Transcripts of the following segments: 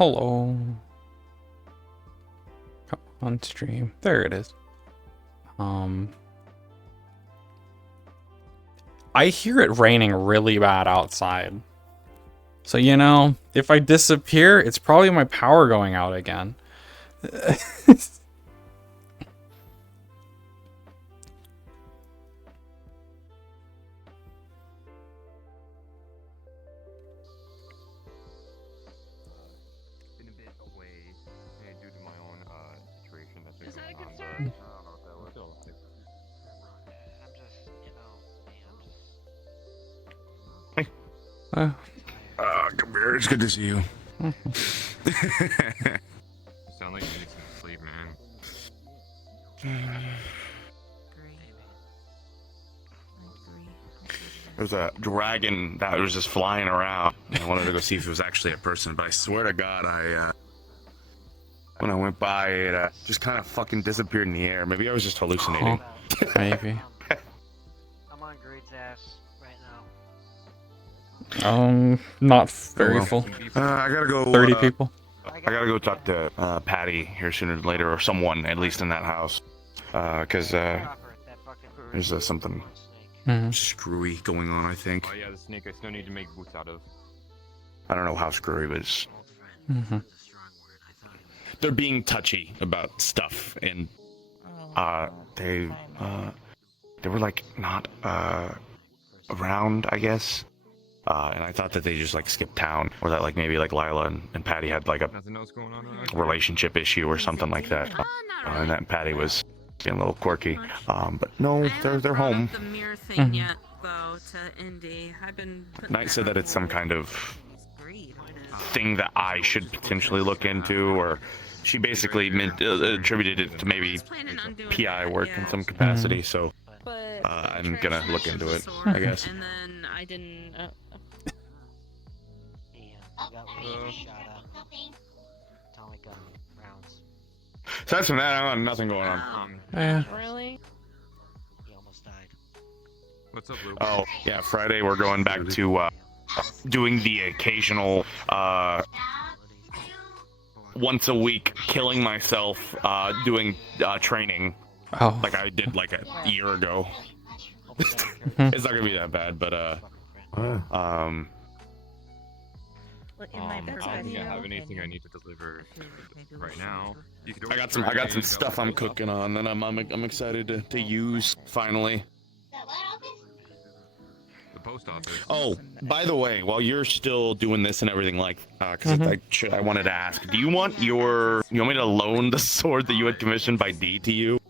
Hello. Come on stream. There it is. I hear it raining really bad outside. So, you know, if I disappear, it's probably my power going out again. Come here. It's good to see you. You sound like you need some sleep, man. There's a dragon that was just flying around. I wanted to go see if it was actually a person, but I swear to God, when I went by, it just kind of fucking disappeared in the air. Maybe I was just hallucinating. Maybe. I'm on Grade's ass right now. Not very full. I gotta go. 30 people. I gotta go talk to Patty here sooner than later, or someone at least in that house, because there's something screwy going on. I think. Oh yeah, the snake. I still need to make boots out of. I don't know how screwy, but it's... They're being touchy about stuff, and they were like not around, I guess. And I thought that they just like skipped town, or that like maybe like Lila and Patty had like a relationship issue or something like that, and that Patty was being a little quirky. But no, they're home. Knight said that it's some kind of thing that I should potentially look into, or she basically attributed it to maybe PI work in some capacity. So I'm gonna look into it, I guess. And then I didn't. Aside from that, I got nothing going on. Really? He almost died. What's up, Luke? Oh, yeah, Friday we're going back to doing the occasional once a week killing myself doing training like I did like a year ago. It's not gonna be that bad, but I don't think I have anything I need to deliver right now. I got some stuff I'm cooking on, and I'm excited to use finally. The post office. Oh, by the way, while you're still doing this and everything, like, because I wanted to ask, do you want me to loan the sword that you had commissioned by D to you?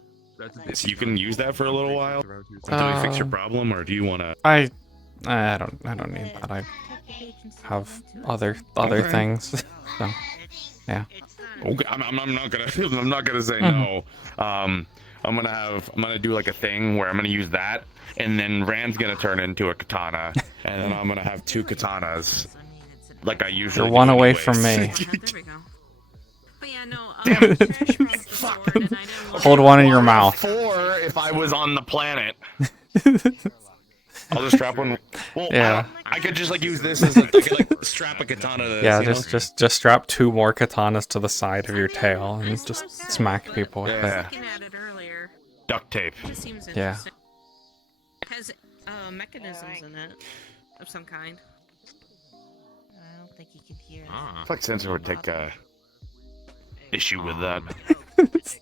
So you can use that for a little while until we fix your problem, or do you want to? I don't need that. I have other things. So yeah. Okay, I'm not gonna say no. I'm gonna do like a thing where I'm gonna use that, and then Rand's gonna turn into a katana, and then I'm gonna have two katanas, like I usually. You're one do away anyways. from me. There we go. But yeah, no. Damn it. Hold one in your mouth. 4 if I was on the planet. I'll just strap one. Well, Yeah. I could just like use this as I could like strap a katana to this. Yeah, you know? just strap 2 more katanas to the side of your tail and just smack people with Yeah. Looking at it earlier. Duct tape. It seems Yeah. interesting. It has mechanisms in it of some kind. I don't think he can hear. Ah. I feel like Sensor would take issue with that. it.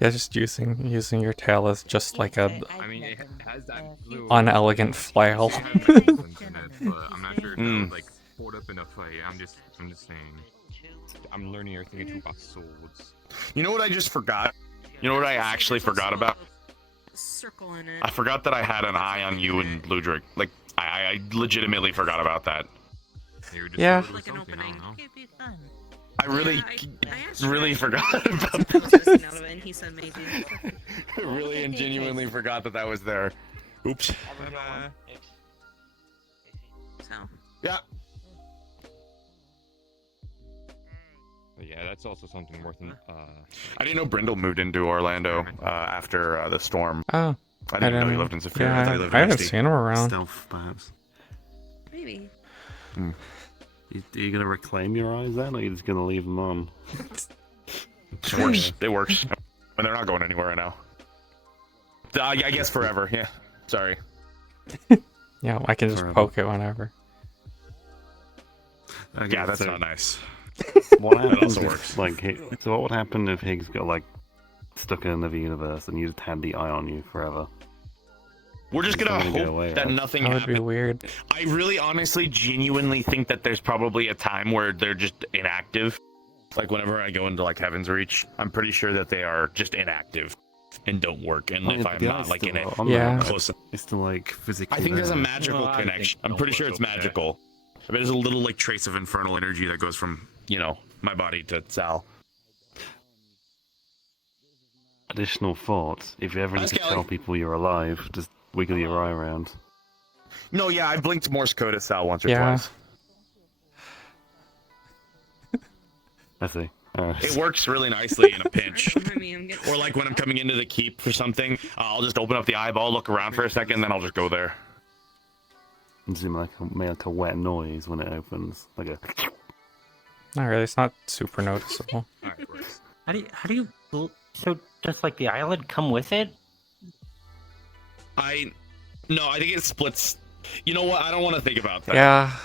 Yeah, just using your tail as just like a I mean, it has that blue. unelegant flail. But I'm not sure if that would like hold up in a fight. I'm just saying. I'm learning everything too about swords. You know what I just forgot? You know what I actually forgot about? Circle in it. I forgot that I had an eye on you and Ludwig. Like, I legitimately forgot about that. You were just Yeah. doing Like an something, I don't opening. know. It'd be fun. I really, I asked really Ray forgot if about he was that. listening out of it, and he said maybe. Really and genuinely forgot that was there. Oops. Bye-bye. So. Yeah. But yeah, that's also something worth. I didn't know Brindle moved into Orlando after the storm. Oh, I didn't know he lived in Zephyr. Yeah, I thought he lived I in haven't XD. seen him around. Stealth, perhaps. Maybe. Are you gonna reclaim your eyes then, or are you just gonna leave them on? It works. It works. And they're not going anywhere right now. I guess forever. Yeah. Sorry. Yeah, I can just Forever. poke it whenever. Okay, Yeah, that's so not nice. what happens also if, works. like, so what would happen if Higgs got, like, stuck in another universe and you just had the eye on you forever? We're just It's gonna not gonna go hope away, that right? nothing That would be happens. weird. I really, honestly, genuinely think that there's probably a time where they're just inactive. Like whenever I go into like Heaven's Reach, I'm pretty sure that they are just inactive and don't work. And if I'm not like in it, Yeah. close. It's still, like, physically I think there's a there. magical Well, I connection. think I'm don't pretty work sure it's over there. magical. I bet there's a little like trace of infernal energy that goes from my body to Sal. Additional thoughts. If you ever need Hi, to Skelly. tell people you're alive, just wiggle your eye around. No, yeah, I blinked Morse code at Sal once or Yeah. twice. I see. Alright. It works really nicely in a pinch. I mean, I'm getting Or like when I'm coming into the keep for something, I'll just open up the eyeball, look around for a second, then I'll just go there. And just make like a wet noise when it opens. Like a... Not really. It's not super noticeable. Alright, works. How do you so does like the eyelid come with it? No, I think it splits. You know what? I don't want to think about that. Yeah.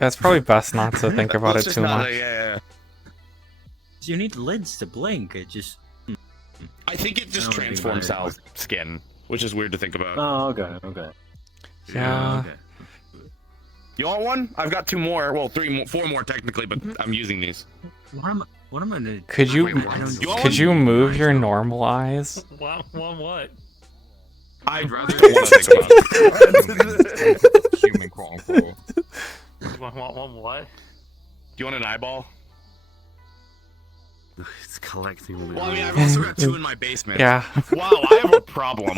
It's probably best not to think about Let's it just too not- much. yeah. You need lids to blink. It just. I think it just I don't think transforms about it. Sal's skin, which is weird to think about. Oh, okay. Yeah. Okay. You want one? I've got 2 more. Well, 4 more technically, but I'm using these. What am I gonna? Could you Wait, what? You want could one? you move your normal eyes? What? I'd rather- want to think about it. Human, quote unquote. What? Do you want an eyeball? It's collecting all the Well, I mean, eyes. I've also got 2 in my basement. Yeah. Wow, I have a problem.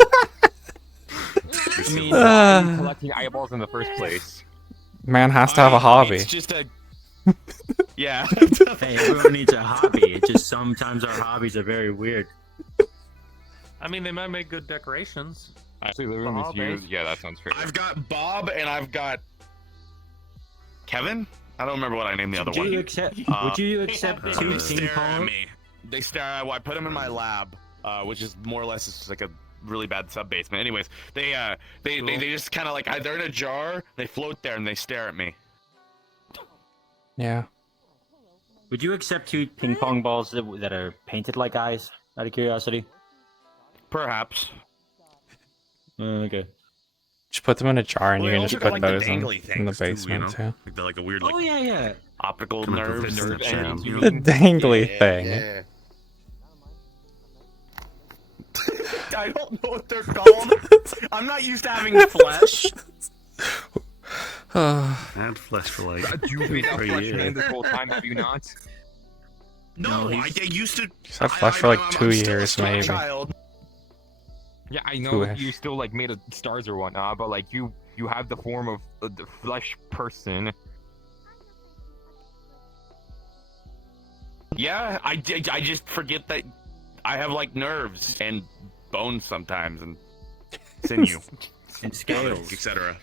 I mean, Why are you Uh, collecting eyeballs in the first place? man has to have a hobby. It's just a. Yeah. hey, everyone needs a hobby. It just sometimes our hobbies are very weird. I mean, they might make good decorations. Actually, the room is used. Yeah, that sounds fair. I've got Bob and I've got Kevin. I don't remember what I named the other Would you one. accept? Uh, Would you accept they two They ping stare at pong? me. They stare. I put them in my lab, which is more or less just like a really bad sub basement. Anyways, they just kind of like they're in a jar. They float there and they stare at me. Yeah. Would you accept 2 ping pong balls that are painted like eyes? Out of curiosity. Perhaps. Okay. Just put them in a jar and Well, you they can just also got, put like, the those in dangly the things, too, you basement know? too. Like, like a weird like Oh yeah. optical Kind of nerve. nerve jam. The dangly thing. Yeah. I don't know what they're called. I'm not used to having flesh. I had flesh for like You've been a 3 flesh years. man this whole time, have you not? No, No, I used to. He's had flesh for like I'm 2 still a years, small maybe. child. Yeah, I know Foolish. you still like made of stars or whatnot, but like you have the form of the flesh person. Yeah, I just forget that I have like nerves and bones sometimes and sinew, And scales. etc.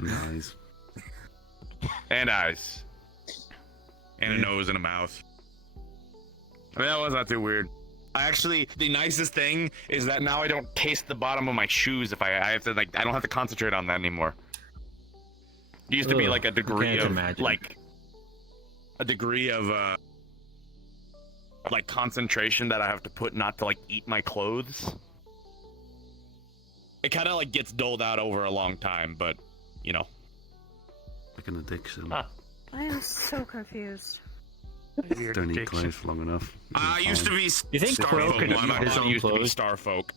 Nice. And eyes. And a nose and a mouth. I mean, that was not too weird. The nicest thing is that now I don't taste the bottom of my shoes if I have to, like, I don't have to concentrate on that anymore. It used to be Ugh, like a degree can't of, imagine. like, like concentration that I have to put not to, like, eat my clothes. It kind of, like, gets doled out over a long time, but, you know. Like an addiction. Ah. I am so confused. Weird Don't eat addiction. clothes for long enough. I used to be You think Crow Starfolk. could Well, I'm eat not his own used to be clothes? Starfolk.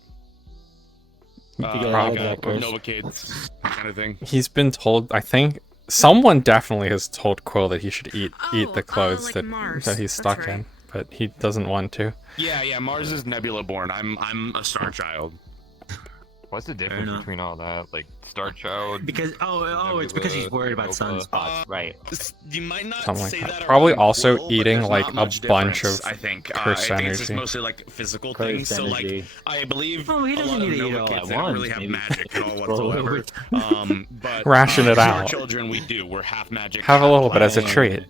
You think Probably. I like that, Chris? Nova Kids kind of thing. He's been told, I think someone definitely has told Quill that he should eat the clothes like that Mars. that he's That's stuck right. in, but he doesn't want to. Yeah, Mars is Nebula born. I'm a Star Child. What's the Fair difference enough. between all that? Like Star Child? Because it's because he's worried about Nova. sunspots, right? You might not Something like say that. that. Probably around also Quill, but eating, there's like, not a much bunch difference, of I think. curse I think it's just energy. mostly like physical Curse things. So like, energy. I believe Oh, he a doesn't lot of need to eat Nova all kids at they don't really once, have maybe magic at all roll over. whatsoever. But Ration it Star out. Children, we do. We're half magic. Have a half little bit as a light. treat.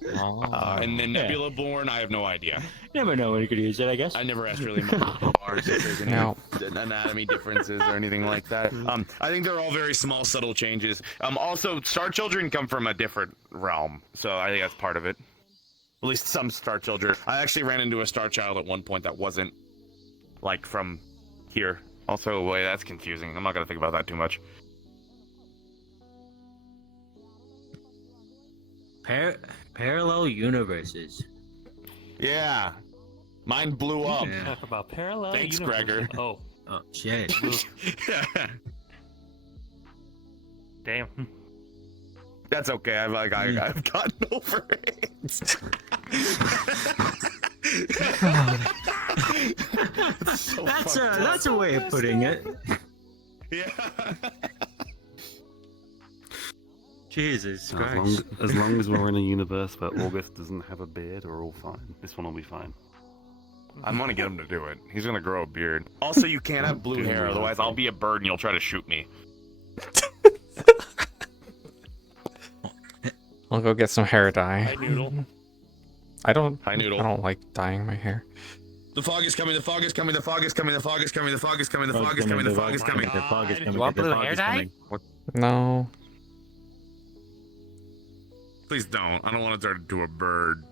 And then Yeah. Nebula Born, I have no idea. You never know when you could use it, I guess. I never asked really much bars if there's any No. anatomy differences or anything like that. I think they're all very small, subtle changes. Also, Star Children come from a different realm, so I think that's part of it. At least some Star Children. I actually ran into a Star Child at one point that wasn't, like, from here. Also, wait, that's confusing. I'm not gonna think about that too much. Parallel universes. Yeah. Mine blew up. Yeah. Talk about parallel. Thanks, universes. Gregor. Oh, Oh shit. damn. That's okay. I've gotten over it. So That's a way of putting it. Yeah. Jesus As Christ. long as we're in a universe where August doesn't have a beard, we're all fine. This one will be fine. I'm gonna get him to do it. He's gonna grow a beard. Also, you can't have blue Do hair, the otherwise thing. I'll be a bird and you'll try to shoot me. I'll go get some hair dye. Hi, Noodle. I don't Hi, Noodle. I don't like dyeing my hair. The fog is coming, the fog is coming, the fog is coming, the fog is coming, the fog is coming, the fog is coming, the fog is coming. The fog is coming. You want the blue fog hair is dye? coming. No. Please don't. I don't want to turn into a bird.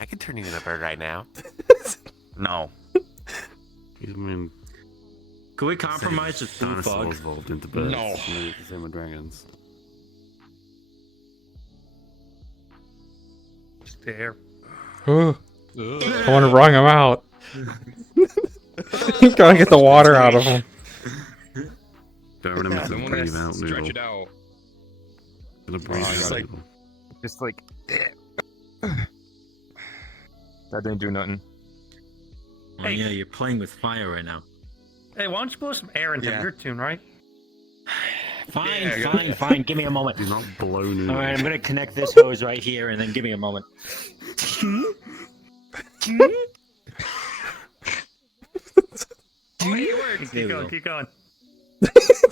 I can turn you into a bird right now. No. I mean, Can we compromise with blue dinosaurs fog? evolved into birds. No. And the same with dragons. Stare. Ooh. I want to wrung him out. Gotta get the water out of him. Don't remember to Someone breathe has to out, stretch Noodle. it out. Gonna breathe Oh, out, like- Noodle. Just like. That didn't do nothing. Oh, yeah, you're playing with fire right now. Hey, why don't you blow some air into Yeah. your tune, right? Fine. Give me a moment. Do not blow Noodle. All right, I'm gonna connect this hose right here, and then give me a moment. Oh, it works. There we Keep going, go. keep going.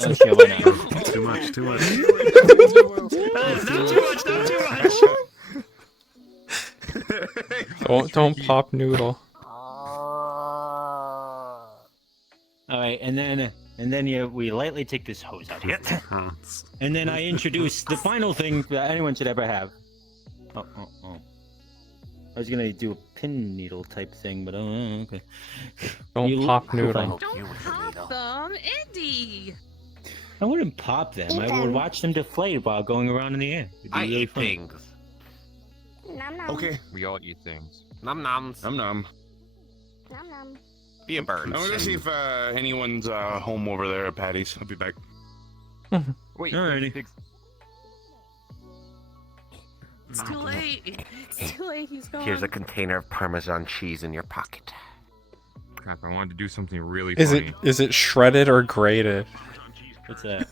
Oh shit, why not? Too much, too much. Not too much, not too much. Don't pop noodle. All right, and then we lightly take this hose out here, Hearts. and then I introduce the final thing that anyone should ever have. Oh. I was gonna do a pin needle type thing, but okay. Don't You- pop noodle. You Don't with the pop needle. them, Indy. I wouldn't pop them. I would watch them deflate while going around in the air. It'd be I really eat funny. things. Nom nom. Okay. We all eat things. Num noms. I'm numb. Nom nom. Be a bird. I'm gonna see if anyone's home over there at Patty's. I'll be back. Wait. Alrighty. Pigs. It's too late. It's too late, he's gone. Here's a container of Parmesan cheese in your pocket. Crap, I wanted to do something really Is funny. it shredded or grated? What's that?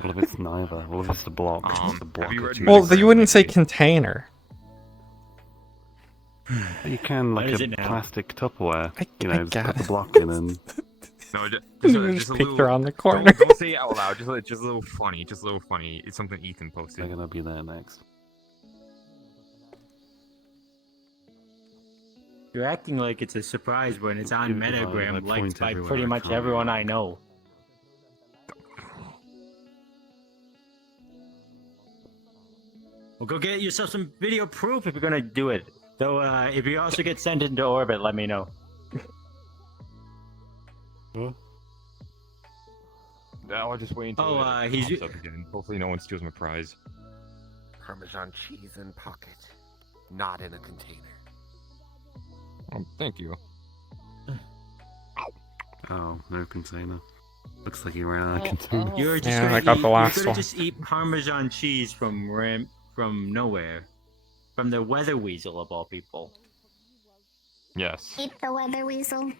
What if it's neither? What if it's the block? Um, the have block you of read cheese? Well, you wouldn't say container. You can, What like is a it now? plastic Tupperware. I You know, just put guess. the block in and No, just You a just peeked little. around the corner. Don't say it out loud. Just a little funny. Just a little funny. It's something Ethan they're posted. gonna be there next. You're acting like it's a surprise when it's on Give it a vibe. I Metagram, liked point by everywhere pretty I much can't. everyone I know. Well, go get yourself some video proof if you're gonna do it. Though, if you also get sent into orbit, let me know. I'll just wait until Oh, it he's- pops up again. Hopefully, no one steals my prize. Parmesan cheese in pocket, not in a container. Thank you. Oh, no container. Looks like you ran out of container. You're just Yeah, gonna I got the last you're gonna one. just eat Parmesan cheese from nowhere, from the weather weasel of all people. Yes. Eat the weather weasel.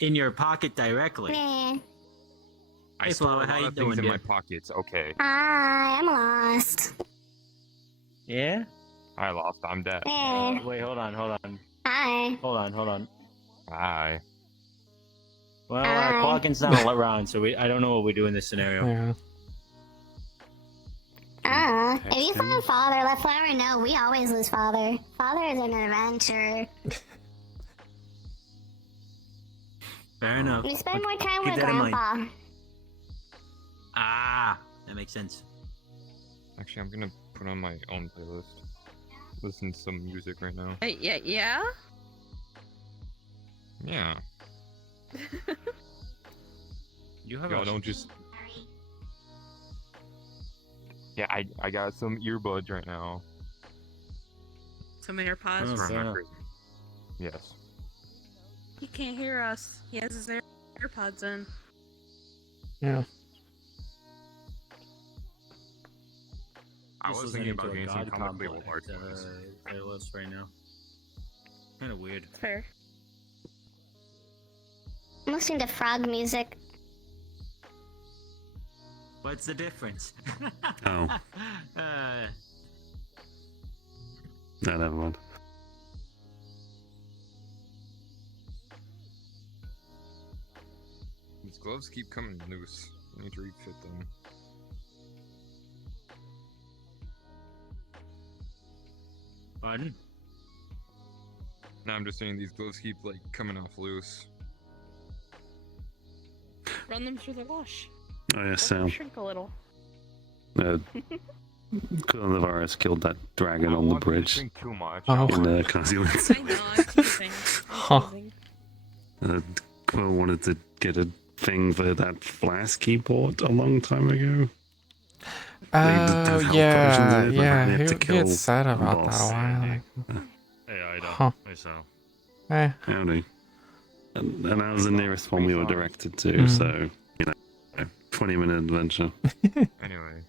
in your pocket directly. Nah. I Hey, store Flower, a how lot you of things doing, in my dear? pockets. Okay. I'm lost. Yeah? I lost. I'm dead. Hey. Wait, hold on. Hi. Hold on. Bye. Well, Hi. Quaggen's not around, so I don't know what we do in this scenario. Yeah. If you find Father, let Flower know. We always lose Father. Father is an adventurer. Fair enough. We spend more time Keep with that in mind. Grandpa. Ah, that makes sense. Actually, I'm gonna put on my own playlist. Listen to some music right now. Yeah. Yeah. You have Y'all don't just. Yeah, I got some earbuds right now. Some AirPods. Oh, For fair my enough. prison. Yes. He can't hear us. He has his AirPods in. Yeah. I Just was listening thinking about to a getting some God comically complex, large ones. playlist right now. Kind of weird. Fair. I'm listening to frog music. What's the difference? Oh. No, never mind. These gloves keep coming loose. I need to refit them. Pardon? No, I'm just saying these gloves keep like coming off loose. Run them through the wash. Oh yeah, Let them Sal. shrink a little. Coronavirus killed that dragon I on the want them to bridge shrink too much. Oh. in Cosmos. I know, I'm teasing. Huh. Quill wanted to get a thing for that flask he bought a long time ago. Oh, have health yeah, potions in it, yeah. but they have to He kill had said the about that boss. a while ago. Hey, Ida. Huh. Hey, Sal. Eh. Howdy. And that was the nearest one we were directed to, Mhm. so, 20-minute adventure. Anyway,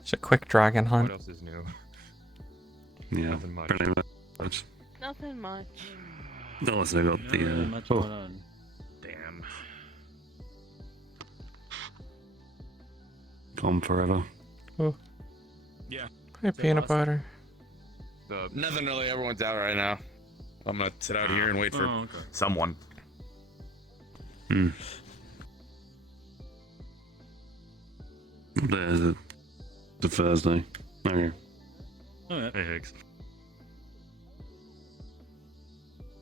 It's a quick dragon what hunt. else is new? Yeah, Nothing much. pretty much. Nothing much. Also got Not the, really much going on. damn. Gone forever. Yeah. Hey, peanut butter. Nothing really. Everyone's out right now. I'm gonna sit out here and wait for okay. someone. Hmm. The Thursday. Okay. Alright. Hey, Higgs.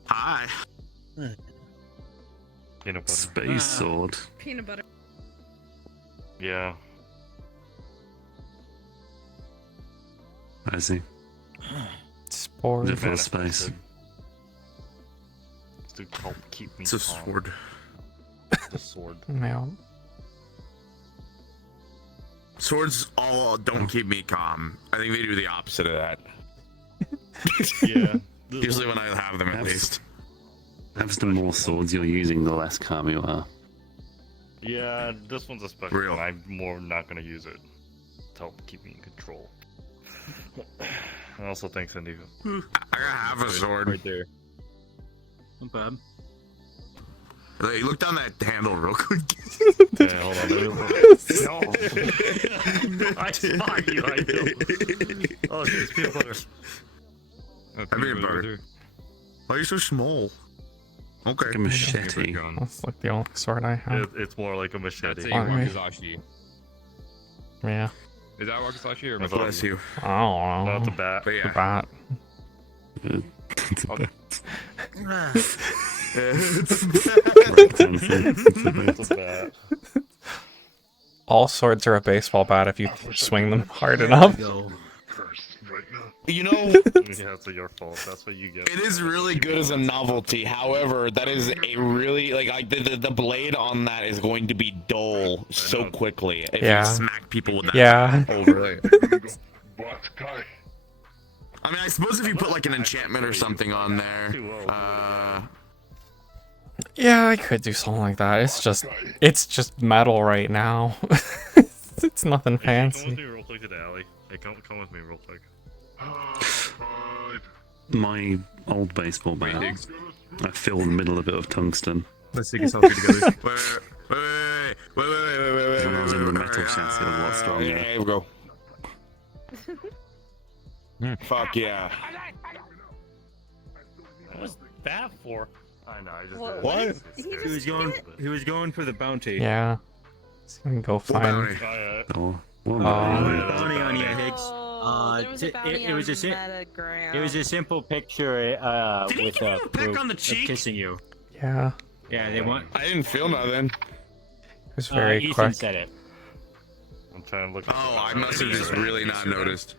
Hi. Peanut butter. Space sword. Peanut butter. Yeah. I see. Spores. Different space. To help keep me It's a calm. sword. The sword. Yeah. Swords all don't keep me calm. I think they do the opposite of that. Yeah. Usually when I have them, at least. Perhaps the more swords you're using, the less calm you are. Yeah, this one's a special Real. one. I'm more not gonna use it to help keep me in control. And also thanks, Indigo. I gotta have a sword. Right there. No problem. Hey, look down that handle real quick. Yeah, hold on. No. I saw you. I know. Oh, it's peanut butter. Peanut butter. Why are you so small? Okay. Like a machete. That's like the only sword I have. It's more like a machete. That's a Alright. wakizashi. Yeah. Is that wakizashi or That's masashi? Bless you. I don't know. Not the bat. But The yeah. bat. It's a bat. All swords are a baseball bat if you swing them hard enough. Go. You know, Yeah, it's your fault. That's what you get. it is really good as a novelty. However, that is a really like the blade on that is going to be dull so quickly if Yeah. you smack people with that Yeah. over. I mean, I suppose if you put like an enchantment or something on there, Yeah, I could do something like that. It's just metal right now. It's nothing Hey, come with fancy. me real quick to the alley. Hey, come with me real quick. My old baseball bat, I fill the middle of it with tungsten. Let's take a selfie together. When I was in the metal chassis, it was a lot stronger. Here we go. Fuck yeah. What was that for? I know. I just What? He was going for the bounty. Yeah. He's gonna go find. Oh, Bounty on you, Higgs. There was a bounty it was on it was a simple picture Did he with give you a peck proof on the of cheek? kissing you. Yeah. Yeah, they want. I didn't feel nothing. It was very Ethan quick. said it. I'm trying to look. Oh, I must have just really not noticed.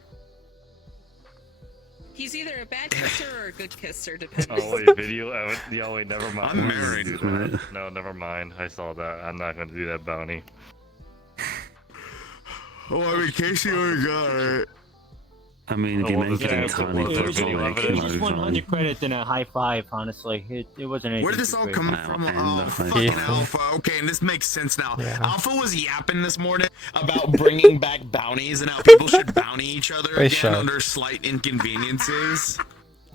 He's either a bad kisser or a good kisser, depending. Oh wait, video. Yeah, wait, never mind. I'm married. No, never mind. I saw that. I'm not going to do that bounty. Oh, I mean, Casey already got it. I mean, if you make it in tiny It was pixel, just 100 credits and a high five, honestly. It wasn't anything. Where did this all too come crazy. from? Wow, and Oh, the fucking Ethan. Alpha. Okay, and this makes sense now. Yeah. Alpha was yapping this morning about bringing back bounties and how people should bounty each other They again should. under slight inconveniences.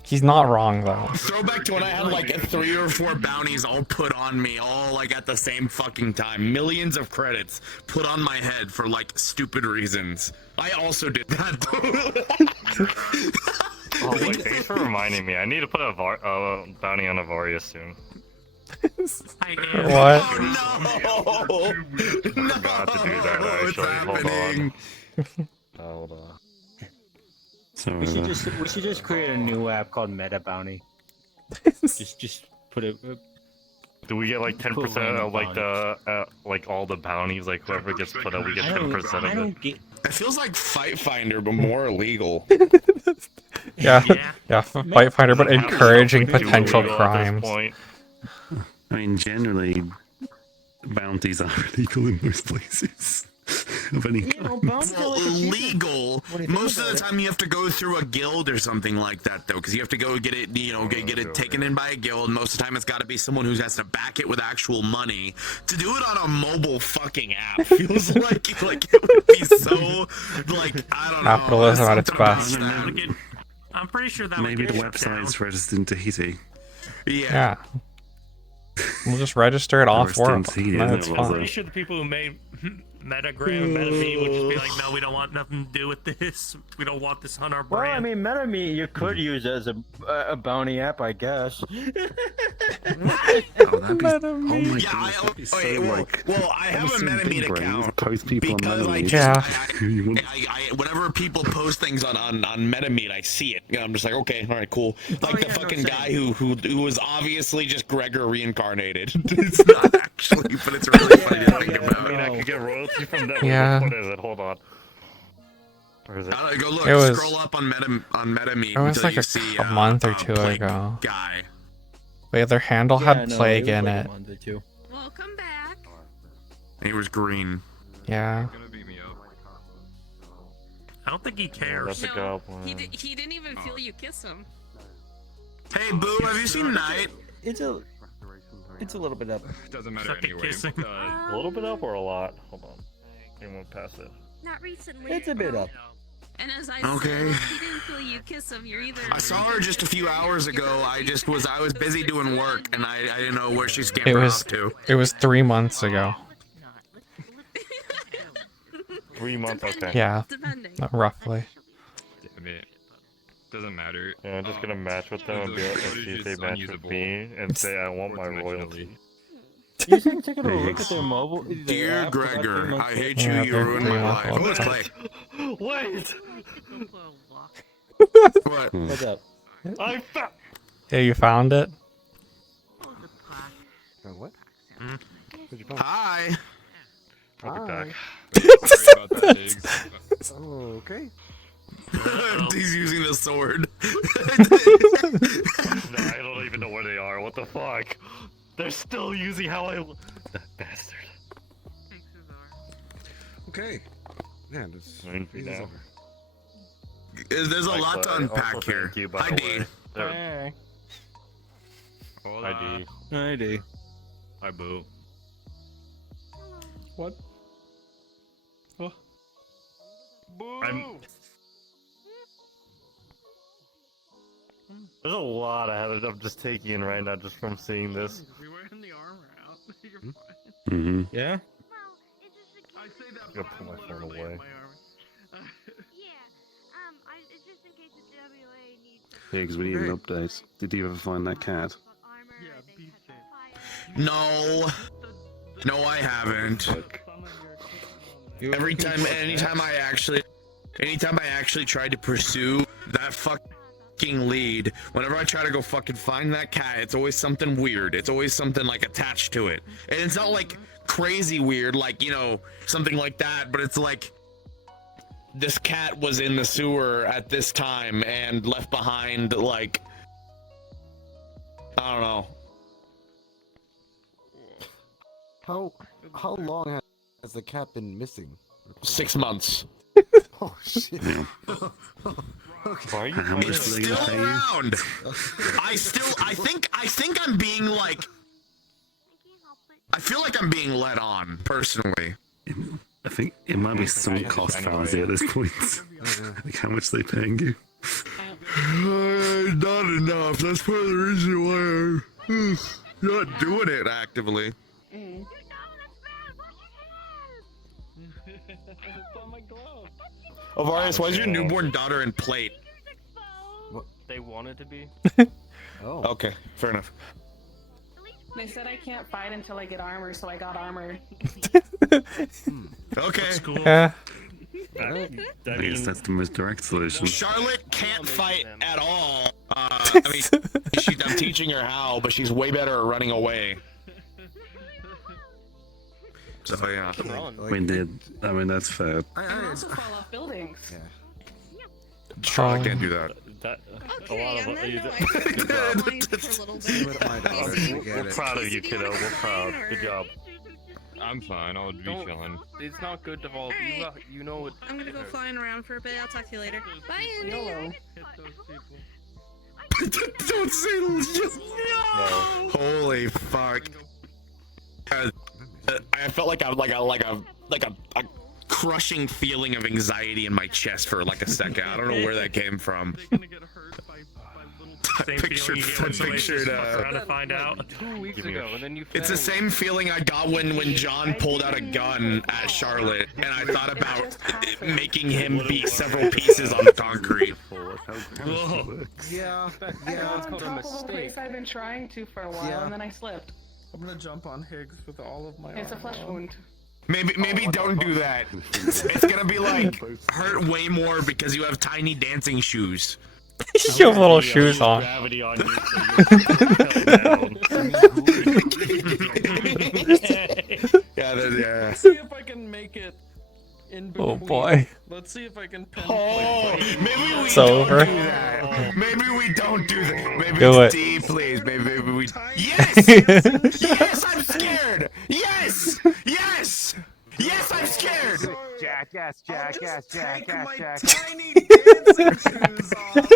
He's not wrong though. Throwback to when I had like 3 or 4 bounties all put on me, all like at the same fucking time. Millions of credits put on my head for like stupid reasons. I also did that. Oh wait, thanks for reminding me. I need to put a bounty on Avaria soon. What? Oh no! I forgot to do that What's actually. happening? Hold on. so We should just create a new app called Meta Bounty. just put it. Do we get like 10% of like the like all the bounties? Like whoever gets put up, we get 10% of I it. don't get. It feels like Fight Finder, but more illegal. Yeah. Yeah. Fight fighter, but encouraging Too potential illegal at this crimes. point. I mean, generally, bounties are illegal in most places of any You know, kind. bounties are Well, like achievements. illegal. What do you think Most of about the it? time, you have to go through a guild or something like that, though, because you have to go get it, get it taken in by a guild. Most of the time, it's got to be someone who has to back it with actual money. To do it on a mobile fucking app feels like it would be so like I don't know. Capitalism at its Something about best. that. I'm pretty sure that Maybe the website's registered in Tahiti. Yeah. We'll just register it all Or for him. Tahiti, Then isn't it's it? fine. pretty sure the people who made Metagram and MetaMe would just be like, no, we don't want nothing to do with this. We don't want this on our Well, brand. I mean, MetaMe you could use as a bounty app, I guess. Oh, that'd be, oh my Yeah, goodness, that'd be so I have a Almost MetaMeet big brains account post people on because I MetaMeet. just, Yeah. You wouldn't- whenever people post things on MetaMeet, I see it. I'm just like, okay, all right, cool. Like the yeah, no, fucking same. guy who was obviously just Gregor reincarnated. It's not actually, but it's really funny to think I about. mean, I could get royalty from that. Yeah. What is it? Hold on. Where is it? Go look. It was- Scroll up on MetaMeet It was until like you a see month or two Plague ago. Guy. Wait, their handle Yeah, had no, plague was in like a it. month or two. Welcome back. And he was green. Yeah. Gonna beat me up. I don't think he cares. That's a No, goblin. he didn't even feel you kiss him. Hey, Boo, have you seen Night? It's a little bit up. Doesn't matter Second anyway. kissing. A little bit up or a lot? Hold on. You won't pass it. Not recently. It's a bit up. And as I Okay. said, he didn't feel you kiss him. You're either. I saw her just a few hours ago. I was busy doing work, and I didn't know where she's It scampered was off to. it was 3 months ago. 3 months, okay. Yeah. Depending. Roughly. Damn it. Doesn't matter. Yeah, I'm just gonna match with them and be like, and see if they match with me and say I want my royalty. You should take a look at their mobile. their Dear app about 3 Gregor, months I ago. hate you. Yeah, You they're ruined pretty my life. awful. Oh, it's Clay. Wait! What? What's up? I found. Yeah, you found it? What? Hi. I'll be back. Sorry about that, Diggs. Oh, okay. He's using the sword. No, I don't even know where they are. What the fuck? They're still using how I. That bastard. Okay. Yeah, this Fine for is now. over. There's a Hi, lot to Clay. unpack Also, here. thank you, by Hi, the D. way. There- Hey. Hola. Hi, D. Hi, D. Hi, Boo. What? I'm... There's a lot I'm just taking in right now just from seeing this. We were in the armor. Mm-hmm. Yeah. I gotta put my phone away. Higgs, we need an update. Did you ever find that cat? No. No, I haven't. Anytime I actually tried to pursue that fucking lead, whenever I try to go fucking find that cat, it's always something weird. It's always something like attached to it. And it's not like crazy weird, like, you know, something like that, but it's like this cat was in the sewer at this time and left behind, like, I don't know. How long has the cat been missing? 6 months. Oh shit. Why are you How much It's are they still gonna pay you? around. I think I'm being like, I feel like I'm being led on personally. I think it might be some cost fallacy at this point. Like how much they paying you? Not enough. That's part of the reason why I'm not doing it actively. Oh, Varius, why is your newborn daughter in plate? They wanted to be. Oh. Okay, fair enough. They said I can't fight until I get armor, so I got armor. Okay. I guess that's the most direct solution. Charlotte can't fight at all. I mean, I'm teaching her how, but she's way better at running away. So yeah. We did. I mean, that's fair. I can also fall off buildings. Charlotte can't do that. Okay, and then no, I took the line for a little bit. We're proud of you, kiddo. We're proud. Good job. I'm fine. I'll be chilling. It's not good to volve. Alright. You know it. I'm gonna go flying around for a bit. I'll talk to you later. Bye, Andy. YOLO. Don't say just no. Holy fuck! I felt like a crushing feeling of anxiety in my chest for like a second. I don't know where that came from. I pictured trying to find out 2 weeks ago, and then you. It's the same feeling I got when John pulled out a gun at Charlotte, and I thought about making him beat several pieces on the concrete. Yeah, I got on top of a place I've been trying to for a while, and then I slipped. I'm gonna jump on Higgs with all of my. It's a flesh wound. Maybe don't do that. It's gonna be like hurt way more because you have tiny dancing shoes. You have little shoes on. Gravity on you. Yeah. See if I can make it in between. Oh boy. Let's see if I can Maybe we It's don't over. do that. Maybe we don't do that. Maybe Do it. D, please. Maybe we. Yes! Yes, I'm scared. Yes, I'm scared. Jackass. take my tiny dancing shoes off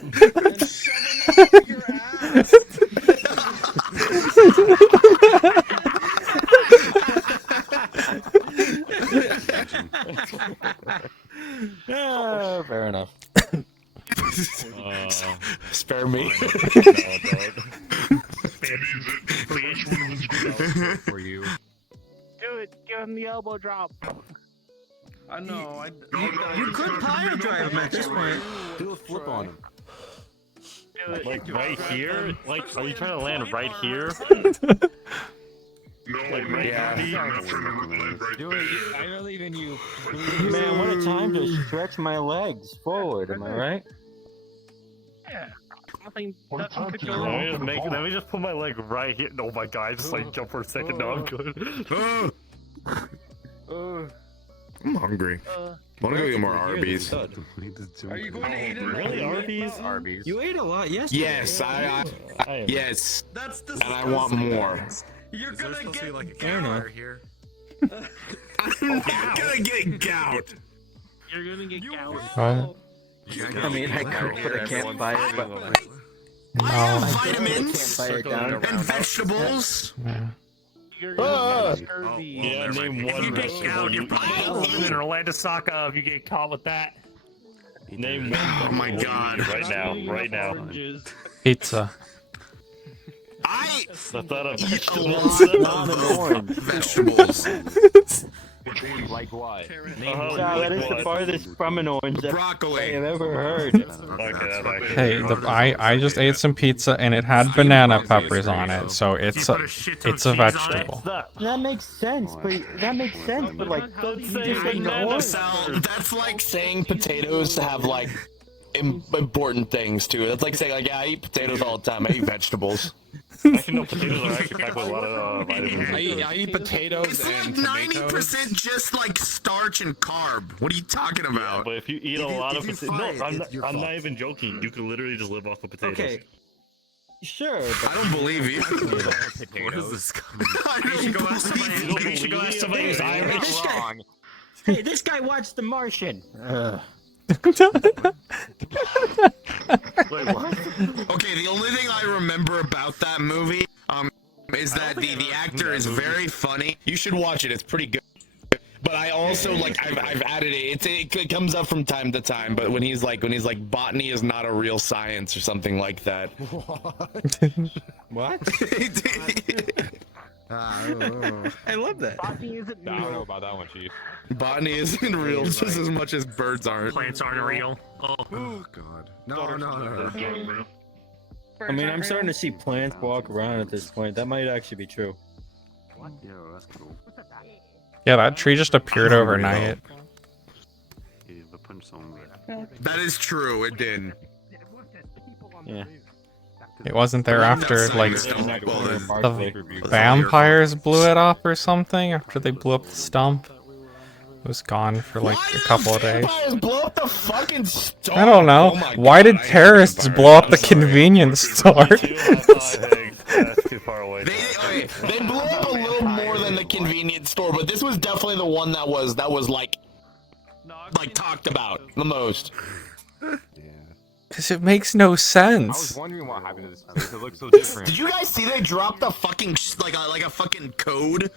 and shove them up your ass. Fair enough. Spare me. For you. Do it. Give him the elbow drop. I know. You could pile drive him at this point. Do a flip on him. Like right here? Like, are you trying to land right here? Like right here? Do it. I believe in you. Man, what a time to stretch my legs forward. Am I right? Yeah. Nothing. Let me just put my leg right here. Oh my god, I just like jump for a second. No, I'm good. I'm hungry. Wanna go get more Arby's? Are you going to eat it? Really, Arby's? Arby's. You ate a lot yesterday. Yes, I yes. That's And I want more. You're gonna get like a counter here. I'm not gonna get gout. You're gonna get gout. What? I mean, I could, but I can't buy it. But I have vitamins buy it down. and vegetables. Yeah. You're gonna get scurvy. Yeah, name one. If you get gout, you're probably living in Orlandosaka if you get caught with that. Name one. Oh my god. Right now. Pizza. I That's not a eat a vegetable. lot Not an of orange. vegetables. Like what? Sal, that is the farthest from an orange that I Broccoli. have ever heard. Okay, that actually. Hey, I just ate some pizza and it had banana peppers on it, so it's a vegetable. That makes sense, but like, Don't you say just said banana orange. Sal, that's like Saying potatoes have like important things too. That's like saying like, yeah, I eat potatoes all the time. I eat vegetables. Actually, no, potatoes are actually packed with a lot of vitamins. I eat potatoes it's and like tomatoes. 90% just like starch and carb. What are you talking about? But if you eat a lot of potatoes, no, I'm not even joking. You can literally just live off of potatoes. Okay. Sure, but I don't believe you. What is this? You should go ask somebody who's Irish. hey, this guy watched The Martian. Wait, what? Okay, the only thing I remember about that movie, is that the actor is very funny. You should watch it. It's pretty good. But I also like I've added it. It comes up from time to time. But when he's like botany is not a real science or something like that. What? I love that. I don't know about that one, Chief. Botany isn't real just as much as birds aren't. Plants aren't real. Oh God. No. I mean, I'm starting to see plants walk around at this point. That might actually be true. Yeah, that's cool. Yeah, that tree just appeared overnight. Yeah, the punch song. That is true. It did. Yeah. It wasn't there after, like, Well, the vampires blew it up or something, after they blew up the stump. It was gone for, like, a couple of days. Vampires blow up the fucking store. I don't know. Why did terrorists blow up the convenience store? That's too far away. They blew up a little more than the convenience store, but this was definitely the one that was like talked about the most. Because it makes no I was sense. wondering what happened to this place. It looks so different. Did you guys see they dropped the fucking like a fucking code?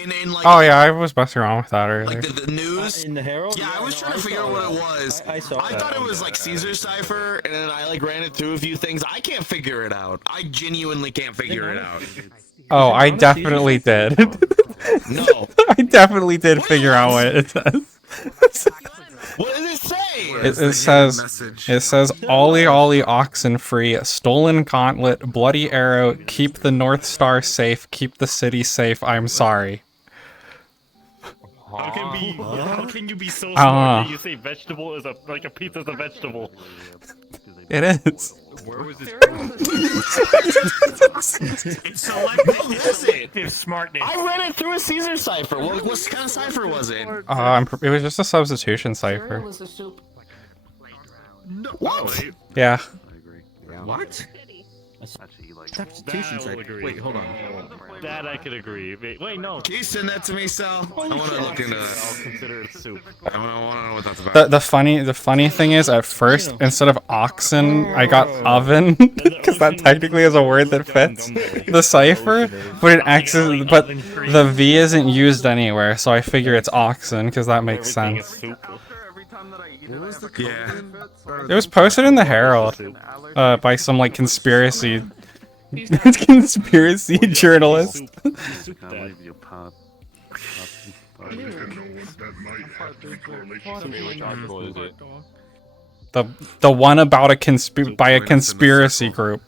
And then like Oh yeah, I was messing around with that earlier. like the news In the Herald? Yeah, I was trying to figure out what it was. I saw I that. thought it was like Caesar cipher, and then I like ran it through a few things. I can't figure it out. I genuinely can't figure it out. Oh, I definitely did. No. I definitely did figure out what it says. What does it say? It says Ollie Ollie oxen free, stolen gauntlet, bloody arrow, keep the North Star safe, keep the city safe, I'm sorry. How can you be so smart that you say vegetable is like a pizza's a vegetable? It is. Where was this? It's selective. What was it? Smartness. I ran it through a Caesar cipher. What kind of cipher was it? It was just a substitution cipher. What? Yeah. What? Substitution cipher. Wait, hold on. That I could agree. Wait, no. Can you send that to me, Sal? I want to look into that. I'll consider it soup. I want to know what that's about. The funny thing is, at first, instead of oxen, I got oven, because that technically is a word that fits the cipher, but the V isn't used anywhere, so I figure it's oxen, because that makes sense. Yeah. It was posted in the Herald, by some, like, conspiracy journalist. The one about a conspiracy group.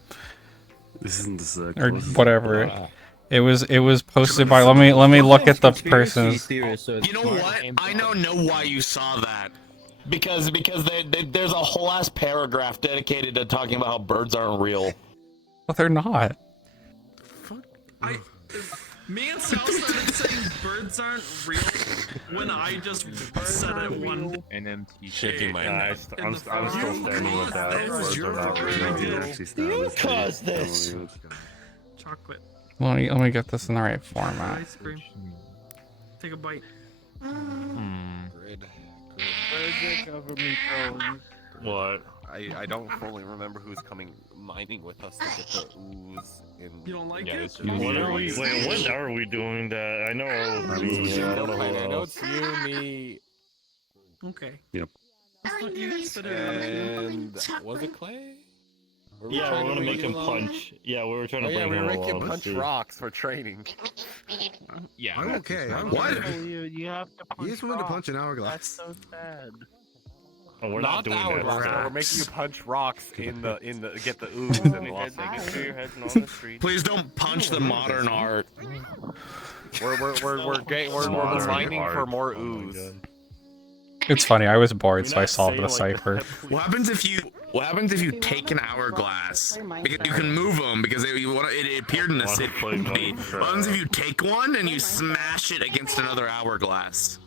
This isn't the circle. Or whatever. It was posted by let me look at the person's. You know what? I know why you saw that. Because there's a whole ass paragraph dedicated to talking about how birds aren't real. Well, they're not. Me and Sal started saying birds aren't real when I just said it one. And then Shaking my head. I'm still standing with that. Birds are not real. You caused this. Chocolate. Let me get this in the right format. Ice cream. Take a bite. What? I don't fully remember who's coming mining with us to get the ooze. You don't like Yeah, it? it's What are we? Wait, when are we doing that? I know. I know it's you, me, Okay. Yep. You guys better. and was it Clay? Yeah, we're gonna make him punch. Yeah, we were trying to Oh, yeah, bring we him make him along. punch rocks for training. Yeah. I'm okay. I'm What? You have to punch. You just want me to punch an hourglass. That's so sad. Oh, we're Not not the doing hourglass. that. No, we're making you punch rocks in the get the ooze and lost. Please don't punch the modern art. We're mining for more ooze. It's funny. I was bored, so I solved the cipher. What happens if you take an hourglass? Because you can move them because it appeared in the city. What happens if you take one and you smash it against another hourglass?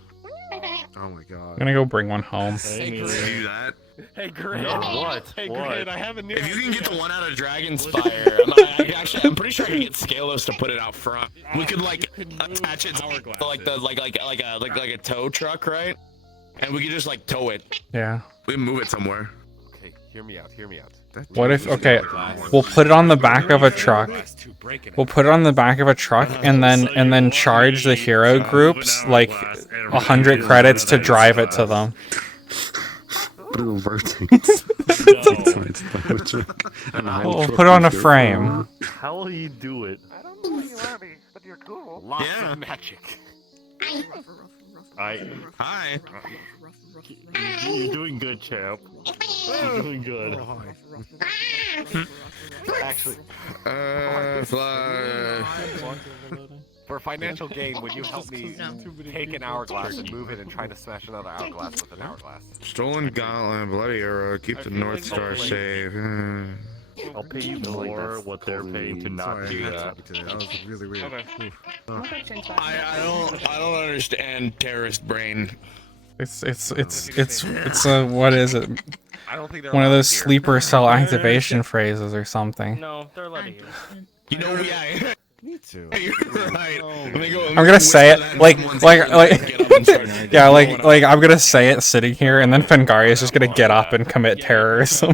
Oh my god. I'm gonna go bring one home. Can you do that? Hey, Grid. Hey, Grid, I have a new If you can idea. get the one out of Dragonspire, I'm pretty sure I can get Scalos to put it out front. We could like attach it to like a tow truck, right? And we could just like tow it. Yeah. We can move it somewhere. Okay, hear me out. What if? Okay, we'll put it on the back of a truck. We'll put it on the back of a truck, and then charge the hero groups like 100 credits to drive it to them. Little vertex. We'll put it on a frame. How will you do it? I don't know what you are, but you're cool. Lots of magic. Hi. You're doing good, champ. You're doing good. Actually, Fly. for financial gain, would you help me take an hourglass and move it and try to smash another hourglass with an hourglass? Stolen Gauntlet, Bloody Arrow, keep the North Star safe. I'll pay you more what they're paying to not do that. That was really weird. I don't understand terrorist brain. It's what is it? I don't think they're One of allowed those here. sleeper cell activation phrases or something. No, they're letting you. You know, yeah. Me too. You're right. I'm gonna say it like yeah, like I'm gonna say it sitting here, and then Fengaria is just gonna get up and commit terrorism.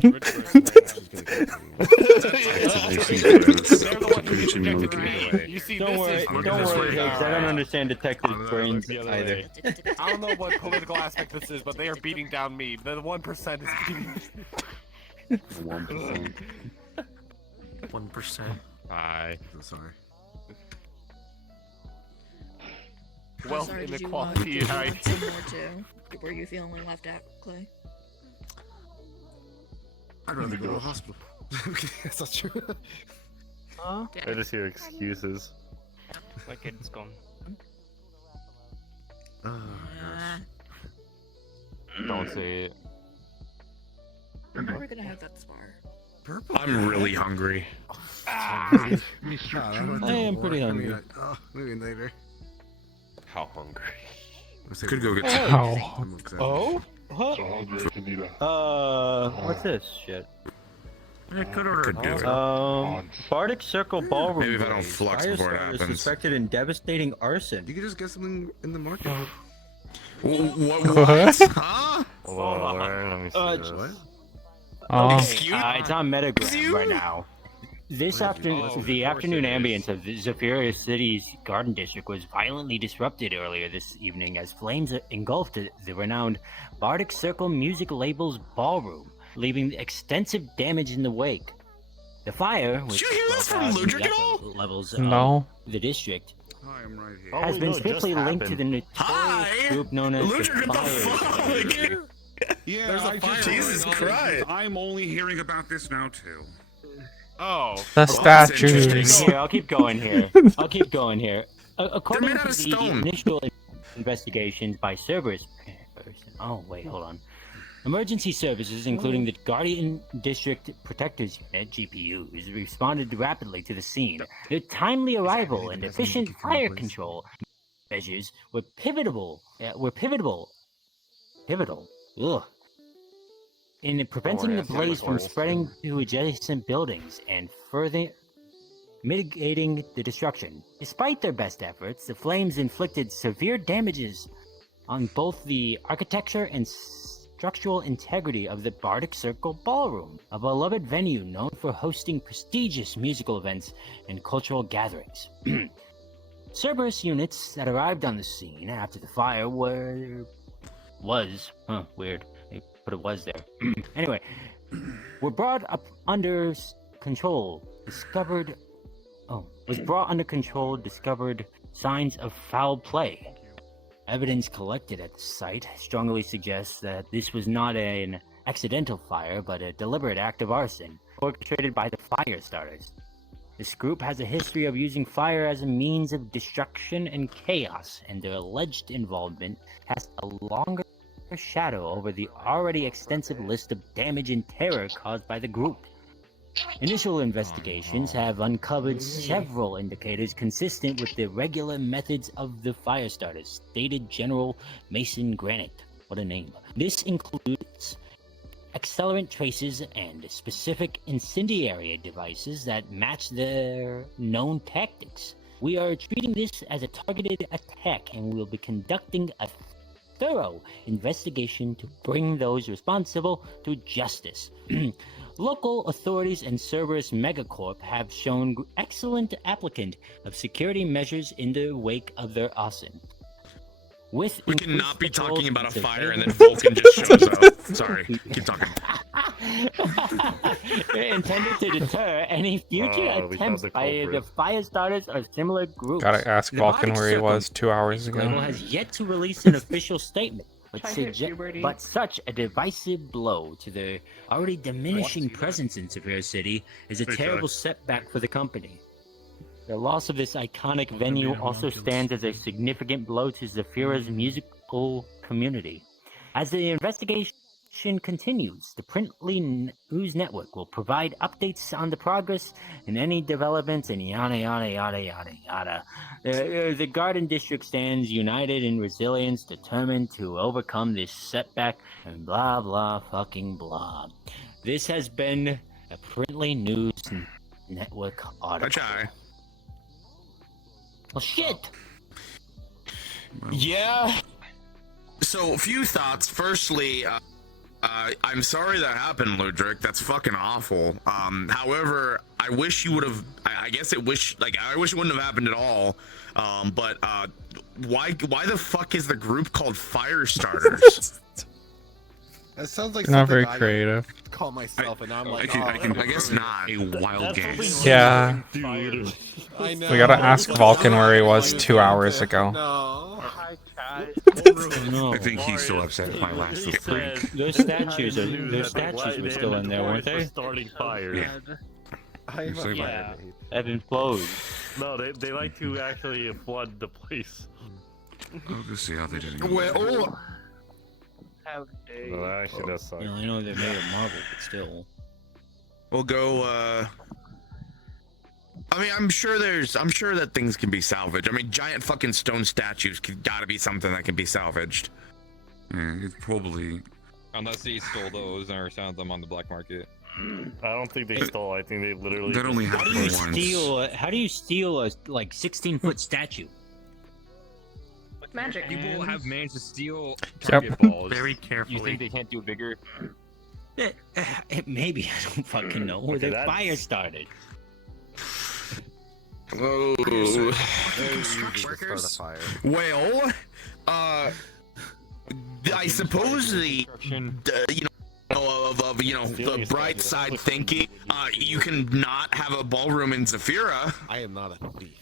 You see, Don't worry, Higgs. I don't understand detective brains either. I don't know what political aspect this is, but they are beating down me. The 1% is beating. 1%. 1%. Hi. I'm sorry. Wealth Sorry, did you inequality. want some more too? Were you feeling left out, Clay? I'd rather go to a hospital. Okay, that's not true. I just hear excuses. My kid's gone. Oh, Don't say it. When are we gonna have that spar? Purple? I'm really hungry. I am pretty hungry. Maybe later. How hungry? Could go get How? Oh? What? What's this shit? Could do it. Bardic Circle Ballroom. Maybe if I don't raid. flux Fire before it starters happens. suspected in devastating arson. You could just get something in the market. What? Huh? Let me see this. What? It's on Metagram right now. This afternoon, the afternoon ambience of the Zephyria City's Garden District was violently disrupted earlier this evening as flames engulfed the renowned Bardic Circle music label's ballroom, leaving extensive damage in the wake. The fire, which Did you hear this from Ludric at all? levels No. the district, Hi, I'm right here. has been swiftly linked to the notorious Hi! group known as Ludric, the what the Fire. fuck? Yeah, There's a I fire just Jesus Christ. I'm only hearing about this now too. Oh. The statues. Here, I'll keep going here. According made out to of the stone. initial investigations by Cerberus... Oh, wait, hold on. Emergency services, including the Guardian District Protectors Unit, GPUs, responded rapidly to the scene. Their timely arrival and efficient fire control measures were pivotal. Ugh. In preventing the blaze from spreading to adjacent buildings and further mitigating the destruction. Despite their best efforts, the flames inflicted severe damages on both the architecture and structural integrity of the Bardic Circle Ballroom, a beloved venue known for hosting prestigious musical events and cultural gatherings. Cerberus units that arrived on the scene after the fire weird. They put it was there. Anyway, were brought up under control, discovered signs of foul play. Evidence collected at the site strongly suggests that this was not an accidental fire, but a deliberate act of arson, orchestrated by the fire starters. This group has a history of using fire as a means of destruction and chaos, and their alleged involvement casts a longer shadow over the already extensive list of damage and terror caused by the group. Initial investigations have uncovered several indicators consistent with the regular methods of the firestarters, stated General Mason Granite. What a name. This includes accelerant traces and specific incendiary devices that match their known tactics. We are treating this as a targeted attack, and we will be conducting a thorough investigation to bring those responsible to justice. Local authorities and Cerberus Megacorp have shown excellent applicant of security measures in the wake of their arson. We cannot be talking about a fire and then Vulcan just shows up. Sorry, keep talking. Intended to deter any future attempts by the Firestarters or similar groups. Gotta ask Vulcan where he was 2 hours ago. Label has yet to release an official statement, but such a divisive blow to the already diminishing presence in Severe City is a terrible setback for the company. The loss of this iconic venue also stands as a significant blow to Zephyra's musical community. As the investigation continues, the Printly News Network will provide updates on the progress and any developments and yada yada yada yada yada. The Garden District stands united in resilience, determined to overcome this setback, and blah blah fucking blah. This has been a Printly News Network article. Well, shit! Yeah. So, a few thoughts. Firstly, I'm sorry that happened, Ludric. That's fucking awful. However, I wish you would have. I wish it wouldn't have happened at all. But why the fuck is the group called Firestarters? That sounds like not very something creative. I'd call myself, and I'm like, I guess not. A wild guess. Yeah. I know. We gotta ask Vulcan where he was 2 hours ago. No. I think he's still upset at my last freak. Those statues were still in there, weren't they? Starting fires. Yeah. That implode. No, they like to actually flood the place. I'll just see how they did it. Well, No, actually, that's sucks. I know they're made of marble, but still. we'll go. I mean, I'm sure that things can be salvaged. I mean, giant fucking stone statues gotta be something that can be salvaged. Yeah, it's probably. Unless he stole those or found them on the black market. I don't think they stole. I think they literally. That only How do you steal a like 16-foot statue? With magic. People have managed to steal Yep. target balls. Very carefully. You think they can't do it bigger? Maybe, I don't fucking know. Or Okay, the fire started. Oh. Workers. Well, I suppose the the bright side thinking, you can not have a ballroom in Zafira. I am not a thief.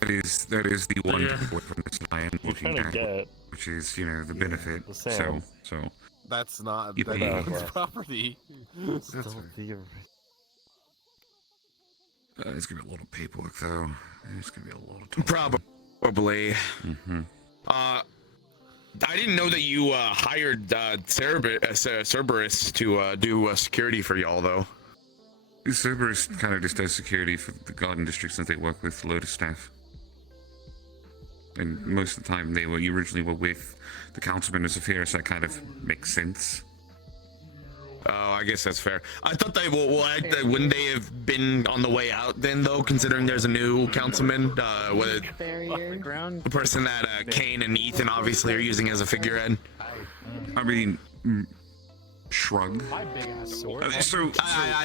That is the one takeaway from this lion looking kinda at, get. which is the benefit. The So sound. That's not You that's pay. no one's property. It's gonna be a lot of paperwork though. It's gonna be a lot of talk. Probably. Mm-hmm. I didn't know that you hired Cerberus to do security for y'all, though. Cerberus kind of just does security for the Garden District since they work with Lotus staff. And most of the time you originally were with the Councilman of Zephyr, so that kind of makes sense. Oh, I guess that's fair. I thought wouldn't they have been on the way out then, though, considering there's a new councilman? The person that Kane and Ethan obviously are using as a figurehead. I mean, shrug. I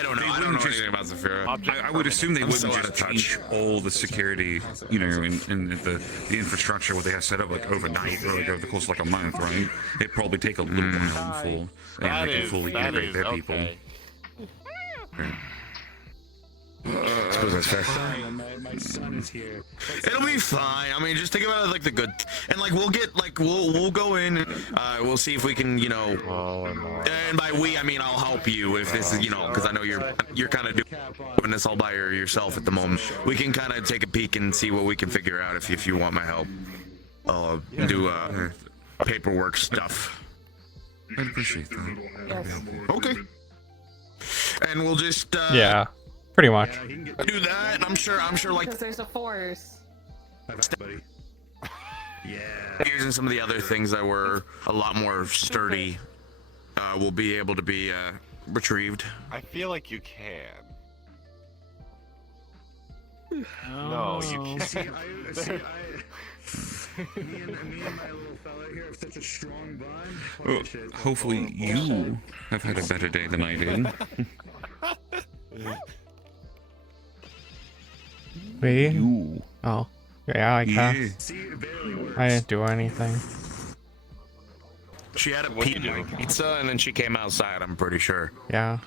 don't know. I don't know anything about Zafira. I would assume they wouldn't so out just of touch. change all the security, in the infrastructure what they have set up like overnight or like over the course of like a month, right? It'd probably take a little while before they can fully integrate their people. I suppose that's fair. My son is here. It'll be fine. I mean, just think about it like the good, and like we'll get like we'll go in. We'll see if we can, you know. And by we, I mean I'll help you if this is, you know, because I know you're kind of doing this all by yourself at the moment. We can kind of take a peek and see what we can figure out if you want my help. I'll do paperwork stuff. I appreciate that. Okay. And we'll just Yeah, pretty much. do that. And I'm sure like Because there's a force. using some of the other things that were a lot more sturdy will be able to be retrieved. I feel like you can. No, you can't. Me and my little fella here have such a strong bond. Well, hopefully you have had a better day than I did. Me? You. Oh. Yeah, I guess. I didn't do anything. She had a pizza and then she came outside, I'm pretty sure. Yeah.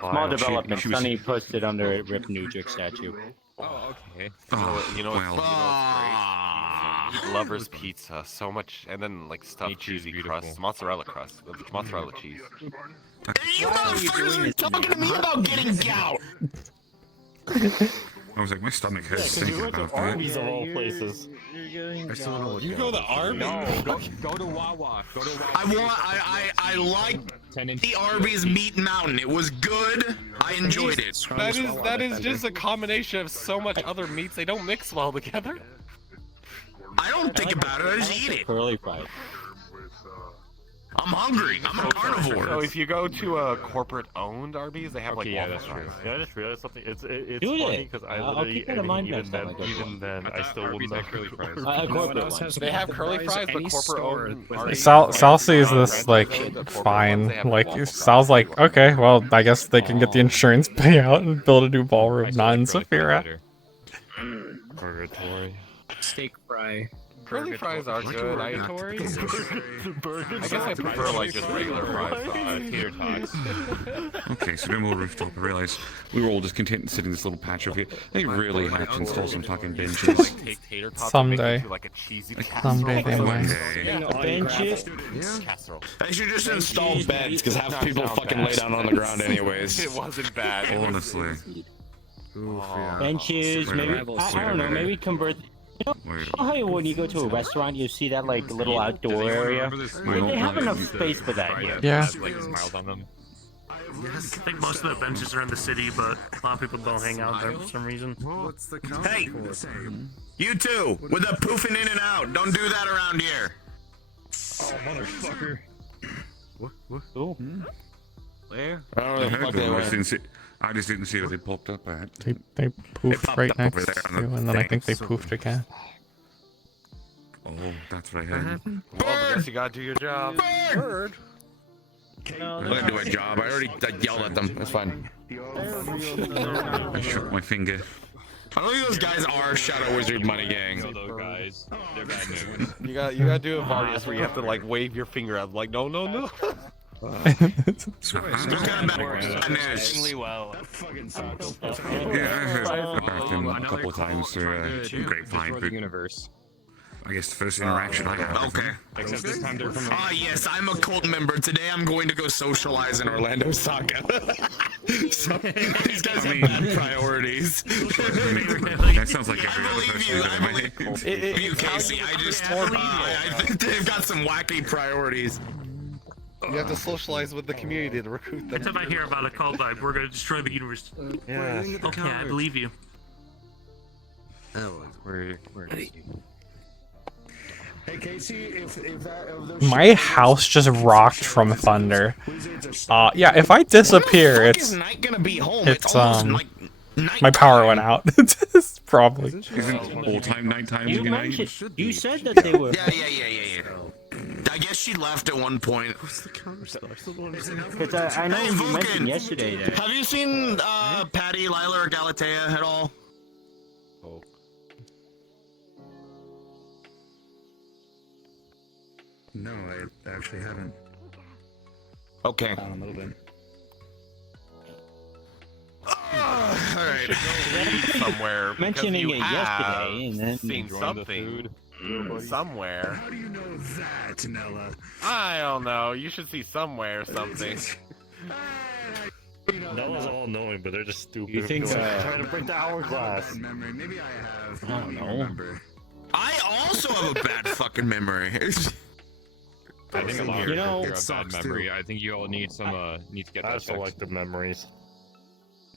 Small development. Sunny posted under a Rip Nugent statue. Oh, okay. Oh, you know what's Ah. great? Lover's pizza, so much, and then like stuffed cheesy crust, mozzarella crust, mozzarella cheese. You motherfuckers are talking to me about getting gout. I was like, my stomach hurts thinking about that. Arby's of all places. I still don't know what You go to Arby's? No, go to Wawa. Go to Wawa. I like the Arby's Meat Mountain. It was good. I enjoyed it. That is just a combination of so much other meats. They don't mix well together. I don't think about it. I just eat it. Curly fried. I'm hungry. I'm a carnivore. So if you go to a corporate-owned Arby's, they have like yeah, waffle that's true. fries. Yeah, I just realized something. It's Do funny it. because I I'll literally keep that in mind next time I go to even then I still wouldn't know. Corporate ones. They have curly fries, but corporate-owned Arby's. Sal sees this like fine. Like Sal's like, okay, well I guess they can get the insurance payout and build a new ballroom, not in Saphira. Purgatory. Steak fry. Curly fries are good. I guess I prefer like just regular fries. Tater tots. Okay, so then we'll rooftop. I realized we were all just content sitting in this little patch over here. They really had to install some fucking benches. Someday. Someday they might. Benches. They should just install beds, because half people fucking lay down on the ground anyways. It wasn't bad. Honestly. Benches. Maybe I don't know. Maybe convert. You know how when you go to a restaurant, you see that like little outdoor area? They have enough space for that here. Yeah. I think most of the benches are in the city, but a lot of people don't hang out there for some reason. Hey, you two, with the poofing in and out, don't do that around here. Oh, motherfucker. What? Cool. Where? I just didn't see where they popped up at. They poofed right next to you, and then I think they poofed again. Oh, that's what I heard. Well, I guess you gotta do your job. Bird. I'm gonna do a job. I already yelled at them. That's fine. I shook my finger. I don't think those guys are Shadow Wizard Money Gang. Guys, they're bad news. You gotta do a Vargas where you have to like wave your finger out like no. Surprisingly well. Yeah, I heard about them a couple of times through grapevine, but universe. I guess the first interaction I had. Okay. Except this time they're from. Ah, yes, I'm a cult member. Today I'm going to go socialize in Orlandosaka. So, these guys have bad priorities. That sounds like every other person that I might. You, Casey, I think they've got some wacky priorities. You have to socialize with the community to recruit them. Anytime I hear about a cult vibe, we're gonna destroy the universe. Yeah. Okay, I believe you. Where is he? Hey Casey, My house just rocked from thunder. Yeah, if I disappear, it's my power went out. It's probably. Isn't all-time nighttime You good night? mentioned, you said that they were. Yeah. I guess she left at one point. Because I know you mentioned yesterday that. Have you seen Patty, Lila, or Galatea at all? No, I actually haven't. Okay. A little bit. way to go somewhere. because Mentioning you it have yesterday, and then seen enjoying something somewhere. How do you know that, Nella? I don't know. You should see somewhere something. That was all knowing, but they're just stupid. You think, trying to break the hourglass? Memory. Maybe I have. I don't know. Remember. I also have a bad fucking memory. I think a lot of You know, people have bad memory. I think you all need some need to get I that also checked. like the memories.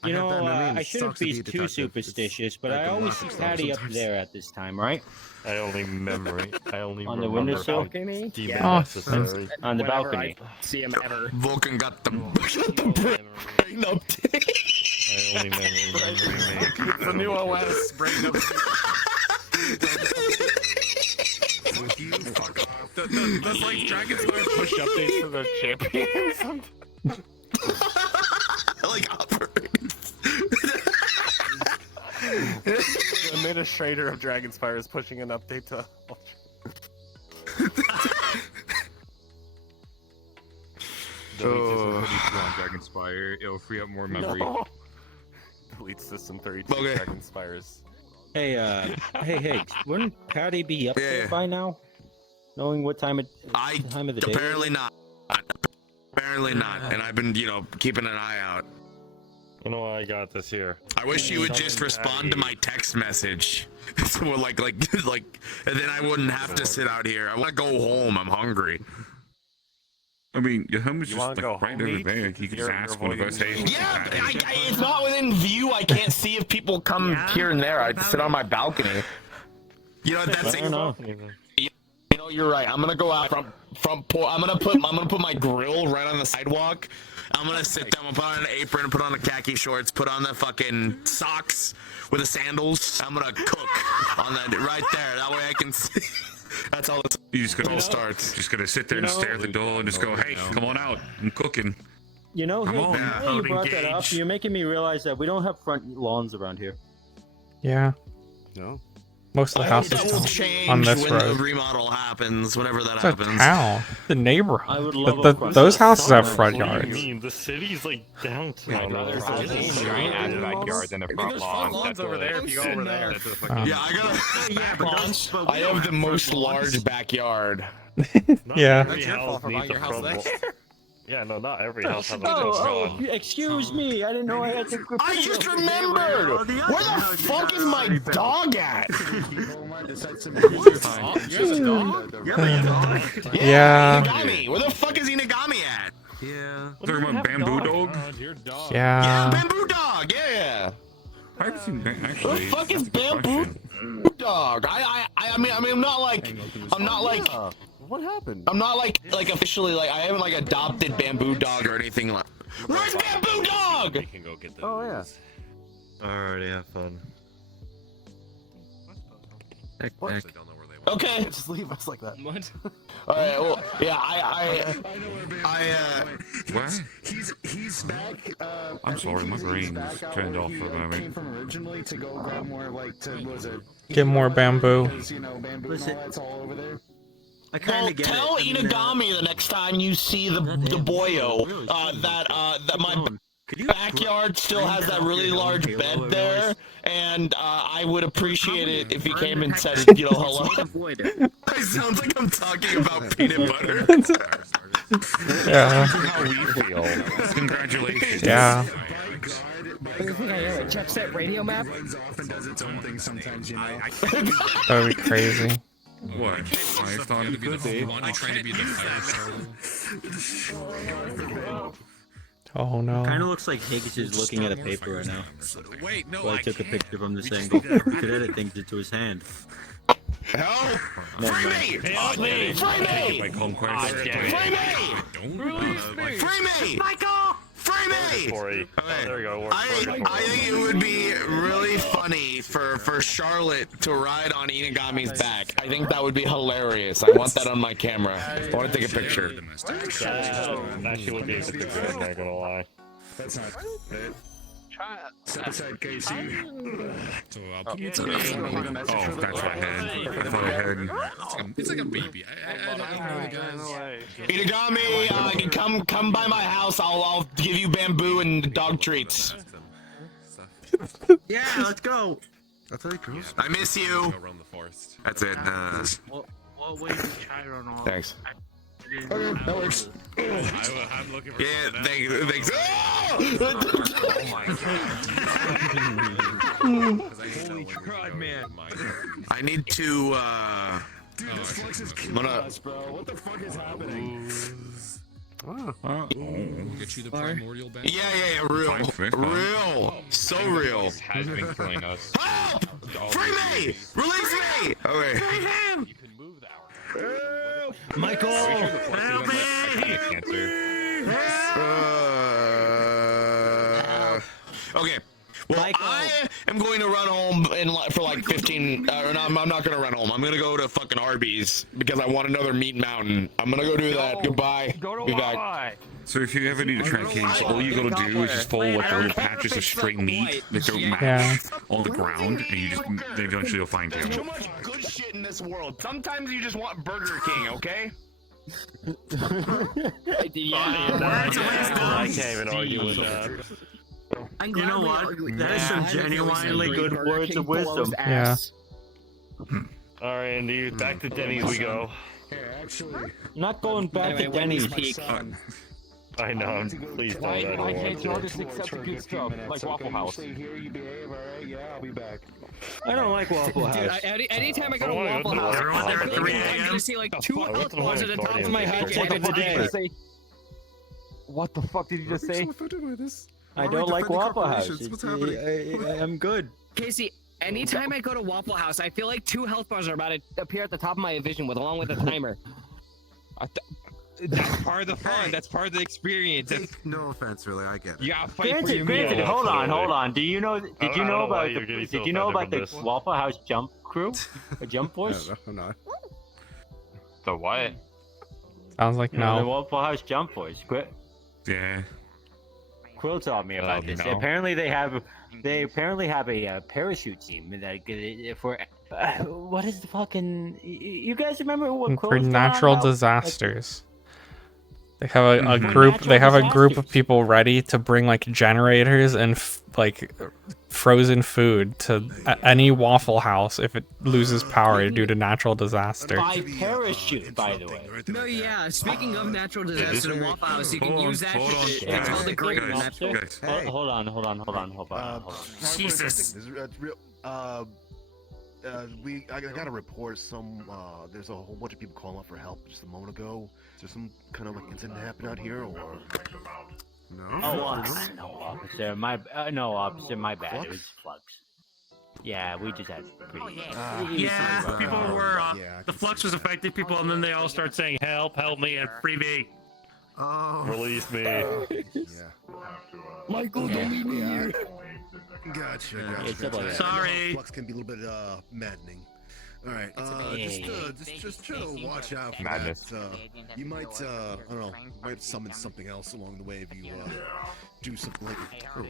You know, bad memory and I it shouldn't sucks to be be a too detective. superstitious, but Like I a always lot see of stuff Patty up sometimes. there at this time, right? I only memory. I only On the remember windowsill? balcony. Deem it Yeah. necessary. On the Whenever balcony. I see him ever. Vulcan got the brain update. I only memory. The new OS. Bring them. Does like Dragonslayer push updates for the champions? Like operates. The administrator of Dragonspire is pushing an update to Delete System 32 on Dragonspire. It'll free up more memory. No. Delete System 32 Okay. Dragonspires. Hey, hey, wouldn't Patty be up there Yeah. by now? Knowing what time of the day? Apparently not. Apparently not. And I've been, keeping an eye out. You know what? I got this here. I wish you would just respond to my text message. So like, and then I wouldn't have to sit out here. I want to go home. I'm hungry. I mean, your home is You just wanna go like right home, over Meat? there. You can just You're ask one of us. Hey, Yeah, it's not within view. I can't see if people come here and there. I sit on my balcony. You know, that's I don't know. You know, you're right. I'm gonna go out front porch. I'm gonna put my grill right on the sidewalk. I'm gonna sit down, I'm gonna put on an apron, put on the khaki shorts, put on the fucking socks with the sandals. I'm gonna cook on that right there. That way I can see. That's all this you just gotta all starts. Just gotta sit there and stare at the door and just go, hey, come on out. I'm cooking. You know, Come on. now that you brought that up, you're making me realize that we don't have front lawns around here. Yeah. No. Most of the That will houses change on this when the road. remodel happens, whenever that It's a happens. town. The neighborhood. I would love The- a front those lawn. houses have front What do yards. you mean? The city's like downtown. I'd rather have a giant ass backyard than a front There's lawn. front lawns over there if you go over there. That's a fucking Yeah, I gotta. I have the most large backyard. Yeah. That's your fault for buying your house there. Yeah, no, not every house has a Oh, front lawn. excuse me. I didn't know I had to. I just remembered. Where the fuck is my dog at? Yeah. Inagami. Where the fuck is Inagami at? Yeah. Talking about bamboo dog? Yeah, Yeah. bamboo dog. Yeah. I haven't seen that Where actually. the fuck is That's a good bamboo question. dog? I mean, I'm not like, What happened? I'm not like officially like, I haven't like adopted bamboo dog or anything like. Where's bamboo dog? We can go get those. Oh yeah. Alrighty, have fun. What? Okay. Just leave us like that. What? All right. Well, yeah. What? He's back. I'm sorry, my brain was turned off for a Came moment. from originally to go grab more like to was it? Get more bamboo. Because, you know, bamboo and all that's all over there. Well, tell Inagami the next time you see the boyo that my backyard still has that really large bed there, and I would appreciate it if he came and said, hello. It sounds like I'm talking about peanut butter. Yeah. How we feel. Congratulations. Yeah. Check that radio map. Often does its own thing sometimes, you know. That would be crazy. What? I thought it could be. I'm trying to be the fire Oh no. Kind of looks like Higgs is looking at a paper right now. Wait, no, So I I took a can't. picture from this angle. You could edit things into his hand. Help! Free me! Help me! Free me! My conquest. Free me! Free me! Michael! Free me! Corey. Oh, there we go. I think it would be really funny for Charlotte to ride on Inagami's back. I think that would be hilarious. I want that on my camera. I want to take a picture. That actually would be a good video, I'm not gonna lie. That's not it. Step aside, Casey. So I'll put it Oh, that's what I had. I thought I heard. It's like a baby. I don't know the guys. Inagami, come by my house. I'll give you bamboo and dog treats. Yeah, let's go. That's how it goes. I miss you. Around the forest. That's it. What way to try to run off? Thanks. Okay, that works. I'm looking for Yeah, thanks. Oh my Holy crud, man. I need to. Dude, this flex is killing us, bro. What the fuck is happening? Get you the primordial back. Yeah, real, so real. Has been killing us. Help! Free me! Release me! Okay. You can move the hour. Michael! Help me! Okay. Well, I am going to run home for like 15. No, I'm not going to run home. I'm going to go to fucking Arby's because I want another meat mountain. I'm going to go do that. Goodbye. Be back. So if you ever need to try and change, all you gotta do is just follow like the little patches of stray meat that don't match on the ground, and you just eventually you'll find There's too them. much good shit in this world. Sometimes you just want Burger King, okay? I can't even argue with that. You know what? That is some genuinely good words of wisdom. Yeah. Alright, Andy, back to Denny's we go. Not going back to Denny's. I know, please don't. I don't Why want can't you all to. just accept the good stuff, like Waffle House? I'll be back. I don't like Waffle House. Dude, anytime I go to Waffle House, Everyone there at 3 I'm a.m. gonna see like 2 health bars at the top of my head. What the fuck did you just say? I don't like Waffle House. What's happening? I'm good. Casey, anytime I go to Waffle House, I feel like 2 health bars are about to appear at the top of my vision with, along with a timer. That's part of the fun. That's part of the experience. No offense, really. I get it. You gotta fight for your Granted, meal. hold on. Do you know? Did you I don't know know why about you're getting the? Did so you know about offended the from this. Waffle House jump crew? A jump force? No, I'm not. The what? Sounds like The no. Waffle House jump force. Yeah. Quill told me about this. no. Apparently they have a parachute team that for what is the fucking? You guys remember what For Quill's natural done? disasters. They have a group. They have a group of people ready to bring like generators and like frozen food to any Waffle House if it loses power due to natural disaster. By parachute, by the way. No, yeah. Speaking of natural disaster in Waffle House, you can use that shit. It's called the Great Natural. Hold on. Jesus. I got a report. There's a whole bunch of people calling up for help just a moment ago. Is there some kind of like incident happened out here, or? No. No, officer, my bad. It was Flux. Yeah, we just had pretty. Yeah, people were. The flux was affecting people, and then they all start saying, "Help me!" and "Free me." Oh. Release me. Michael, don't leave me here. Gotcha. Sorry. Flux can be a little bit maddening. All right, just try to watch out for Madness. that. You might, I don't know, might summon something else along the way if you do something like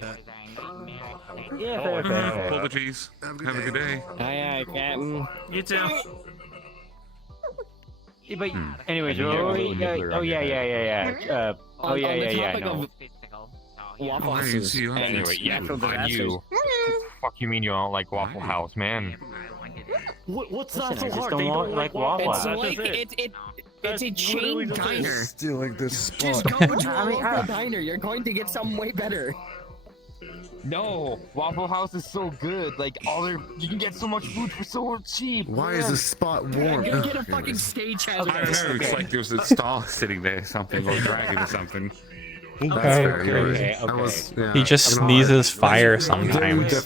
that. Yeah, fair. Apologies. Have a good day. Aye, Captain. You too. Yeah, but anyways, yeah. Waffle I House. didn't see you. Anyway, Natural disasters. you. Fuck you mean you don't like Waffle House, man? What's Listen, not so I just hard? don't They don't like Waffle It's House. like it's a chain diner. Stealing this Just spot. go to a local diner. You're going to get something way better. No, Waffle House is so good. Like you can get so much food for so cheap. Why is this spot warm? You're gonna get a fucking stage I don't know. hazard. It's like there was a star sitting there, something, or a dragon or something. He just sneezes fire sometimes. Your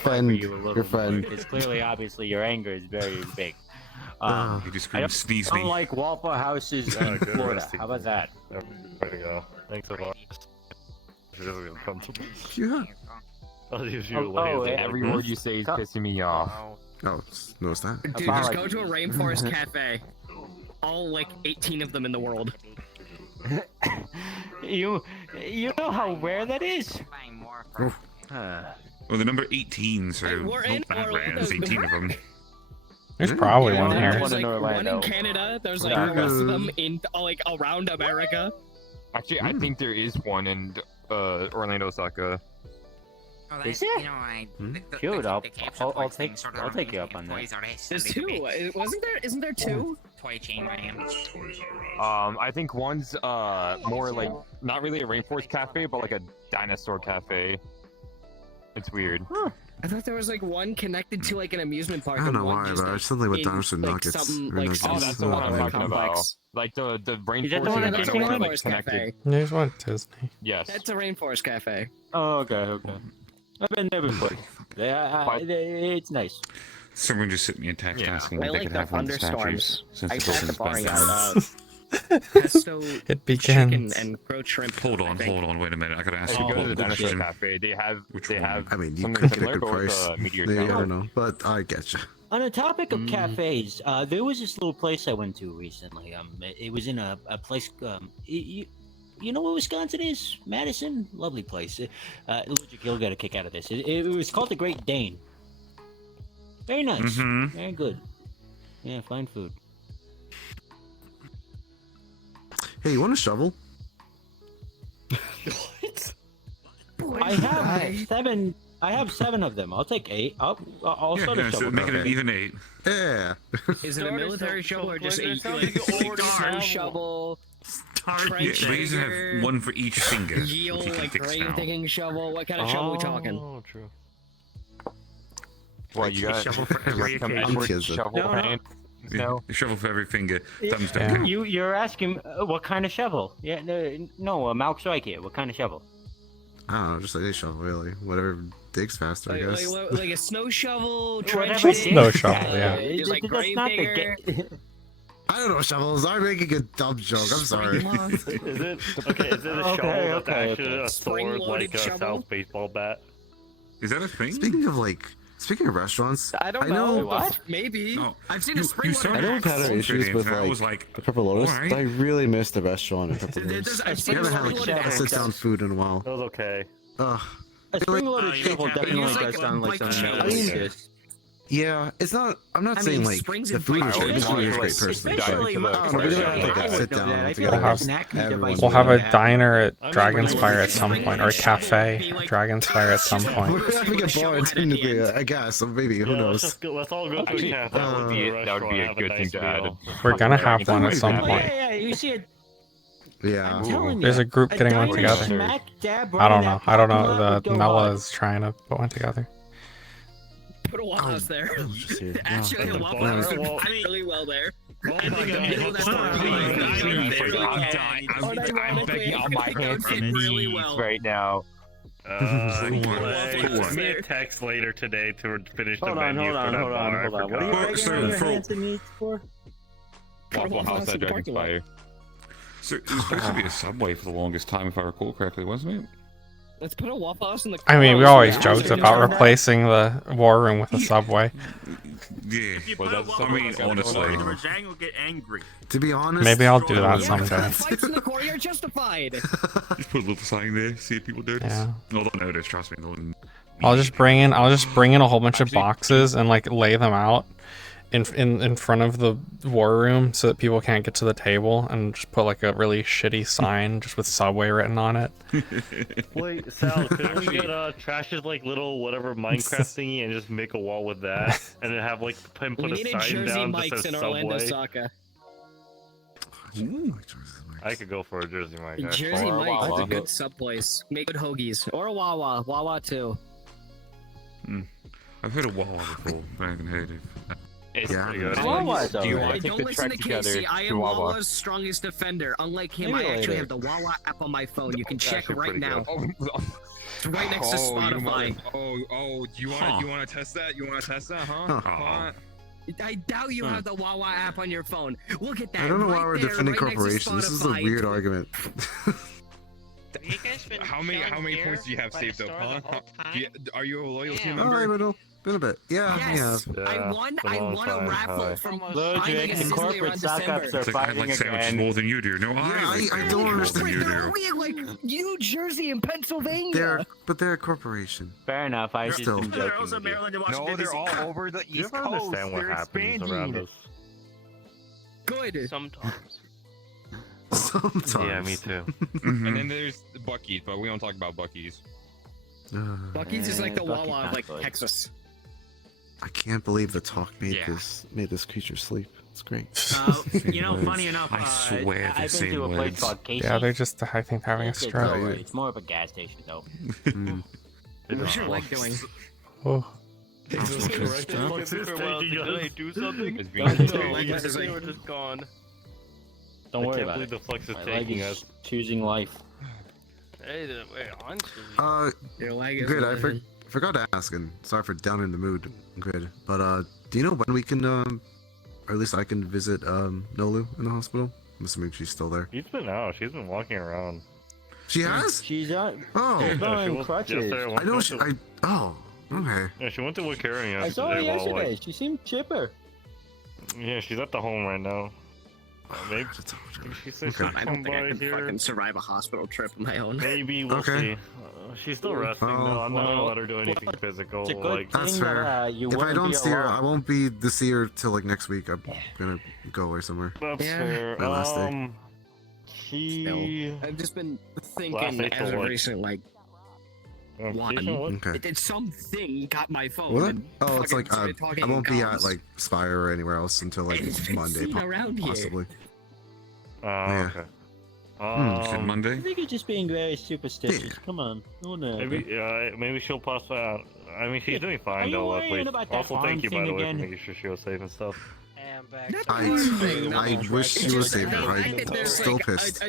friend. It's clearly, obviously, your anger is very big. You just scream, sneeze me. Unlike Waffle Houses in Florida. How about that? Way to go. Thanks a lot. Really uncomfortable. Yeah. I'll use you later. Every word you say is pissing me off. Oh, notice that. Dude, just go to a rainforest cafe. All like 18 of them in the world. You know how rare that is? Well, the number 18, so we're in not that rare. There's 18 of them. There's probably one here. There's like one in Canada. There's like the rest of them in like around America. Actually, I think there is one in Orlandosaka. Is there? Shoot, I'll take you up on that. There's two. Wasn't there? Isn't there two? Toy chain man. I think one's more like not really a rainforest cafe, but like a dinosaur cafe. It's weird. I thought there was like one connected to like an amusement park. I don't and know one why, just, but like, it's something with in, dinosaur like, nuggets. something, or like, nuggets. Oh, that's the one I'm talking about. complex. Like the rainforest. Is that the one That's a cafe, like, rainforest connected. cafe. There's one at Disney. Yes. That's a rainforest cafe. Oh, okay. I've been there before. It's nice. Someone just sent me a text asking I if they like could the have one of the thunderstorms. statues since I the passed the building's bar been pesto It chicken begins. and grilled shrimp. Hold on, wait a minute. I gotta ask If you you go to the a dinosaur question. cafe, they have I mean, you something could get a similar, good but with price. a meteor Maybe, I shower. don't know, but I get you. On the topic of cafes, there was this little place I went to recently. It was in a place. You know where Wisconsin is? Madison, lovely place. Luigi, you'll get a kick out of this. It was called the Great Dane. Very nice. Very good. Yeah, fine food. Hey, you want a shovel? I have 7. I have 7 of them. I'll take 8. I'll start a So shovel. make it an even 8. Yeah. Is it a military shovel or just a star shovel? Yeah, Trench but you digger, have one for each finger. Yield, if you can like fix grave now. digging shovel. What kind of shovel are we talking? Oh, true. What you got? Shovel for every Some occasion. Edward shovel No. hand? No. A shovel for every finger. Thumbs don't count. You're asking what kind of shovel? Yeah, no, Malk's right here. What kind of shovel? I don't know, just like a shovel, really. Whatever digs faster, I guess. Like a snow shovel, trench Whatever dig, Snow shovel, yeah. just like That's grave not the digger. I don't know shovels. I'm making a dumb joke. I'm sorry. Is it okay? Is it a Okay, shovel that's okay, actually a sword, Spring-loaded like a shovel? South baseball bat? Is that a thing? Speaking of restaurants, I don't know. What? Maybe. No. I've seen a spring you loaded started I don't have Culture issues Dance, with and I like, was like, the Purple Lotus. alright. I really miss the restaurant in Purple Lotus. I've We seen a haven't had spring like loaded a sit-down food in a while. It was okay. Ugh. A spring-loaded yeah, shovel yeah, definitely use, does sound like something that would exist. Yeah, it's not. I'm not I saying mean, like springs the and food is plates. great. The food is great personally, but Especially we're gonna have like a sit down I feel together. like a snacking device We'll have would a diner at I'm Dragon's really Fire at looking some for point, or a cafe Dragon's Fire at some point. We're having a bar technically, I guess. So maybe who Yeah, knows? let's all go to a Actually, cafe. that would be a good thing to add. We're gonna have one at some Oh, point. yeah, you see it. Yeah. I'm telling There's you, a group getting one diner together. smack dab I right don't in know. that I don't parking lot know. would The go Nella's trying to put one together. Put a Waffle House there. Dude, Actually, no. a Waffle House would Well, fit really well there. Oh my god. I'm begging on my hands and really knees well. right now. Send me a text later today to finish the menu for that bar. I What are you forgot. begging on your hands and knees for? Waffle House at Dragon's Fire. So it was supposed to be a Subway for the longest time, if I recall correctly, wasn't it? Let's put a Waffle House in the. I mean, we car. always Yeah. joked about replacing the war room with a Subway. Yeah. If you Well, put a that's, Waffle I mean, House in the honestly. corner, the Rajang will get angry. To be honest, Maybe I'll do that Yeah, someday. fights in the courtyard justified. Just put a little sign there, see if people notice. Yeah. No, they'll notice, trust me. They'll... I'll just bring in a whole bunch of boxes and like lay them out in front of the war room so that people can't get to the table, and just put like a really shitty sign just with Subway written on it. Wait, Sal, couldn't we get Trash's like little whatever Minecraft thingy and just make a wall with that, and then have like put We a need a sign Jersey down that Mike's says in Subway? Orlandosaka. I could go for a Jersey Mike. Jersey actually. Mike's is a good sub place. Make good hoagies or a Wawa. Wawa too. I've heard of Wawa before, but I haven't heard of. It's Yeah. pretty good. Wawa, Do you though. want to take Don't the listen trek to together Casey. I to am Wawa? Wawa's strongest defender. Unlike him, Maybe I actually later. have the Wawa app on my phone. You can That's check actually right pretty now. good. It's right next to Spotify. Do you want to test that? You want to test that, huh? Huh. I doubt you have the Wawa app on your phone. Look at that. I don't know why right we're there, defending right next to corporations. This is a Spotify. weird argument. How many points do you have saved up, huh? Are you a loyal team Oh, member? Riddle. Been a bit. Yeah, Yes, yeah. I won a raffle from finding a the Sizzler corporate on stock December. ups are It's like, I fighting like sandwiches again. more than you do. No, Yeah, I like I don't sandwiches more understand. than you They're do. only like New Jersey and Pennsylvania. They're a corporation. Fair enough. I just Still. been They're joking also with you. Maryland and Washington. No, they're DC. all over the Do you East ever Coast. understand what They're happens expanding. around us? Good. Sometimes. Sometimes. Yeah, me too. And then there's Buc-ee's, but we don't talk about Buc-ee's. Bucky's is like the Bucky's Wawa of not like good. Texas. I can't believe the talk made Yeah. this creature sleep. It's great. You know, funny enough, I swear I've the been to same a place words. called Casey's. Yeah, they're just, I think, having a It's stroke. alright. It's more of a gas station, though. What's your leg doing? Oh. What's this taking us? do something? It's Don't being go. taken. Like, We're just gone. Don't I worry can't about believe it. the flex is My leg taking is us. choosing life. Hey, wait, on Uh, Your leg is Grid, I living. forgot to ask, and sorry for downing the mood, Grid. But do you know when we can or at least I can visit Nolu in the hospital? I'm assuming she's still there. She's been out. She's been walking around. She has? She's on. Oh, She's Yeah, she on was crutches. yesterday. I know she. Oh, okay. Yeah, she went to look carrying I saw her yesterday. While, yesterday. like, She seemed chipper. yeah, she's at the home right now. Maybe she said she'll I come don't think I by can here. fucking survive a hospital trip on my own. Maybe we'll Okay. see. She's still resting though. I'm not gonna let her do anything physical. It's a good Like, That's thing fair. that you If I wouldn't don't be see her, alone. I won't be to see her till like next week. I'm gonna go away somewhere. that's Yeah. fair. My last day. She. I've just been Last thinking day as for of what? recent, like, one. Okay. It something got my phone. What? and Oh, it's fucking like started talking I won't in be at comms. like Spire or anywhere else until like It's Monday, seen around here. possibly. Oh, okay. You said Monday? I think you're just being very superstitious. Come on. Oh, no. Maybe, maybe she'll pass out. I mean, she's doing Are fine you though. worrying Luckily. about that Also, farm thank you by thing the way again? for making sure she was safe and stuff. I wish she was safe. I'm There's, still like, pissed.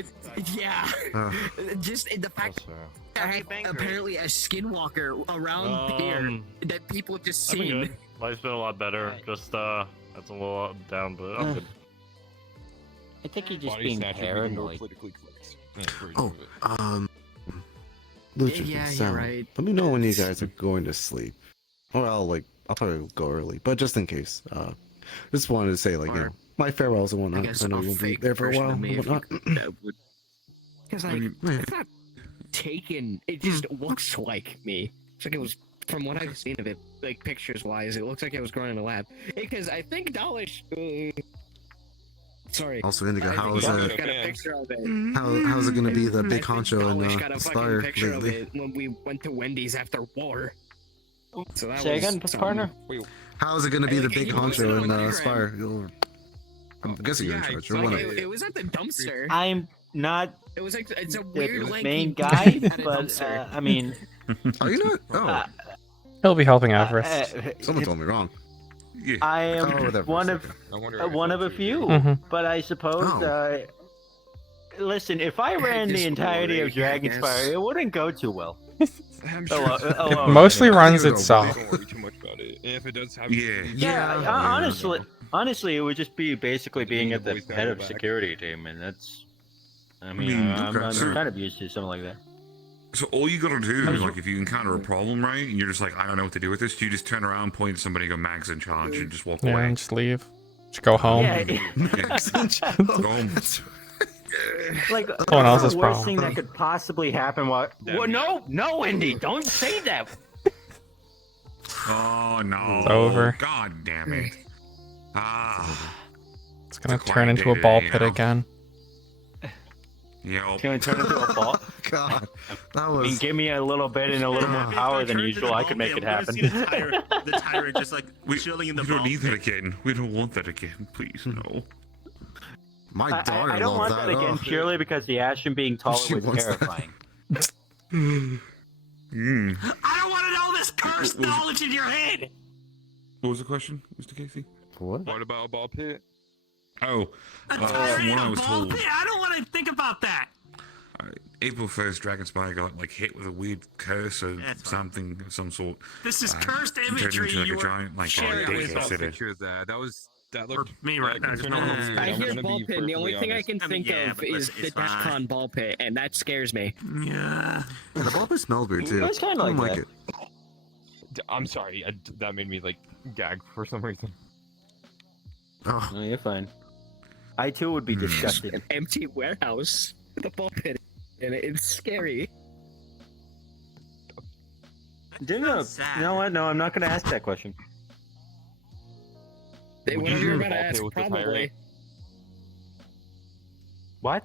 Yeah. Just in the fact that I have apparently a skinwalker around here that people have just I've been seen. good. Life's been a lot better. Just that's a little up and down, but I'm good. I think you're just Body being snatcher being more paranoid. politically correct. That's version Oh, of it. Lucian, Yeah, you're Sal, right. let me know when you guys are going to sleep. Or I'll probably go early, but just in case. Just wanted to say, like, you know, my farewells and I whatnot. guess I know a you'll be fake there for a version while of me and if you whatnot. that would. Because like, it's not taken. It just looks like me. It's like it was from what I've seen of it, like pictures wise. It looks like it was grown in a lab. Because I think Dalish. Sorry. Also, Indigo, I how think is Dalish it? got a picture of it. How's it gonna be the I big think honcho Dalish in got a Spire fucking picture of lately? it when we went to Wendy's after war. So that Say was again, something. partner? How is it gonna be the Like, big he posted honcho on in Telegram. Spire? I'm guessing you're in Yeah, charge. it's Or like, one of it was at the dumpster. I'm not It was like it's a the weird link. main he guy, at a but dumpster. I mean, Oh, you know what? Oh, He'll be helping Everest. someone told me wrong. Yeah. I Follow with am Everest, one of okay. I wonder if one of a it's few. Mhm. But I suppose. Oh. Listen, if I ran the just entirety of worry, I Dragonspire, guess. it wouldn't go too well. I'm Alone, Mostly anyway. runs I think it'll go itself. Don't worry too much about it. If it does have, Yeah. Yeah, honestly, it would just be basically being at the Boys got head your of back. security team, and that's. I mean, mean, I'm okay. kind of used to something like that. So all you gotta do is like if you encounter a problem, right, and you're just like, I don't know what to do with this, you just turn around, point at somebody, go Mag's in charge, and just walk Yeah, away. and just leave. Just go home. Yeah, Go home. like Someone what's else's the worst problem. thing that could possibly happen? While well, no, Indy, don't say that. Oh no. It's over. God damn it. It's gonna It's a turn quiet into a day ball today, pit you know? again. Yep. It's gonna turn into a ball. God, that I mean, was. give me a little bit and a little more power than usual. I could make it happen. The tyrant just like We, chilling in the we don't ball need that pit. again. We don't want that again. Please, no. My daughter I don't want loved that again Oh. purely because the Ashen being taller She was wants that. terrifying. Mm. I don't want to know this cursed What was it? knowledge in your head. What was the question, Mr. Casey? What? What about a ball pit? Oh, A from tyrant what in I a was ball told, pit. I don't want to think about that. April 1st, Dragonspire got like hit with a weird curse or That's fine. something of some sort. This is Uh, cursed turned imagery. into like You a were giant like sharing body with city. us. Picture of that. That For looked me right now. Just no one else. I I'm hear gonna ball be pit, and the only perfectly thing I honest. can I mean, think yeah, of but is it's the fine. DEFCON ball pit, and that scares me. Yeah. Yeah, the ball pit smells weird too. It's kinda I don't like like that. it. I'm sorry. That made me like gag for some reason. Oh, No, you're fine. I too would be disgusted. An empty warehouse with a ball pit in it. It's scary. You know what? No, I'm not going to ask that question. They Would you whatever you're share about the to ball ask, pit with the probably. tyrant? What?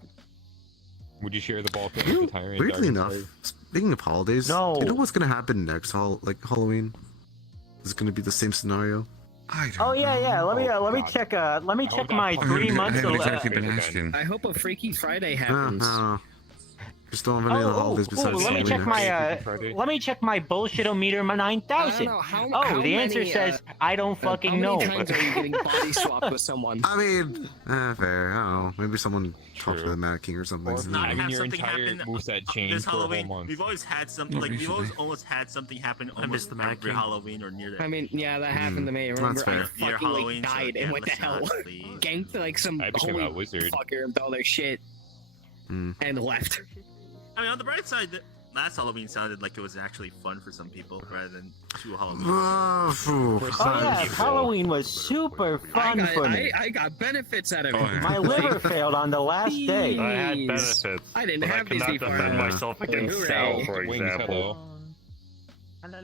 Would you share the ball pit with the tyrant? weirdly enough, speaking of holidays, No. do you know what's gonna happen next Halloween? Is it gonna be the same scenario? Oh yeah. Let me check. Let me check my 3 months. I haven't exactly been asking. I hope a Freaky Friday happens. Just don't have any of the holidays besides let me check Halloween. my let me check my bullshit-o-meter 9000. How The answer many, says I don't fucking know. How many times are you getting body swapped with someone? I mean, fair. I don't know. Maybe someone talked to the Mad King or something. Or Not have your something entire happen moveset changed this for a whole Halloween. month. We've always had something Not like we've always recently. almost had something happen I almost missed the Mad every King. Halloween or near that. I mean, yeah, that happened to me. That's Remember, I fair. Near fucking Halloween, so died, yeah, and what the let's hell? not, please. Ganked like some I became holy a wizard. fucker with all their shit and left. I mean, on the bright side, last Halloween sounded like it was actually fun for some people rather than 2 Halloweens. Oh yeah, Halloween was super fun for me. I got benefits out of it. My liver failed on the last day. I had Jeez. benefits. I didn't but have I could these not before. defend myself against Hooray. Sal, for Wings, example.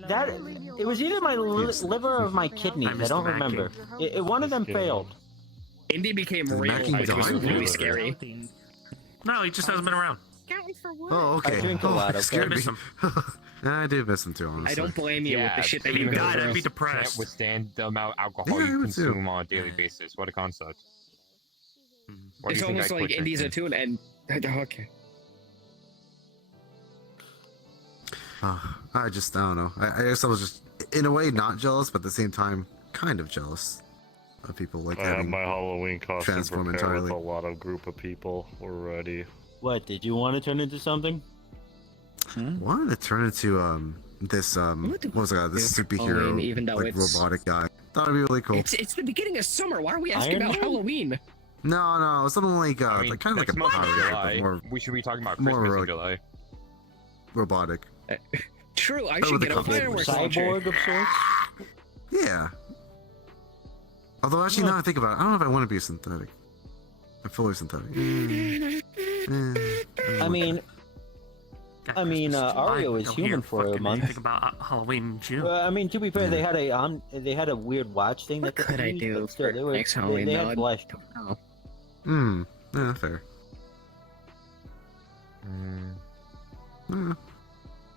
That it was either my liver or my kidneys. I don't remember. One of them failed. Indy became Did real, Mac King which was die? really scary. No, he just hasn't been around. Oh, okay. I drink a lot, okay? Scared I miss me. him. I do miss him too, honestly. I don't blame you with the shit that you even go God, I'd through. be Can't depressed. withstand the amount of alcohol Yeah, I you would too. consume on a daily basis. What a concept. Why do It's you think almost I like quit Indy's a drinking? tune and okay. I don't know. I guess I was just, in a way, not jealous, but at the same time, kind of jealous of people like I have having my Halloween costume transform prepared entirely. with a lot of group of people. We're ready. What, did you want to turn into something? Wanted to turn into this what was it? This superhero even though like it's- robotic guy. Thought it'd be really cool. It's the beginning of summer. Why are we asking Iron about Man? Halloween? No, something like I mean, like kind of like a next month in pirate, July, but more we should be talking about more Christmas in like- July. robotic. True, I Oh, should with get the a fireworks launcher. Cyborg of sorts? Yeah. Although actually, now I think about it, I don't know if I want to be a synthetic. I'm fully synthetic. I mean, Ario is human for a month. Think about Halloween in June. I mean, to be fair, they had a weird watch thing What that could I used, do but still, for they were next Halloween, they though? had blush. Yeah, fair.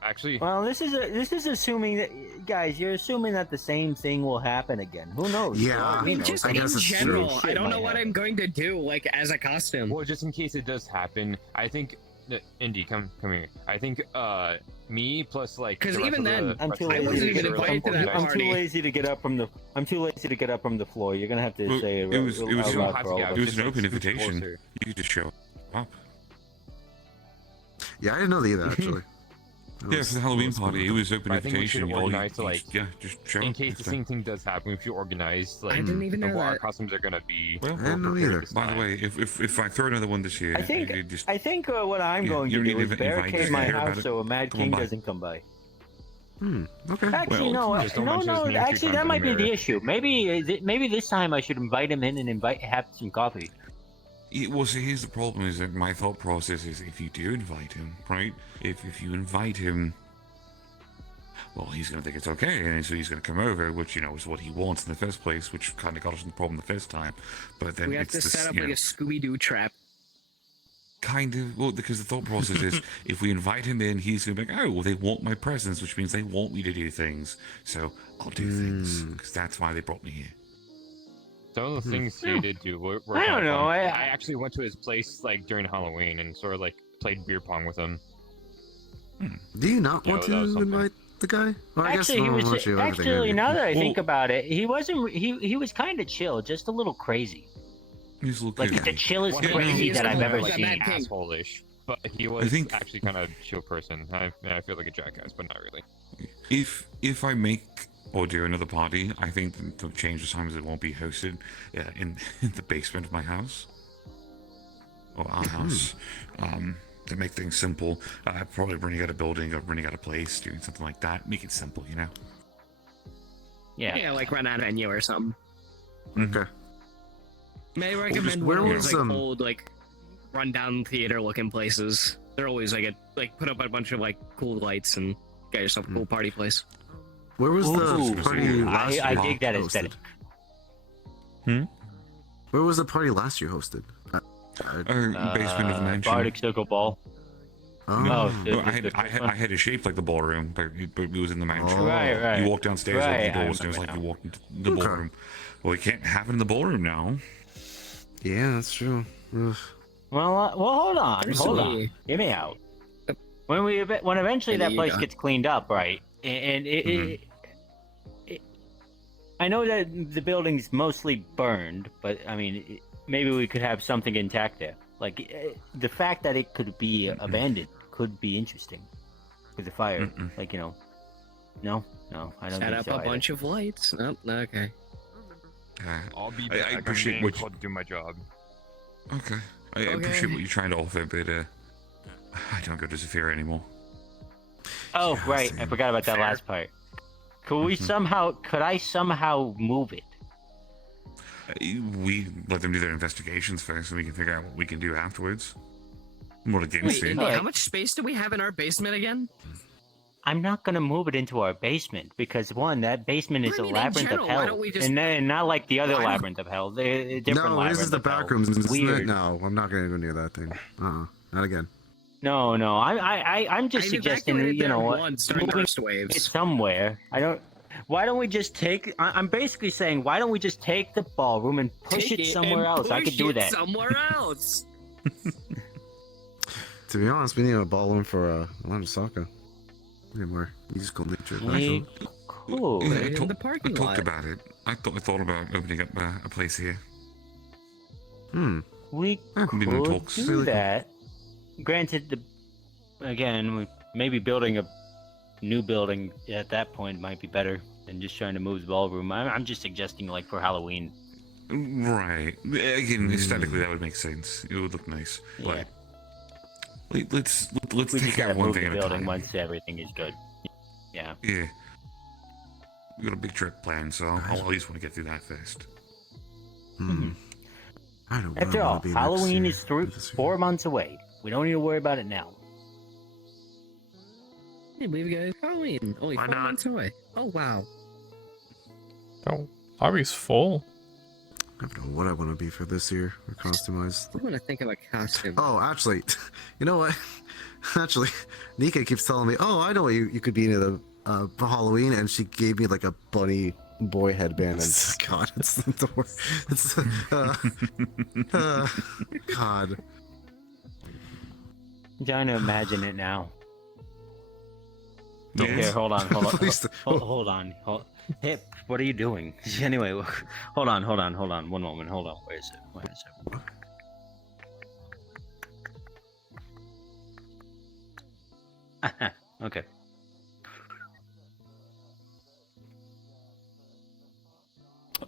Actually, Well, this is assuming that, guys, you're assuming that the same thing will happen again. Who knows? Yeah, I mean, just I in guess it's general, true. I don't know what Shit I'm going to do, like, as a costume. well, just in case it does happen, I think Indy, come here. I think me plus like 'Cause the rest even of then, the I'm rest too of the wasn't lazy. even group are, like, invited to that organized. I'm party. too lazy to get up from the. I'm too lazy to get up from the floor. You're gonna have to Well, say it was out You don't loud have for to all get of out, It us. was just, an like, open scoot invitation. closer. You could just show up. Yeah, I didn't know that either, actually. Yeah, for the Halloween party, it was open I think we should invitation. All you- organize to, like, yeah, just show in up. case It's the fine. same thing does happen, we should organize like I didn't even know what our that. costumes are gonna be. Well, I didn't know either. by the way, if I throw another one this year, I think you just what I'm Yeah, going you to don't do need is to invite barricade us my to hear about house it. so a Mad Come on King by. doesn't come by. Okay. Actually, Well, just don't mention his name too actually, that times might in be the the mirror. issue. Maybe this time I should invite him in and have some coffee. Well, see, here's the problem: is that my thought process is, if you do invite him, right? If you invite him, well, he's gonna think it's okay, and so he's gonna come over, which is what he wants in the first place, which kind of got us in the problem the first time. But then We have it's to this, set up you like know, a Scooby-Doo trap. kind of, well, because the thought process is, if we invite him in, he's gonna be like, oh, well, they want my presence, which means they want me to do things, so I'll do things, because that's why they brought me here. Some of the things he did do were I don't kinda know, fun. I actually went to his place like during Halloween and sort of like played beer pong with him. Do you not Yeah, want that was to something. invite the guy? Well, I guess Actually, he no, was unless you have everything actually in now you. that I think Well- about it, he wasn't. He was kind of chill, just a little crazy. He's a little Like kid. the chillest Well, crazy he's that I've kinda ever like a seen. Mad King. Asshole-ish, but he was think- actually kind of chill person. I feel like a jackass, but not really. If I make or do another party, I think they'll change the times it won't be hosted in the basement of my house or our house. To make things simple, probably renting out a building or renting out a place, doing something like that. Make it simple, you know. Yeah, like run out of venue or something. Okay. May I just recommend where one of was, those like um, old like rundown theater looking places. They're always like put up a bunch of like cool lights and get yourself a cool party place. Where was Ooh, the party last year? I dig that hosted? aesthetic. Where was the party last year hosted? Basement of the mansion. Bardic Circle Ball. I had a shape like the ballroom, but it was in the mansion. Right. You walk downstairs, open Right, the doors, I and it was like remember you walked into the ballroom. Well, we can't have it in the ballroom now. Yeah, that's true. Ugh. Well, hold on. Hear me out. When eventually that place gets cleaned up, right? And I know that the building's mostly burned, but I mean, maybe we could have something intact there. Like the fact that it could be abandoned could be interesting with the fire. Like no, I don't Set think up so a either. bunch of lights. Oh, okay. I'll be I back. appreciate I'm what being told to do my job. Okay. I appreciate what you're trying to offer, but I don't go to Zafira anymore. Oh, right. I forgot about that last part. Could we could I somehow move it? We let them do their investigations first, and we can figure out what we can do afterwards. What against Wait, it? how much space do we have in our basement again? I'm not gonna move it into our basement because one, that basement is a labyrinth of hell, and not like the other labyrinth of hell. They're a different No, labyrinth. this is the of hell. back rooms, isn't it? Weird. No, I'm not gonna go near that thing. Not again. No, I'm just suggesting moving it somewhere. Why don't we just take? I'm basically saying, why don't we just take the ballroom and push it somewhere else? I could do that. Somewhere else. To be honest, we need a ballroom for Orlandosaka. We need more musical nature. Cool. Yeah, In the parking I talked lot. about it. I thought about opening up a place here. We could do that. Granted, maybe building a new building at that point might be better than just trying to move the ballroom. I'm just suggesting, like, for Halloween. Right. Again, aesthetically, that would make sense. It would look nice. Yeah. But let's We take just gotta out one move thing the at a building time. once everything is good. Yeah. Yeah. We got a big trip planned, so I'll at least want to get through that first. I don't After wanna all, be next Halloween year. is 4 months away. We don't need to worry about it now. Hey, believe you guys Halloween. Only 4 months away. Oh wow. Oh, lobby's full. I don't know what I want to be for this year or customized. I want to think of a costume. Oh, actually, you know what? Actually, Nika keeps telling me, "Oh, I know what you could be into the for Halloween," and she gave me like a bunny boy headband. And God, it's the worst. It's God. I'm trying to imagine it now. Don't. Here, hold on. Please Hold on. Hey, what are you doing? Anyway, hold on. One moment. Hold on. Where is it? Okay.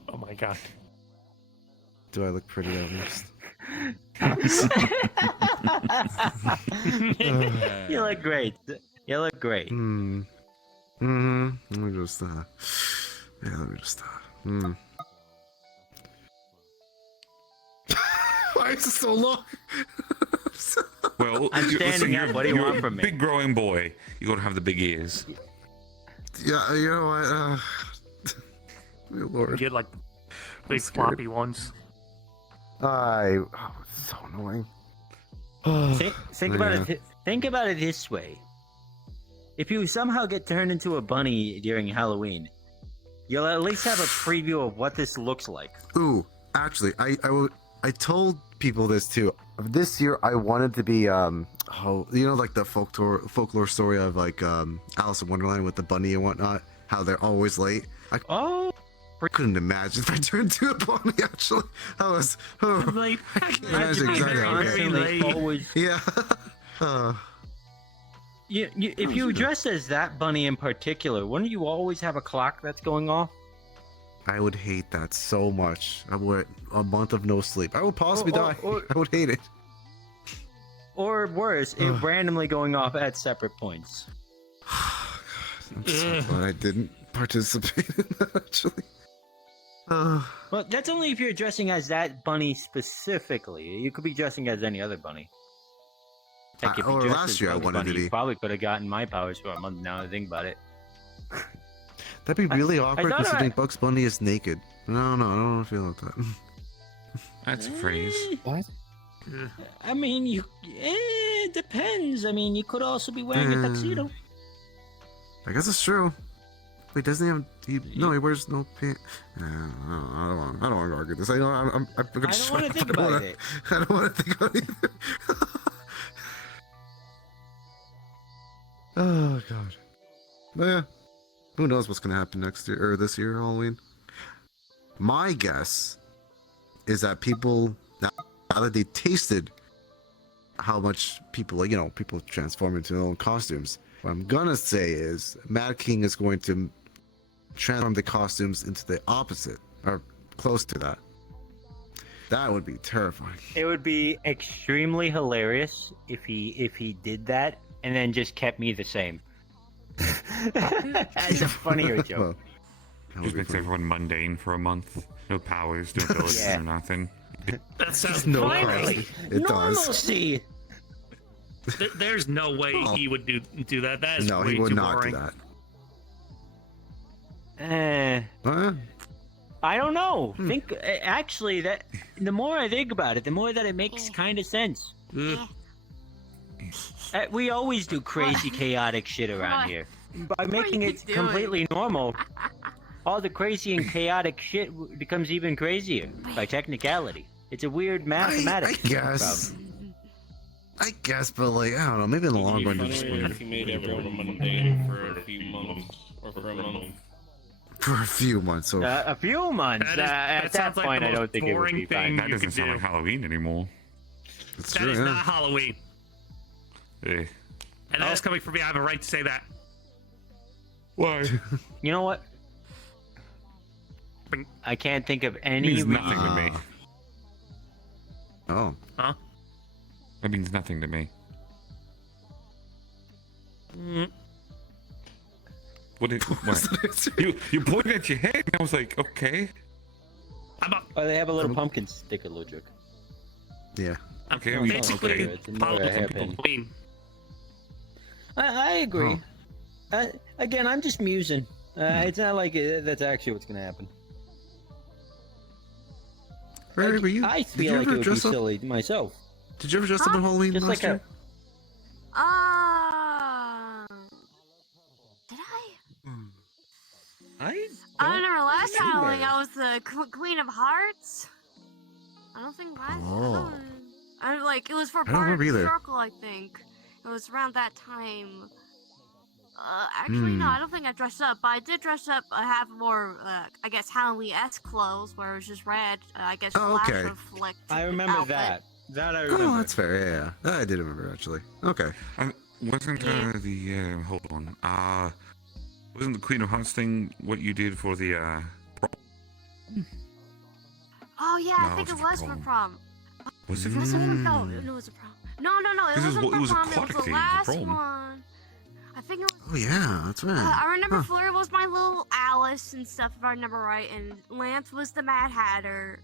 Oh my god. Do I look pretty at least? You look great. You look great. Let me just Why is it so long? Well, I'm standing up. What do you want from me? Big growing boy. You gotta have the big ears. Yeah, you know what? Good lord. Get like big scared. floppy ones. Oh, it's so annoying. Think about it. Think about it this way: if you somehow get turned into a bunny during Halloween, you'll at least have a preview of what this looks like. Ooh, actually, I told people this too. This year, I wanted to be like the folklore story of like Alice in Wonderland with the bunny and whatnot. How they're always late. I couldn't imagine if I turned into a bunny. Actually, I was. I can't imagine exactly how Always. Yeah. If you dress as that bunny in particular, wouldn't you always have a clock that's going off? I would hate that so much. I would a month of no sleep. I would possibly die. I would hate it. Or worse, it randomly going off at separate points. I'm so glad I didn't participate in that, actually. Well, that's only if you're dressing as that bunny specifically. You could be dressing as any other bunny. Heck, if you or dressed last as year I Bunny wanted to Bunny, be. You probably could have gotten my powers for a month now that I think about it. That'd be really awkward thought considering Bugs Bunny is naked. No, I don't want to feel like that. That's a phrase. What? I mean, you. It depends. I mean, you could also be wearing a tuxedo. I guess it's true. Wait, doesn't he have? No, he wears no pants. I don't want to argue this. I'm gonna I don't want to think about it. I don't want to think about it either. Oh god. But yeah, who knows what's gonna happen next year or this year Halloween? My guess is that people now that they tasted how much people people transform into their own costumes. What I'm gonna say is Mad King is going to transform the costumes into the opposite or close to that. That would be terrifying. It would be extremely hilarious if he did that and then just kept me the same. As a funnier joke. Just makes everyone mundane for a month. No powers, no abilities, no nothing. That sounds no finally. It Normalcy. There's no way he would do that. That is No, way he would too not boring. do that. I don't know. Think actually that the more I think about it, the more that it makes kind of sense. We always do crazy, chaotic shit around here. By making it completely normal, all the crazy and chaotic shit becomes even crazier by technicality. It's a weird mathematics. I guess. I guess, but like I don't know. Maybe in the long run, you just If you made everyone mundane for a few months or for a month. for a few months. So A few months. At that point, I don't think it would be fine. That doesn't sound like Halloween anymore. It's That is not Halloween. Eh. And that's coming from me. I have a right to say that. Why? You know what? I can't think of any. Means nothing to me. Oh. Huh? That means nothing to me. What? You pointed at your head, and I was like, okay. Oh, they have a little pumpkin sticker, Ludwig. Yeah. Okay. Oh, Basically, it's more a hairpin. Halloween. I agree. Again, I'm just musing. It's not like that's actually what's gonna happen. Ray, were you, I did feel you like ever it would be dress up? silly myself. Did you ever dress up on Halloween Just last like year? Did I? I remember last remember. Halloween I was the Queen of Hearts. I don't think last. Oh. It was for I don't Bart remember either. Circle, I think. It was around that time. Actually, no, I don't think I dressed up, but I did dress up. I have more, I guess, Halloween-esque clothes, where it was just red. I guess Oh, flash okay. reflect. I remember outfit. that. That I remember. Oh, that's fair. Yeah, I did remember actually. Okay. Wasn't hold on. Wasn't the Queen of Hearts thing what you did for the prom? Oh yeah, No, I think it it was was for for prom. prom. Was it for Was it? prom? No, it was a prom. No, it This is wasn't what- for it was a prom. It aquatic was the thing for last prom. one. I think it was. Oh yeah, that's right. I remember Huh. Fleur was my little Alice and stuff, if I remember right, and Lance was the Mad Hatter.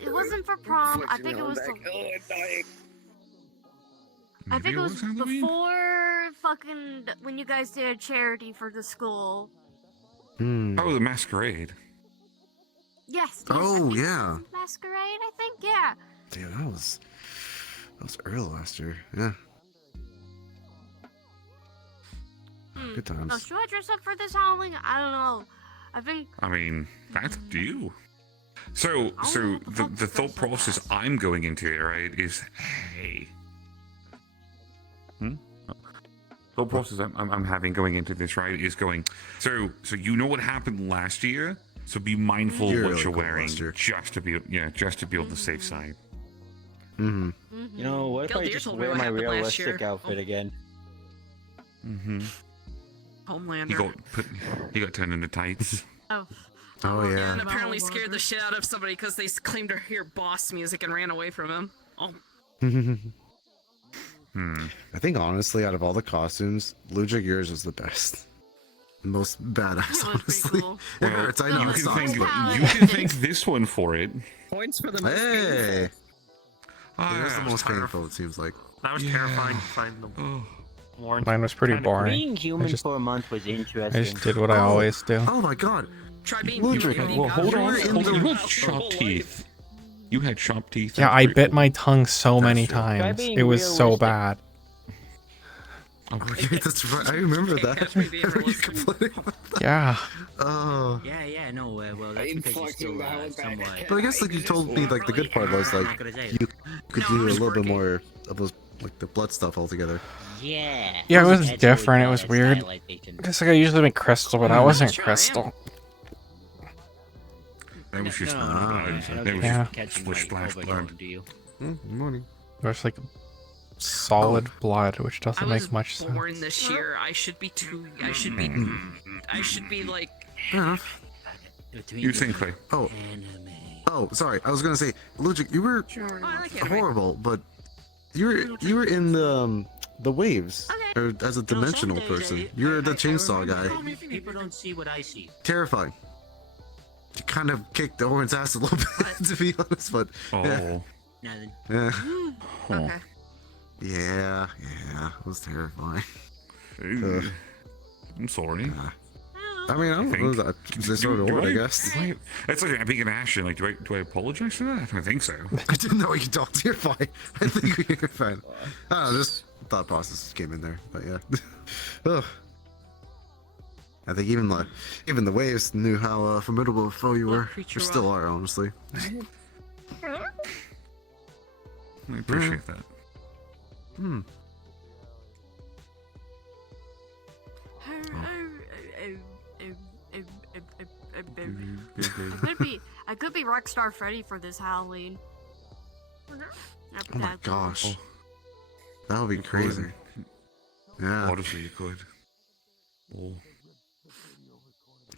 It wasn't for prom. I think it was. I think it was before fucking when you guys did a charity for the school. Oh, the masquerade. Yes. Oh yeah. Masquerade, I think. Yeah. Damn, that was early last year. Yeah. Good times. Oh, should I dress up for this Halloween? I don't know. I think. I mean, that's up to you. So the thought process I'm going into it, right, is, hey. Thought process I'm having going into this, right, is going, so you know what happened last year, so be mindful of You're what really you're cool wearing, last year. just to be on the safe side. Mm-hmm. You know, what if Phil I Deere just told me wear what my happened last realistic year. outfit again? Mm-hmm. Homelander. He got turned into tights. Oh. Oh yeah. And apparently scared the shit out of somebody because they claimed to hear boss music and ran away from him. Oh. I think honestly, out of all the costumes, Ludwig, yours was the best. Most badass, honestly. It hurts, I know. You It can, sucks, but- you can thank this one for it. Points for the most Hey! Ah, Yeah, that's the that was most painful, it seems like. That was terrifying to find them. Mine was pretty boring. Being human I just, for a month was I interesting. just did what I always do. Oh my god. Try being Ludwig, human. Well, hold on. in the- You had sharp teeth. You had sharp teeth. Yeah, That's I pretty bit cool. my tongue so many Try times. being It was so realistic. bad. Okay, that's right. I remember that. Yeah. Oh. Yeah, no, well, that's because you're still somewhat... But I guess like you told me like the good part was like you could do a little bit more of those like the blood stuff altogether. Yeah. Yeah, it was different. It was weird. It's like I usually make crystal, but I wasn't crystal. That was just that was Yeah. just splish splash blood. Morning. It was like solid blood, which I doesn't was make much sense. born this year. I should be like. You think, Clay? Oh, sorry. I was gonna say, Logic, you were horrible, but you were in the waves, or as a dimensional person. You're the chainsaw guy. People don't see what I see. Terrifying. You kind of kicked the Oran's ass a little bit, to be honest, but yeah. Nothing. Yeah. Oh. Yeah, it was terrifying. Ugh. I'm sorry. I mean, I don't know that. They sort of would, I guess. It's like I'm being an action. Like, do I apologize for that? I don't think so. I didn't know you don't. You're fine. I think you're fine. I don't know, just thought process came in there, but yeah. Ugh. I think even the waves knew how formidable a foe you were. You still are, honestly. I appreciate that. Hmm. I could be Rockstar Freddy for this Halloween. Oh my gosh. That would be crazy. Yeah. Honestly, you could. Oh.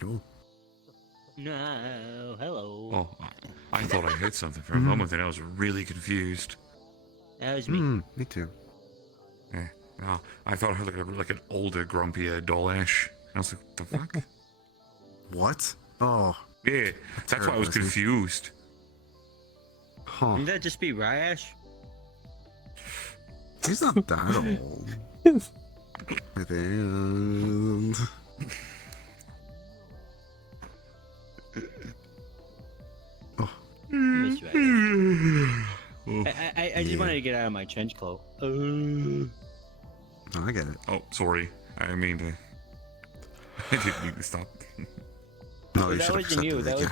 Oh. No, hello. Oh, I thought I heard something for a moment, and I was really confused. That was me. Me too. Yeah. Oh, I thought I heard like an older, grumpier Dolash. I was like, the fuck? What? Oh. Yeah, that's why I was confused. Huh. Wouldn't that just be Ryash? He's not that old. I think. Oh. Miss Ryash. I just wanted to get out of my trench coat. Oh, I get it. Oh, sorry. I mean to... I didn't mean to stop. No, you that should have wasn't you. accepted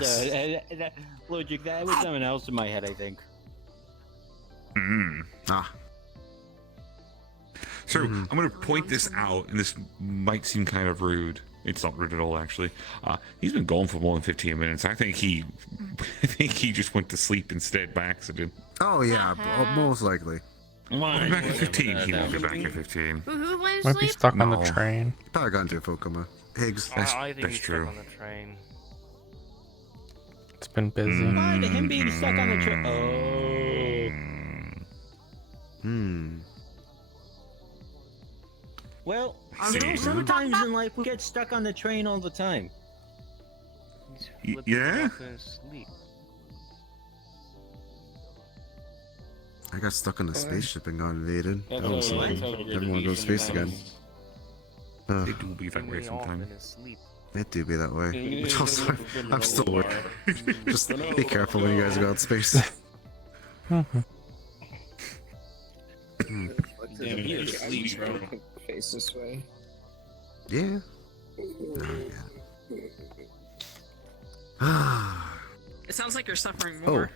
That it, was Logic. That was someone else in my head, I think. Ah. So, I'm going to point this out, and this might seem kind of rude. It's not rude at all, actually. He's been gone for more than 15 minutes. I think he just went to sleep instead by accident. Oh, yeah, most likely. We'll be back at 15. He won't be back at 15. Who went to Might be sleep? stuck on the train. Probably got into a full coma. Higgs. I think That's he's true. stuck on the train. It's been busy. Why to him being stuck on the train? Oh. Well, you know, sometimes in life we get stuck on the train all the time. Yeah? I got stuck on a spaceship and got invaded. That's That was how- like, that's how good everyone you goes can space imagine. again. They do be that way sometimes. It do be that way. Yeah, Which also, yeah, I'm still yeah. worried. Just be careful when you guys go out space. Damn, he is asleep, bro. Face this way. Yeah. It sounds like you're suffering Oh, more.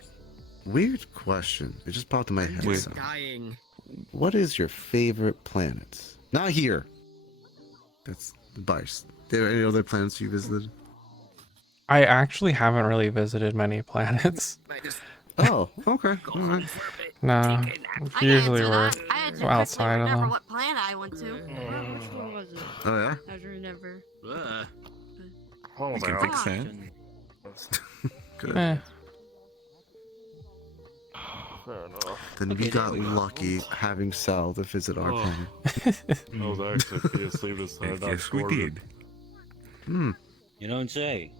weird question. It just popped in my head. Just so. dying. What is your favorite planet? Not here. That's biased. There any other planets you visited? I actually haven't really visited many planets. Oh, okay. All right. No, usually we're I outside of remember them. what planet I went to. Which one was it? Oh, yeah? I don't remember. You can fix that. Good. Eh. Fair enough. Then we got lucky having Sal to visit our Oh. planet. I was actually asleep this time. Yes, we did. Hmm. You don't say.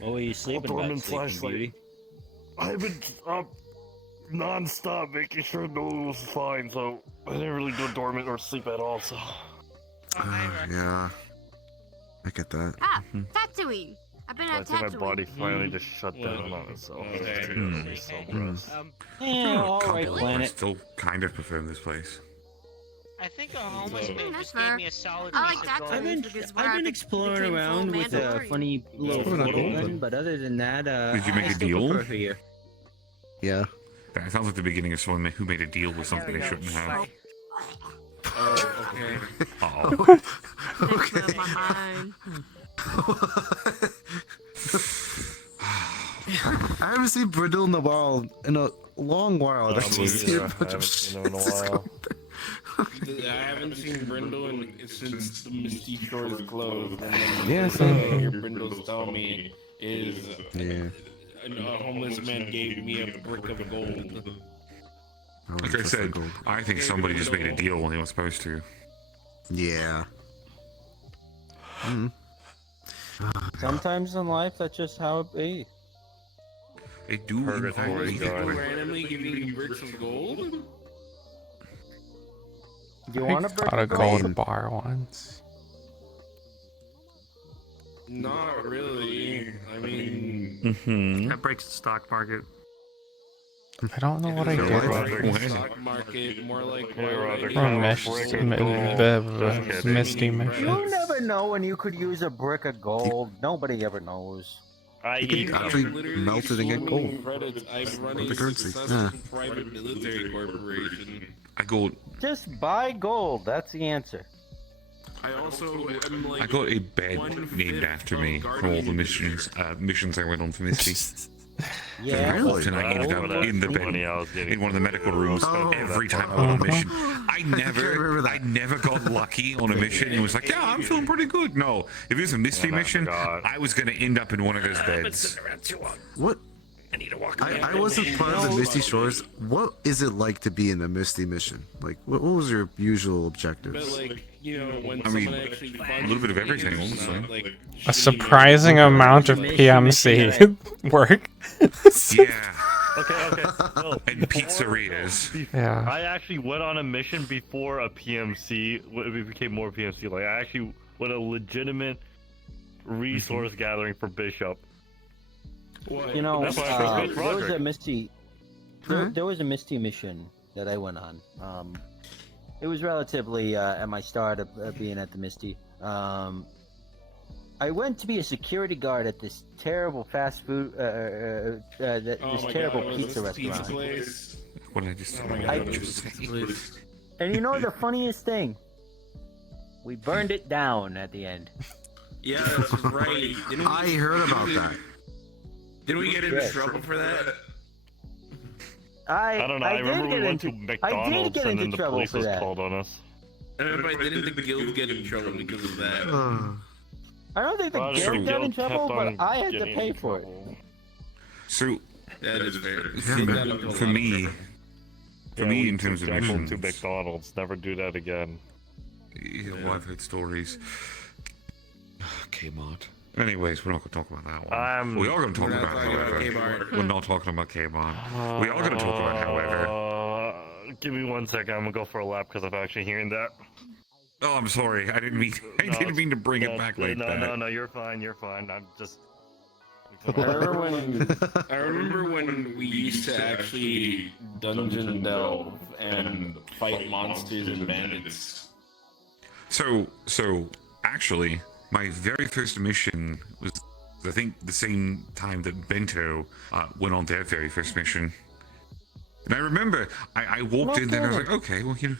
What were you sleeping about, Dormant Sleeping flashlight. Beauty? I've been up non-stop making sure Noah was fine, so I didn't really do dormant or sleep at all, so... Yeah. I get that. Ah, Tatooine. I've been I at think my Tatooine. body finally just shut down on itself. It's so gross. Yeah, all right, I planet. still kind of prefer this place. I think a homeless man that's just gave fair. me a solid I piece like of that gold. I've been exploring around with a funny little It's not photo gold, gun, then. but other than that, Did you make I a still deal? prefer here. Yeah. That sounds like the beginning of someone who made a deal with something they shouldn't have. Oh, okay. Uh-oh. Okay. My mind. I haven't seen Brindle in a long while. I just see a I bunch haven't of seen him in a shit while. I haven't seen Brindle since the Misty Shores closed. And Yeah, the same first thing I here. hear Brindle's tell me is Yeah. a homeless man gave me a brick of gold. Like I said, I think somebody just made a deal when they weren't supposed to. Yeah. Mm. Sometimes in life, that's just how it be. They do Purgatory going. Randomly giving you bricks of gold? You I want a brick got a of gold? gold bar once. Not really. I mean, Mm-hmm. That breaks the stock market. I don't know what I did. stock market, more like Misty mission. You never know when you could use a brick of gold. Nobody ever knows. You can actually melt it and get gold. Credits. I've run With a the currency. successful private military corporation. I got Just buy gold. That's the answer. I also am like. I got a bed named after me from all the missions I went on for Misty. Yeah, And I ended up in the bed in one of the medical rooms every time I went on a mission. I never got lucky on a mission and was like, yeah, I'm feeling pretty good. No, if it was a Misty mission, I was gonna end up in one of those beds. What? I need to walk. I wasn't part of the Misty Shores. What is it like to be in the Misty mission? Like, what was your usual objectives? But like, you know, when I mean, someone actually a little bit of everything, honestly. like, A surprising amount of PMC work. Yeah. Okay. Well, and pizzerias. Yeah. I actually went on a mission before a PMC. It became more PMC. Like I actually went a legitimate resource gathering for Bishop. You know, That's why I chose Bishop there was Roderick. a Misty. There was a Misty mission that I went on. It was relatively at my start of being at the Misty. I went to be a security guard at this terrible fast food, this terrible pizza restaurant. What did I just say? And you know the funniest thing? We burned it down at the end. Yeah, that's right. I heard about that. Didn't we get into trouble for that? I don't know. I remember we went to I did McDonald's get and into then the trouble police for was that. called on us. But didn't the guild get in trouble because of that? I don't think the Well, guild got in kept trouble, but on I had to getting pay in for it. trouble. So, That is fair. for me, We in terms of took Devil missions, to McDonald's. Never do that again. yeah, well, I've heard stories. Kmart. Anyways, we're not going to talk about that one. We are going to talk about, however. We're not talking about Kmart. We are going to talk about, however. Give me 1 second. I'm gonna go for a lap because I'm actually hearing that. Oh, I'm sorry. I didn't mean to bring it back like that. No, you're fine. You're fine. I'm just. I remember when we used to actually dungeon delve and fight monsters and bandits. So actually, my very first mission was, I think, the same time that Bento went on their very first mission. And I remember, I walked in there and I was like, okay, well, you know,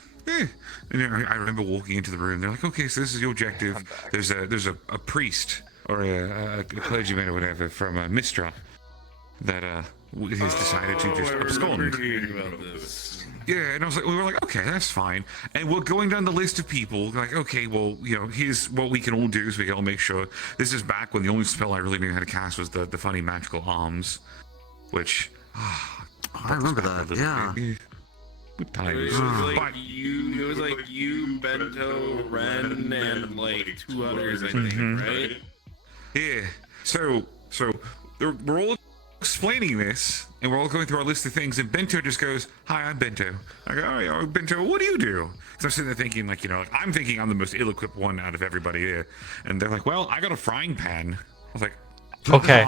And I remember walking into the room. They're like, okay, so this is your objective. There's a priest or a clergyman or whatever from Mistra that has decided to just abscond. Yeah, and I was like, we were like, okay, that's fine. And we're going down the list of people, like, okay, well, you know, here's what we can all do, so we can all make sure. This is back when the only spell I really knew how to cast was the funny magical arms, which I remember that. Yeah. Good times. It was like you, Bento, Ren, and like 2 others, I think, right? Yeah. So we're all explaining this, and we're all going through our list of things, and Bento just goes, "Hi, I'm Bento." I go, "Oh, yeah, Bento, what do you do?" So I'm sitting there thinking, like, you know, like, I'm thinking I'm the most ill-equipped one out of everybody here, and they're like, "Well, I got a frying pan." I was like, Okay.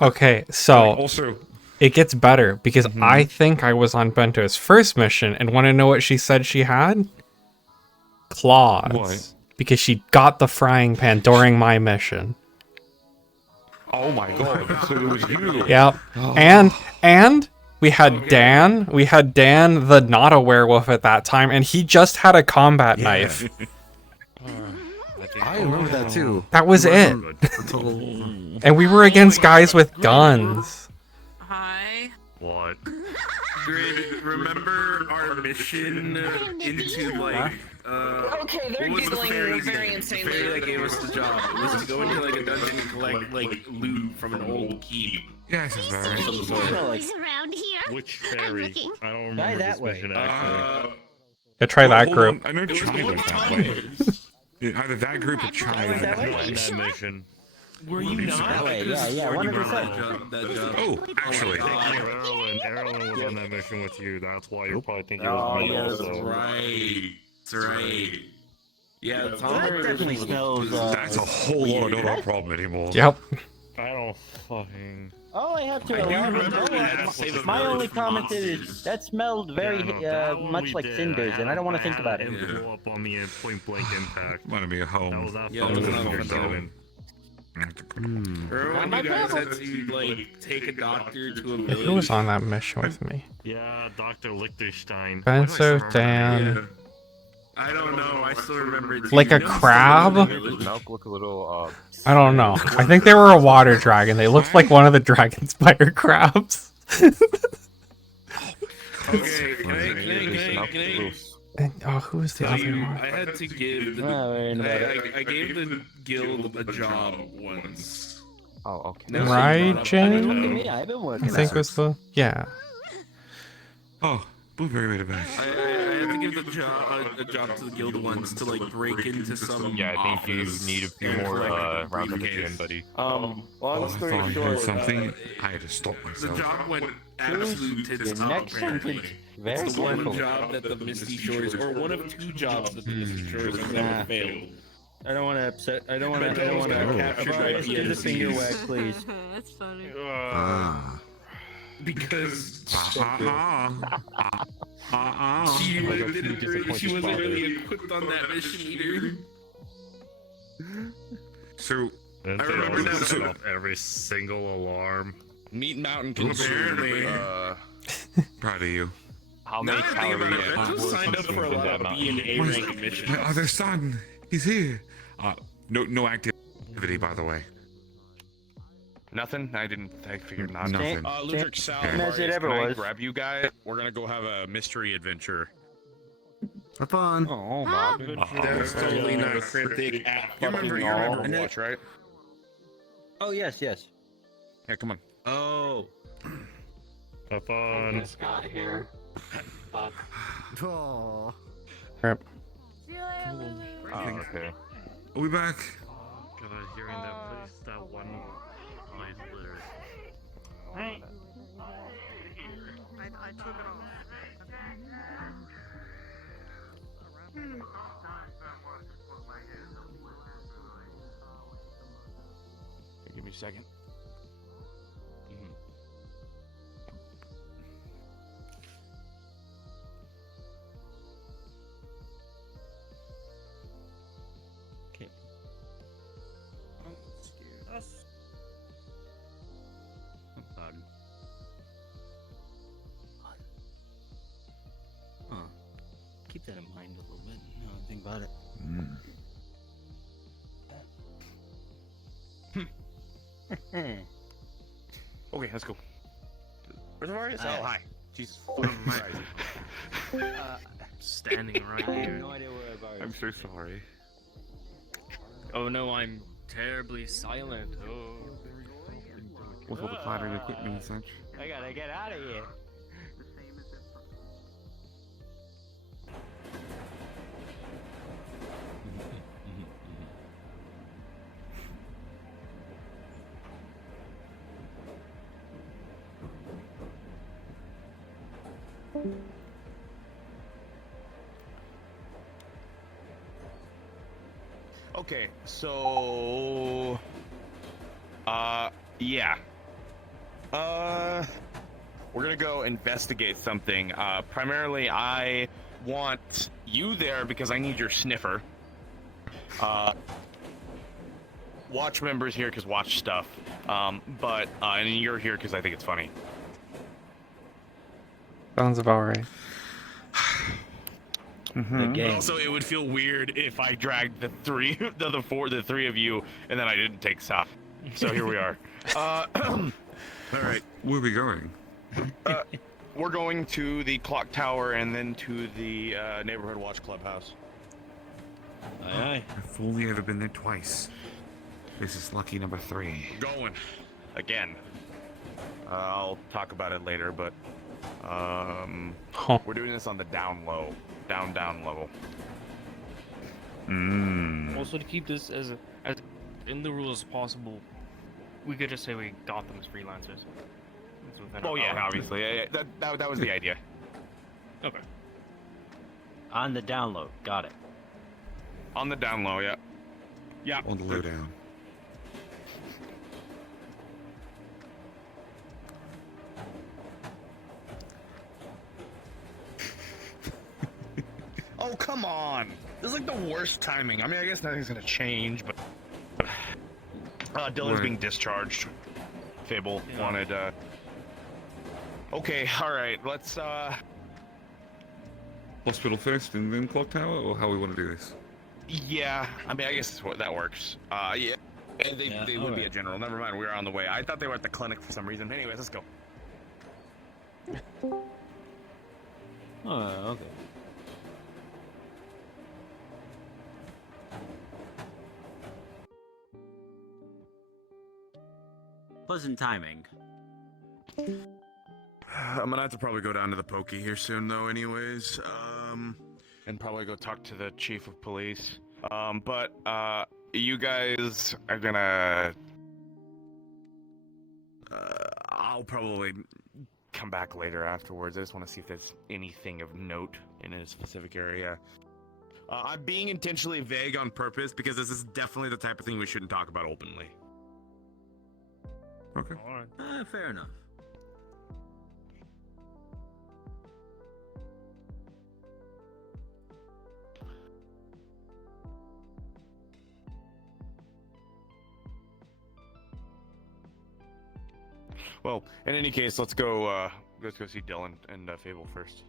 Okay. So also, it gets better because I think I was on Bento's first mission, and want to know what she said she had? Claws. What? Because she got the frying pan during my mission. Oh my god! So it was you. Yep. Oh. And we had Dan. We had Dan, the not a werewolf at that time, and he just had a combat knife. I remember that too. That was it. And we were against guys with guns. Hi. What? Grid, remember our mission into like Okay, they're what was the giggling fairy's very name? insanely. The fairy that gave us the job. It was to go into like a dungeon and collect like loot from an old keep. Yeah, that's about right. Some sort. around here. Which fairy? looking. I don't Try remember that this way. mission actually. Yeah, try that hold group. on, I know Chai went that way. Yeah, either that group or Chai went that way. Not in that mission. Were you not? That way, yeah, Or you 100%. brought that job? Oh, actually. Erlen was on that mission with you. That's why you're probably thinking it Oh, was me yeah, that's also. right. That's right. Yeah, That definitely smells. That's a whole lot not our problem anymore. Yep. I don't fucking. All I have to I do allow remember we had to save a my village only from comment monsters. is that smelled very much like cinders, and I don't want to think about it. It blew up on me at point blank impact. Want to be a home. That was not Yeah, fun. that was That not was fun. doing. Remember when you guys had to like take a doctor to a village? Who was on that mission with me? Yeah, Dr. Lichtenstein. Benzo, Dan. I don't know. I still remember it. Like You a know crab? someone in the village? Milk look a little I don't know. I think they were a water dragon. They looked like one of the dragon spider crabs. Okay, can I? And, oh, who was the tell other you, one? I had to give the, I gave the guild a job once. Oh, okay. No, Right, Look at Jen? me, I've been I working. think was the yeah. Oh, Blueberry made it back. I had to give a job to the guild once to like break into some. Yeah, I think you office need a few and more collect rounds a of the briefcase. gym, buddy. Long Oh, I story thought I short, heard something. I had to stop The myself. job went absolute tits the up. next Apparently, sentence very it's the one careful. job that the Misty Shores, or one of two jobs that the Misty Shores have never failed. I don't want to upset. I don't want to. But I don't those want got to. captured by Give the finger PMCs. whack, please. That's funny. Because Uh-uh. she wasn't really equipped on that mission either. So, And I remember now. set off every single alarm. Meat Mountain Apparently. proud of you. How Now many that I think about it, calories? Benzo signed up for a lot of B and A rank missions. My other son, he's here. No activity, by the way. Nothing. I figured not. Nothing. Ludwig, Sal, As it ever Can I was. grab you guys? we're gonna go have a mystery adventure. For fun. Oh, That's totally not cryptic at fucking all. Watch, right? Oh yes, yes. Yeah, come on. Oh. Have fun. Oh. Crap. Oh, okay. Are we back? God, hearing that place, that one place where. I took it off. Give me a second. Keep that in mind a little bit. No, think about it. Okay, let's go. Where's Marius? I- Oh, hi. Jesus. Standing right I have here. no idea where Ibarra I'm is. so sorry. Oh no, I'm terribly silent. Oh. With all the clattering equipment and such. I gotta get out of here. Okay, so Yeah. We're gonna go investigate something. Primarily, I want you there because I need your sniffer. Watch members here because watch stuff. And you're here because I think it's funny. Sounds about right. But also, it would feel weird if I dragged the three of you, and then I didn't take Sal. So here we are. All right. Where are we going? We're going to the clock tower and then to the neighborhood watch clubhouse. Aye. I've only ever been there twice. This is lucky number 3. Going again. I'll talk about it later, but we're doing this on the down low, down level. Also, to keep this as in the rules as possible, we could just say we got them as freelancers. Oh yeah, obviously. Yeah, that was the idea. Okay. On the download, got it. On the down low, yeah. Yeah. On the low down. Oh, come on. This is like the worst timing. I mean, I guess nothing's gonna change, but Dylan's being discharged. Fable wanted Okay, alright, let's Hospital first and then clock tower, or how we want to do this? Yeah, I mean, I guess that works. Yeah. They would be a general. Never mind, we were on the way. I thought they were at the clinic for some reason. Anyways, let's go. Oh, okay. Pleasant timing. I'm gonna have to probably go down to the pokey here soon, though, anyways. And probably go talk to the chief of police. But you guys are gonna... I'll probably come back later afterwards. I just want to see if there's anything of note in a specific area. I'm being intentionally vague on purpose because this is definitely the type of thing we shouldn't talk about openly. Okay. Fair enough. Well, in any case, let's go see Dylan and Fable first.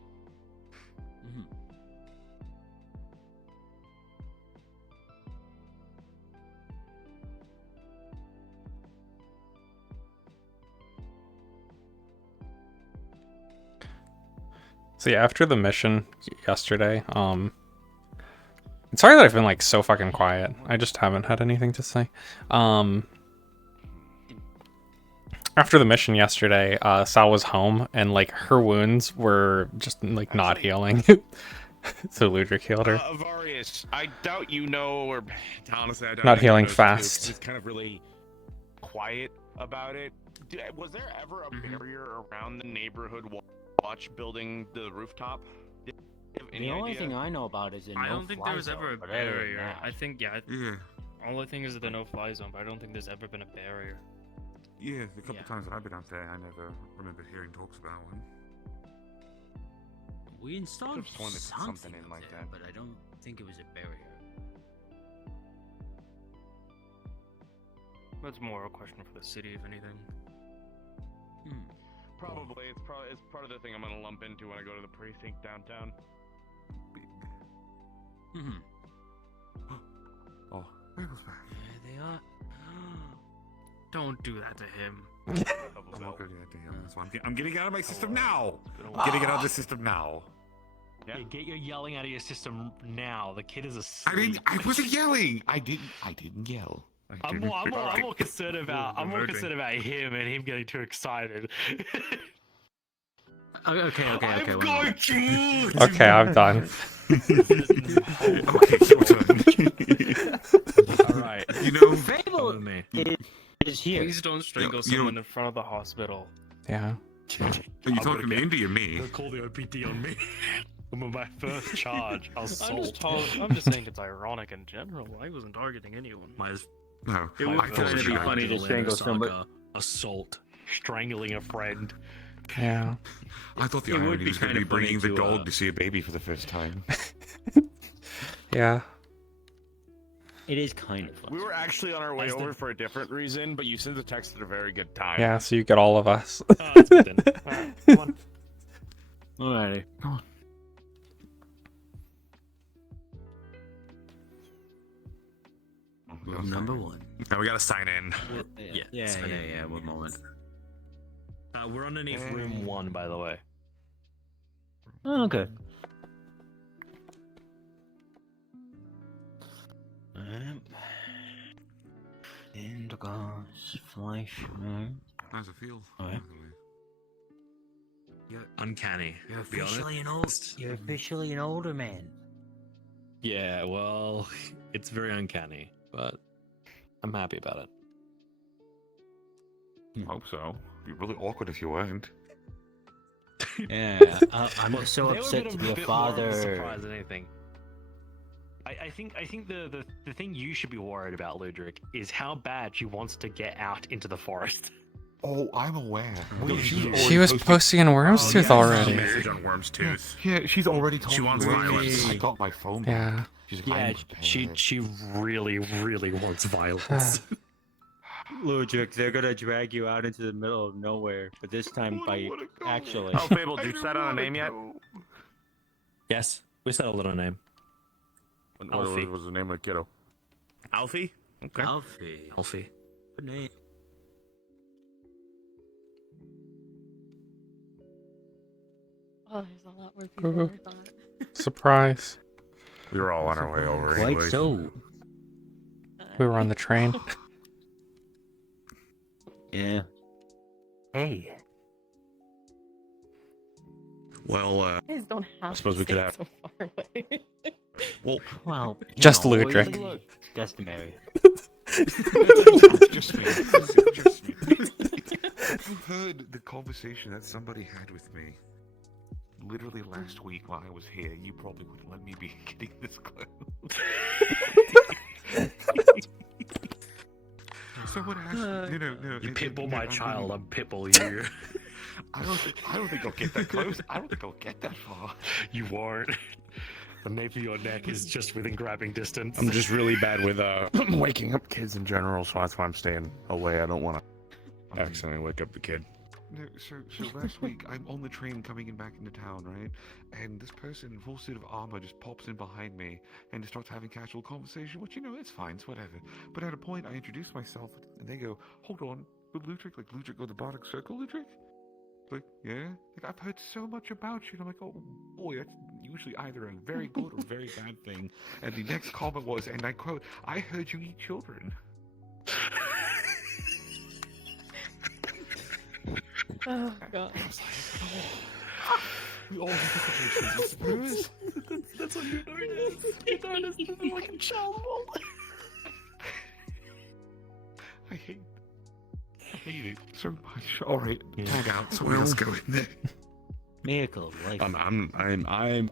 So yeah, after the mission yesterday, sorry that I've been like so fucking quiet. I just haven't had anything to say. After the mission yesterday, Sal was home and like her wounds were just like not healing. So Ludwig healed her. Various, I doubt you know, or honestly, I doubt Not anyone healing knows, too, fast. 'cause he's kind of really quiet about it. Was there ever a barrier around the neighborhood watch building the rooftop? Did you have any The only idea? thing I know about is a I no don't think fly there was zone, ever a but other than barrier. that- I think, all I think is the no-fly zone, but I don't think there's ever been a barrier. Yeah, the couple times that I've been out there, I never remember hearing talks about one. We installed Could've sworn they put something, something in up like there, that. but I don't think it was a barrier. That's more a question for the city, if anything. Probably. It's part of the thing I'm gonna lump into when I go to the precinct downtown. Oh, Fable's back. Yeah, they are. Don't do that to him. I'm not gonna do that to him. That's why I'm getting it out of my system now. I'm getting it out of the system now. Yeah, get your yelling out of your system now. The kid is asleep. I wasn't yelling. I didn't yell. I'm more concerned about him and him getting too excited. Okay. I'm going to. Okay, I'm done. Okay, your turn. All right. You know, Fable is here. Please don't strangle You know- someone in front of the hospital. Yeah. Are you talking to Andy or me? They'll call the OPD on me. I'm on my first charge. I'm Assault. just saying it's ironic in general. I wasn't targeting anyone. No, It would I kind thought of be you funny to strangle somebody. assault, strangling a friend. Yeah. I thought the It would irony be was going to kinda be bringing the funny to, dog to see a baby for the first time. Yeah. It is kind of fun. We were actually on our way As the- over for a different reason, but you sent the text at a very good time. Yeah, so you get all of us. Oh, that's good then. Alright, come on. Alrighty. Come on. Room number 1. Now we gotta sign in. Yeah. One moment. We're underneath room 1, by the way. Oh, okay. Indigo's flash. How's it feel? Alright. Uncanny. You're to be honest. You're officially an older man. Yeah, well, it's very uncanny, but I'm happy about it. Hope so. It'd be really awkward if you weren't. Yeah, I'm Well, so they were upset a to be a bit more of father. surprise than anything. I think the thing you should be worried about, Ludric, is how bad she wants to get out into the forest. Oh, I'm aware. She was posting in Worm's Tooth already. Message on Worm's Tooth. Yeah, she's already told She me wants already. violence. I got my phone Yeah. back. She's like, Yeah, I'm prepared. she really wants violence. Ludwig, they're gonna drag you out into the middle of nowhere, but this time by actually. Oh, Fable, did you settle on a name yet? Yes, we settled on a name. Alfie. What was the name of the kiddo? Alfie? Okay. Alfie. Good name. Oh, there's a lot more people than I thought. Surprise. We were all on our way over. Quite anyways. so. We were on the train. Yeah. Hey. Well, You guys don't have I suppose to we could stay have. so far away. Well, Just you know, Ludric. Just Mary. Just me. Just me. I've heard the conversation that somebody had with me. Literally last week while I was here, you probably wouldn't let me be getting this close. Someone asked me, no. You pitbull my child, I'm pitbull you. I don't think I'll get that close. I don't think I'll get that far. You won't. The nape of your neck is just within grabbing distance. I'm just really bad with waking up kids in general, so that's why I'm staying away. I don't want to accidentally wake up the kid. No, so last week I'm on the train coming in back into town, right? And this person in full suit of armor just pops in behind me and just starts having casual conversation, which it's fine, it's whatever. But at a point I introduce myself and they go, "Hold on, with Ludric, like Ludric with the Bardic Circle, Ludric?" Like, yeah? Like, I've heard so much about you. And I'm like, oh boy, that's usually either a very good or very bad thing. And the next comment was, and I quote, "I heard you eat children." Oh god. We all have this suppose. That's what you're known as. You're known as like a child molder. I hate it so much. All right, tag out. Someone else go in there. Miracle of life.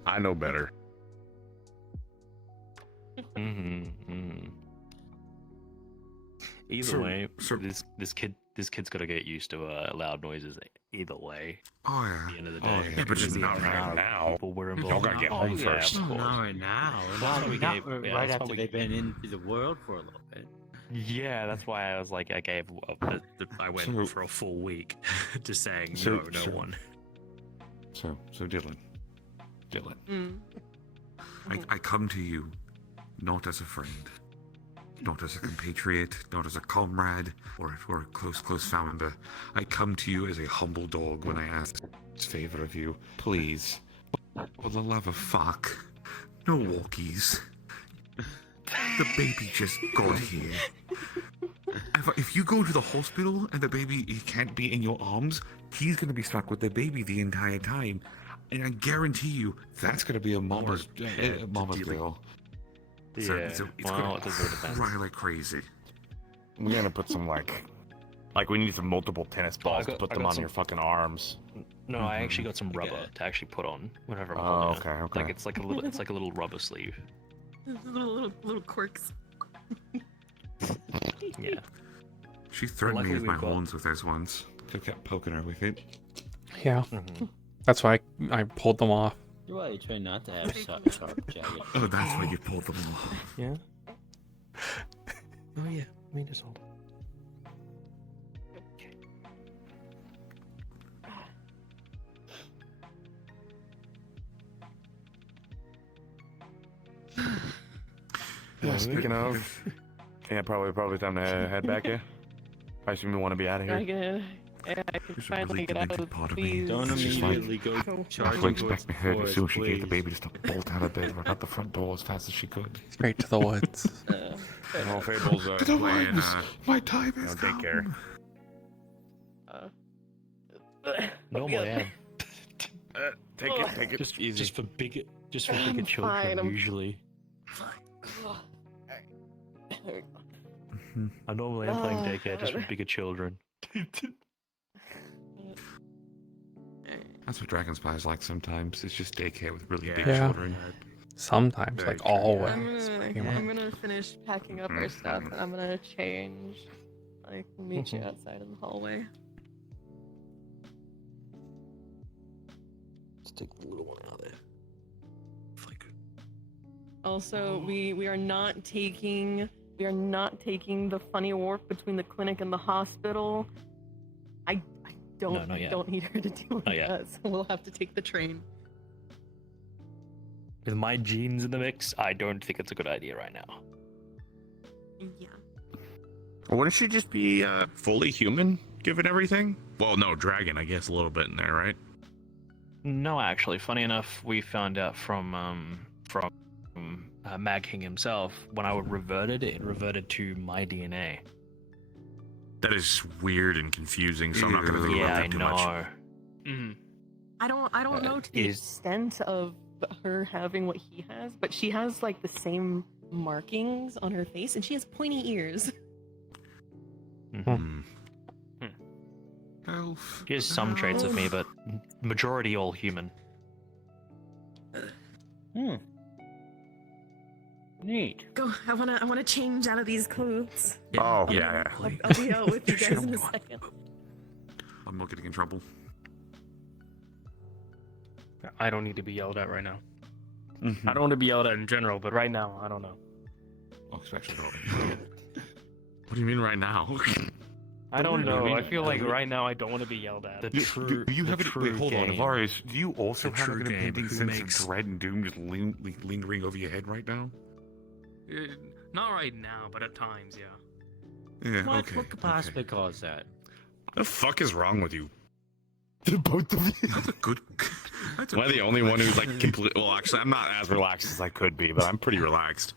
I know better. Either way, this kid's got to get used to loud noises. Either way. Oh yeah. At the end of the day. Yeah, but just not right now. People were Y'all involved. gotta get home yeah, first. of course. Not right now. That's why we Not gave- yeah, right that's why after we- they've been into the world for a little bit. Yeah, that's why I was like, I gave. I went So- for a full week, just saying So- no so- one. So Dylan. Mm. I come to you not as a friend, not as a compatriot, not as a comrade, or a close family member. I come to you as a humble dog when I ask this favor of you. Please, for the love of fuck, no walkies. The baby just got here. If you go to the hospital and the baby he can't be in your arms, he's going to be stuck with the baby the entire time. And I guarantee you, that's going to be a mama's girl. So Yeah, it's well, going it to doesn't depend. cry like crazy. We're gonna put some like we need some multiple tennis balls to put I them got on your fucking arms. No, I actually got some rubber to actually put on whenever I'm Oh, holding it. okay. Like it's like a little rubber sleeve. Little quirks. Yeah. She threatened me luckily with my we've got- horns with those ones. I kept poking her with it. Yeah. That's why I pulled them off. Why you try not to have sharp, jagged. Oh, that's why you pulled them off. Yeah. Oh yeah, we just hold. Yeah, speaking of, yeah, probably time to head back here. I assume you want to be out of I here. can finally get out of these. Don't immediately go charging Fully towards expect her the as soon as forest, she gave the please. baby just to bolt out of bed, run out the front door as fast as she could. Straight to the woods. Well, Fable's To the playing woods. My time is daycare. Normal, yeah. Take it, take it. Just for bigger I'm children fine, I'm- usually. I normally am playing daycare just for bigger children. That's what Dragon Spy is like sometimes. It's just daycare with really big Yeah. children. Sometimes, like always. I'm gonna finish packing up our stuff and I'm gonna change. I can meet you outside in the hallway. Let's take the little one out of there. Also, we are not taking the funny warp between the clinic and the hospital. I No, not yet. don't need her to deal with Not yet. that, so we'll have to take the train. With my genes in the mix, I don't think it's a good idea right now. Yeah. Wouldn't she just be fully human, given everything? Well, no, dragon, I guess, a little bit in there, right? No, actually, funny enough, we found out from Mad King himself when I reverted, it reverted to my DNA. That is weird and confusing, so I'm not going to think Yeah, about I that too know. much. I don't know to the extent of her having what he has, but she has like the same markings on her face, and she has pointy ears. He has some traits of me, but majority all human. Neat. Go. I wanna change out of these clothes. Oh, yeah. I'll be out with you guys in a second. I'm not getting in trouble. I don't need to be yelled at right now. I don't want to be yelled at in general, but right now, I don't know. Oh, especially not. What do you mean right now? I don't know. I feel like right right now I don't want to be yelled at. Do you have it? Wait, hold on, Avarius. Do you also have an impending sense of dread and doom just lingering over your head right now? Not right now, but at times, yeah. Yeah, What could possibly cause that? The fuck is wrong with you? Both of you. That's a good. Am I the only one who's like complete? Well, actually, I'm not as relaxed as I could be, but I'm pretty relaxed.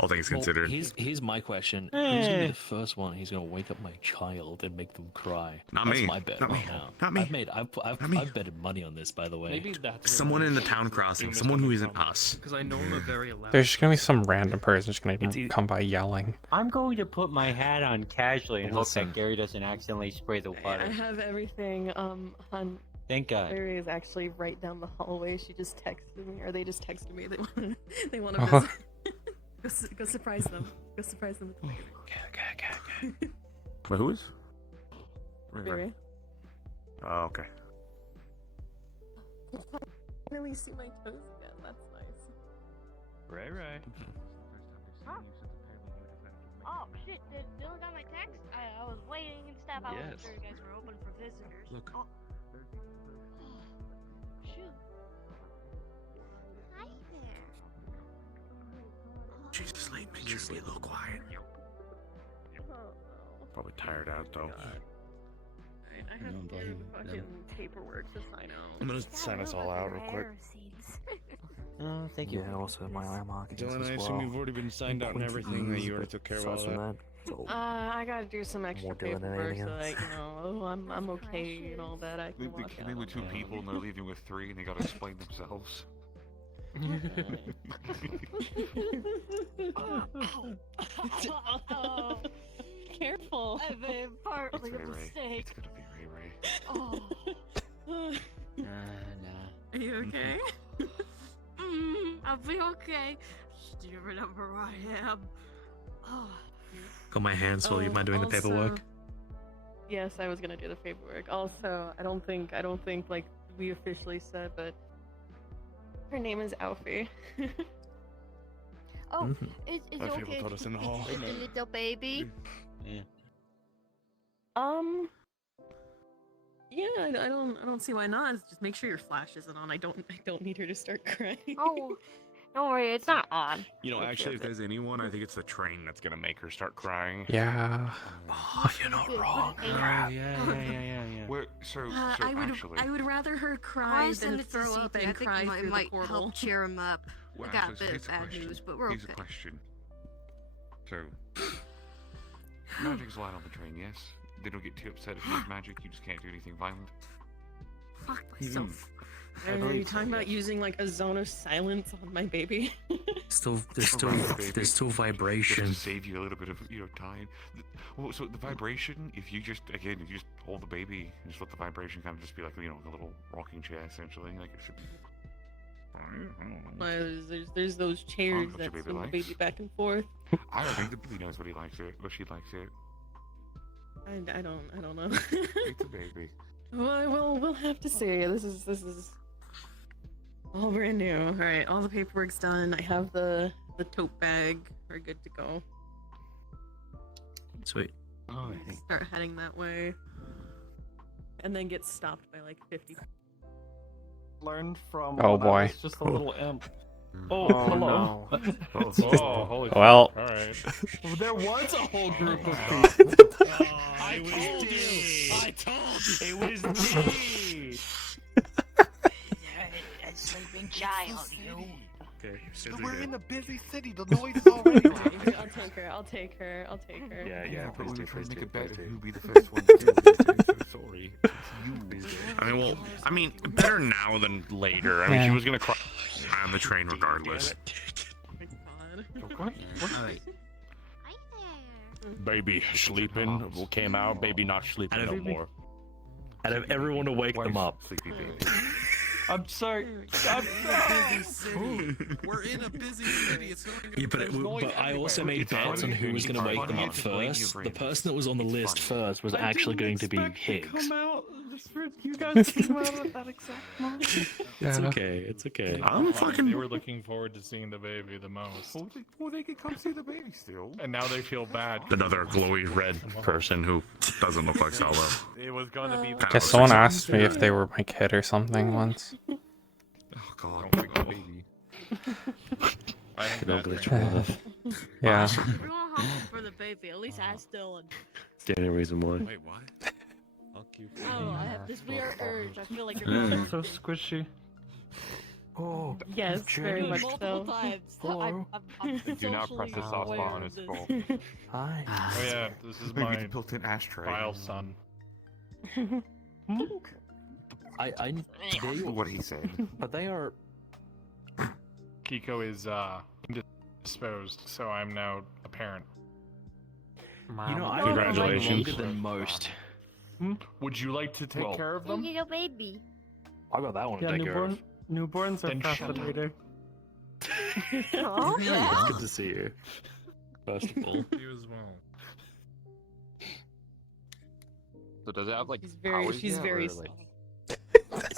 All things considered. Here's my question: Who's gonna be the first one? He's gonna wake up my child and make them cry. Not That's me. my bet Not right me. now. Not me. I've betted money on this, by the way. Maybe someone in the town crossing, someone who isn't us. Because I know I'm a very loud. There's just gonna be some random person just gonna come by yelling. I'm going to put my hat on casually and hope Listen. that Gary doesn't accidentally spray the I water. have everything. On Thank God. Barry is actually right down the hallway. She just texted me, or they just texted me. They want to Oh. visit. Go surprise them. Go surprise them with the baby. Okay. But who is? Barry. Oh, okay. Finally see my toes again. That's nice. Right. Oh shit! Did Dylan got my text? I was waiting and stuff. I wasn't Yes. sure you guys were open for visitors. Look. Oh. Shoot. Hi there. Jesus, Lane, make sure to be a little quiet. Probably tired out though. I have to do fucking paperwork to sign out. I'm gonna sign us all out real quick. Oh, thank you. Yeah, also my eye markings Dylan, as I well. assume you've already been signed out and everything. That you already took care of all that. I gotta do some extra More Dylan than paperwork so anything that, you know, I'm okay and all that. I can walk They out. were two people and they're leaving with three and they gotta explain themselves. Careful. I've been partly a Ray Ray. mistake. It's gonna be Ray Ray. Oh. Are you okay? I'll be okay. Just do you remember where I am? Oh. Got my hands full. You mind doing the paperwork? Yes, I was gonna do the paperwork. Also, I don't think like we officially said, but her name is Alfie. Oh, Mhm. is it People okay told to us in the speak hall. to the little baby? Yeah, I don't see why not. Just make sure your flash isn't on. I don't need her to start crying. Oh, don't worry, it's not on. You know, actually, if there's anyone, I think it's the train that's gonna make her start crying. Yeah. Oh, you're not wrong. I would rather her cry Why than send it to throw up CT? and I think cry it through might the portal. help cheer him up. Well, I got a actually, bit here's of a bad question. news, but we're Here's okay. a question. So, magic's allowed on the train, yes? They don't get too upset if you use magic, you just can't do anything violent. Fuck myself. Are you talking about using like a zone of silence on my baby? There's still vibration. Just to save you a little bit of, time. Well, so the vibration, if you just hold the baby, and just let the vibration kind of just be like, a little rocking chair, essentially, like it should be. There's those chairs what that your baby swing the likes. baby back and forth. I don't think the baby knows what he likes it, or she likes it. I don't know. It's a baby. Well, we'll have to see. This is all brand new. All right, all the paperwork's done. I have the tote bag. We're good to go. Sweet. Start heading that way, and then get stopped by like 50. Learned from. Oh, when I boy. was just a little imp. Oh, hello. Oh, holy well. All right. There was a whole group of people. I told you. I told you. It was me. A sleeping child, you. Okay, We're in a busy city. The noise is already loud. I'll take her. Yeah, please do, try please to make do, it better. please do. Who'd be the first one to do it? I'm so sorry. I mean, better now than later. I mean, she Yeah. was gonna cry on the train regardless. Baby sleeping. Came out. Baby not sleeping no more. Out of everyone to wake them up. Sleepy baby. I'm sorry. We're in a busy city. It's going Yeah, but I also made bets on who was going to wake them up first. The person that was on the list first was actually going to be Higgs. Come out. You guys came out at that exact moment. It's okay. It's okay. They were looking forward to seeing the baby the most. Well, they could come see the baby still. And now they feel bad. Another glowy red person who doesn't look like Salo. It was gonna be. Guess someone asked me if they were my kid or something once. Oh God, baby. I have No that glitch thing. enough. Yeah. Everyone home for the baby. At least ask Dylan. It's the only reason why. Wait, what? Oh, I have this weird urge. I feel like you're So squishy. Oh, Yes, very much multiple so. times. Hello. I'm Do not press the soft spot on his skull. Hi. Oh yeah, this is Maybe my the built-in ashtray. vile son. What he said. But they are. Kiko is indisposed, so I'm now a parent. You know, I've Congratulations. been longer than most. Would you like to take care of them? little baby. I got that one to Yeah, take care of. newborns are Then shut up. fascinating. Oh, It's good to see you. First of all. You as well. So does it have like She's very like...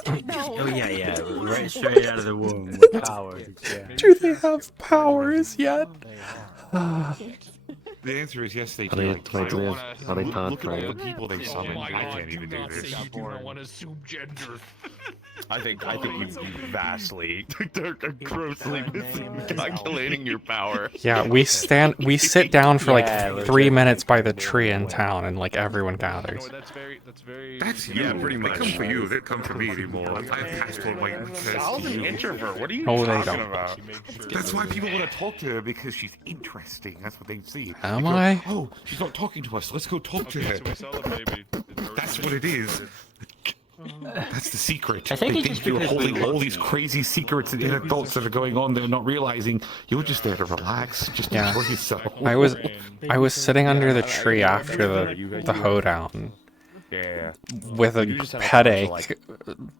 Oh yeah, right straight out of the womb. Powers. Yeah. Do they have powers yet? The answer is yes, they Are do. they- Like, are they- are they look at all the people they Oh summoned. my I God, can't even do do not this. say you do not want to assume gender. I think you vastly, grossly miscalculating your power. Yeah, we sit down for like 3 minutes by the tree in town, and like everyone gathers. That's you. pretty much. They come for you. They don't come for me anymore. I have passport waiting Sal's an introvert. What are you Oh, they talking don't. about? That's why people want to talk to her, because she's interesting. That's what they see. Am They go, I? Oh, she's not talking to us. Let's go talk to her. So we saw the baby. That's what it is. That's the secret. I think they it's think just you're because we holding all look- these crazy secrets and inner thoughts that are going on. They're not realizing you're just there to relax, just Yeah. enjoy yourself. I was sitting under the tree after the hoedown, with a You just have a bunch of, headache, like-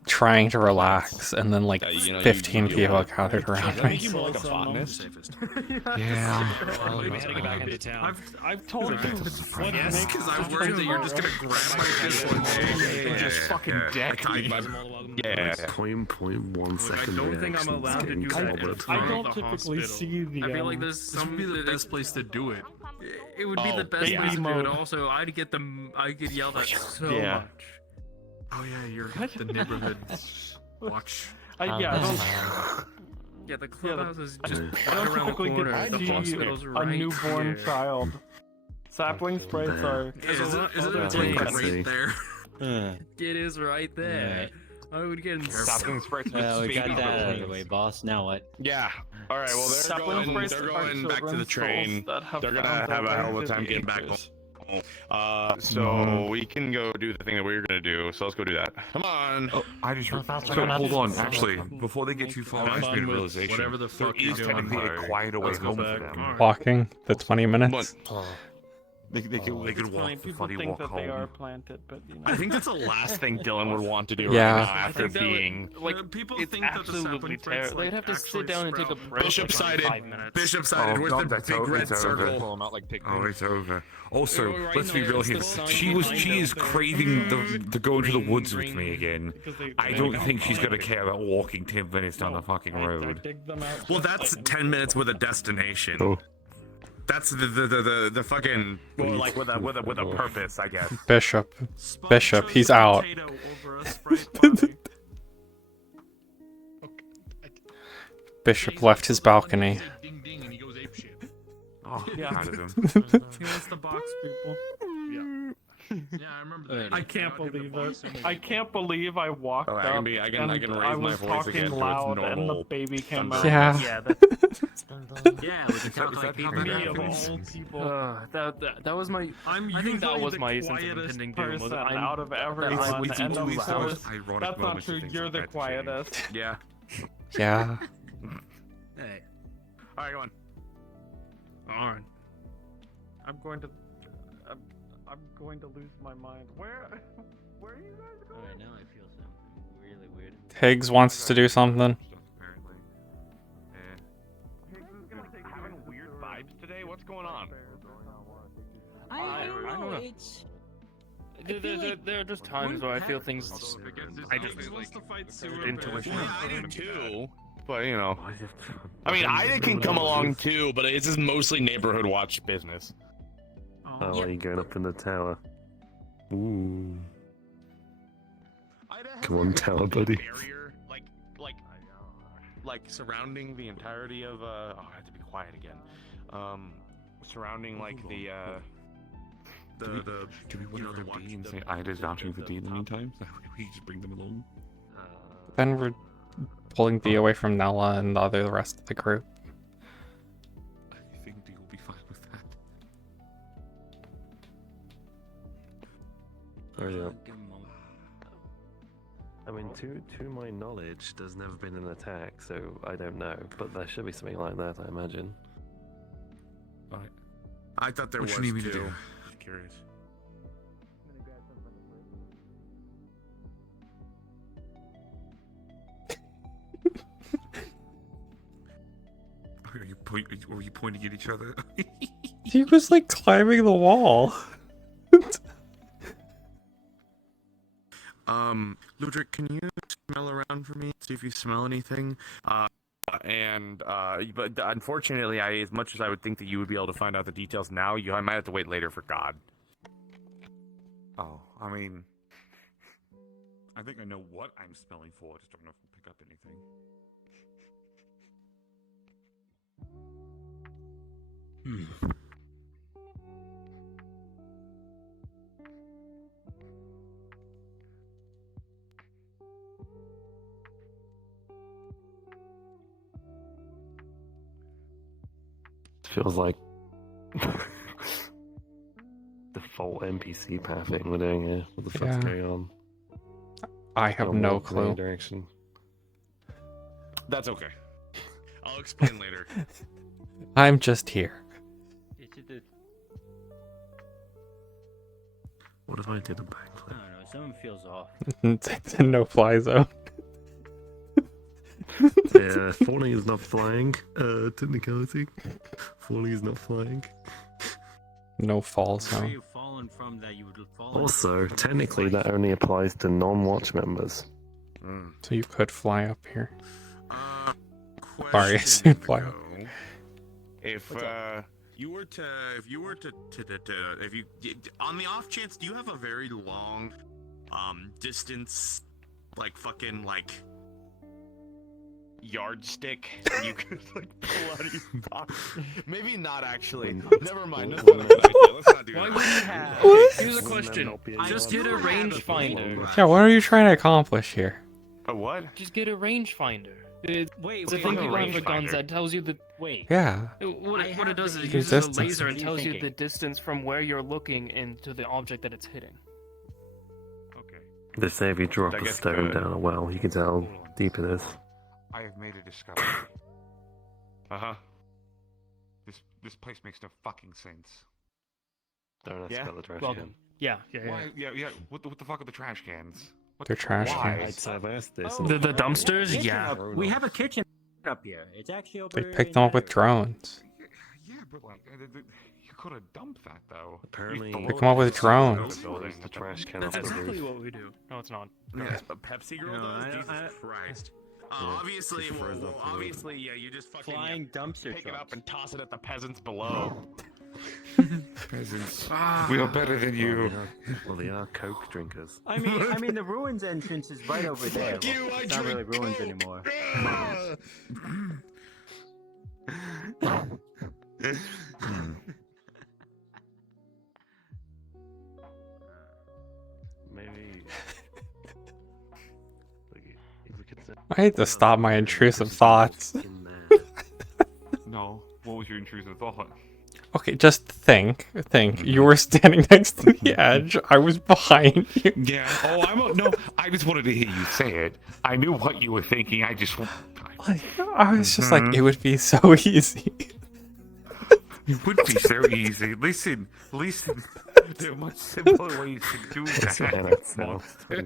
trying to relax, and then like you know, 15 you people want- gathered around Does that make me. you more like a botanist? Yeah. Maybe heading back into town. I've told you. What Yes, makes because I'm worried that you're just gonna grab my fish one day and just fucking deck me. Yeah. 0.1 second I don't think I'm reactions allowed to getting do that. covered. I don't typically see the. I feel like there's some This would be the best place to do it. It would be Oh, the best baby place to do mode. it. Also, I'd get yelled at so Yeah. much. Oh yeah, you're the neighborhood watch. I don't. Yeah, the clubhouse is just I right don't around the typically corner. get The to see hospital's a right newborn here. child. Sapling sprites are. There's a lot Is it other like things. right there? It is right there. I would get Sapling sprites with We got baby that out of the brains. way, boss. Now what? Yeah. All right. Well, Sapling sprites they're are going back to the children's train. souls that have They're gonna found have a their hell of a way time to getting back home. acres. So we can go do the thing that we were gonna do. So let's go do that. Come on. Oh, I just. So hold on. Actually, before they get too far, I just made a realization. Whatever the There fuck you're is doing. technically a quieter way Let's go home for back. them. Walking the 20 minutes. They could walk Funny, the people funny think walk that they are home. planted, but you know. I think that's the last thing Dylan would want to do Yeah. right now after being. Like people it's think that the absolutely sapling sprites, terrible. They'd like, have to actually sit down and take a sprout. break. Bishop for like sided. 5 minutes. Bishop sided. Where's God, the that's big over, red it's over. circle? Pull 'em out like Pikmin. Oh, it's over. Also, right let's be now, real it's here. the sign She behind is them. craving to go into the woods with me again. Because they- I they don't don't think she's find gonna it. care about walking 10 minutes down the fucking I road. dig them out. Well, that's 10 minutes with a destination. Oh. That's the fucking well, like with a purpose, I guess. Bishop. Spot Bishop, chose he's a out. potato over a Sprite party. Bishop left his balcony. Ding ding, and he goes apeshit. Oh, Yeah. proud of him. He wants the box people. Yeah. Yeah, I remember that. I can't Out in the believe box it. and I can't believe I walked Oh, up I can be- I can- and I can raise I my was voice talking again to its loud and the normal baby came out. Yeah. Yeah, Yeah, we can talk Is like that how people. that Me of happens? all people. That was my. I'm I think that usually was the my sense of quietest impending doom. Was person it? out of everyone, It's and always of the course, most ironic that's not moments true. of things You're like the that change. quietest. Yeah. Yeah. Hey. All right, go on. on. I'm going to lose my mind. Where are you guys going? Alright, now I feel something really weird. Higgs wants to do something. Apparently. Having weird vibes today. What's going on? I don't know. know. It's. There are just times where I feel things. I just wants to fight sewer intuition. Yeah, I do too. But you know, I mean, Ida can come along too, but it's just mostly neighborhood watch business. Oh, are you going up in the tower? Ooh. Come on, tower buddy. Barrier, like surrounding the entirety of oh, I have to be quiet again. Surrounding like the Do we want to go B and say Ida's vouching for D in the meantime? So we just bring them along. Then we're pulling D away from Nella and the rest of the group. I think D will be fine with that. Oh yeah. I mean, to my knowledge, there's never been an attack, so I don't know. But there should be something like that, I imagine. Alright. I thought there What was you need me to too. do? Just curious. Were you pointing at each other? He was like climbing the wall. Ludric, can you smell around for me? See if you smell anything. But unfortunately, as much as I would think that you would be able to find out the details now, I might have to wait later for God. Oh, I mean, I think I know what I'm smelling for. I just don't know if we'll pick up anything. Feels like default NPC pathing we're doing here. What the fuck's Yeah. going on? I have Don't no walk in any clue. direction. That's okay. I'll explain later. I'm just here. What if I did a backflip? I don't know. Something feels off. It's a no-fly zone. Yeah, falling is not flying. Technicality. Falling is not flying. No fall Where zone. you fallen from that you would fall. Also, technically, that only applies to non-watch members. So you could fly up here. Sorry, Question, fly up. Nico. If you were to on the off chance, do you have a very long distance, like fucking like yardstick you could like pull out of your pocket? Maybe not actually. Never mind. That's not a good idea. Let's not do Why that. would you have? Okay, here's a question. Just get a rangefinder. Yeah, what are you trying to accomplish here? A what? Just get a rangefinder. It's Wait, a thing people have for guns that tells you the wait. Yeah. What it does is it The uses a distance. laser and What are you tells you thinking? the distance from where you're looking into the object that it's hitting. Okay. They say if you drop I a guess stone good. down a well, you can tell how deep it is. I have made a discovery. Uh-huh. This place makes no fucking sense. Don't ask Yeah? about the trash Well, can. yeah. Why? Yeah. What the fuck are the trash cans? What They're trash why? cans. I've asked this. The dumpsters? Kitchen Yeah. up- We have a kitchen up here. It's actually over. They picked them up with drones. Yeah, but like, you could have dumped that though. Apparently, Pick them up with drones. There's the trash can That's off the exactly roof. what we do. No, it's not. Yeah, but Pepsi Girl does. Jesus Christ. Obviously, she throws it off the roof. obviously, yeah. You just fucking Flying dumpster pick it trucks. up and toss it at the peasants below. Peasants. We are better than you. Well, they are Coke drinkers. I mean, the ruins entrance is right over there. Fuck you, I It's not really drink ruins Coke. anymore. Maybe. If we could set I hate to stop my intrusive thoughts. in there. No. What was your intrusive thought? Okay, just think. You were standing next to the edge. I was behind you. Yeah. Oh, no. I just wanted to hear you say it. I knew what you were thinking. I just. I was just like, it would be so easy. It would be so easy. Listen. There are much simpler ways to do that.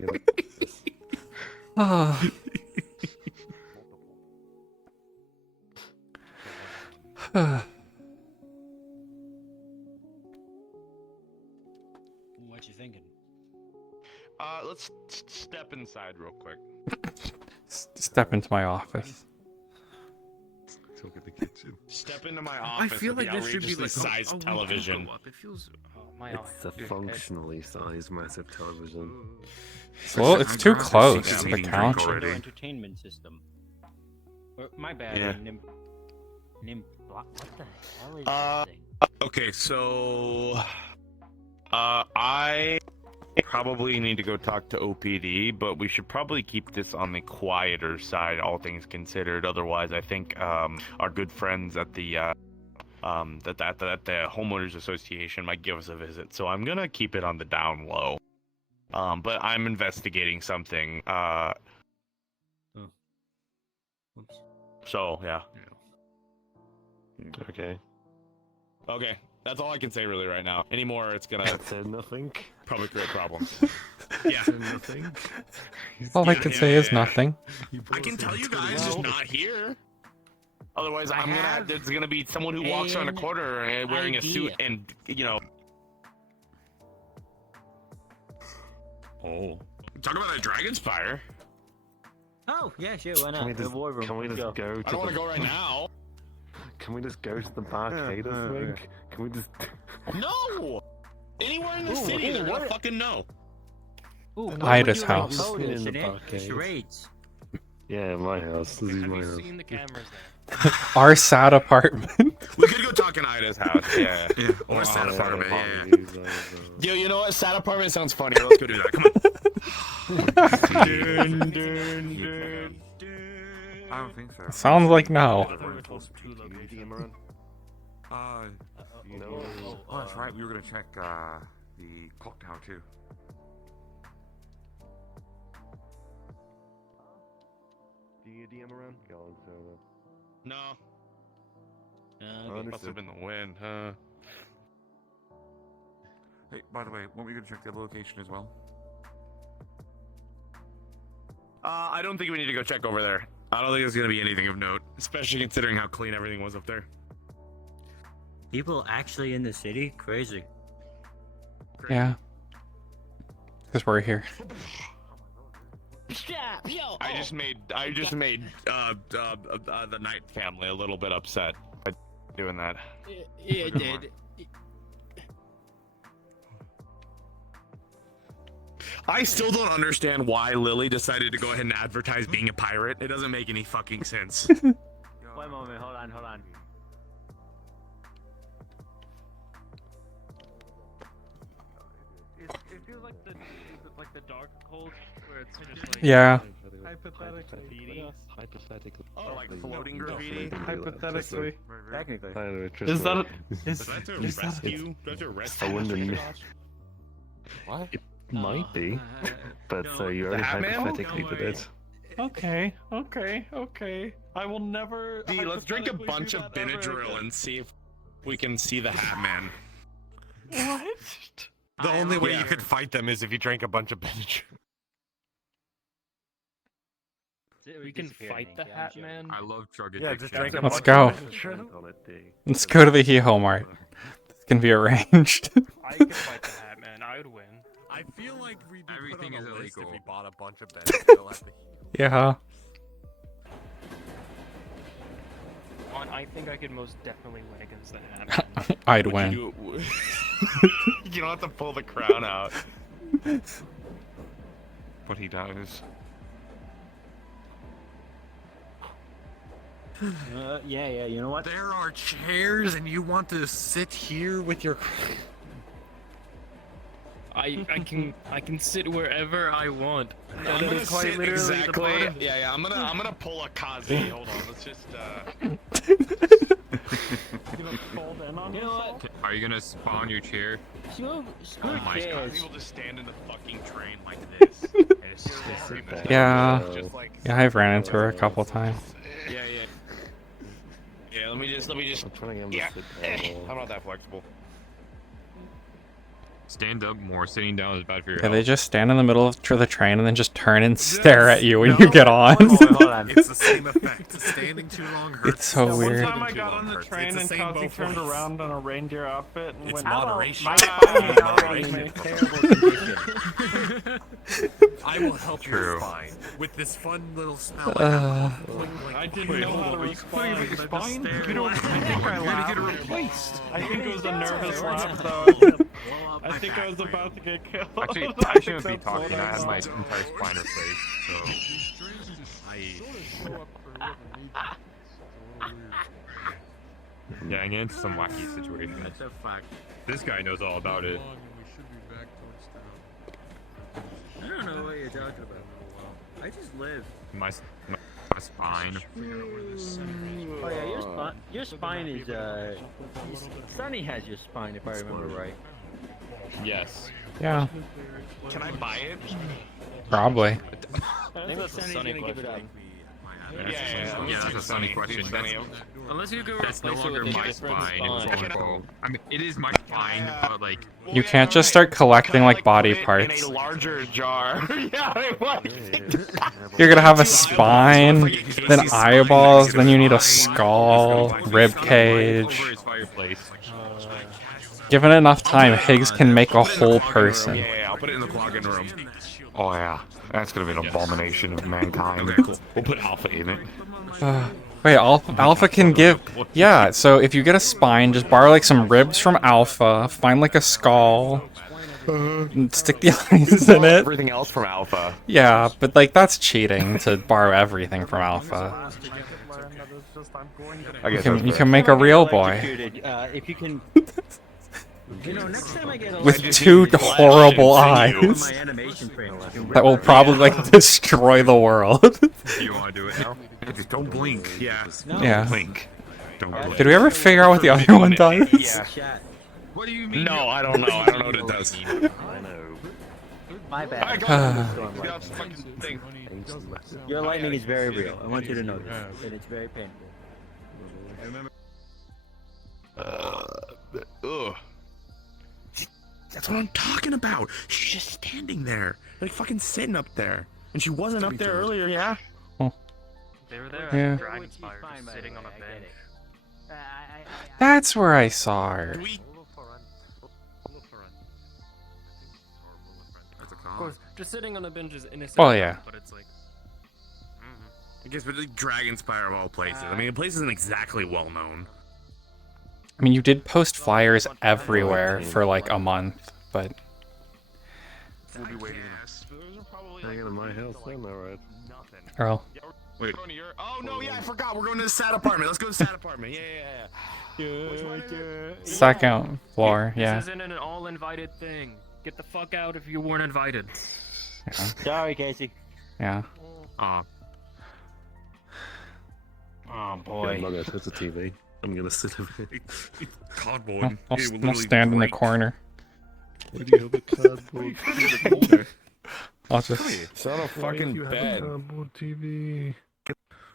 Ah. What you thinking? Let's step inside real quick. Step into my office. Look at the kitchen. Step into my office. feel with like the there should be outrageously like sized a television. go up. It feels. Oh, my It's a functionally sized massive television. Well, it's too close Yeah, to the meeting drink couch. already. No entertainment system. Or, my bad. Yeah. What the hell is this thing? Okay, so I probably need to go talk to OPD, but we should probably keep this on the quieter side, all things considered. Otherwise, I think our good friends at the at the homeowners association might give us a visit. So I'm gonna keep it on the down low. But I'm investigating something. So yeah. Okay. Okay, that's all I can say really right now. Anymore, it's gonna Said nothing. probably create problems. Yeah. Said nothing. All I can say is nothing. I can tell you guys, just not here. Otherwise, there's gonna be someone who walks around a corner and wearing a suit and, you know. Oh. Talk about a dragon's fire. Oh, yeah, sure, why not? Can we The just, war room. can we let's just go to I don't want the... to go right now. Can we just go to the barcade or something? Can we just... No! Anywhere in the city, they're gonna fucking know. Ooh, Ida's house. In the barcade. Charades. Yeah, my house. This is Have my you house. seen the cameras Our sad apartment. We could go talk in Ida's house, yeah. Or sad apartment, yeah. Yo, you know what? Sad apartment sounds funny. Let's go do that. Come on. I don't think so. Sounds like no. No. Oh, that's right. We were gonna check the clock tower too. Do you DM around? Go on, so... No. Okay. Must have been the wind, huh? Hey, by the way, want me to check the other location as well? I don't think we need to go check over there. I don't think there's gonna be anything of note, especially considering how clean everything was up there. People actually in the city? Crazy. Yeah. Because we're here. I just made the Knight family a little bit upset by doing that. Yeah, it did. I still don't understand why Lily decided to go ahead and advertise being a pirate. It doesn't make any fucking sense. Wait a moment, hold on. It feels like the dark cult where it's just like Yeah. Hypothetically. Oh, like floating graffiti. Hypothetically. Technically. Is that That's a rescue? That's a rescue. I wouldn't. What? It might be, but you already Hat Man? hypothetically did it. Okay. I will never. D, let's drink a hypothetically bunch do of that ever Benadryl again. and see if we can see the Hat Man. What? The only way you could fight them is if you drank a bunch of Benadryl. We can fight the Hat Man. I love drug Yeah, addiction. just drink a Let's bunch go. of Benadryl. Let's go to the Hee-Ho Mart. This can be arranged. I could fight the Hat Man. I would win. I feel like we'd be Everything put on is a list illegal. if we bought a bunch of Benadryl at the Yeah. I think I could most definitely win against the Hat Man. I'd Would win. You, you don't have to pull the crown out. But he does. Yeah, you know what? There are chairs and you want to sit here with your... I can sit wherever I want. I'm gonna sit exactly. Yeah. I'm gonna pull a Kazi. Hold on. Let's just. You know what? Are you gonna spawn your chair? Screw My chairs. Kazi will just stand in the fucking train like this. And it's just very much Yeah. just like. Yeah, I've ran into her a couple times. Yeah. Yeah. Let me just. Yeah. I'm not that flexible. Stand up more. Sitting down is bad for your Yeah, they health. just stand in the middle of the train and then just turn and stare at you when you get on. Hold on. It's the same effect. Standing too long hurts. It's so weird. One time I got on the train and Kazi turned around in a reindeer outfit and It's went, moderation. "My spine is Moderation. already Terrible condition. I will help True. your spine with this fun little spell. I didn't know how to respond. I just stared. You don't. I think I laughed. I think it was a nervous laugh though. I think I was about to get killed. Actually, I shouldn't be talking. I had my entire spine replaced, so. Yeah, I get into some wacky situation. That's a fact. This guy knows all about it. I don't know what you're talking about. I just live. My spine. Oh yeah, your spine is Sunny has your spine if I remember right. Yes. Yeah, Can I buy it? probably. I think that's Sunny's Sunny's gonna give it up. Yeah, that's a funny question. Unless you go That's no replace it longer with a my different spine. spine. I mean, it is my spine, but like. You can't just start collecting like body parts. In a larger jar. Yeah, what? You're gonna have a spine, then eyeballs, then you need a skull, rib cage. Over his fireplace. Given enough time, Higgs can make a whole person. Yeah, I'll put it in the clogging room. Oh yeah, that's gonna be an abomination of mankind. We'll put Alpha in it. Wait, Alpha can give... Yeah, so if you get a spine, just borrow like some ribs from Alpha, find like a skull, and stick the eyes in it. Everything else from Alpha. Yeah, but like that's cheating to borrow everything from Alpha. I guess You can make a real boy. If you can. You know, next time I get a With two horrible eyes. My animation frame. That will probably like destroy the world. You want to do it now? Just don't blink. Yeah. Yeah. Blink. Don't blink. Did we ever figure out what the other one does? Yeah. What do you mean? No, I don't know. I don't know what it does. I know. My bad. Your lightning is very real. I want you to know this, and it's very painful. Ugh. That's what I'm talking about. She's just standing there, like fucking sitting up there, and she wasn't up there earlier. Yeah. They were there Yeah. at Dragonspire, just sitting on a bench. That's where I saw her. Of course, just sitting on a bench is innocent. Well, yeah. But it's like. I guess, but like Dragonspire of all places. I mean, the place isn't exactly well known. I mean, you did post flyers everywhere for like a month, but We'll be waiting. Hanging in my house, am I right? Earl. Wait. Oh no, yeah, I forgot. We're going to the sad apartment. Let's go to the sad apartment. Yeah. Which one is it? second floor, yeah. This isn't an all-invited thing. Get the fuck out if you weren't invited. Sorry, Casey. Yeah. Aw. Oh boy. I'm not gonna touch the TV. I'm gonna sit over it. Cardboard. I'll stand in the corner. Where do you have a cardboard? I'll just. It's on a fucking bed. Cardboard TV.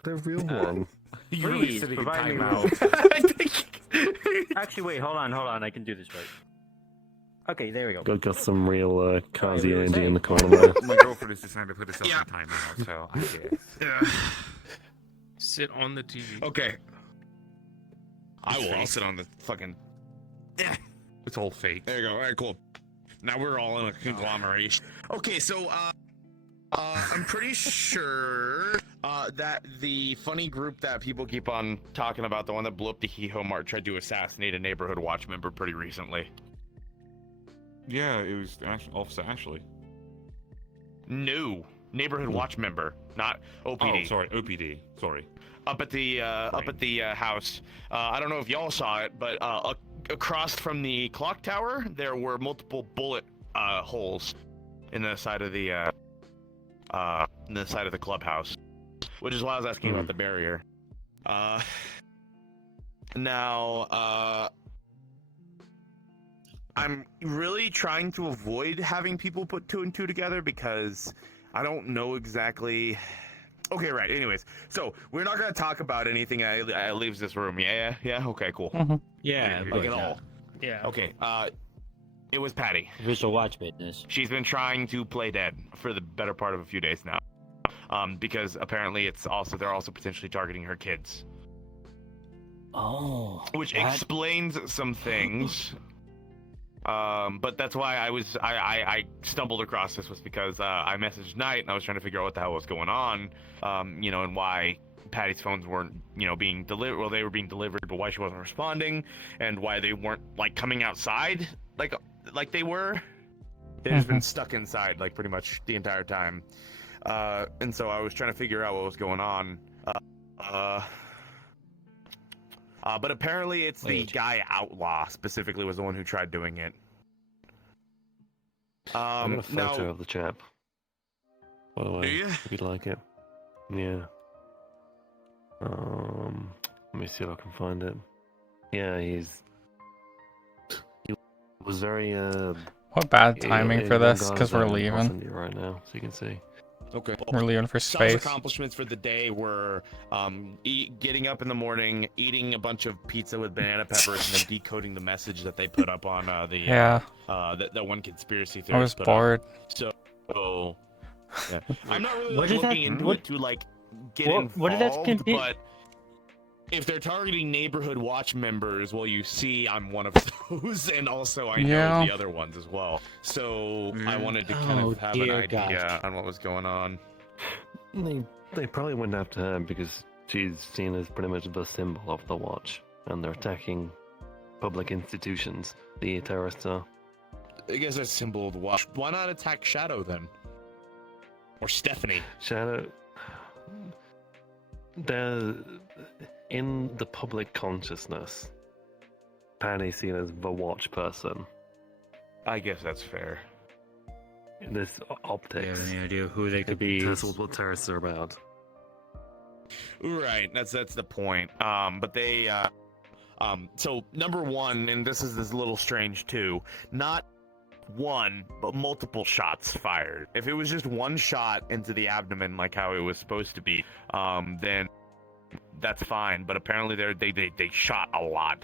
They're real one. You're really Please, sitting in provide me timeout. Actually, wait, hold on. I can do this right. Okay, there we go. Got some real Kazi energy in the corner there. My girlfriend has decided to put herself in timeout, so I guess. Yeah. Sit on the TV. Okay. I will. I'll sit on the fucking. Yeah. It's all fake. There you go. All right, cool. Now we're all in a conglomeration. Okay, so I'm pretty sure that the funny group that people keep on talking about, the one that blew up the Hiho Mart, tried to assassinate a neighborhood watch member pretty recently. Yeah, it was Officer Ashley. No, neighborhood watch member, not OPD. Oh, sorry, OPD. Sorry. Up at the house. I don't know if y'all saw it, but across from the clock tower, there were multiple bullet holes in the side of the clubhouse, which is why I was asking about the barrier. Now, I'm really trying to avoid having people put 2 and 2 together because I don't know exactly. Okay, right. Anyways, so we're not gonna talk about anything that leaves this room. Yeah. Okay, cool. Yeah, like at all. Yeah. Okay. It was Patty. Visual watch business. She's been trying to play dead for the better part of a few days now. Because apparently they're also potentially targeting her kids. Oh. Which explains some things. But that's why I stumbled across this was because I messaged Knight and I was trying to figure out what the hell was going on, and why Patty's phones weren't, being delivered. Well, they were being delivered, but why she wasn't responding, and why they weren't like coming outside like they were. They've just been stuck inside like pretty much the entire time, and so I was trying to figure out what was going on. But apparently it's the guy Outlaw specifically was the one who tried doing it. I got a photo of the chap. By the way, do you? if you'd like it. Yeah. Let me see if I can find it. Yeah, he was very What bad timing for this? Because we're leaving. Right now, so you can see. Okay. We're leaving for Sal's space. accomplishments for the day were getting up in the morning, eating a bunch of pizza with banana peppers, and then decoding the message that they put up on that one conspiracy theorist. I was put bored. Up. So, yeah. I'm not really What is looking that- into what- it to like get what did that involved, contain- but if they're targeting neighborhood watch members, well, you see, I'm one of those, and also I know the other ones as well. So I wanted to kind of have an idea on what was going on. They probably went after her because she's seen as pretty much the symbol of the watch, and they're attacking public institutions. The terrorists are. I guess a symbol of the watch. Why not attack Shadow then? Or Stephanie? Shadow. They're in the public consciousness. Patty's seen as the watch person. I guess that's fair. This optics. Do you have any idea who they could be? That's what terrorists are about. Right, that's the point. But they, so number one, and this is a little strange too, not one, but multiple shots fired. If it was just one shot into the abdomen, like how it was supposed to be, then that's fine. But apparently they shot a lot.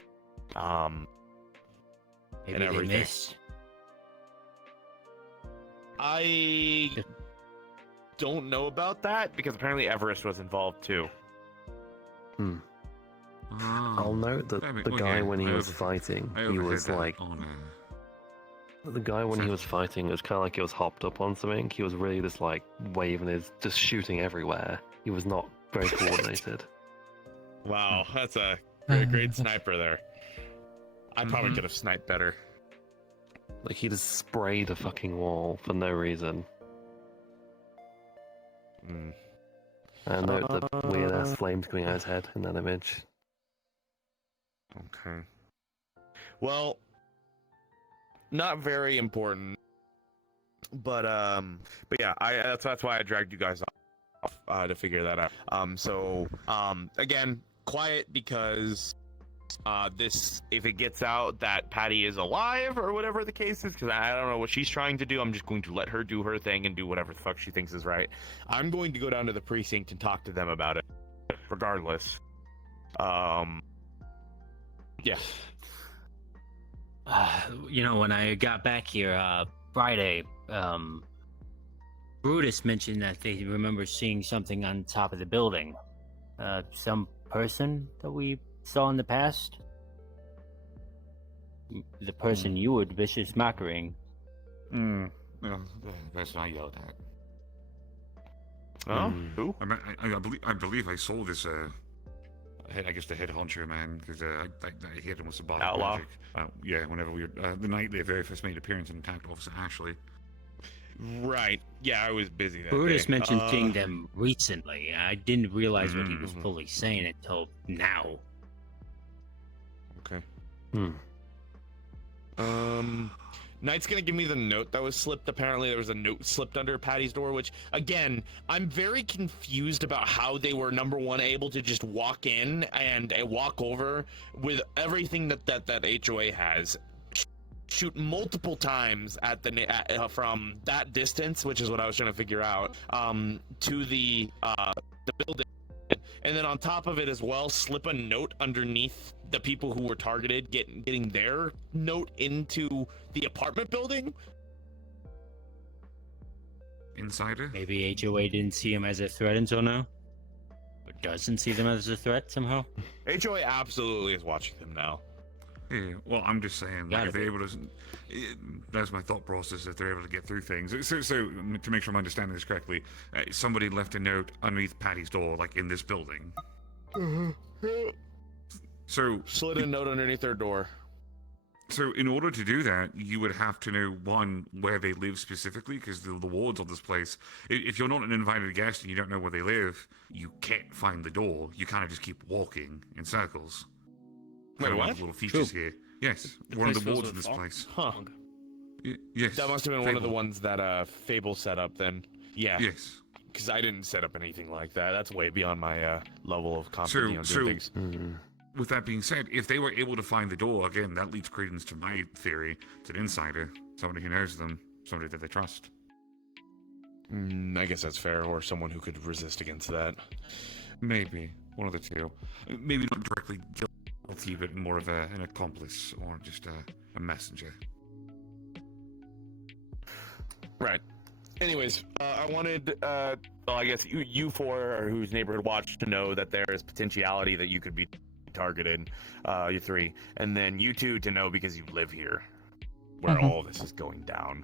Maybe they missed. I don't know about that because apparently Everest was involved too. I'll note that the guy when he was fighting, he was like. The guy when he was fighting, it was kind of like he was hopped up on something. He was really just like waving his, just shooting everywhere. He was not very coordinated. Wow, that's a great sniper there. I probably could have sniped better. Like he just sprayed a fucking wall for no reason. I note the weird ass flames coming out of his head in that image. Okay. Well, not very important, but yeah, that's why I dragged you guys off to figure that out. Again, quiet because this, if it gets out that Patty is alive or whatever the case is, because I don't know what she's trying to do. I'm just going to let her do her thing and do whatever the fuck she thinks is right. I'm going to go down to the precinct and talk to them about it, regardless. Yeah. When I got back here Friday, Brutus mentioned that they remember seeing something on top of the building. Some person that we saw in the past. The person you were vicious mocking. That's not yelled at. Oh, who? I believe I saw this. I guess the head honcho man, because I hit him with some body Outlaw? magic. Yeah, whenever we were the night they very first made appearance and attacked Officer Ashley. Right. Yeah, I was busy that Brutus day. mentioned seeing them recently. I didn't realize what he was fully saying until now. Okay. Knight's gonna give me the note that was slipped. Apparently there was a note slipped under Patty's door, which, again, I'm very confused about how they were, number one, able to just walk in and walk over with everything that HOA has, shoot multiple times at from that distance, which is what I was trying to figure out, to the building, and then on top of it as well, slip a note underneath the people who were targeted, getting their note into the apartment building. Insider? Maybe HOA didn't see him as a threat until now? Or doesn't see them as a threat somehow? HOA absolutely is watching them now. Yeah, well, I'm just saying, like, if they're able to, that's my thought process, if they're able to get through things. So to make sure I'm understanding this correctly, somebody left a note underneath Patty's door, like in this building. So slid a note underneath their door. So in order to do that, you would have to know, one, where they live specifically, because the wards of this place, if you're not an invited guest and you don't know where they live, you can't find the door. You kind of just keep walking in circles. Wait, what? Little features here. Yes, one of the wards of this place. Huh. Yes. That must have been one of the ones that Fable set up then. Yeah. Yes. Because I didn't set up anything like that. That's way beyond my level of confidence on doing things. With that being said, if they were able to find the door, again, that leads credence to my theory. It's an insider, somebody who knows them, somebody that they trust. I guess that's fair, or someone who could resist against that. Maybe. One of the two. Maybe not directly guilty, but more of an accomplice, or just a messenger. Right. Anyways, I wanted, well, I guess you four, or whose neighborhood watch, to know that there is potentiality that you could be targeted, you three, and then you two to know because you live here, where all this is going down.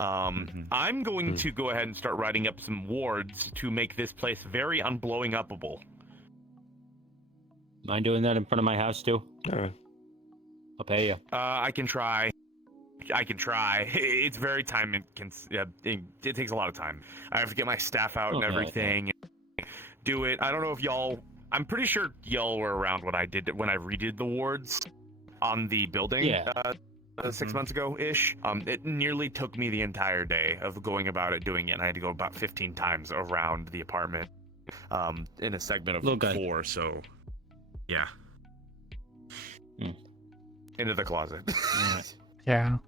I'm going to go ahead and start writing up some wards to make this place very unblowing-upable. Mind doing that in front of my house too? Alright. I'll pay you. I can try. It's very time it takes a lot of time. I have to get my staff out and everything. And do it. I don't know if y'all. I'm pretty sure y'all were around when I redid the wards on the building. Yeah. 6 months ago ish. It nearly took me the entire day of going about it, doing it, and I had to go about 15 times around the apartment. In a segment of 4. So, yeah. Into the closet. Yeah.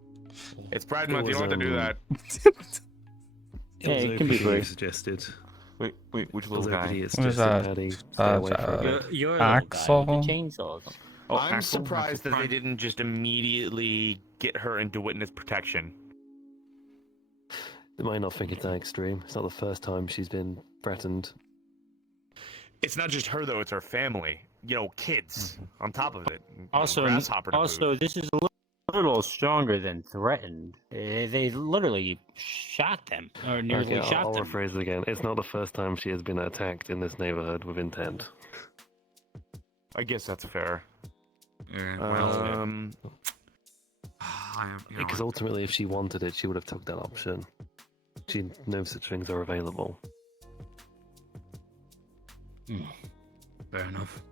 It's Pride Month. You don't have to do that. Yeah, it can be very suggested. Wait, which little guy? Who's that? You're Axel? Chainsaws. Oh, I'm surprised that they didn't just immediately get her into witness protection. They might not think it's that extreme. It's not the first time she's been threatened. It's not just her though; it's her family. You know, kids on top of it. Also, Grasshopper to boot. this is a little stronger than threatened. They literally shot them, or nearly Okay, shot I'll them. rephrase it again. It's not the first time she has been attacked in this neighborhood with intent. I guess that's fair. Because ultimately, if she wanted it, she would have took that option. She knows such things are available. Fair enough.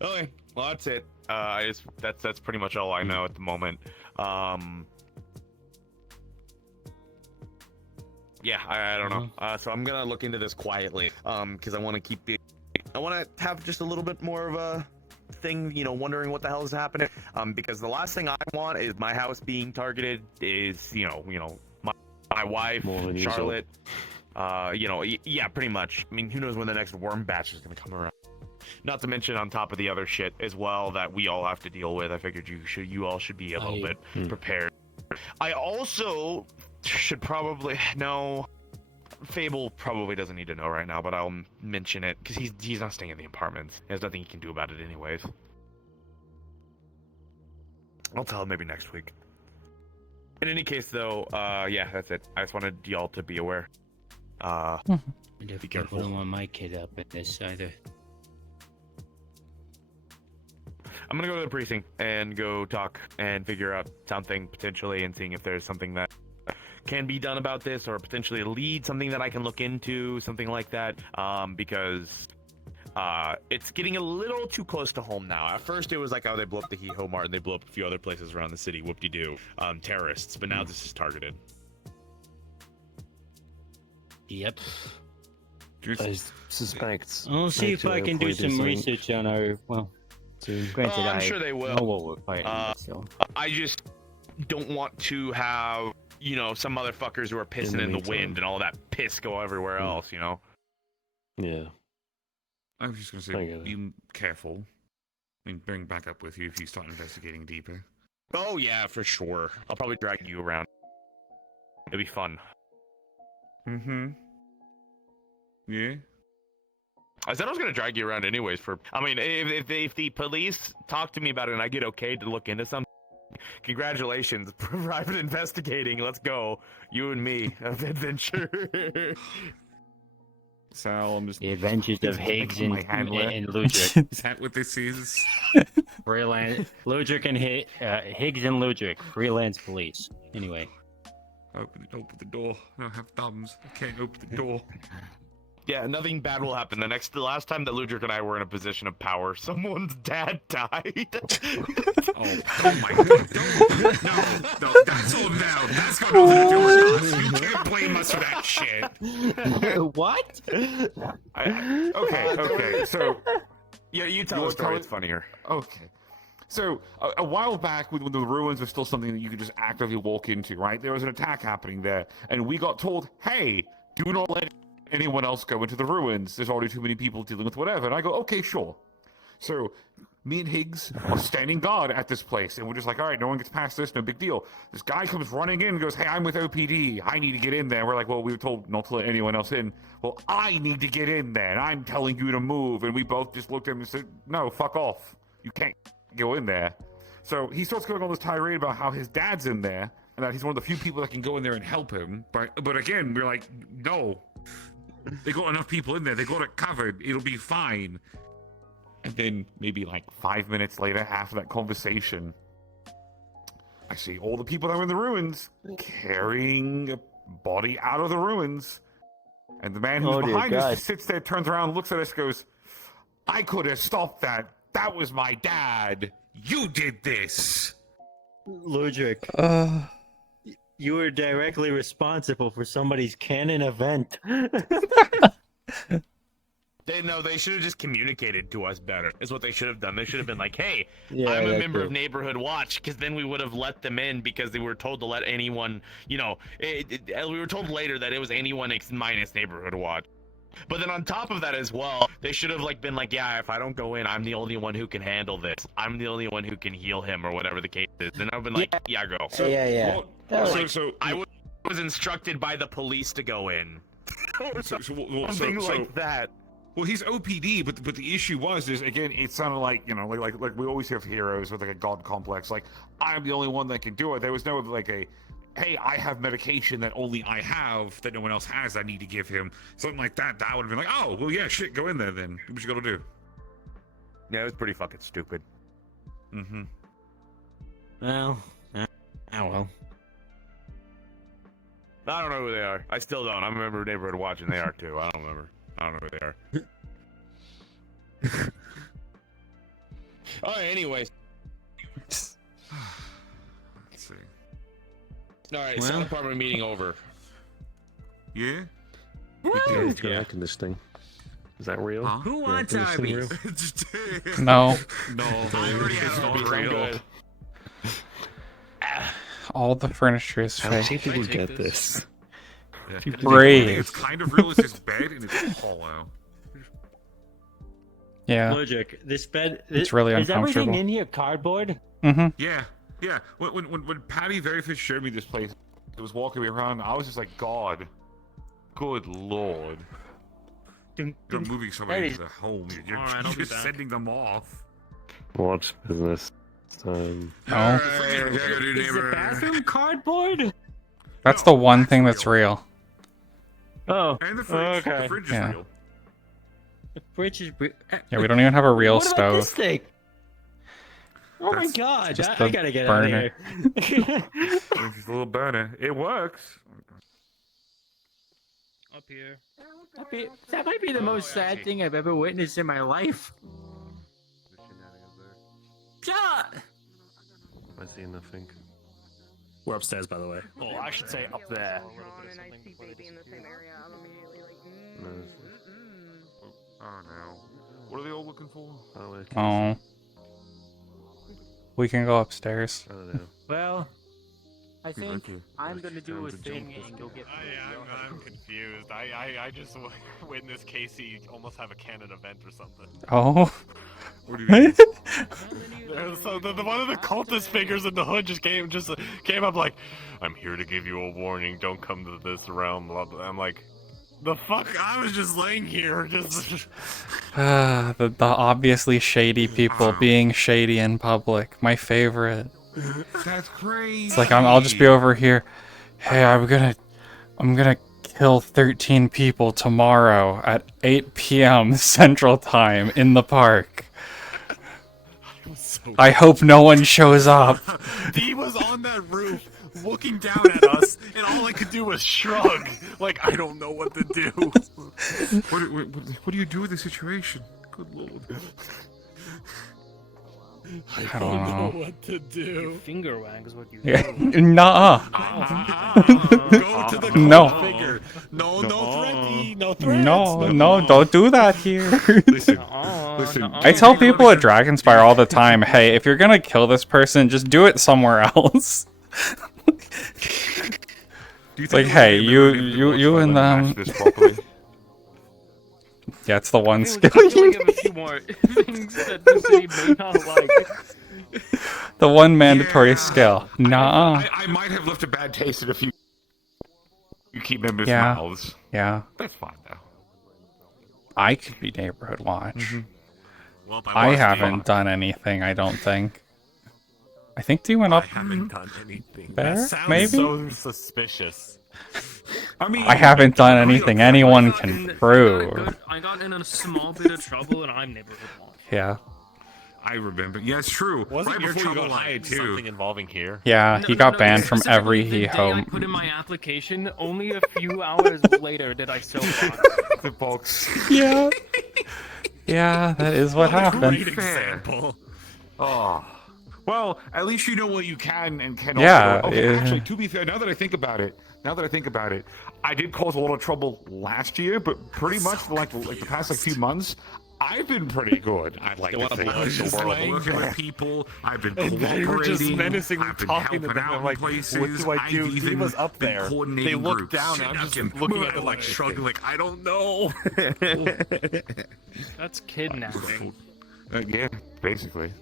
Okay, well that's it. That's pretty much all I know at the moment. Yeah, I don't know. So I'm gonna look into this quietly. Because I want to I want to have just a little bit more of a thing, you know, wondering what the hell is happening. Because the last thing I want is my house being targeted. Is you know my wife, Charlotte. Yeah, pretty much. I mean, who knows when the next worm batch is gonna come around. Not to mention on top of the other shit as well that we all have to deal with. I figured you all should be a little bit prepared. I also should probably know. Fable probably doesn't need to know right now, but I'll mention it because he's not staying in the apartments. There's nothing he can do about it anyways. I'll tell him maybe next week. In any case, though, yeah, that's it. I just wanted y'all to be aware. Be careful. I don't want my kid up at this either. I'm gonna go to the precinct and go talk and figure out something potentially and seeing if there's something that can be done about this or potentially lead something that I can look into, something like that. Because it's getting a little too close to home now. At first it was like, oh, they blew up the He-Ho Mart and they blew up a few other places around the city, whoop-de-doo, terrorists, but now this is targeted. Yep. I suspect. I'll see if I can do some research on our, well, granted, I'm sure they will. know what we're fighting, so. I just don't want to have, you know, some motherfuckers who are pissing in the wind and all that piss go everywhere else, you know? Yeah. I was just going to say, be careful. I mean, bring backup with you if you start investigating deeper. Oh, yeah, for sure. I'll probably drag you around. It'll be fun. Mm-hmm. Yeah? I said I was going to drag you around anyways for... I mean, if the police talk to me about it and I get okay to look into something, congratulations. Private investigating. Let's go. You and me. Of adventure. Sal, I'm just... The adventures of Higgs and Ludric. Is that what this is? Freelance. Ludric and Higgs and Ludric. Freelance police. Anyway. Open the door. I don't have thumbs. I can't open the door. Yeah, nothing bad will happen. The last time that Ludric and I were in a position of power, someone's dad died. oh my god. No, that's all now. That's got nothing to do with us. You can't blame us for that shit. What? Okay, so... Yeah, you tell the story, it's funnier. Okay. So, a while back, when the ruins were still something that you could just actively walk into, right? There was an attack happening there, and we got told, hey, do not let anyone else go into the ruins. There's already too many people dealing with whatever. And I go, okay, sure. So, me and Higgs are standing guard at this place, and we're just like, all right, no one gets past this, no big deal. This guy comes running in and goes, hey, I'm with OPD. I need to get in there. We're like, well, we were told not to let anyone else in. Well, I need to get in there, and I'm telling you to move. And we both just looked at him and said, no, fuck off. You can't go in there. So he starts going on this tirade about how his dad's in there, and that he's one of the few people that can go in there and help him. But again, we're like, no. They got enough people in there. They got it covered. It'll be fine. And then maybe like 5 minutes later, after that conversation, I see all the people that were in the ruins carrying a body out of the ruins. And the man who's behind us just sits there, turns around, looks at us, goes, I could have stopped that. That was my dad. You did this. Ludric. You were directly responsible for somebody's canon event. They should have just communicated to us better, is what they should have done. They should have been like, hey, Yeah, I'm a that's member it. of Neighborhood Watch, because then we would have let them in because they were told to let anyone, you know, we were told later that it was anyone minus Neighborhood Watch. But then on top of that as well, they should have like been like, yeah, if I don't go in, I'm the only one who can handle this. I'm the only one who can heal him or whatever the case is. Then I've been like, yeah, go. I was instructed by the police to go in. Something like that. Well, he's OPD, but the issue is again, it sounded like, you know, like we always have heroes with like a god complex. Like, I'm the only one that can do it. There was no like a, hey, I have medication that only I have that no one else has. I need to give him something like that. That would have been like, oh, well, yeah, shit, go in there then. What you gotta do? Yeah, it was pretty fucking stupid. Mm-hmm. Well, well. I don't know who they are. I still don't. I remember Neighborhood Watch, and they are too. I don't remember. I don't know who they are. All right. Anyways. Let's see. All right. Sound department meeting over. Yeah. Let's go back in this thing. Is that real? Huh? Who wants Arby's? No. No. I already had Arby's. I'm good. All the furniture is How many fake. people get this? Brave. It's kind of real as his bed, and it's hollow. Yeah. Logic. This bed. It's really Is everything uncomfortable. in here cardboard? Mm-hmm. Yeah. When Patty very first showed me this place, it was walking me around. I was just like, God, good Lord. You're moving somebody to the home. You're Alright, I'll be just back. sending them off. Watch business. Oh. Is the bathroom cardboard? That's the one thing that's real. Oh. And the fridge. Okay. The fridge is Yeah. real. The fridge is. Yeah, we don't even have a real What about this stove. thing? Oh my That's God! just I the gotta get burner. out of here. It's just a little burner. It works. Up here. That might be the most sad thing I've ever witnessed in my life. Yeah. I see nothing. We're upstairs, by the way. Oh, I should say up there. Oh no. What are they all looking for? Oh. We can go upstairs. I don't know. Well, I Be think lucky. I'm gonna do a Sounds thing a and go get. I'm confused. I just witnessed Casey almost have a canon event or something. Oh. What do you mean? So the one of the cultist figures in the hood just came up like, I'm here to give you a warning. Don't come to this realm. Blah, blah. I'm like, the fuck? I was just laying here. Just. The obviously shady people being shady in public. My favorite. That's crazy. It's like I'll just be over here. Hey, I'm gonna kill 13 people tomorrow at 8 p.m. Central Time in the park. I hope no one shows up. D was on that roof looking down at us, and all I could do was shrug. Like, I don't know what to do. What do you do with the situation? Good Lord. I don't know what to do. Finger wag is what you Yeah. do. Nuh-uh. Go to the No. figure. No threaty. No threats. No, don't do that here. Listen. I tell people at Dragonspire all the time, hey, if you're gonna kill this person, just do it somewhere else. It's like, hey, you and them. Yeah, it's the one skill you Give a few more things that the city may not like. The one mandatory skill. Nah. I might have left a bad taste in a few keep members' Yeah. mouths. Yeah. That's fine though. I could be neighborhood watch. Well, I haven't done anything, I don't think. I think they went up I haven't done anything. there, That sounds maybe? so suspicious. I mean, I haven't done anything anyone can prove. I got in a small bit of trouble, and I'm neighborhood watch. Yeah. I remember. Yeah, it's true. Wasn't right your before you trouble got hired too. something involving here? Yeah, he got banned from every Specifically, the day I put in my application, only a few hours later did I still box. The box. Yeah. Yeah, that is what Great happened. example. Oh. Well, at least you know what you can and cannot Yeah, do. Okay, yeah. actually, to be fair, now that I think about it, I did cause a lot of trouble last year, but pretty much like the past few months, I've been pretty good. I'd like to think. I was just working with people. I've been And they were just cooperating. menacingly I've been talking to helping them. out I'm like, in what places. do I do? I've He even was up been there. coordinating They look groups. down, and I'm just looking at them like shrugging, like I don't know. That's kidnapping. Yeah, basically.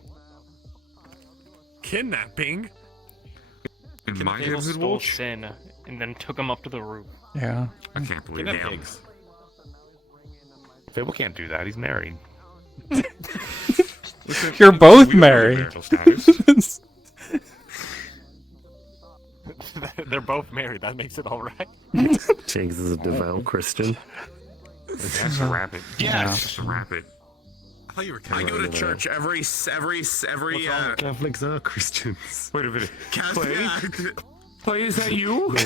Kidnapping? In my People neighborhood, stole Watch? Sin and then took him up to the roof. Yeah. I can't believe Kidnap him. pigs. Fable can't do that. He's married. You're both married. They're both married. That makes it all right. James is a devout Christian. That's a rabbit. Yeah. It's just a rabbit. I go to church every Catholics are Christians. Wait a minute. Catholic. Play, is that you?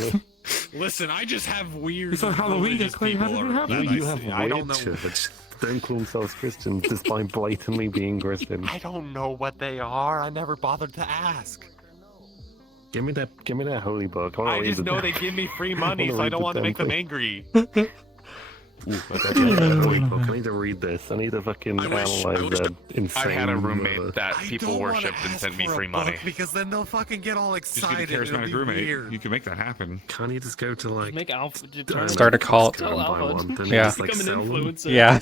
Listen, I just have weird. It's on Halloween. religious Clay. How people did it are- happen? that I You have see. I don't weird know. church. Don't call themselves Christians despite blatantly being Christian. I don't know what they are. I never bothered to ask. Give me that holy book. wanna I read just the know damn- they give me free wanna money, so I read don't the want to damn make them thing. angry. Ooh, that's actually a holy book. I need to read this. I need to fucking analyze that insane. I had a roommate mother. that people worshipped and sent me free money. Because then they'll fucking get all Just get a excited. It'll charismatic be roommate. weird. You can make that happen. Can't you just go to like Make Alpha Start a cult. Tell Alpha. Then Yeah. just, like, Become an sell them? influencer. Yeah.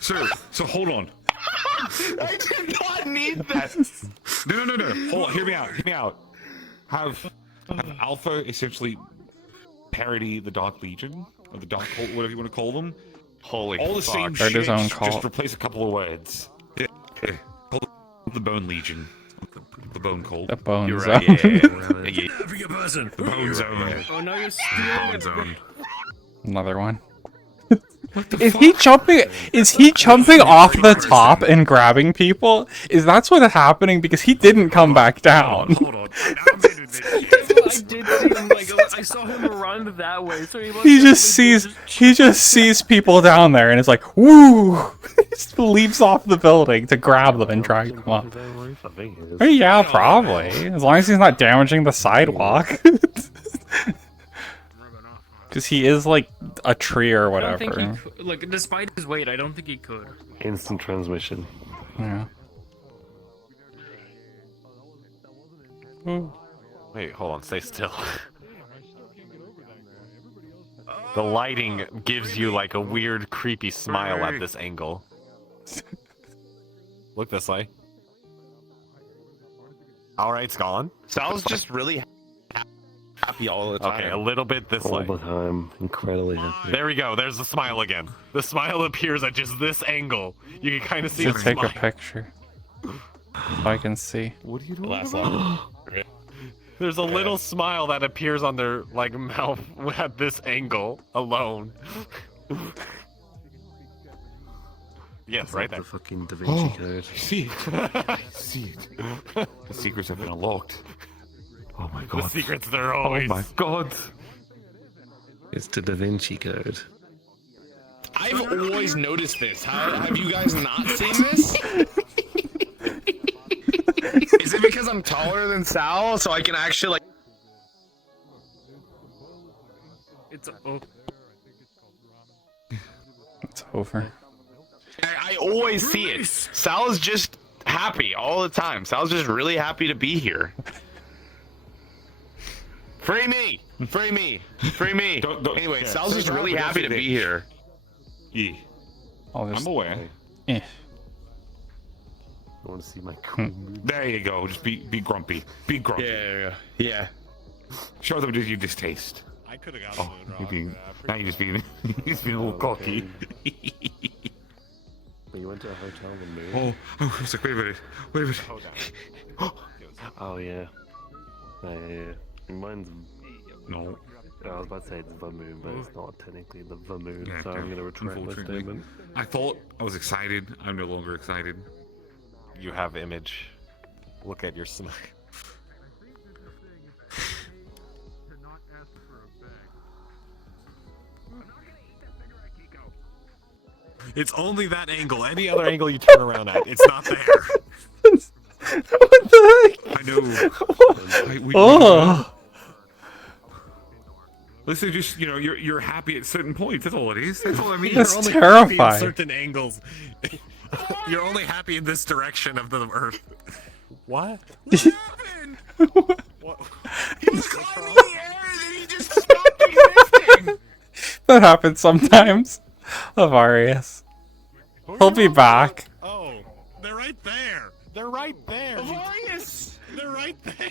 So hold on. I did not need that. No. Hold on. Hear me out. Have Alpha essentially parody the Dark Legion or the Dark Cult, whatever you want to call them. Holy All the fuck. same Start shit. his own Just cult. replace a couple of words. Yeah. Call it the Bone Legion. The Bone Cult. The Bone You're Zone. right. Yeah. Every person. The Bone Zone. Oh no, you're Bone stealing Zone. Another one. Is he jumping off the top and grabbing people? Is that's what is happening? Because he didn't come back down. Hold on. I did see him, like, I saw him run that way, so He just sees people down there and is like, woo! Just leaps off the building to grab them and drag them up. Oh, yeah, probably. As long as he's not damaging the sidewalk. Because he is like a tree or I don't think whatever. he could, like, despite his weight, I don't think he could. Instant transmission. Yeah. Wait, hold on, stay still. The lighting gives you like a weird, creepy smile at this angle. Look this way. Alright, it's gone. Sal's just really happy all the time. Okay, a little bit this All way. the time. Incredibly happy. There we go, there's the smile again. The smile appears at just this angle. You can kind of see Should the take smile. a picture. So I can see. What are you doing? Last level. There's a little smile that appears on their like mouth at this angle alone. Yes, right there. The fucking Da Vinci Oh. Code. See it. The secrets have been unlocked. Oh my god. The secrets they're always. Oh my god. It's the Da Vinci Code. I've always noticed this. Have you guys not seen this? Is it because I'm taller than Sal, so I can actually like? It's It's over. I always see it. Sal is just happy all the time. Sal's just really happy to be here. Free me! Free me! Free me! Anyway, yeah, Sal's just so really don't happy to say be bitch. here. Yeah. I'm aware. Eh. I want to see my cool There you go. Just be grumpy. Be grumpy. Yeah. Show them your distaste. I could have got Oh, you're being, now you're just being, you're being a little cocky. But you went to a hotel in the moon? I was like, wait a minute. Oh, yeah. Yeah. Mine's... No. I was about to say it's the moon, but it's not technically the moon, Yeah, so I'm going to retract my unfortunately. statement. I thought I was excited. I'm no longer excited. You have image. Look at your smile. It's only that angle. Any other angle you turn around at, it's not there. What the heck? I know. Oh. Let's say just, you know, you're happy at certain points. That's all it is. That's all I mean. That's You're only happy in terrifying. certain angles. You're only happy in this direction of the Earth. What? What happened? What? He was climbing the air and then he just stopped existing. That happens sometimes. Avarius. He'll be back. Oh, they're right there. They're right there. Avarius! They're right there.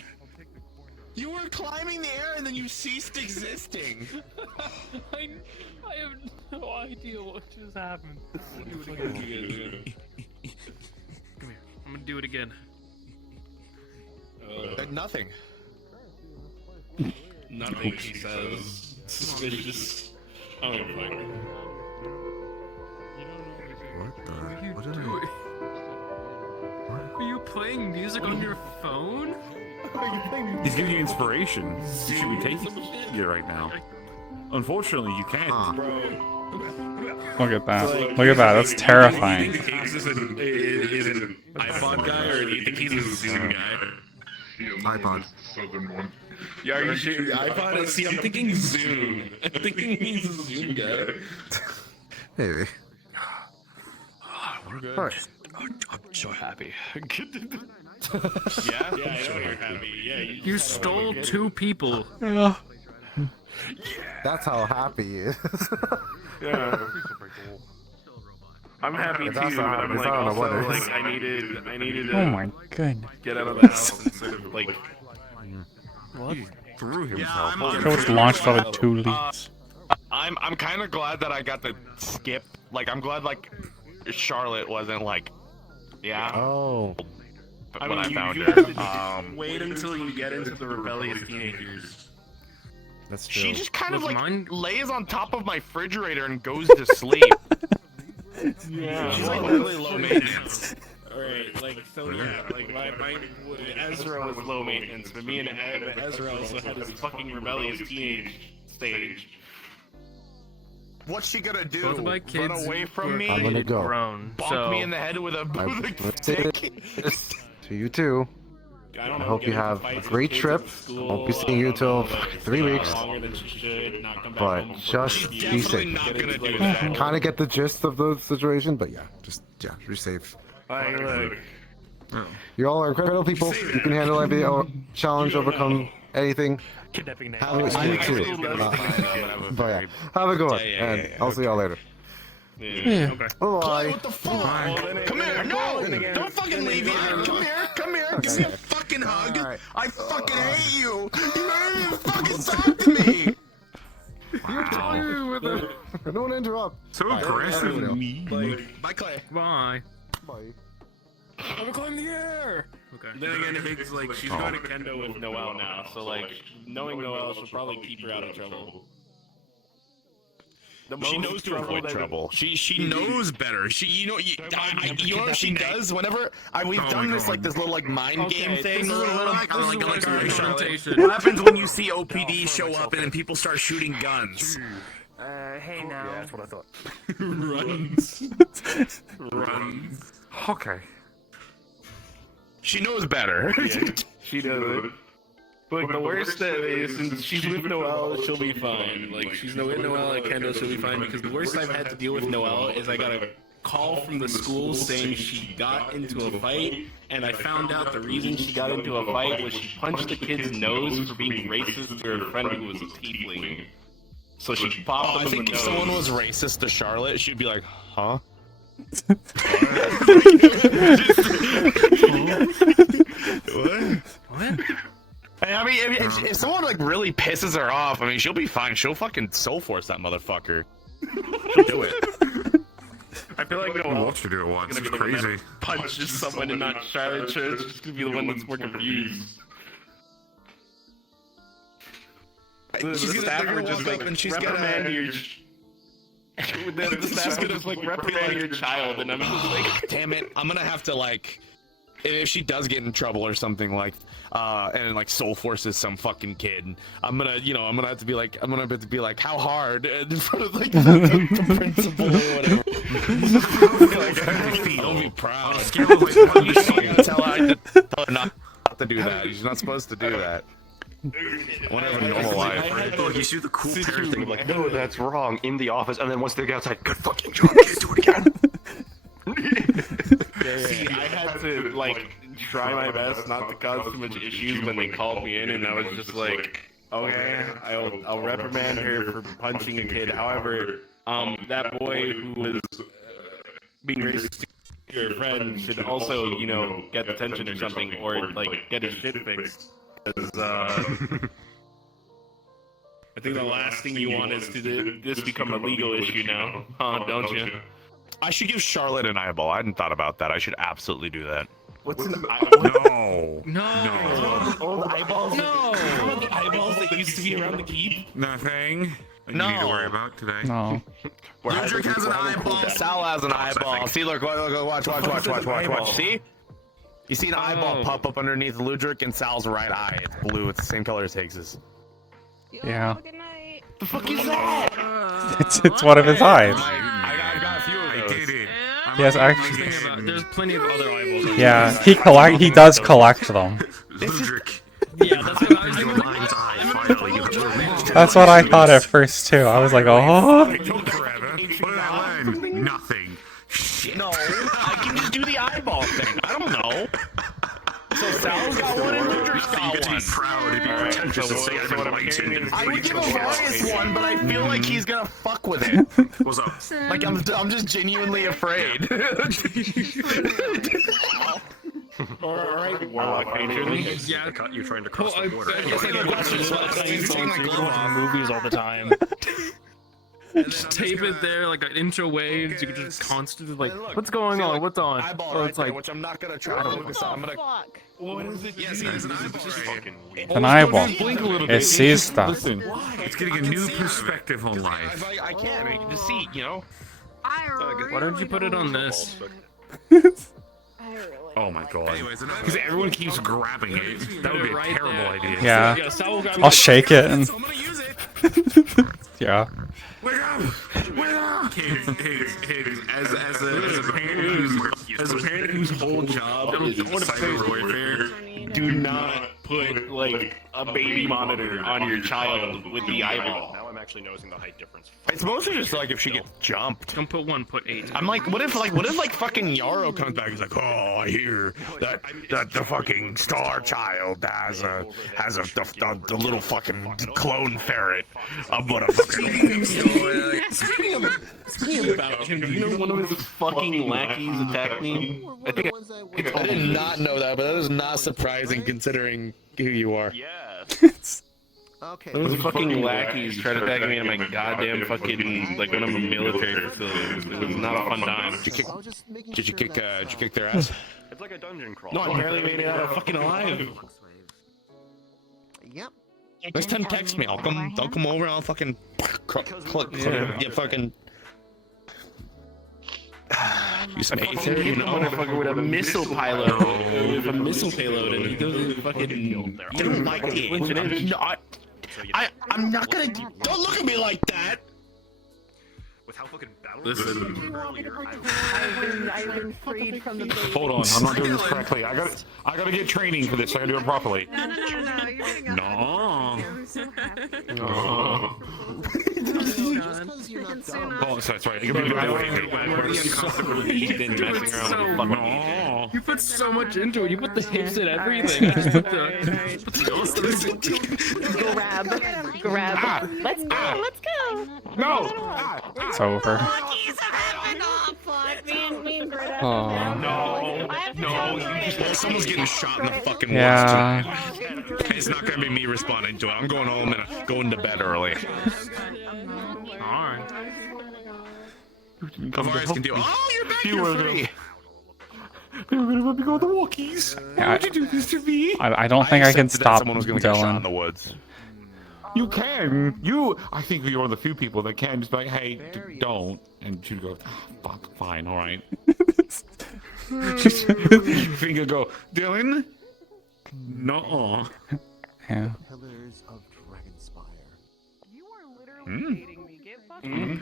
You were climbing the air and then you ceased existing. I have no idea what just happened. I'm gonna do it again. Come here. I'm gonna do it again. Nothing. Nothing, he says. Suspicious. I don't know. What the? Are you playing music on your phone? He's giving you inspiration. You should be taking it right now. Unfortunately, you can't. Look at that. Look at that. That's terrifying. Do you think Hayes is an iPod guy, or do you think he's a Zoom guy? iPod. Yeah, are you sure? iPod? See, I'm thinking Zoom. I'm thinking he's a Zoom guy. Maybe. We're good. Alright. I'm so happy. Yeah, I know you're happy. Yeah, You stole 2 people. Yeah. That's how happy he is. Yeah. I'm happy too, but I'm like also like I needed to Oh my goodness. get out of the house and sort of like What? Threw himself. Coach launched out of 2 leads. I'm kind of glad that I got to skip. Like, I'm glad like Charlotte wasn't like, yeah. Oh. But when I found you her, have to wait until you get into the rebellious teenagers. That's true. she just kind of Was like mine- lays on top of my refrigerator and goes to sleep. Yeah. She's like really low maintenance. Alright, like, so yeah, like my Ezra was low maintenance, but me and Ezra also had this fucking rebellious teenage stage. What's she gonna do? Both of my Run kids away from were me? I'm gonna go. grown, Bonk so me in the head with a stick? To you too. I I hope you have a great trip. Won't be seeing you till 3 weeks. But just be safe. Kind of get the gist of the situation, but yeah, just be safe. Like, look. You all are incredible people. You can handle any challenge, overcome anything. Kidnapping now. Have you too. But yeah, have a good one, and I'll see y'all later. Yeah. Bye. What the fuck? Come here, no! Don't fucking leave yet! Come here, give me a fucking hug! Alright. I fucking hate you! You don't even fucking talk to me! Don't interrupt. So aggressive. Bye, Clay. bye. Bye. I'm gonna climb the air! Okay. Then again, Higgs, like, she's going to Kendo with Noelle now, so, like, knowing Noelle should probably keep her out of trouble. She knows to avoid trouble. She knows better. She, you know what she does whenever we've done this like this little like mind game thing. What happens when you see OPD show up and then people start shooting guns? Hey now. Yeah, that's what I thought. Runs. Okay. She knows better. Yeah, she does it. But like, the worst that is, since she's with Noelle, she'll be fine. Like, she's with Noelle at Kendo, she'll be fine. Because the worst I've had to deal with Noelle is I got a call from the school saying she got into a fight, and I found out the reason she got into a fight was she punched the kid's nose for being racist to her friend who was a tiefling. So she popped him in the think if nose. someone was racist to Charlotte, she'd be like, huh? What? I mean, if someone like really pisses her off, I mean, she'll be fine. She'll fucking soul force that motherfucker. She'll do it. I feel like I Noelle watched her do it once. gonna It's be the one that crazy. punches someone and not Charlotte. Charlotte's just gonna be the one that's more confused. The staff are just like, reprimand your... The staff are just like, reprimand your child, and I'm just like... Damn it, I'm gonna have to like... If she does get in trouble or something like, and like soul forces some fucking kid, I'm gonna have to be like, how hard in front of like the principal or whatever. Like, don't be proud. Tell her not to do that. She's not supposed to do that. want to have a normal life. Oh, you do the cool parent thing, like, no, that's wrong, in the office, and then once they get outside, good fucking job, can't do it again. See, I had to like try my best not to cause too much issues when they called me in, and I was just like, okay, I'll reprimand her for punching a kid. However, that boy who was being racist to your friend should also, you know, get detention or something, or like get his shit fixed. 'Cause, I think the last thing you want is to this become a legal issue now, don't you? I should give Charlotte an eyeball. I hadn't thought about that. I should absolutely do that. What's an No. No. Old eyeballs? No. How about the eyeballs that used to be around the keep? Nothing. You No. need to worry about today. No. Ludric has an eyeball. Sal has an eyeball. See, look, watch. See? You see an eyeball pop up underneath Ludric and Sal's right eye. It's blue. It's the same color as Higgs's. Yeah. The fuck is that? It's one of his eyes. I got a few of those. I did it. Yes, actually. There's plenty of other eyeballs. Yeah, he does collect them. Yeah, that's what I That's what I thought at first too. I was like, oh. It took forever. What did I learn? Nothing. No, I can just do the eyeball thing. I don't know. So Sal's got one and Ludric's got one. Proud if you pretentious to say I'm enlightened. I would give Marius one, but I feel like he's gonna fuck with it. What's up? Like I'm just genuinely afraid. Alright, Warlock Patrons. Yeah, You're trying to cross the border. I guess I can watch movies all the time. Just tape it there like an intro waves. You can just constantly like, what's going on? What's on? Eyeball right there, which I'm not gonna try to look this up. I'm gonna. What is it? Yes, It's an eyeball. It's an eyeball. It sees stuff. Listen, it's getting a new perspective on life. I can't. I can just see, you know. Why don't you put it on this? Oh my god. Because everyone keeps grabbing it. That would be a terrible idea. Yeah. I'll shake it and. Yeah. Wake up! Wake up! Higgs, as a parent whose whole job is cyber warfare, do not put like a baby monitor on your child with the eyeball. Now I'm actually noticing the height difference. It's mostly just like if she gets jumped. Don't put 1, put 8. I'm like, what if fucking Yarrow comes back? He's like, oh, I hear that the fucking star child has the little fucking clone ferret. I'm gonna fucking. Speaking about him, do you know one of his fucking lackeys attacked me? I did not know that, but that is not surprising considering who you are. Yeah. Okay. Those fucking lackeys tried to attack me in my goddamn fucking like one of the military facilities. It was not a fun time. Did you kick their ass? It's like a dungeon crawl. No, I barely made it out fucking alive. Yep. Next time text me. I'll come over and I'll fucking yeah, fucking. You some aether, you know, motherfucker with a missile payload, with a missile payload, and he doesn't fucking. He doesn't like it. No, I'm not gonna. Don't look at me like that. With how fucking Listen. I've been freed from the base. Hold on, I'm not doing this correctly. I gotta get training for this. I gotta do it properly. No, you're doing No. I'm so happy. Oh. Oh, sorry. You can be You put so much into it. You put the hips and everything. I just put the. Grab. Let's go. No. It's over. No. Someone's getting shot in the fucking Yeah. woods tonight. It's not gonna be me responding to it. I'm going home and going to bed early. Alright. Varys can do it. Oh, you're back. You're free. They were gonna let me go with the walkies. Yeah, Why would you do this to me? I don't think I can accepted that stop someone was gonna get shot in the Dylan. woods. You can. I think you're one of the few people that can just be like, hey, don't. And she'd go, fuck, fine, all right. Your finger go, Dylan? No. Yeah. Pillars of Dragonspire.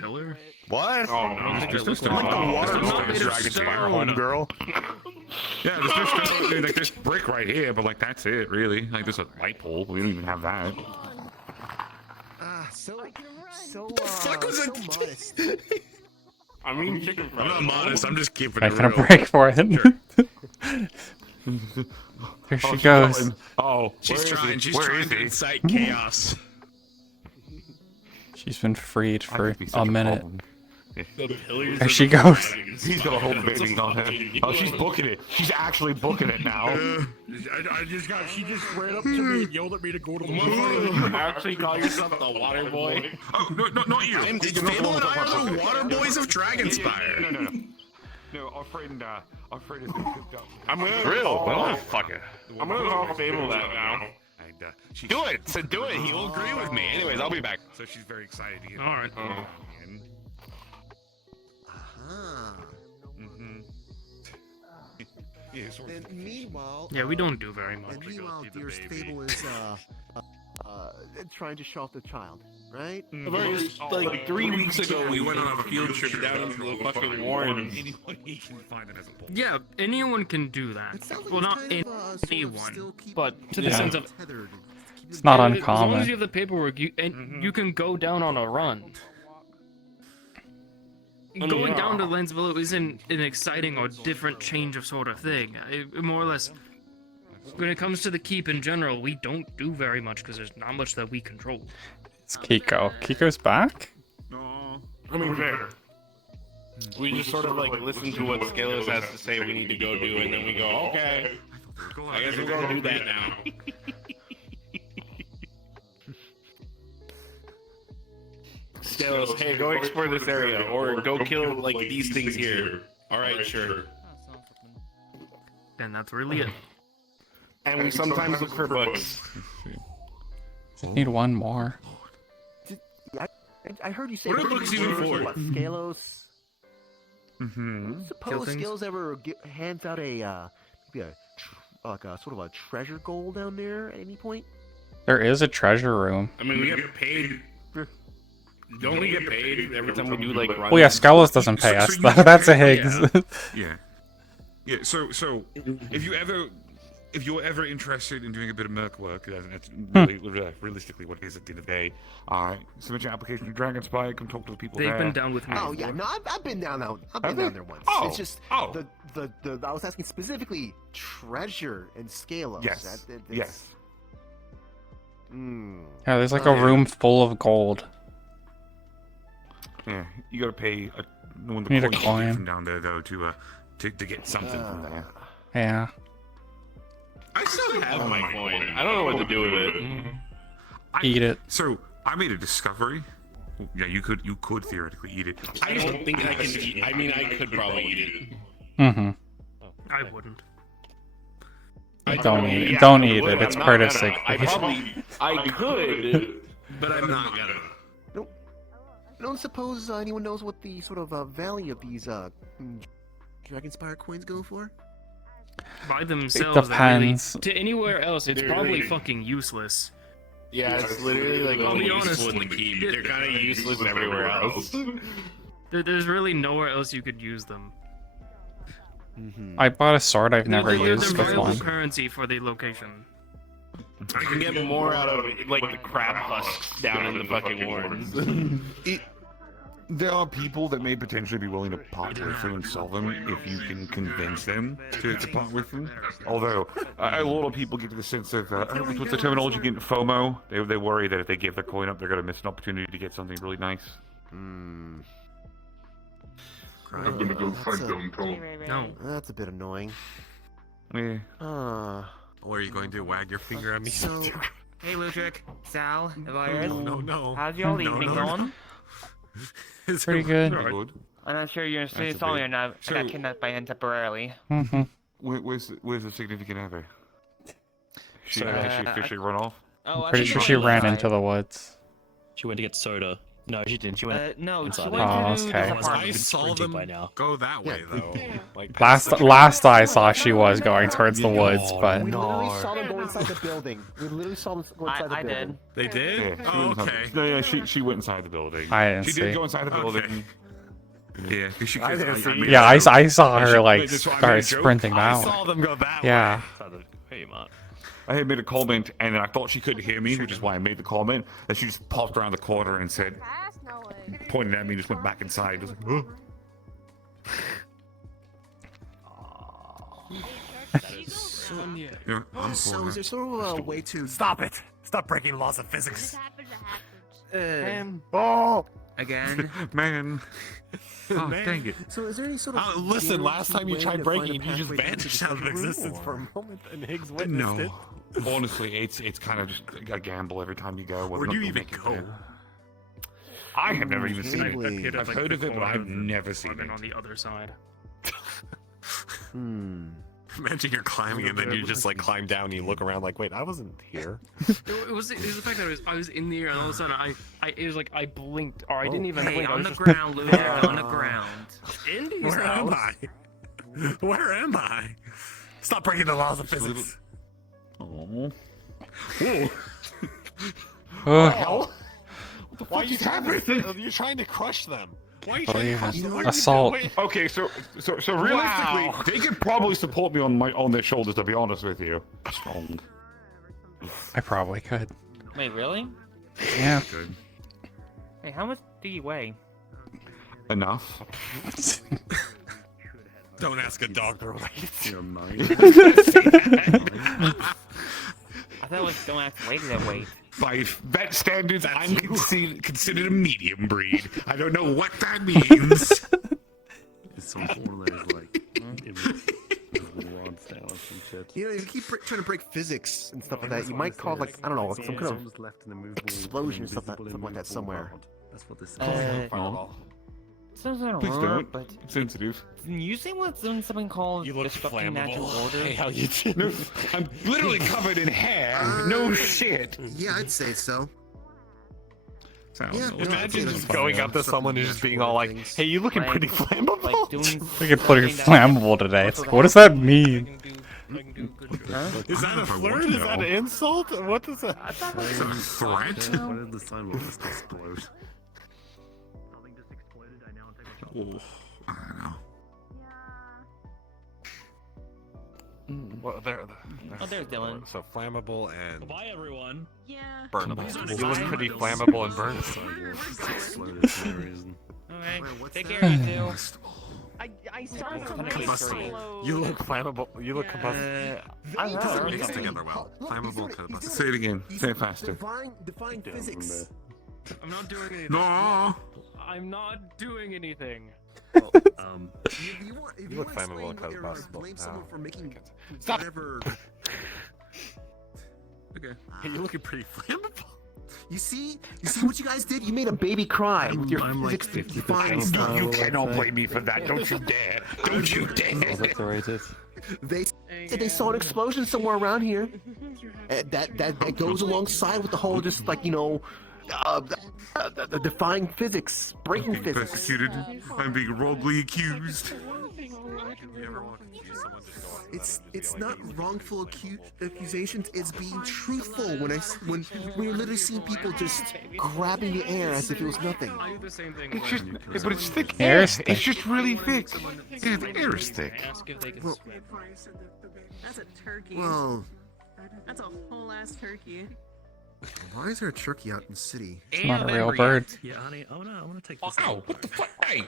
Pillar? What? Oh no, Mr. there's Stone. like the water Mr. dragon spire homegirl. Yeah, there's no stone. Like there's brick right here, but like that's it, really. Like there's a light pole. We don't even have that. So modest. I mean, chicken I'm not modest. I'm just keeping it Making a real. break for it. There she she's goes. going. Oh, She's trying. She's Where trying is to he? incite chaos. She's been freed for a minute. There she she goes. He's gonna hold the baby on him. Oh, she's booking it. She's actually booking it now. She just ran up to me and yelled at me to go to the You actually call yourself the water boy? Oh, no, not you. Fable and I are the water boys of Dragonspire. No, our friend is. I'm gonna I'm gonna call Fable that now. Do it. So do it. He will agree with me. Anyways, I'll be back. So she's very excited to get. All right. And meanwhile, Yeah, we don't do very much. And meanwhile, dearest Fable is trying to shelter the child, right? Like 3 weeks ago, we went on a field trip down into the fucking Warren. Yeah, anyone can do that. Well, not anyone, but to the Yeah. sense of It's not as long as uncommon. you have the paperwork, you can go down on a run. Going down to Lensville isn't an exciting or different change of sort of thing. More or less, when it comes to the keep in general, we don't do very much because there's not much that we control. It's Kiko. Kiko's back? I mean, fair. We just sort of like listen to what Scalos has to say we need to go do, and then we go, okay, I guess we'll go do that now. Scalos, hey, go explore this area, or go kill like these things here. Alright, sure. And that's really it. And we sometimes look for books. I need one more. I heard you say. What are books even for? What, Scalos? Mm-hmm. Suppose Scalos ever hands out a maybe like a sort of a treasure goal down there at any point? There is a treasure room. I mean, we get paid. Don't we get paid every time we do like runs? Well, yeah, Skelos doesn't pay us, though. That's a Higgs. Yeah. So if you're ever interested in doing a bit of merc work, that's really, realistically what it is at the end of the day. Submit your application to Dragonspire. Come talk to the people They've there. been down with me. Oh yeah, no, I've been down there. I've been Have down you? there once. Oh, It's just oh. the I was asking specifically treasure and Scalos. Yes. Yes. Yeah, there's like a room full of gold. Yeah, you gotta pay one of the Need a coins you get coin. from down there though to get something from there. Yeah. I still have my coin. I don't know what to do with it. Eat it. So I made a discovery. Yeah, you could theoretically eat it. I don't think I can eat. I mean, I could probably eat it. Mm-hmm. I wouldn't. Don't eat it. Don't eat it. It's part of sick. I could, but I'm not gonna. I don't suppose anyone knows what the sort of value of these Dragonspire coins go for? By themselves, they're really, depends. to anywhere else, it's They're probably really- fucking useless. Yeah, it's literally like I'll only be honest. useful in the keep. They're kind of useless everywhere else. There's really nowhere else you could use them. I bought a sword I've never They're used with valuable one. currency for the location. I can get more out of like the crab husks down in the fucking warrens. There are people that may potentially be willing to part with them and sell them if you can convince them to part with them. Although a lot of people get to the sense of what's the terminology again? FOMO. They worry that if they give their coin up, they're going to miss an opportunity to get something really nice. I'm gonna go find them, No. That's a bit annoying. Yeah. What are you going to do? Wag your finger at me? So, Hey, Ludwig, Sal, Elias. No. How's your evening going? It's pretty good. I'm not sure you're That's a sorry bit- or not. I got So- kidnapped by him temporarily. Mm-hmm. Where's the significant other? She So, has she officially run off? Oh, Pretty sure she ran into the woods. She went to get soda. No, she didn't. She went. No, inside she it. went to Oh, the okay. apartment. I saw sprinting them by now. go that way though. Like Last I saw, she was going towards the woods, but we literally saw them go inside the building. We literally saw them go inside the I building. did. They did? Yeah, Oh, she went inside okay. she went inside the building. I didn't She see. did go inside the building. Okay. Yeah, because she. I didn't see Yeah, I saw And her she- like wait, so I made a start joke. sprinting I down. saw them go that Yeah. way. I had made a comment, and then I thought she couldn't hear me, which is why I made the comment. And she just popped around the corner and said, pointed at me, and just went back inside. I was like, oh. Yeah, So is there sort of a way to Stop it! Stop breaking laws of physics. Man. Oh Again? Man. Oh, Man. dang it. So is there any sort of listen, last time you tried guaranteed way to breaking, find a you just pathway into vanished the out of treasure room, existence for or- a moment, and Higgs witnessed it. No. Honestly, it's kind of just a gamble every time you go. Where do you even go? I have never even seen I've it. I've heard of it, but I've never seen I've been it. on the other side. Imagine you're climbing and then you just like climb down and you look around like, wait, I wasn't here. It was the fact that I was in the air and all of a sudden it was like I blinked or I didn't even Hey, blink. I on was the just ground, Luke, on the ground. Indy's Where am house. I? Where am I? Stop breaking the laws of physics. Oh. Hell? Why are you You're trying to crush them. Why are you trying to crush them? Why are you Assault. doing- Okay, so realistically, Wow. they could probably support me on their shoulders. To be honest with you, strong. I probably could. Wait, really? Yeah. Good. Hey, how much do you weigh? Enough. Don't ask a dog to relate. Your mind. I thought it was don't ask weight that weight. By vet standards, I'm considered a medium breed. I don't know what that means. It's some one of those like rod style or some shit. You know, if you keep trying to break physics and stuff like that, you might cause like I don't know some kind of explosion or something like that somewhere. That's what this Sounds like Please rude, don't. but Sensitive. you say what's in something called disrupting natural order? Hey, how you doing? No, I'm literally covered in hair. No shit. Yeah, I'd say so. Yeah, Imagine just going up to someone and just being all like, "Hey, you looking pretty flammable." Like doing We could put it flammable today. It's like, what does that mean? Is that a flirt? Is that an insult? What does that? I thought Is that a threat? Why did the sign will just explode? Oh, I don't know. Well, there. Oh, there's Dylan. So flammable and Bye, everyone. Yeah. burnable. Somebody's You look dying. pretty flammable and burnable. Alright, take care, you two. I started to Combustible. You look flammable. You look combustible. I don't know. Mix together well. Flammable, combustible. Say it again. Say it faster. Define physics. I'm not doing anything. No. I'm not doing anything. If you You look want to flammable and explain what you're combustible. blame someone for making Stop. whatever. Okay. Hey, you're looking pretty flammable. You see what you guys did? You made a baby cry with your I'm like physics 50% defined No, stuff. you cannot blame me for that. Don't you dare. Don't you dare. They said they saw an explosion somewhere around here. That goes alongside with the whole just like the defying physics, breaking I'm being physics. persecuted. I'm being wrongly accused. It's not wrongful accusations. It's being truthful. When you're literally seeing people just grabbing the air as if it was nothing. I do the same thing. It's where just, but it's thick Air air. is thick. It's just really thick. The air is thick. ask if they can Well, swim. That's a turkey. Well, That's a whole ass turkey. why is there a turkey out in the city? It's not a real bird. Yeah, honey, I wanna take this. Ow, what the fuck? Hey,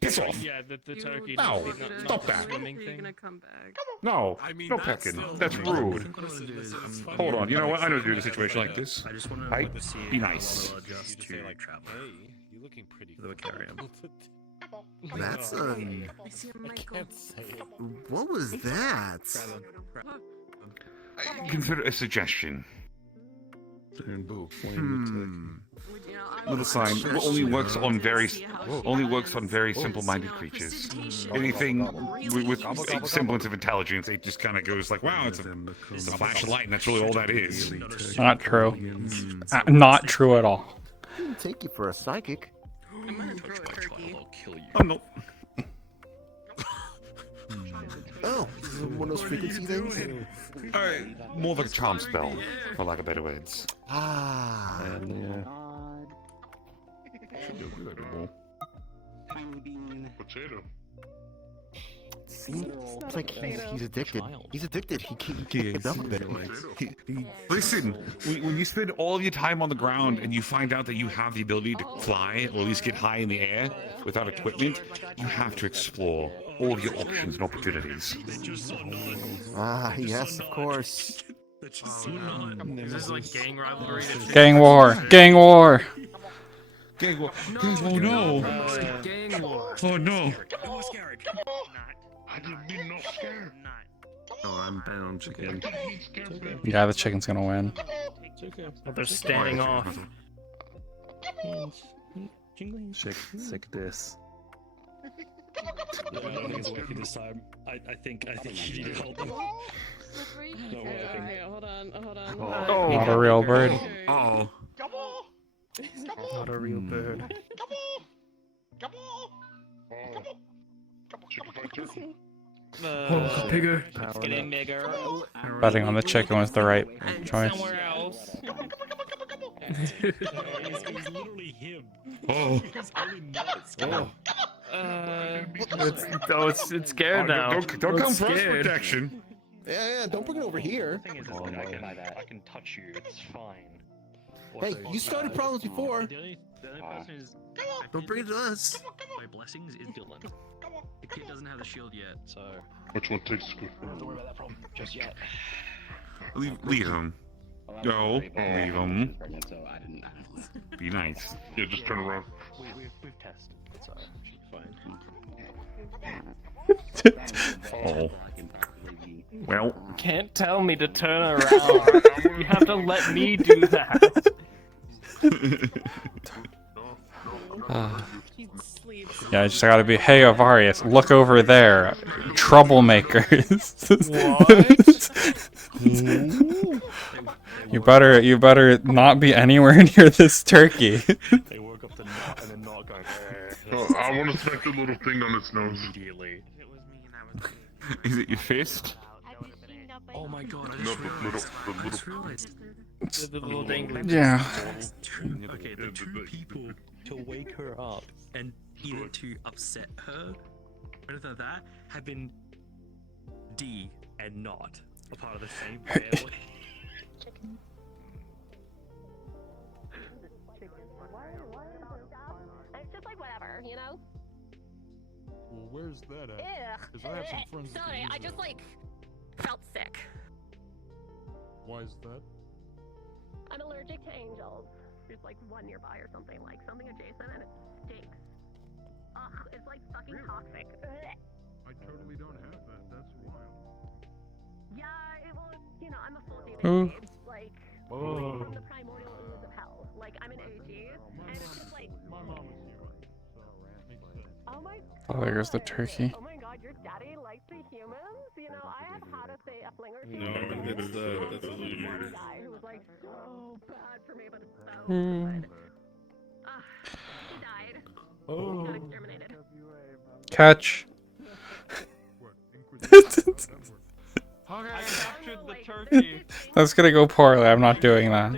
piss off. Yeah, the turkey. No, not- not stop the that. swimming You're thing. gonna come back. No, I mean, no that's pecking. still- That's rude. Listen, Hold on, you know what? I know how to do a situation like this. I just wanna Right? see Be how nice. well I'll adjust to trap. Hey, you looking pretty. The Vicarium. That's I see a Michael. what was that? Consider a suggestion. Hmm. You know, I'm Little sign only works on very simple-minded creatures. Anything with a semblance of intelligence, it just kind of goes like, "Wow, it's a flash of light, and that's really all that is." Not true. Not true at all. Didn't take you for a psychic. I'm gonna throw a turkey. I'm not. Oh, this is one of those frequency things. More like a charm spell, for lack of better words. Ah. Yeah. Should do good. potato. It's like he's addicted. He's addicted. He can't get enough of it. Listen, when you spend all of your time on the ground and you find out that you have the ability to fly or at least get high in the air without equipment, you have to explore all of your options and opportunities. Ah, yes, of course. Is this like gang rivalry? Gang war. Gang war. Gang war. Oh no. Gang war. Oh no. I didn't mean no scare. Oh, I'm bent on chicken. Yeah, the chicken's gonna win. Oh, they're standing off. Sick this. I don't think it's working this time. I think you need to hold them. Alright, hold on. Oh, not a real bird. Oh. Not a real bird. Oh, bigger. It's getting bigger. Betting on the chicken was the right choice. Somewhere else. He's literally him. Oh. It's scared now. Don't come for us, protection. Yeah, don't bring it over here. The thing is, I can touch you. It's fine. Hey, you started problems before. The only person is Don't bring it to us. by blessings is Dylan. The kid doesn't have the shield yet, so Which one takes good? don't worry about that problem just yet. Leave him. No, leave him. Be nice. Yeah, just turn around. We've tested, so it should be fine. Oh. Well. Can't tell me to turn around. You have to let me do that. Yeah, I just gotta be, hey Avarius, look over there. Troublemakers. You better not be anywhere near this turkey. They woke up to not and then not going. Oh, I want to smack the little thing on its nose. Immediately. Is it your fist? Oh my god! I just realized the little dangling. Yeah. Okay, the two people to wake her up and either to upset her or anything like that have been D and not a part of the same family. It's just like whatever, you know? Well, where's that at? Ugh. Because I have some friends that Sorry, use I just that. like felt sick. Why is that? I'm allergic to angels. There's like one nearby or something, like something adjacent, and it stinks. Ugh, it's like fucking toxic. Ugh. I totally don't have that. That's wild. Yeah, well, you know, I'm a full Ooh. dude. Like, Whoa. from the primordial ooze of hell. Like, I'm an AG, and it's just like. My mom is here, so makes sense. Oh my. Oh, there goes the turkey. Oh my god, your daddy likes the humans? You know, I have had a fling or two. No, that's a loser. One guy who was like so bad for me, but it's so Hmm. good. He died. Oh. He got exterminated. Catch. I captured the turkey. That's gonna go poorly. I'm not doing that.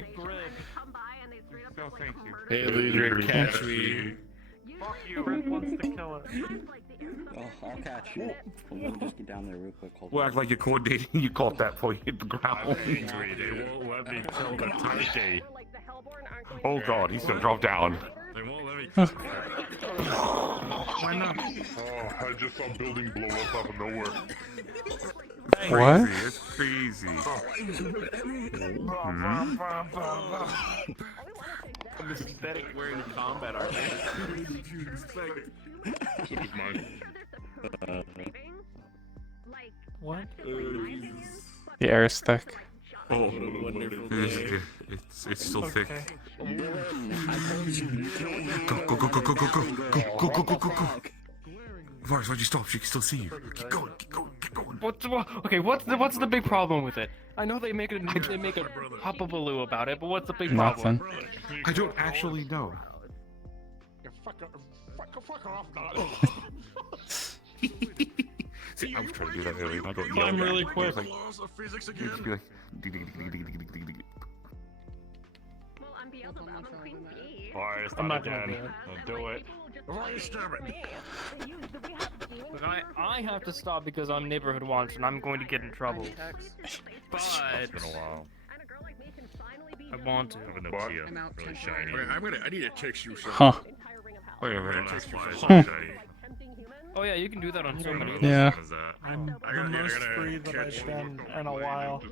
Hey, leader, catch me. Fuck you, Rick wants to kill it. Oh, I'll catch you. Let me just get down there real quick. Hold Well, on. act like you're coordinating. You caught that before you hit the ground. They won't let me kill the turkey. Oh god, he's gonna drop down. They won't let me. Why not? Oh, I just saw a building blow up out of nowhere. What? Crazy, it's crazy. I'm aesthetic wearing combat armor. So does mine. What? The air is thick. Oh, wonderful day. It's still thick. Go, Go, go, go, go, go, go, go, go, go, go, go, go. Varus, why'd you stop? She can still see you. Keep going, keep going, keep going. What's the big problem with it? I know they make a hoppabaloo about it, but what's the big problem? Nothing. I don't actually know. Fuck off, not. See, I was trying to do that earlier and I got Climb yelled really at. quick. It was like, Laws of physics you'd just be again. like, dig, dig, dig, dig, dig, dig, dig, dig. Alright, I'm not again. gonna do Do it. Alright, stop it. Look, I have to stop because I'm neighborhood watch and I'm going to get in trouble. But It's been a while. I want to. Even though Kia really shiny. I need to text you something. Huh. Wait a minute. Oh yeah, you can do that on so many. Yeah. I'm the most free that I've been in a while.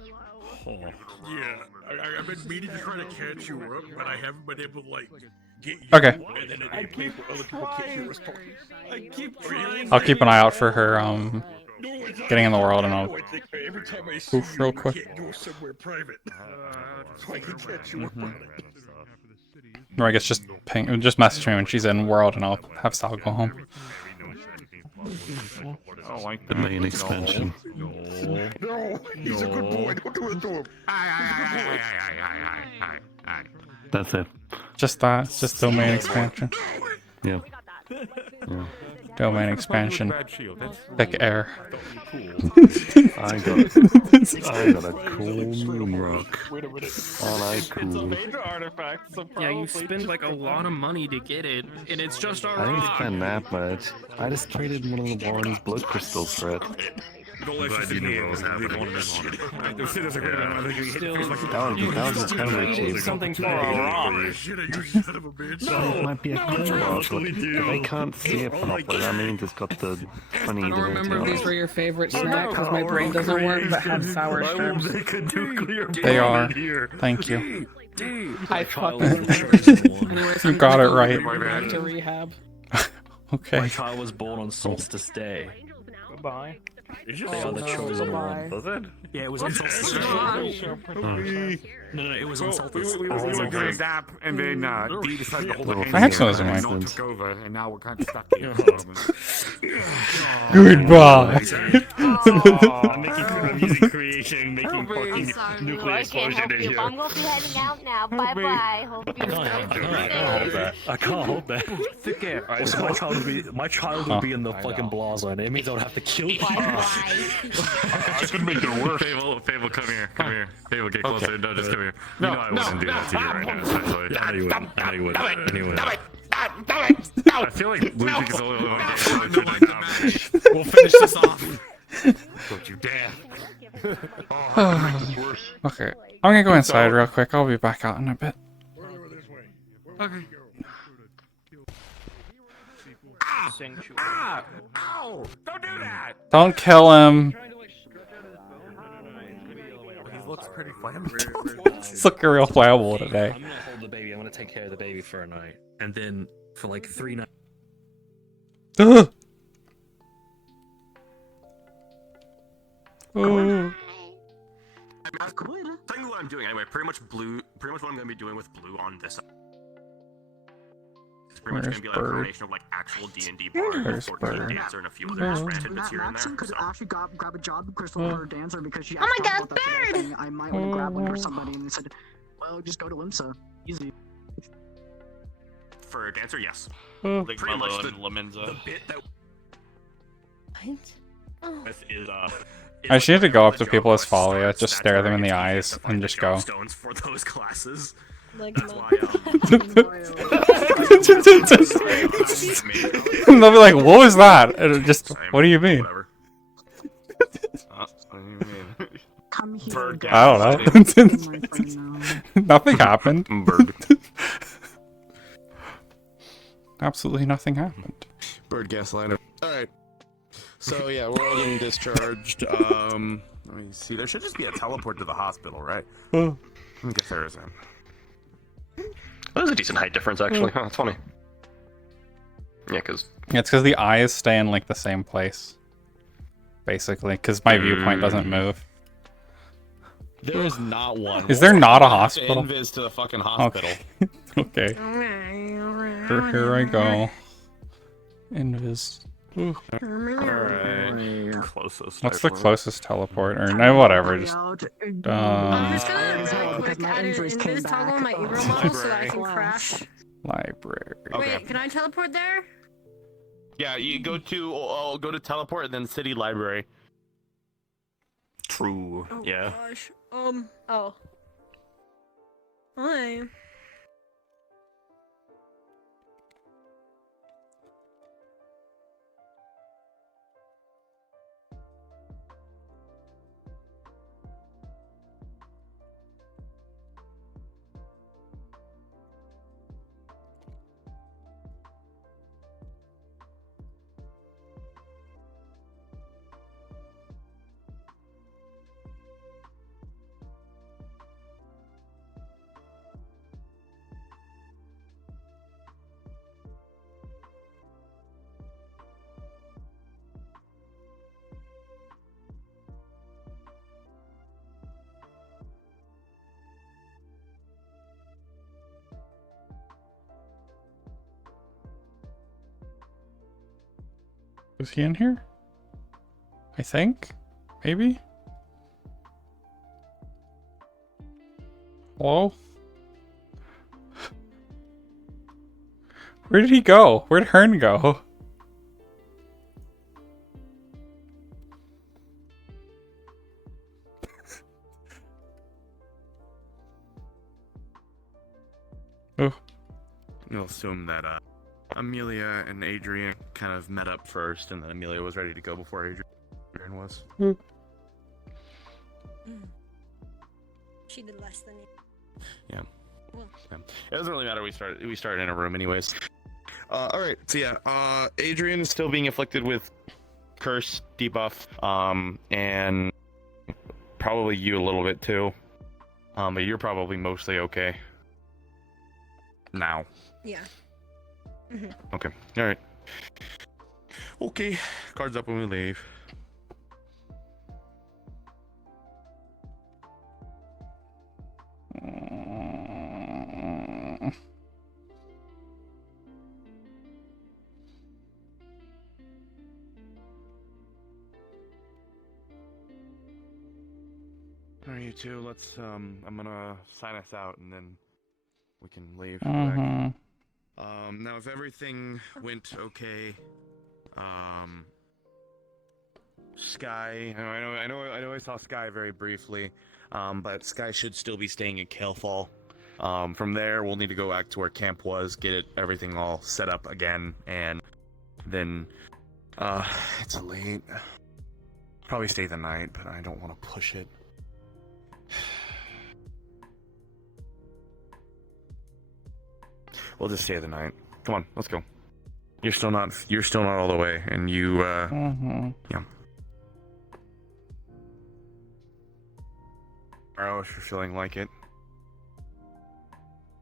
Yeah, I've been meaning to try to catch you up, but I haven't been able to like get you. Okay. And then I keep I keep trying. I'll keep an eye out for her getting in the world, and I'll Every time I see poof real you quick. can't go somewhere private. So I can catch you up on it. Or I guess just message me when she's in world, and I'll have Sal go home. The main expansion. No, he's a good boy. Don't do it to him. That's it. Just that. It's just domain expansion. Yeah. Domain expansion. Thick air. I got a cool moon rock. And I cool. Yeah, you spend like a lot of money to get it, and it's just a I didn't rock. spend that much. I just traded one of the Warren's blood crystals for it. I'm glad you knew what was happening. That was incredibly cheap. Something for a rock. It might be a cool rock, but if I can't see it properly, that means it's got the funny I don't remember if divinity these were your favorite snack because my brain doesn't work, but have sour shrooms. They are. Thank you. I fucking. Anyways, You got it right. Back to rehab. Okay. My child was born on Solstice Day. Goodbye. They are the chosen one. Was it? Yeah, it was on Solstice Day. No, it was on Solstice. We were gonna zap, and then D decided to hold the My accent wasn't and right. took over, and now we're kind of stuck here. Goodbye. I'm making music creation, making fucking nuclear explosion in here. I'm gonna be heading out now. Bye bye. Hope you I can't hold that. Thick air. Also, my child would be in the fucking blah zone. It means I would have to kill you. I could make it work. Fable, come here. Fable, get closer. No, just come here. You know I wouldn't do that to you right now, essentially. I know you wouldn't. I feel like Luigi is the only one getting closer. We'll finish this off. Don't you dare. Okay. I'm gonna go inside real quick. I'll be back out in a bit. Okay. Ow! Don't do that! Don't kill him. He looks pretty flammable. He's looking real flammable today. I'm gonna hold the baby. I'm gonna take care of the baby for a night, and then for like 3 nights. Oh. Tell you what I'm doing anyway. Pretty much what I'm gonna be doing with blue on this. It's pretty much Where's gonna be like a Bird? combination of like actual D&D bar, Where's 14 Bird? dancer, and a few other just tidbits here and there. Maxim could So. actually grab a job, Crystal, for her dancer because she Oh my asked God, about that today, saying I might want to grab one for somebody, and they said, well, just go to Limsa. Easy. For a dancer, yes. Like pretty much Mello the, and Limenza. the bit that What? is I should need to go up to people as Falia, just stare them in the eyes, and just go. stones for those classes. Like That's why, And they'll be like, "What was that?" And it just, what do you mean? What do you mean? Come here. I don't know. Nothing happened. Bird. Absolutely nothing happened. Bird gasliner. Alright. So yeah, we're all getting discharged. Let me see. There should just be a teleport to the hospital, right? Oh. I guess there isn't. That was a decent height difference, actually. Huh, that's funny. Yeah, because... Yeah, it's because the eyes stay in, like, the same place. Basically, because my viewpoint doesn't move. There is not one. Is there not a hospital? Invis to the fucking hospital. Okay. Here I go. Invis. Ooh. Alright. Closest. What's the closest teleport? Or no, whatever. Just. I'm just gonna really quick add an invis toggle on my Ebro model so that I can crash. Library. Wait, can I teleport there? Yeah, you go to teleport and then city library. True. Oh Yeah. gosh. Oh. Hi. Was he in here? I think? Maybe? Hello? Where did he go? Where'd Hearn go? Oh. You'll assume that Amelia and Adrian kind of met up first, and then Amelia was ready to go before Adrian was. She did less than you. Yeah. Well. Yeah. It doesn't really matter. We started in a room anyways. All right. So yeah, Adrian is still being afflicted with curse debuff, and probably you a little bit too. But you're probably mostly okay now. Yeah. Okay. All right. Okay. Cards up when we leave. All right, you two. Let's. I'm gonna sign us out, and then we can leave. Mhm. Now, if everything went okay, Sky. I know. I saw Sky very briefly, but Sky should still be staying at Kalefall. From there, we'll need to go back to where camp was, get everything all set up again, and then, it's late. Probably stay the night, but I don't want to push it. We'll just stay the night. Come on, let's go. You're still not all the way, and you, yeah. Tomorrow, if you're feeling like it.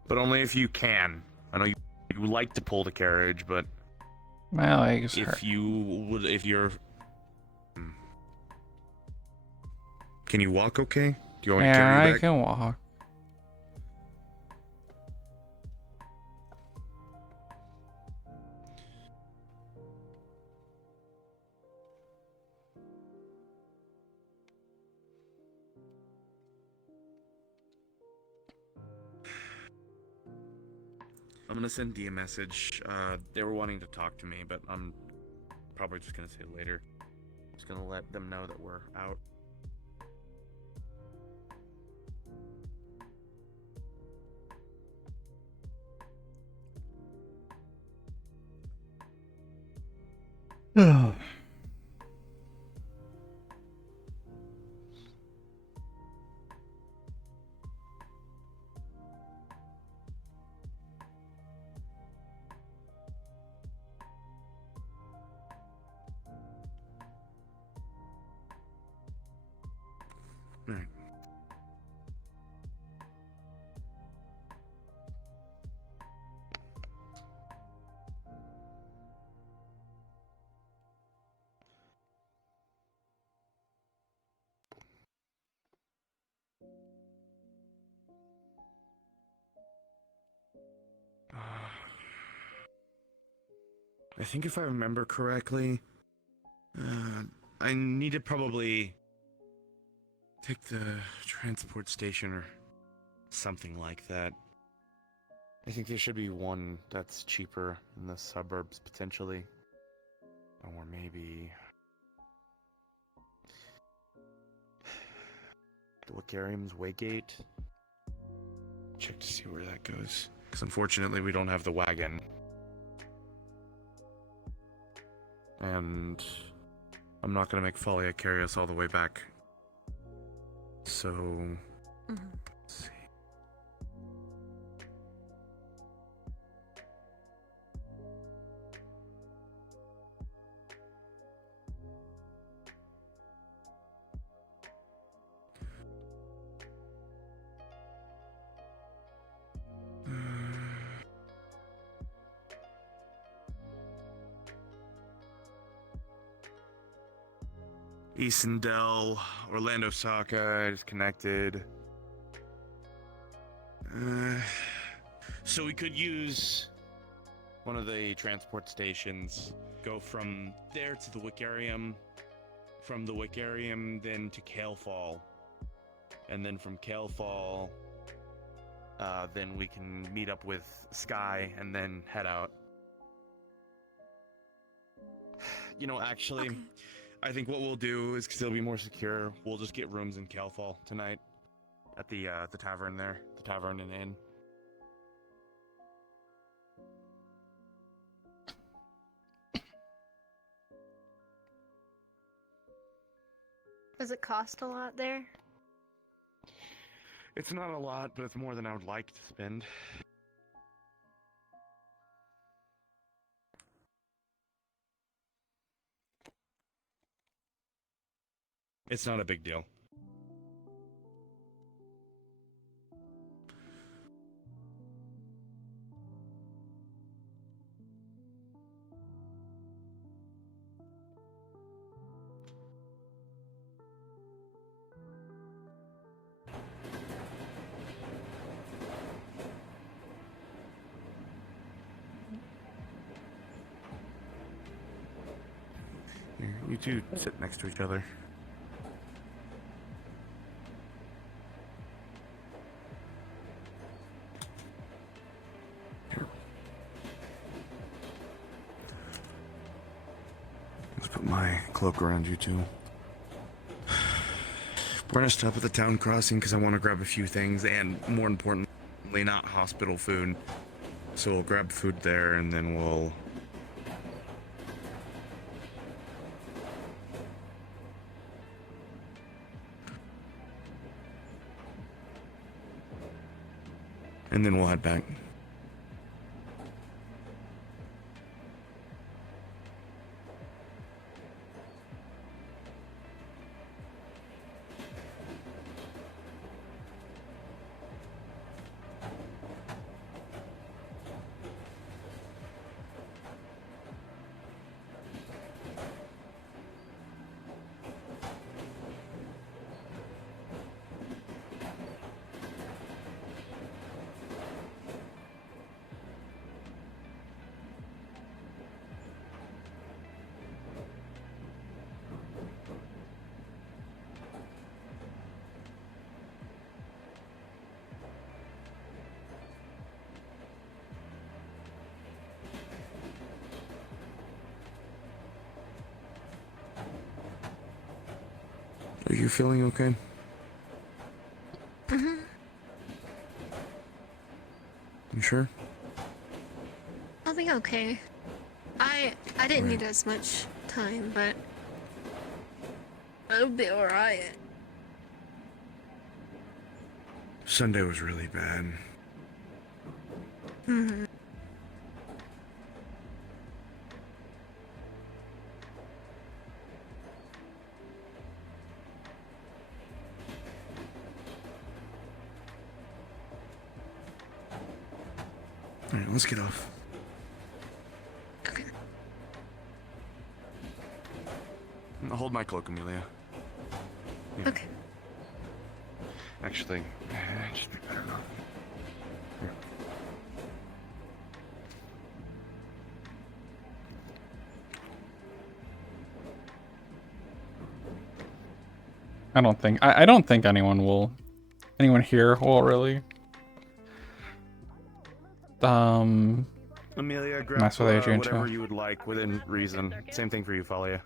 But only if you can. I know you like to pull the carriage, but My legs hurt. if you're... Can you walk okay? Do you want me to carry you Yeah, back? I can walk. I'm gonna send Dee a message. They were wanting to talk to me, but I'm probably just gonna say later. Just gonna let them know that we're out. Alright. I think if I remember correctly, I need to probably take the transport station or something like that. I think there should be one that's cheaper in the suburbs, potentially. Or maybe... Delacarium's Waygate? Check to see where that goes. Because unfortunately we don't have the wagon. And I'm not going to make Falia carry us all the way back. So... Let's see. Eastendale, Orlandosaka is connected. So we could use one of the transport stations go from there to the Wicarium, from the Wicarium then to Kalefall, and then from Kalefall, then we can meet up with Sky and then head out. You know, actually, I think what we'll do is, because it'll be more secure, we'll just get rooms in Kalefall tonight at the tavern there, the tavern and inn. Does it cost a lot there? It's not a lot, but it's more than I would like to spend. It's not a big deal. Here, you two sit next to each other. Here. Let's put my cloak around you two. We're gonna stop at the town crossing because I want to grab a few things, and more importantly, not hospital food. So we'll grab food there, and then we'll... and then we'll head back. Are you feeling okay? Mm-hmm. You sure? I'll be okay. I didn't need as much time, but I'll be alright. Sunday was really bad. Mm-hmm. Alright, let's get off. Okay. Hold my cloak, Amelia. Yeah. Okay. Actually, just be better not. Here. I don't think anyone here will really Amelia, grab mess with Adrian whatever too. you would like within reason. Same thing for you, Falia.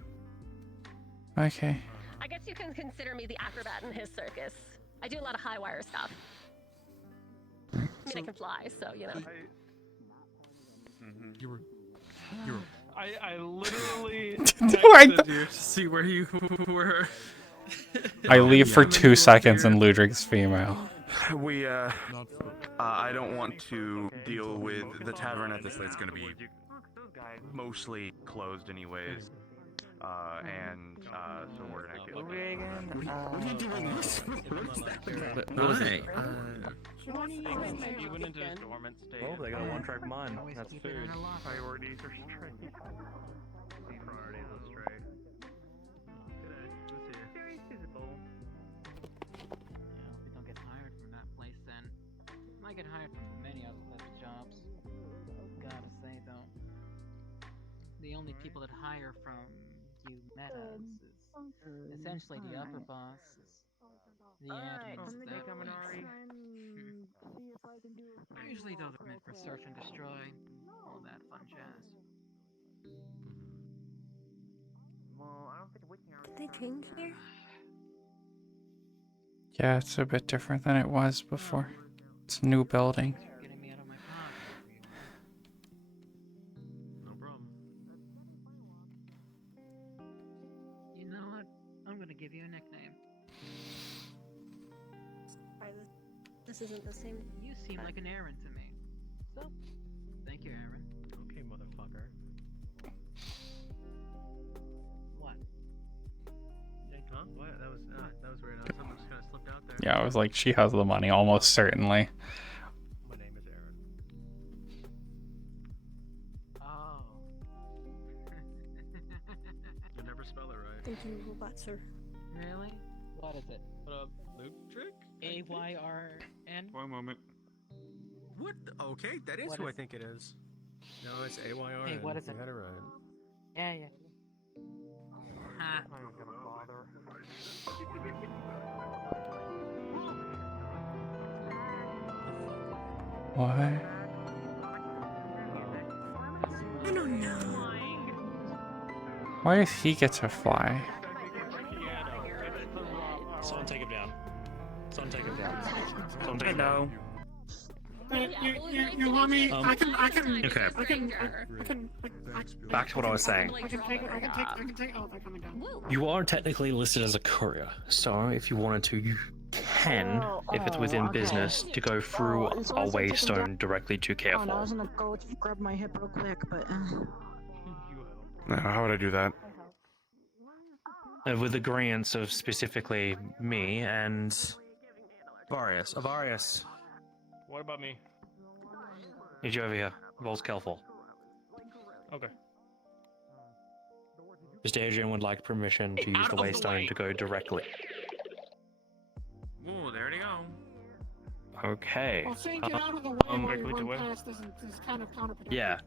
Okay. I guess you can consider me the acrobat in his circus. I do a lot of high wire stuff. I mean, I can fly, so you know. You were. I literally I texted you to see where you were. I leave for 2 seconds and Ludwig's female. We, I don't want to deal with the tavern at this late. It's gonna be mostly closed anyways. So we're gonna get... What are you doing this for? What was it? You went into a dormant state. Oh, they got a one-track mind. That's food. Priorities are straight. Priorities are straight. Very feasible. Yeah, if we don't get hired from that place, then might get hired from many other types of jobs. Gotta say though, the the only people that hire from you metas is essentially the upper bosses, the admins that usually though they're meant for search and destroy, all that fun jazz. Well, I don't think we can. Did they change here? Yeah, it's a bit different than it was before. It's a new building. Getting me out of my pocket. No problem. You know what? I'm gonna give you a nickname. This isn't the same. You seem like an Aaron to me. So, thank you, Aaron. Okay, motherfucker. What? Huh? What? That was weird. Something just kind of slipped out there. Yeah, I was like, she has the money, almost certainly. My name is Aaron. Oh. You never spell it right. Thank you, robot sir. Really? What is it? Loop trick? A-Y-R-N? One moment. What? Okay, that is What who I is- think it is. No, it's A-Y-R-N. Hey, what is You it? had it right. Yeah. Ha. What? I don't know. Why does he get to fly? Someone take him down. Someone take him down. Someone take him Hello. down. You want me? I can. Okay. Back to what I was saying. I can take. Oh, they're coming down. You are technically listed as a courier, so if you wanted to, you can, if it's within business, to go through a waystone directly to Oh, no, I Careful. was gonna go grab my hip real quick, but. How would I do that? With agreeance of specifically me and Varius. Varius, What about me? need you over here. Vol's Careful. Okay. Mr. Adrian would like permission to use the waystone to go directly. Ooh, there they go. Okay. Well, saying get out of the way while you run past is kind of counterproductive. Yeah.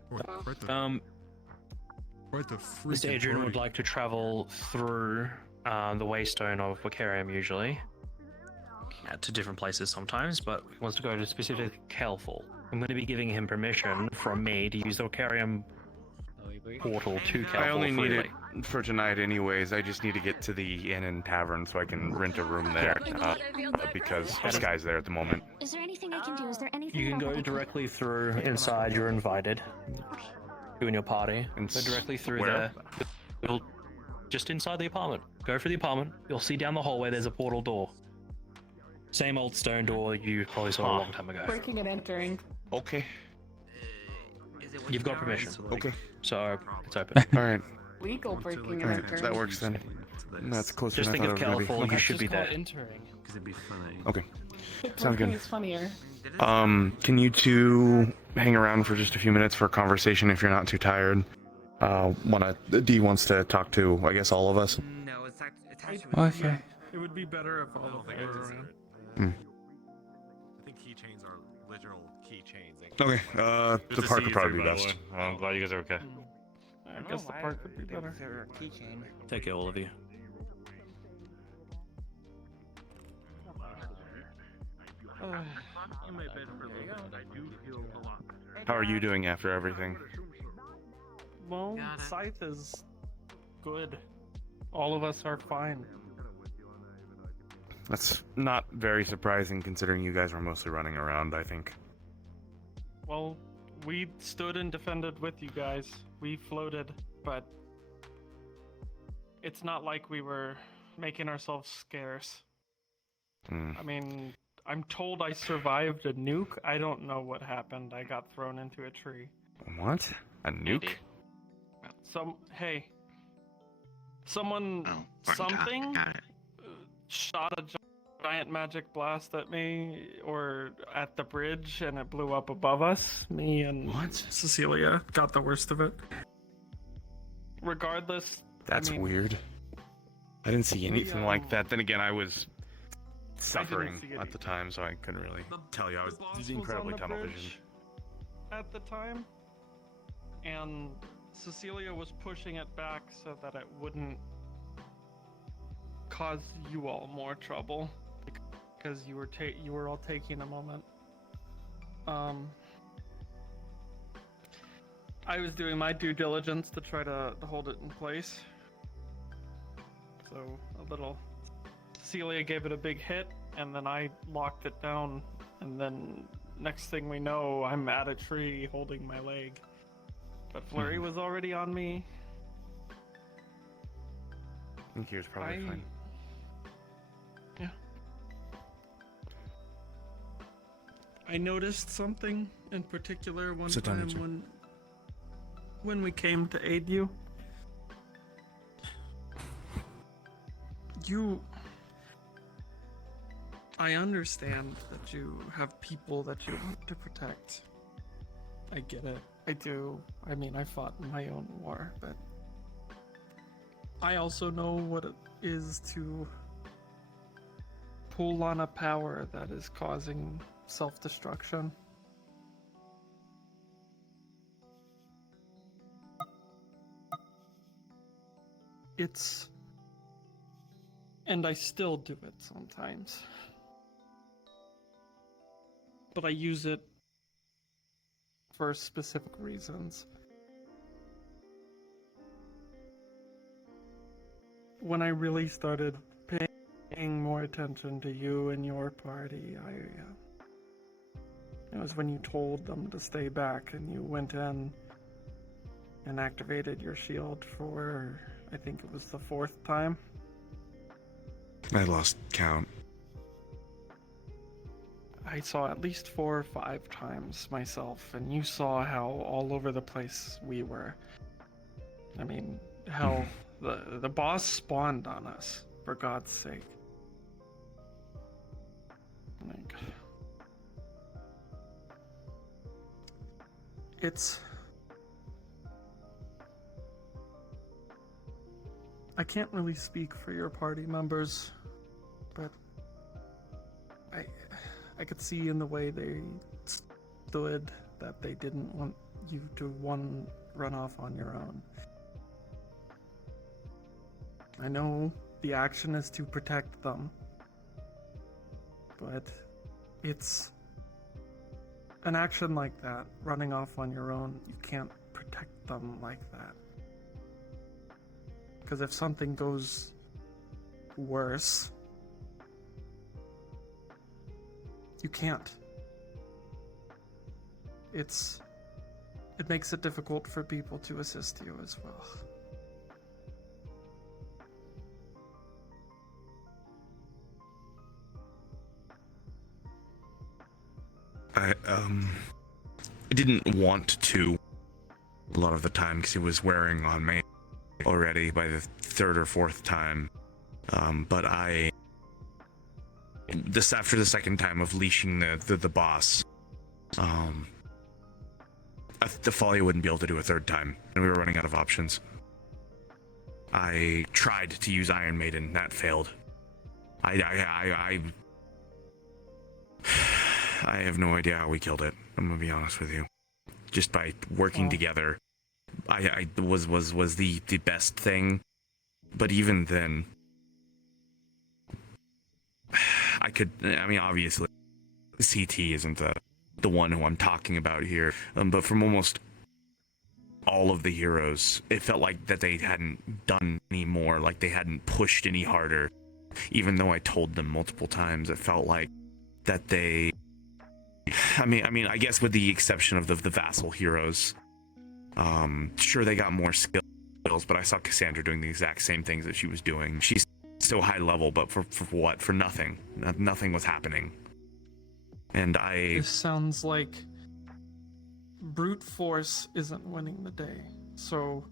Right the Mr. freaking Adrian would party. like to travel through the waystone of Wakarium usually. To different places sometimes, but he wants to go to specific Kelful. I'm going to be giving him permission from me to use the Wakarium portal to Kelful I only need freely. it for tonight anyways. I just need to get to the inn and tavern so I can rent a room there because this guy's there at the moment. Is there anything I can do? Is there anything You can go directly through inside. You're invited. You and your party. And Go directly through where? there. You'll just inside the apartment. Go for the apartment. You'll see down the hallway. There's a portal door. Same old stone door you probably saw a long time ago. Breaking and entering. Okay. You've got permission. Okay. So it's open. All right. Legal breaking and All right. entering. That works then. That's closer Just than think I of thought it was gonna California. be. You should be there. Entering. Because it'd be funny. Okay. Sounds Breaking good. is funnier. Can you two hang around for just a few minutes for a conversation if you're not too tired? D wants to talk to, I guess, all of us. No, it's attached Okay. It would be better if all of them were around. Hmm. I think keychains are literal keychains. Okay, the park would probably be best. I'm glad you guys are okay. I guess the park would be better. Take care, all of you. In my bed for a little bit, I do feel a lot better. How are you doing after everything? Well, Scythe is good. All of us are fine. That's not very surprising considering you guys were mostly running around, I think. Well, we stood and defended with you guys. We floated, but it's not like we were making ourselves scarce. I mean, I'm told I survived a nuke. I don't know what happened. I got thrown into a tree. What? A nuke? Someone, something shot a giant magic blast at me, or at the bridge, and it blew up above us. Me and Cecilia got the worst of it. Regardless, That's I mean, weird. I didn't see anything like that. Then again, I was see suffering it at the time, so I couldn't really tell you. I was boss was incredibly on the tunnel bridge vision. at the time, and Cecilia was pushing it back so that it wouldn't cause you all more trouble, because you were all taking a moment. I was doing my due diligence to try to hold it in place. So a little. Cecilia gave it a big hit, and then I locked it down, and then next thing we know, I'm at a tree holding my leg. But Flurry was already on me. I think he was probably fine. Yeah. I noticed something in particular one Sit down, time when we came to aid you. I understand that you have people that you want to protect. I get it. I do. I mean, I fought in my own war, but I also know what it is to pull on a power that is causing self-destruction. And I still do it sometimes. But I use it for specific reasons. When I really started paying more attention to you and your party, it was when you told them to stay back and you went in and activated your shield for, I think it was the 4th time. I lost count. I saw at least 4 or 5 times myself, and you saw how all over the place we were. I mean, hell, the boss spawned on us, for God's sake. Like, I can't really speak for your party members, but I could see in the way they stood that they didn't want you to run off on your own. I know the action is to protect them, but it's an action like that, running off on your own, you can't protect them like that. Because if something goes worse, you can't. It makes it difficult for people to assist you as well. I didn't want to a lot of the time because he was wearing on me already by the 3rd or 4th time. But after the 2nd time of leashing the boss, the Falia wouldn't be able to do a 3rd time, and we were running out of options. I tried to use Iron Maiden, that failed. I have no idea how we killed it. I'm gonna be honest with you. Just by working together, I was the best thing. But even then, obviously, CT isn't the one who I'm talking about here. But from almost all of the heroes, it felt like that they hadn't done any more, like they hadn't pushed any harder. Even though I told them multiple times, it felt like that they... I guess with the exception of the vassal heroes, sure, they got more skills, but I saw Cassandra doing the exact same things that she was doing. She's so high level, but for what? For nothing. Nothing was happening. And This sounds like brute force isn't winning the day. So,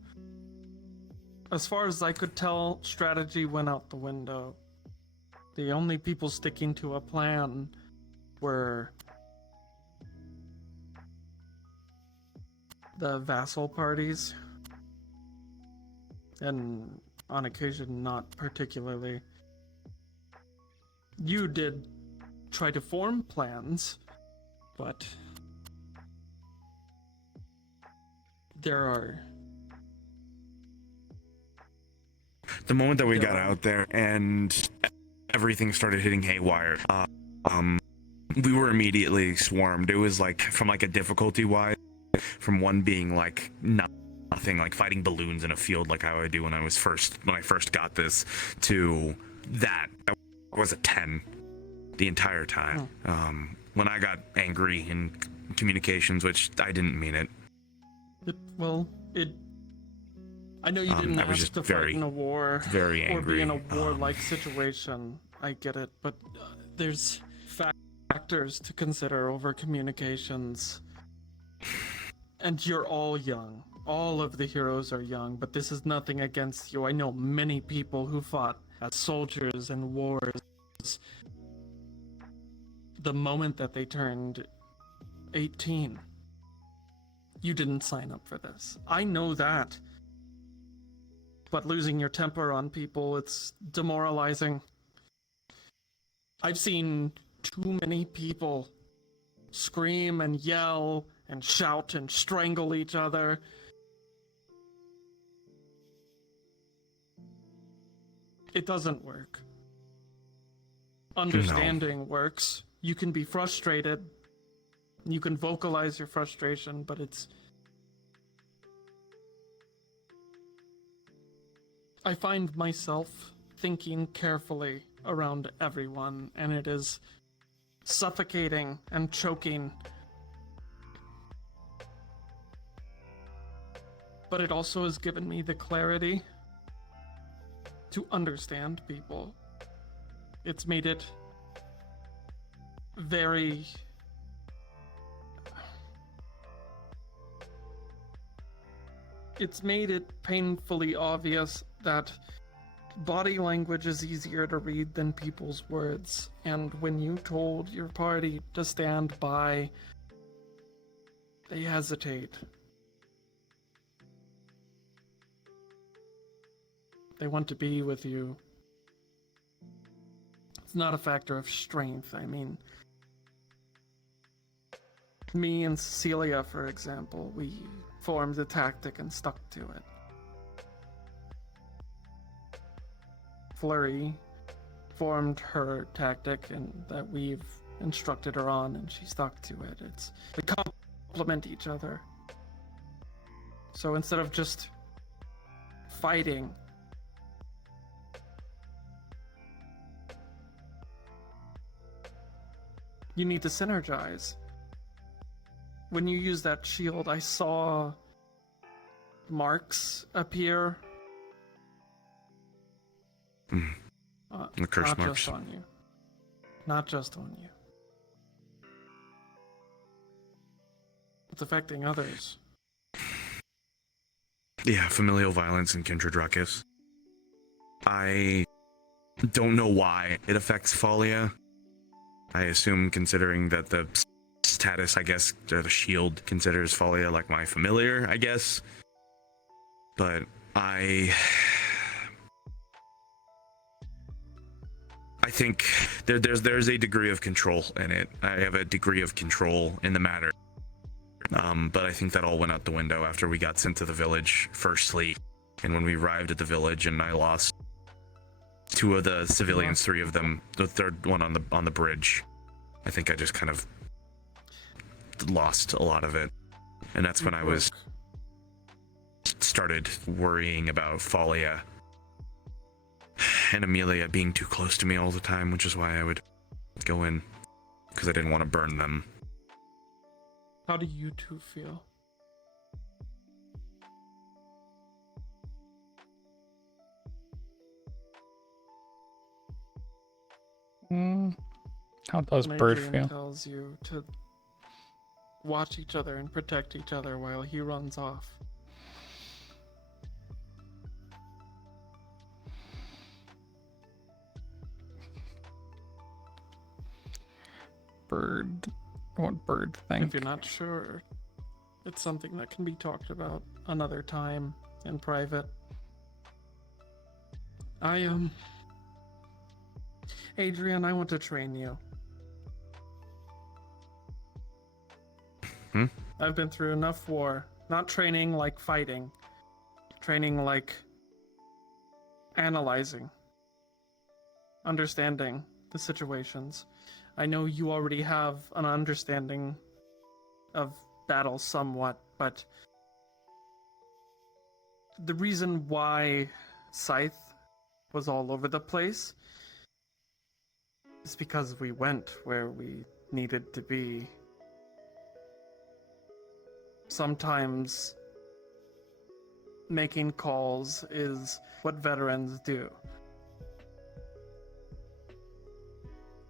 as far as I could tell, strategy went out the window. The only people sticking to a plan were the vassal parties, and on occasion not particularly. You did try to form plans, but there are the moment that we got out there and everything started hitting haywire, we were immediately swarmed. It was like, from like a difficulty wise, from one being like nothing, like fighting balloons in a field like how I do when I first got this, to that was a 10 the entire time. When I got angry in communications, which I didn't mean it. I know you didn't I was ask just to fight in a war very or angry. be in a war-like situation. I get it, but there's factors to consider over communications. And you're all young. All of the heroes are young, but this is nothing against you. I know many people who fought as soldiers in wars. The moment that they turned 18, you didn't sign up for this. I know that. But losing your temper on people, it's demoralizing. I've seen too many people scream and yell and shout and strangle each other. It doesn't work. Understanding works. You can be frustrated. You can vocalize your frustration, but I find myself thinking carefully around everyone, and it is suffocating and choking. But it also has given me the clarity to understand people. It's made it very... It's made it painfully obvious that body language is easier to read than people's words, and when you told your party to stand by, they hesitate. They want to be with you. It's not a factor of strength. I mean, me and Cecilia, for example, we formed a tactic and stuck to it. Flurry formed her tactic and that we've instructed her on, and she stuck to it. They complement each other. So instead of just fighting, you need to synergize. When you use that shield, I saw marks appear. The curse not marks. Just on you. Not just on you. It's affecting others. Yeah, familial violence and kindred ruckus. I don't know why it affects Falia. I assume, considering that the status, I guess, or the shield considers Falia like my familiar, I guess. But I think there's a degree of control in it. I have a degree of control in the matter. But I think that all went out the window after we got sent to the village, firstly. And when we arrived at the village and I lost 2 of the civilians, 3 of them, the 3rd one on the bridge. I think I just kind of lost a lot of it. And that's when I started worrying about Falia and Amelia being too close to me all the time, which is why I would go in, because I didn't want to burn them. How do you two feel? How does Bird feel? Tells you to watch each other and protect each other while he runs off. Bird. What Bird think? If you're not sure, it's something that can be talked about another time in private. Adrian, I want to train you. I've been through enough war. Not training like fighting. Training like analyzing, understanding the situations. I know you already have an understanding of battle somewhat, but the reason why Scythe was all over the place is because we went where we needed to be. Sometimes making calls is what veterans do.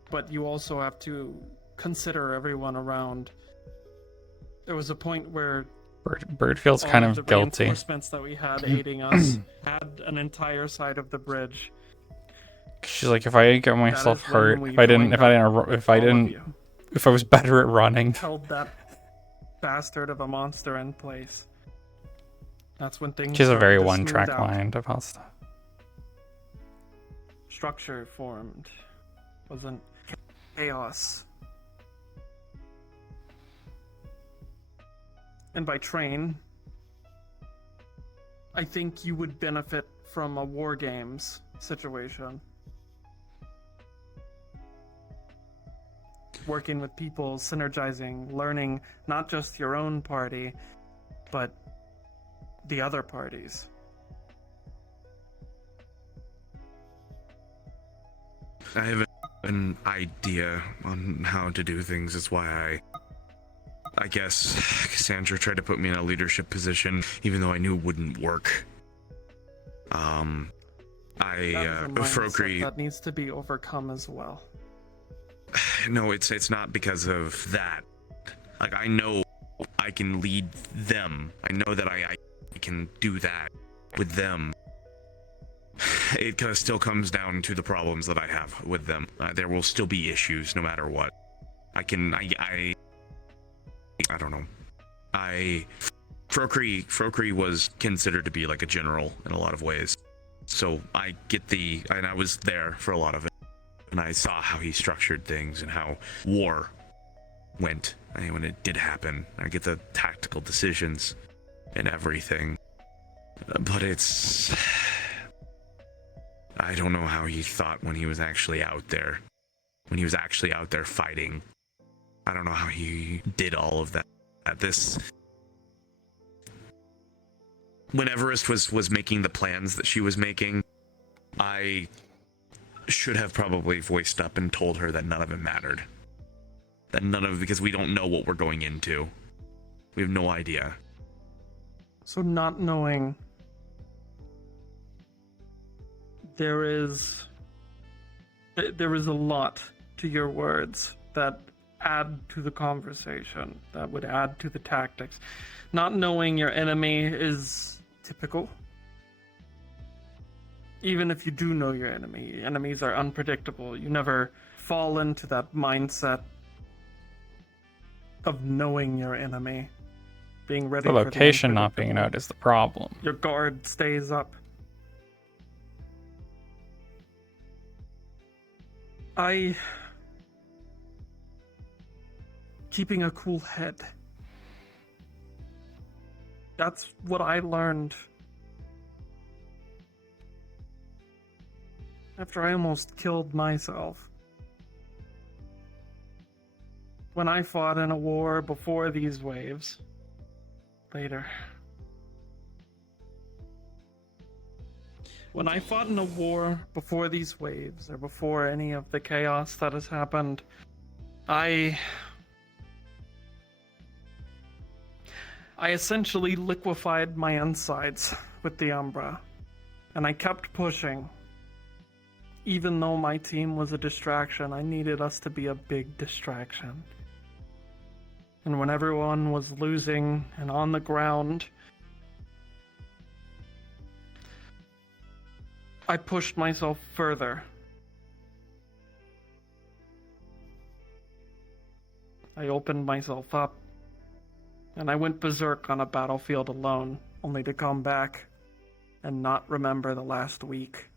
But you also have to consider everyone around. There was a point where Bird feels all kind of of the guilty. reinforcements that we had aiding us had an entire side of the bridge. She's like, if I didn't get myself That is when hurt, we if I joined if I was better at running. Held that bastard of a monster in place. That's when things. She has a very started to one-track smooth out. mind about stuff. Structure formed. Wasn't chaos. And by train, I think you would benefit from a war games situation. Working with people, synergizing, learning not just your own party, but the other parties. I have an idea on how to do things. That's why I guess Cassandra tried to put me in a leadership position, even though I knew it wouldn't work. That is a mindset Frokri. that needs to be overcome as well. No, it's not because of that. Like, I know I can lead them. I know that I can do that with them. It still comes down to the problems that I have with them. There will still be issues no matter what. I don't know. Frokri was considered to be like a general in a lot of ways. So and I was there for a lot of it. And I saw how he structured things and how war went when it did happen. I get the tactical decisions and everything. But I don't know how he thought when he was actually out there. When he was actually out there fighting. I don't know how he did all of that. When Everest was making the plans that she was making, I should have probably voiced up and told her that none of it mattered. Because we don't know what we're going into. We have no idea. So not knowing, there is a lot to your words that add to the conversation, that would add to the tactics. Not knowing your enemy is typical. Even if you do know your enemy, enemies are unpredictable. You never fall into that mindset of knowing your enemy, being ready The for location not being unpredictable. out is the problem. Your guard stays up. Keeping a cool head. That's what I learned after I almost killed myself. When I fought in a war before these waves. Later. When I fought in a war before these waves, or before any of the chaos that has happened, I essentially liquefied my insides with the Umbra, and I kept pushing. Even though my team was a distraction, I needed us to be a big distraction. And when everyone was losing and on the ground, I pushed myself further. I opened myself up, and I went berserk on a battlefield alone, only to come back and not remember the last week.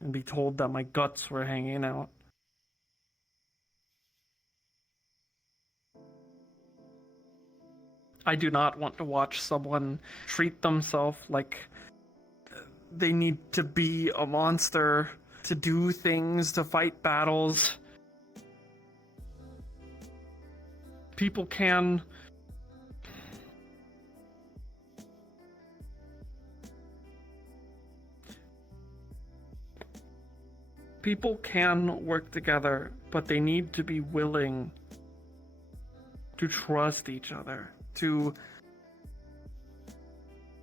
And be told that my guts were hanging out. I do not want to watch someone treat themselves like they need to be a monster, to do things, to fight battles. People can work together, but they need to be willing to trust each other, to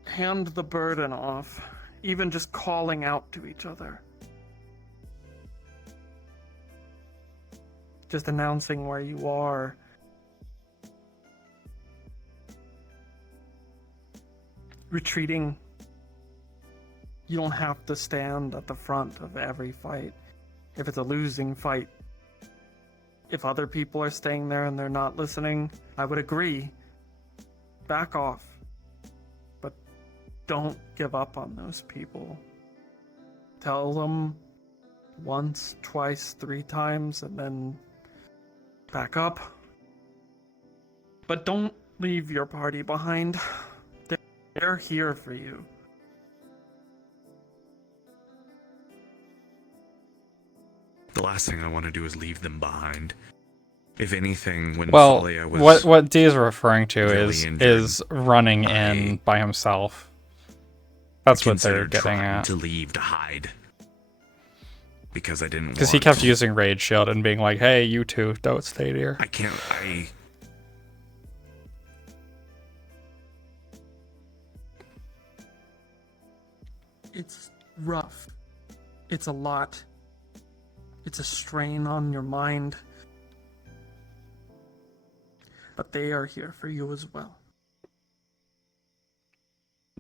hand the burden off, even just calling out to each other. Just announcing where you are. Retreating. You don't have to stand at the front of every fight. If it's a losing fight, if other people are staying there and they're not listening, I would agree. Back off. But don't give up on those people. Tell them once, twice, 3 times, and then back up. But don't leave your party behind. They're here for you. The last thing I want to do is leave them behind. If anything, when Well, Falia was what D is referring to really is running in by himself. That's what they're considered getting trying at. to leave to hide. Because I didn't want Because he kept using Rage Shield and being like, hey, you two, don't stay here. It's rough. It's a lot. It's a strain on your mind. But they are here for you as well.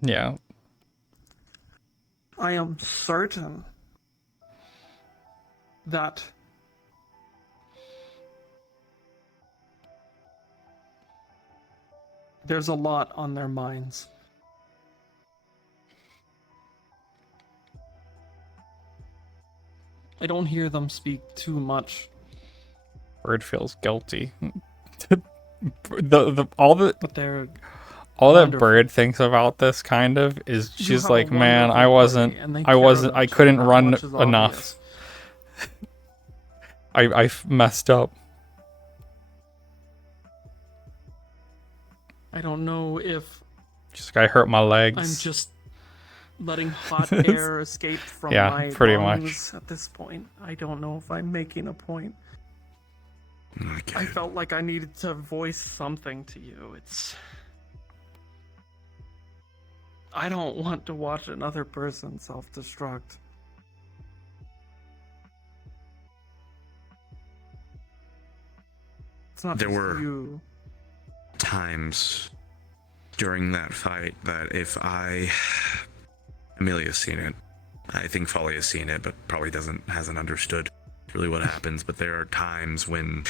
Yeah. I am certain that there's a lot on their minds. I don't hear them speak too much. Bird feels guilty. all that wonderful. Bird thinks about this kind of is You she's have a like, man, wonderful party, and they care about I you, couldn't how run much is enough. I messed up. I don't know if Just like, I hurt my legs. I'm just letting hot air escape from Yeah, my pretty lungs at this point. I don't know if I'm making a point. I felt like I needed to voice something to you. I don't want to watch another person self-destruct. It's not There just were you. times during that fight that if Amelia's seen it. I think Falia's seen it, but probably hasn't understood really what happens. But there are times when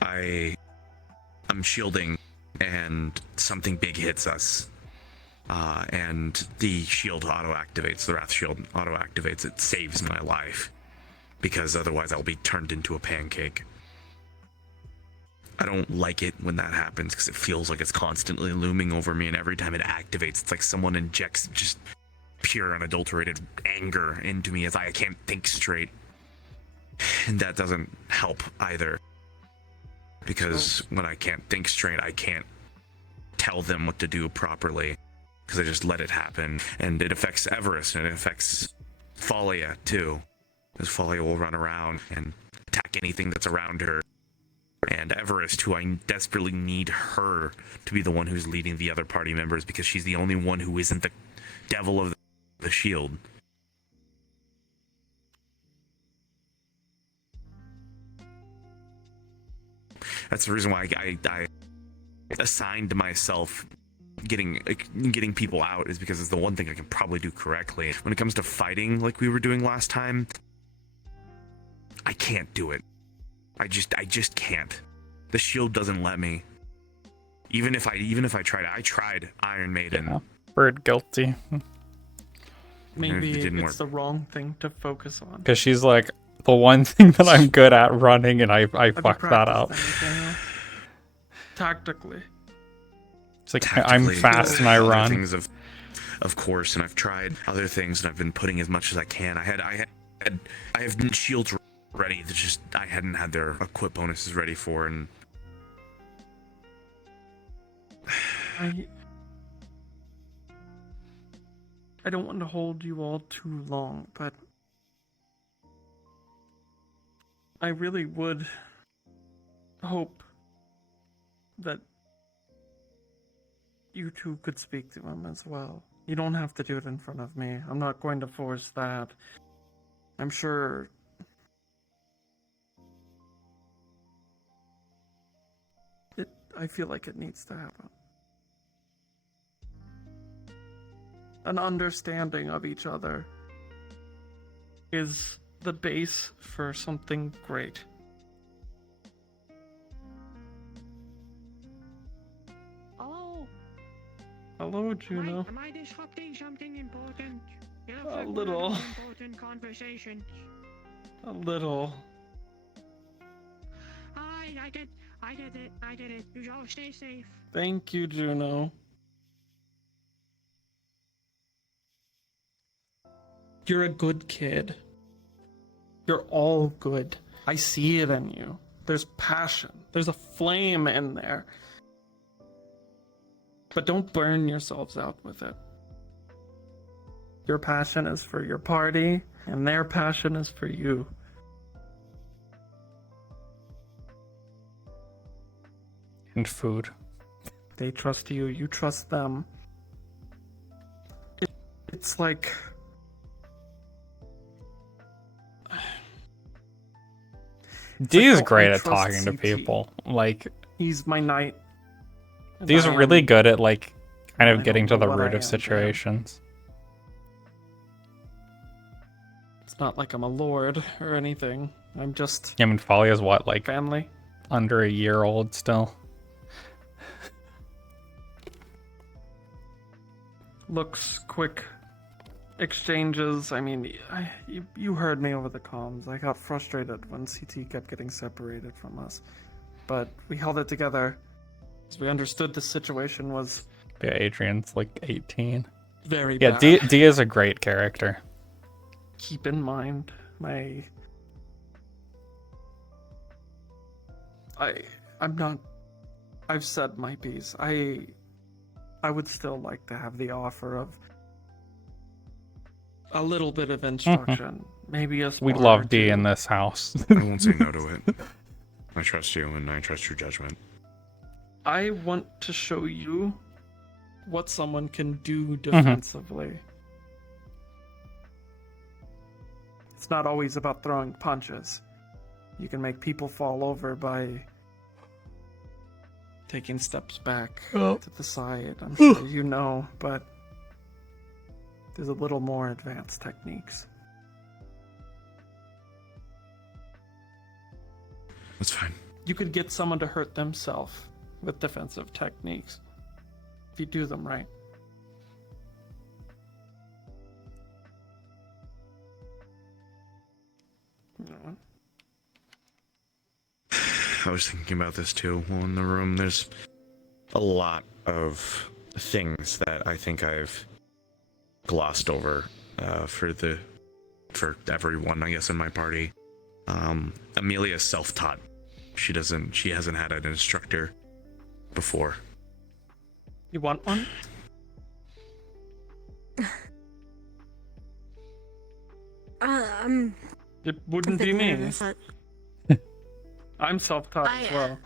I'm shielding and something big hits us. And the shield auto-activates, the Wrath Shield auto-activates. It saves my life. Because otherwise I'll be turned into a pancake. I don't like it when that happens because it feels like it's constantly looming over me, and every time it activates, it's like someone injects just pure unadulterated anger into me as I can't think straight. And that doesn't help either. Because when I can't think straight, I can't tell them what to do properly. Because I just let it happen. And it affects Everest, and it affects Falia too. Because Falia will run around and attack anything that's around her. And Everest, who I desperately need her to be the one who's leading the other party members, because she's the only one who isn't the devil of the shield. That's the reason why I assigned myself getting people out, is because it's the one thing I can probably do correctly. When it comes to fighting like we were doing last time, I can't do it. I just can't. The shield doesn't let me. Even if I tried Iron Maiden. Yeah. Bird guilty. Maybe It didn't it's work. the wrong thing to focus on. Because she's like, the one thing that I'm good at running, and I fucked that up. Tactically. It's like, I'm fast and I other run. things of course, and I've tried other things, and I've been putting as much as I can. I have shields ready. That just I hadn't had their equip bonuses ready for, and I don't want to hold you all too long, but I really would hope that you two could speak to him as well. You don't have to do it in front of me. I'm not going to force that. I'm sure I feel like it needs to happen. An understanding of each other is the base for something great. Hello, Juno. Am I disrupting something important? A little. Important conversations. A little. Alright, I did it. You all stay safe. Thank you, Juno. You're a good kid. You're all good. I see it in you. There's passion. There's a flame in there. But don't burn yourselves out with it. Your passion is for your party, and their passion is for you. And food. They trust you, you trust them. It's like... D is like, great I at trust talking to CT. people. Like, He's my knight. and D's I really am- good at, like, kind I of don't getting to know the what I root am of to him. situations. It's not like I'm a lord or anything. I'm just I mean, Falia's what, like, family. under a year old still? Looks, quick exchanges. I mean, you heard me over the comms. I got frustrated when CT kept getting separated from us. But we held it together because we understood the situation was Yeah, Adrian's like 18. very Yeah, bad. D is a great character. Keep in mind, I'm not... I've said my piece. I would still like to have the offer of a little bit of instruction. Maybe a We spar love or D two. in this house. I won't say no to it. I trust you, and I trust your judgment. I want to show you what someone can do defensively. It's not always about throwing punches. You can make people fall over by taking steps back Oh. to the side. I'm sure you know, but there's a little more advanced techniques. That's fine. You could get someone to hurt themselves with defensive techniques if you do them right. I was thinking about this too while in the room. There's a lot of things that I think I've glossed over for everyone, I guess, in my party. Amelia's self-taught. She hasn't had an instructor before. You want one? It wouldn't be me. I'm self-taught as well.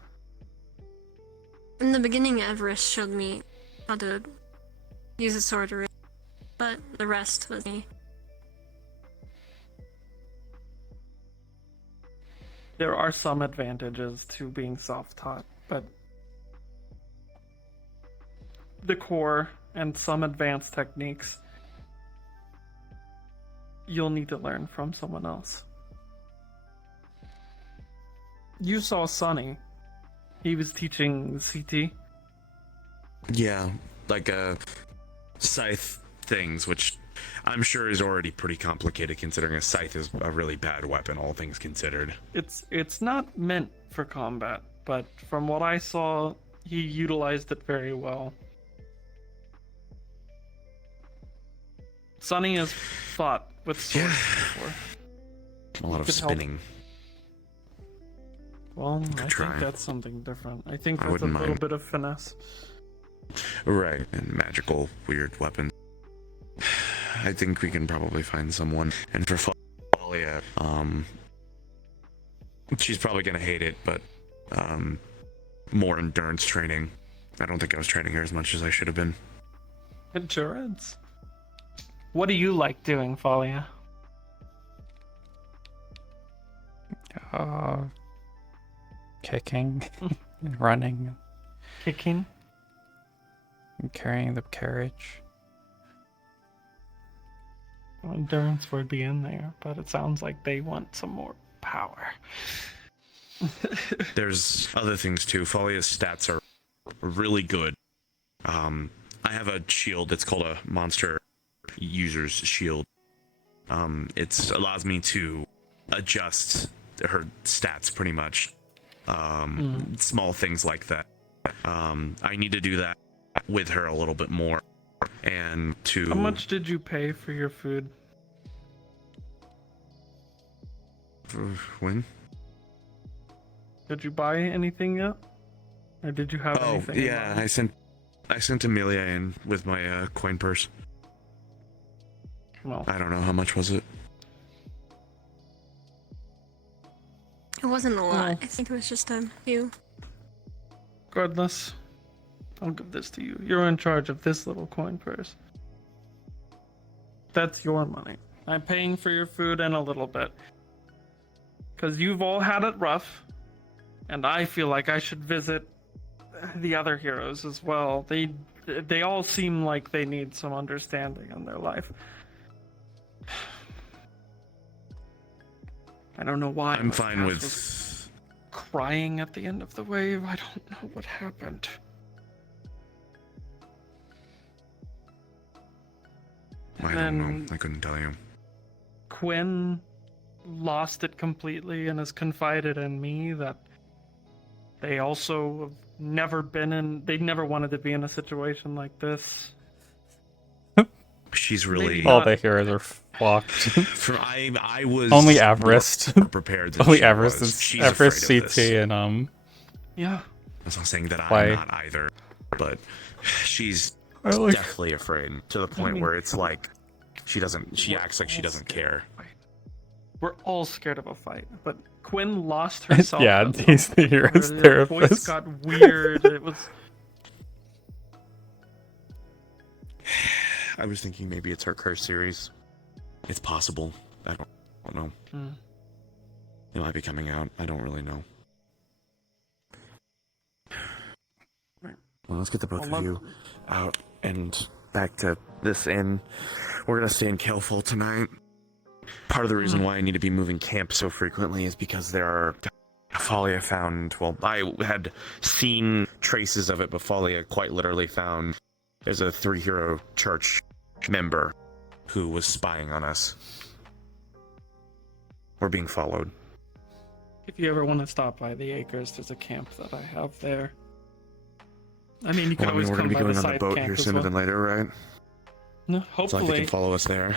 In the beginning, Everest showed me how to use a sword, but the rest was me. There are some advantages to being self-taught, but the core and some advanced techniques you'll need to learn from someone else. You saw Sonny. He was teaching CT. Yeah, like scythe things, which I'm sure is already pretty complicated considering a scythe is a really bad weapon, all things considered. It's not meant for combat, but from what I saw, he utilized it very well. Sunny has fought with swords before. A lot of Could help. spinning. Well, I try. think that's something different. I think I that's a wouldn't little mind. bit of finesse. Right, and magical, weird weapons. I think we can probably find someone. And for Falia, she's probably gonna hate it, but more endurance training. I don't think I was training her as much as I should have been. Endurance. What do you like doing, Falia? Kicking, running, Kicking. and carrying the carriage. Well, endurance would be in there, but it sounds like they want some more power. There's other things too. Falia's stats are really good. I have a shield that's called a monster user's shield. It allows me to adjust her stats pretty much. Small things like that. I need to do that with her a little bit more. And to How much did you pay for your food? When? Did you buy anything yet? Or did you have anything? in yeah, mind? I sent Amelia in with my coin purse. Well, I don't know how much was it. It wasn't a lot. I think it was just a few. Regardless, I'll give this to you. You're in charge of this little coin purse. That's your money. I'm paying for your food and a little bit. Because you've all had it rough. And I feel like I should visit the other heroes as well. They all seem like they need some understanding in their life. I don't know why. I'm fine with was crying at the end of the wave. I don't know what happened. I don't know. I couldn't tell you. Quinn lost it completely and has confided in me that they also have never been in. They never wanted to be in a situation like this. She's really all the heroes are fucked. I was only Everest. more prepared than only she Everest was. is She's Everest, afraid of CT, this. and Yeah. That's not saying that Why? I'm not either, but she's I like- definitely afraid to the point mean- where it's like she acts like she doesn't care. We're all scared of a fight, but Quinn lost herself. Yeah, at he's some the point hero's where the voice therapist. got weird. It was. I was thinking maybe it's her curse series. It's possible. I don't know. It might be coming out. I don't really know. Well, let's get the both of you out and back to this inn. We're gonna stay in Kelful tonight. Part of the reason why I need to be moving camp so frequently is because there are Falia found. Well, I had seen traces of it, but Falia quite literally found there's a 3-hero church member who was spying on us. We're being followed. If you ever want to stop by the acres, there's a camp that I have there. I mean, you can Well, always we're come gonna be by the going on the side boat camp here as sooner well. than later, right? No, So like they hopefully. can follow us there.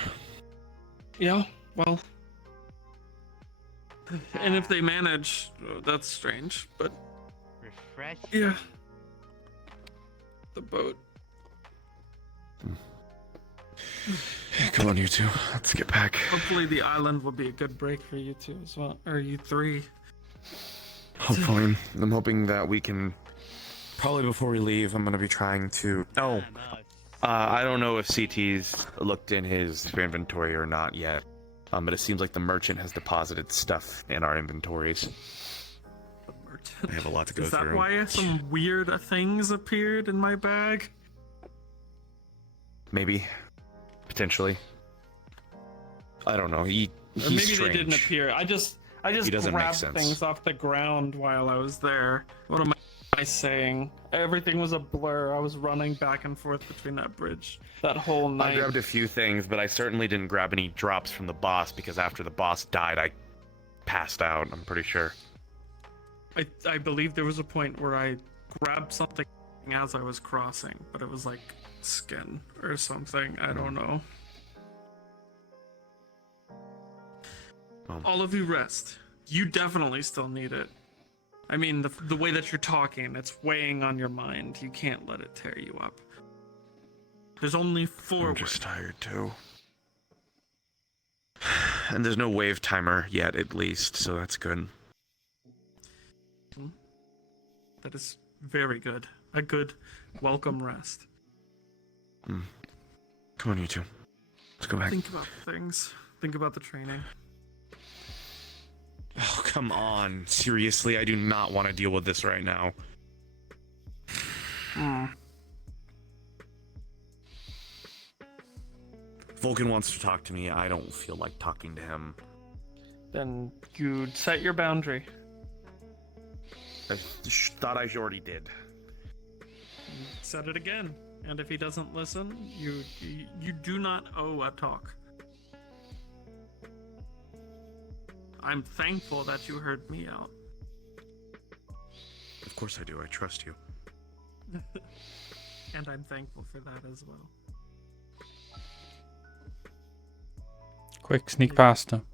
Yeah, well. And if they manage, that's strange, but Refresh. yeah. The boat. Come on, you two. Let's get back. Hopefully the island will be a good break for you two as well, or you three. Hopefully. I'm hoping that we can... Probably before we leave, I'm going to be trying to... Oh. I don't know if CT's looked in his inventory or not yet. But it seems like the merchant has deposited stuff in our inventories. The merchant. I have a lot to go Is that through. why some weird things appeared in my bag? Maybe. Potentially. I don't know. Or He's maybe strange. they didn't appear. I just He doesn't make grabbed sense. things off the ground while I was there. What am I saying? Everything was a blur. I was running back and forth between that bridge that whole I night. grabbed a few things, but I certainly didn't grab any drops from the boss because after the boss died, I passed out, I'm pretty sure. I believe there was a point where I grabbed something as I was crossing, but it was like skin or something. I don't know. All of you rest. You definitely still need it. I mean, the way that you're talking, it's weighing on your mind. You can't let it tear you up. There's only 4. I'm just tired too. And there's no wave timer yet, at least, so that's good. That is very good. A good, welcome rest. Come on, you two. Let's go back. Think about things. Think about the training. Oh, come on. Seriously, I do not want to deal with this right now. Vulcan wants to talk to me. I don't feel like talking to him. Then you set your boundary. I thought I already did. Set it again. And if he doesn't listen, you do not owe a talk. I'm thankful that you heard me out. Of course I do. I trust you. And I'm thankful for that as well. Quick, sneak past him.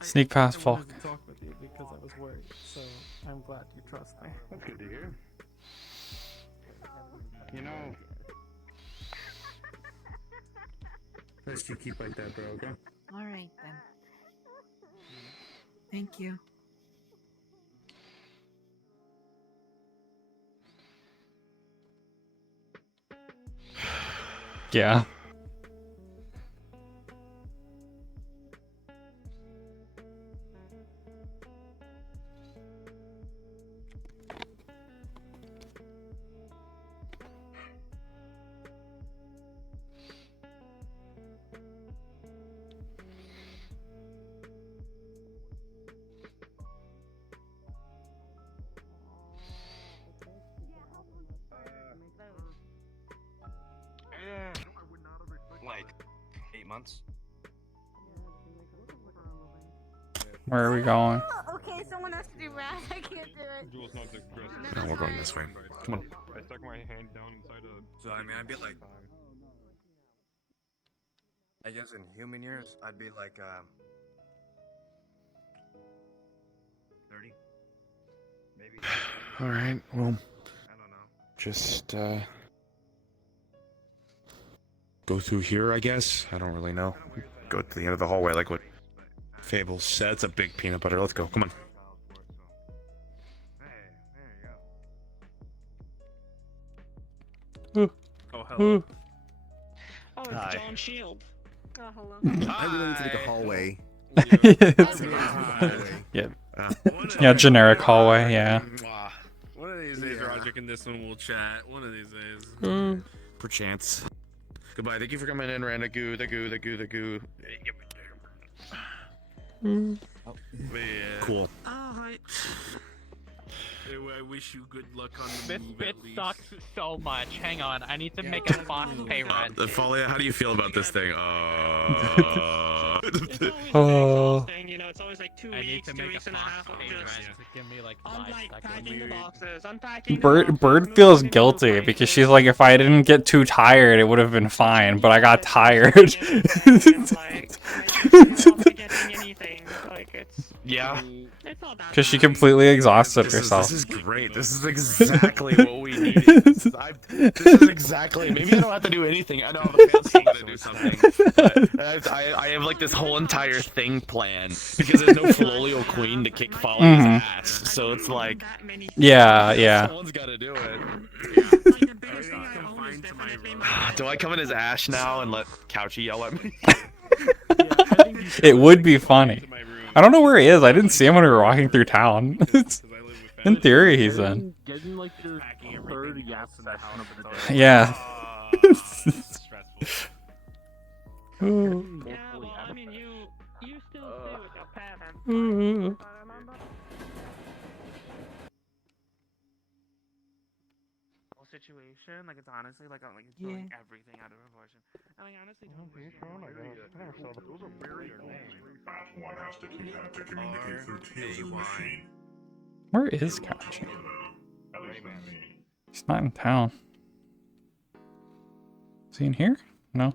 Sneak past I Falk. wanted to talk with you because I was worried, so I'm glad you trust me. That's good to hear. You know... Best you keep like that, bro, okay? Alright then. Thank you. Yeah. Like 8 months. Where are we going? Okay, someone has to do math. I can't do it. No, we're going this way. Come on. I stuck my hand down inside a. So I mean, I'd be like, I guess in human years, I'd be like 30, maybe. All right. Well, I don't know. just go through here, I guess. I don't really know. Go to the end of the hallway, like what Fable said. It's a big peanut butter. Let's go. Come on. Ooh. Oh, hello. Oh, it's Hi. John Shield. Oh, hello. I really need to take a hallway. Yeah. Yeah, generic hallway, yeah. One of these days, Roger and this one will chat. One of these days. Perchance. Goodbye. Thank you for coming in, Randa. Goo, the goo, the goo, the goo. Cool. Oh, hi. Anyway, I wish you good luck on the This move, bit at least. sucks so much. Hang on, I need to make a boss pay rent. Falia, how do you feel about this thing? Oh. You know, it's always like 2 I need weeks, to 2 make weeks a and a boss half of pay just rent to give me like 5 seconds. packing the boxes, unpacking the Bird boxes, feels guilty because she's like, if I didn't get too tired, it would have been fine, but I got tired. Yeah. Because she completely exhausted herself. This is great. This is exactly what we needed. This is exactly. Maybe I don't have to do anything. I know the fans still gotta do something. But I have like this whole entire thing planned because there's no Flolio Queen to kick Falia's ass. So it's like. Yeah, yeah. Someone's gotta do it. Do I come in as Ash now and let Couchy yell at me? It would be funny. I don't know where he is. I didn't see him when we were walking through town. In theory, he's in. Getting like your third yes in the town of the day. Yeah. Yeah, well, I mean, you still stay with your parents. Situation, like it's honestly like I'm like throwing everything out of proportion. I mean, honestly, One has to communicate through Tails' machine. Where is Kachi? He's not in town. Is he in here? No.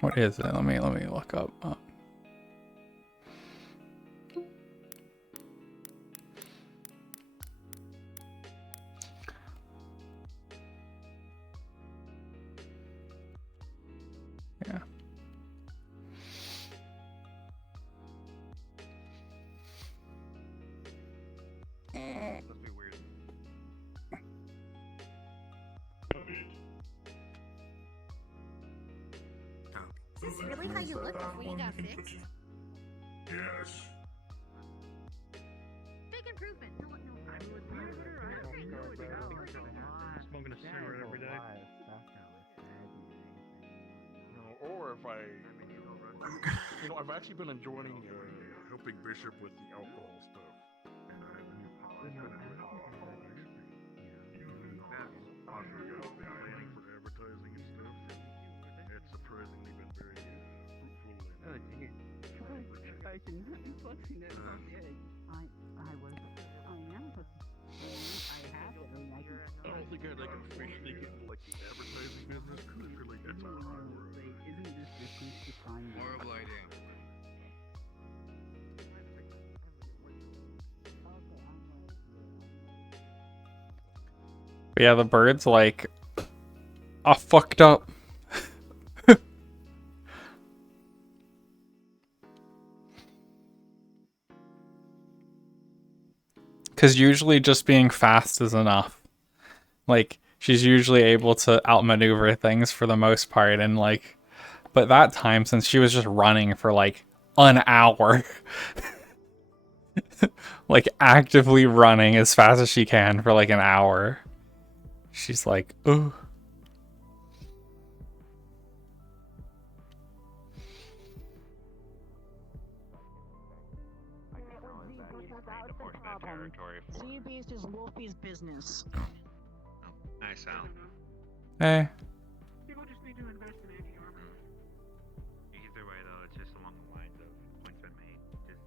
What is it? Let me look up. Yeah. Must be weird. Is this really how you looked before you got fixed? Yes. Big improvement. No, Smoking a cigarette every day. Or if I've actually been enjoying helping Bishop with the alcohol stuff. And also got planning for advertising and stuff. It's surprisingly been very fruitful. I don't think I can officially get into like the advertising business because I feel like that's a hard world. Horrible idea. But yeah, the bird's like, I fucked up. Because usually just being fast is enough. Like, she's usually able to outmaneuver things for the most part. And like, but that time, since she was just running for like an hour, like actively running as fast as she can for like an hour, she's like, oh. Sea Beast is Wolfie's business. Hi, Sal. Hey. People just need to invest in anti-armor. Either way, though, it's just along the lines of points been made. Just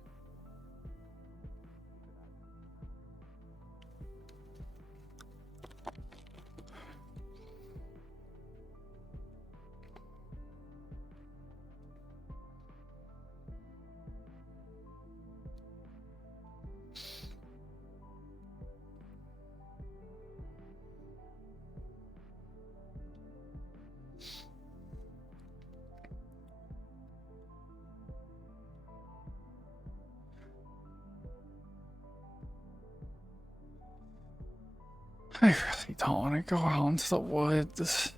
I really don't want to go out into the woods.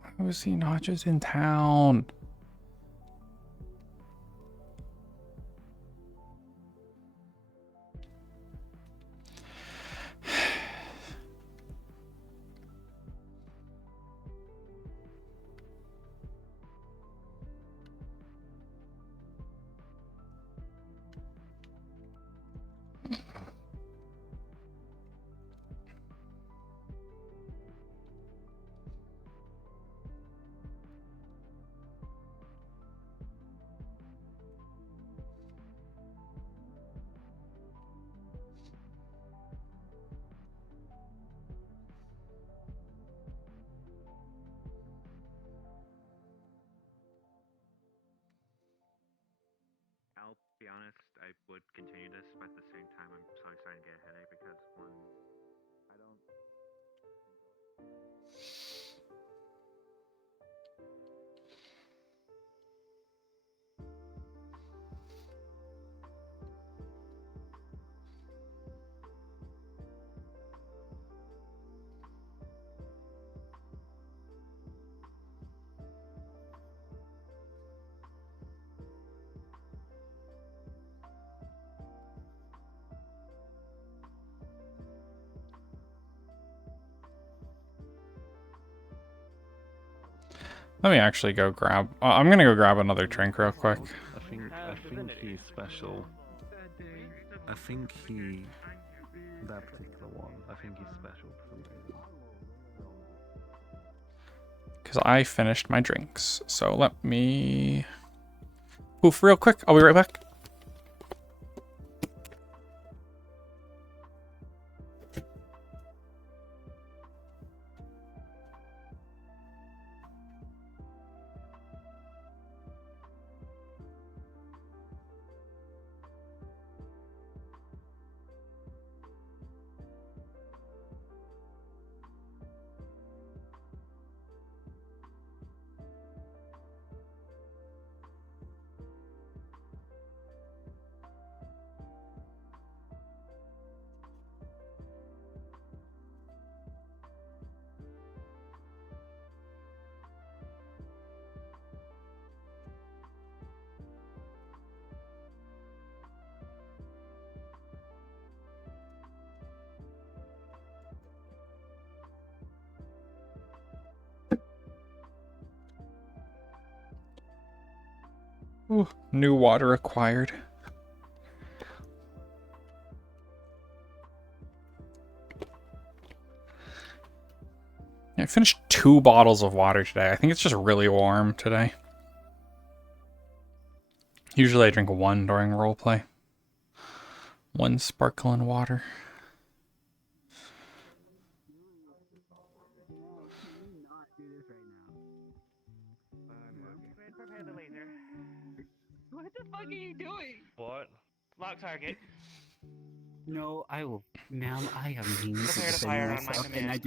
Why was he not just in town? I'll be honest, I would continue this, but at the same time, I'm slowly starting to get a headache because one, I don't. Let me actually go grab. I'm gonna go grab another drink real quick. I think he's special. I think that particular one, I think he's special for some reason. Because I finished my drinks. So let me poof real quick. I'll be right back. Ooh, new water acquired. I finished 2 bottles of water today. I think it's just really warm today. Usually I drink 1 during roleplay. 1 sparkling water. What the fuck are you doing? What? Lock target. No, I will, ma'am. I am mean to Prepare to defend fire on my myself, and command. I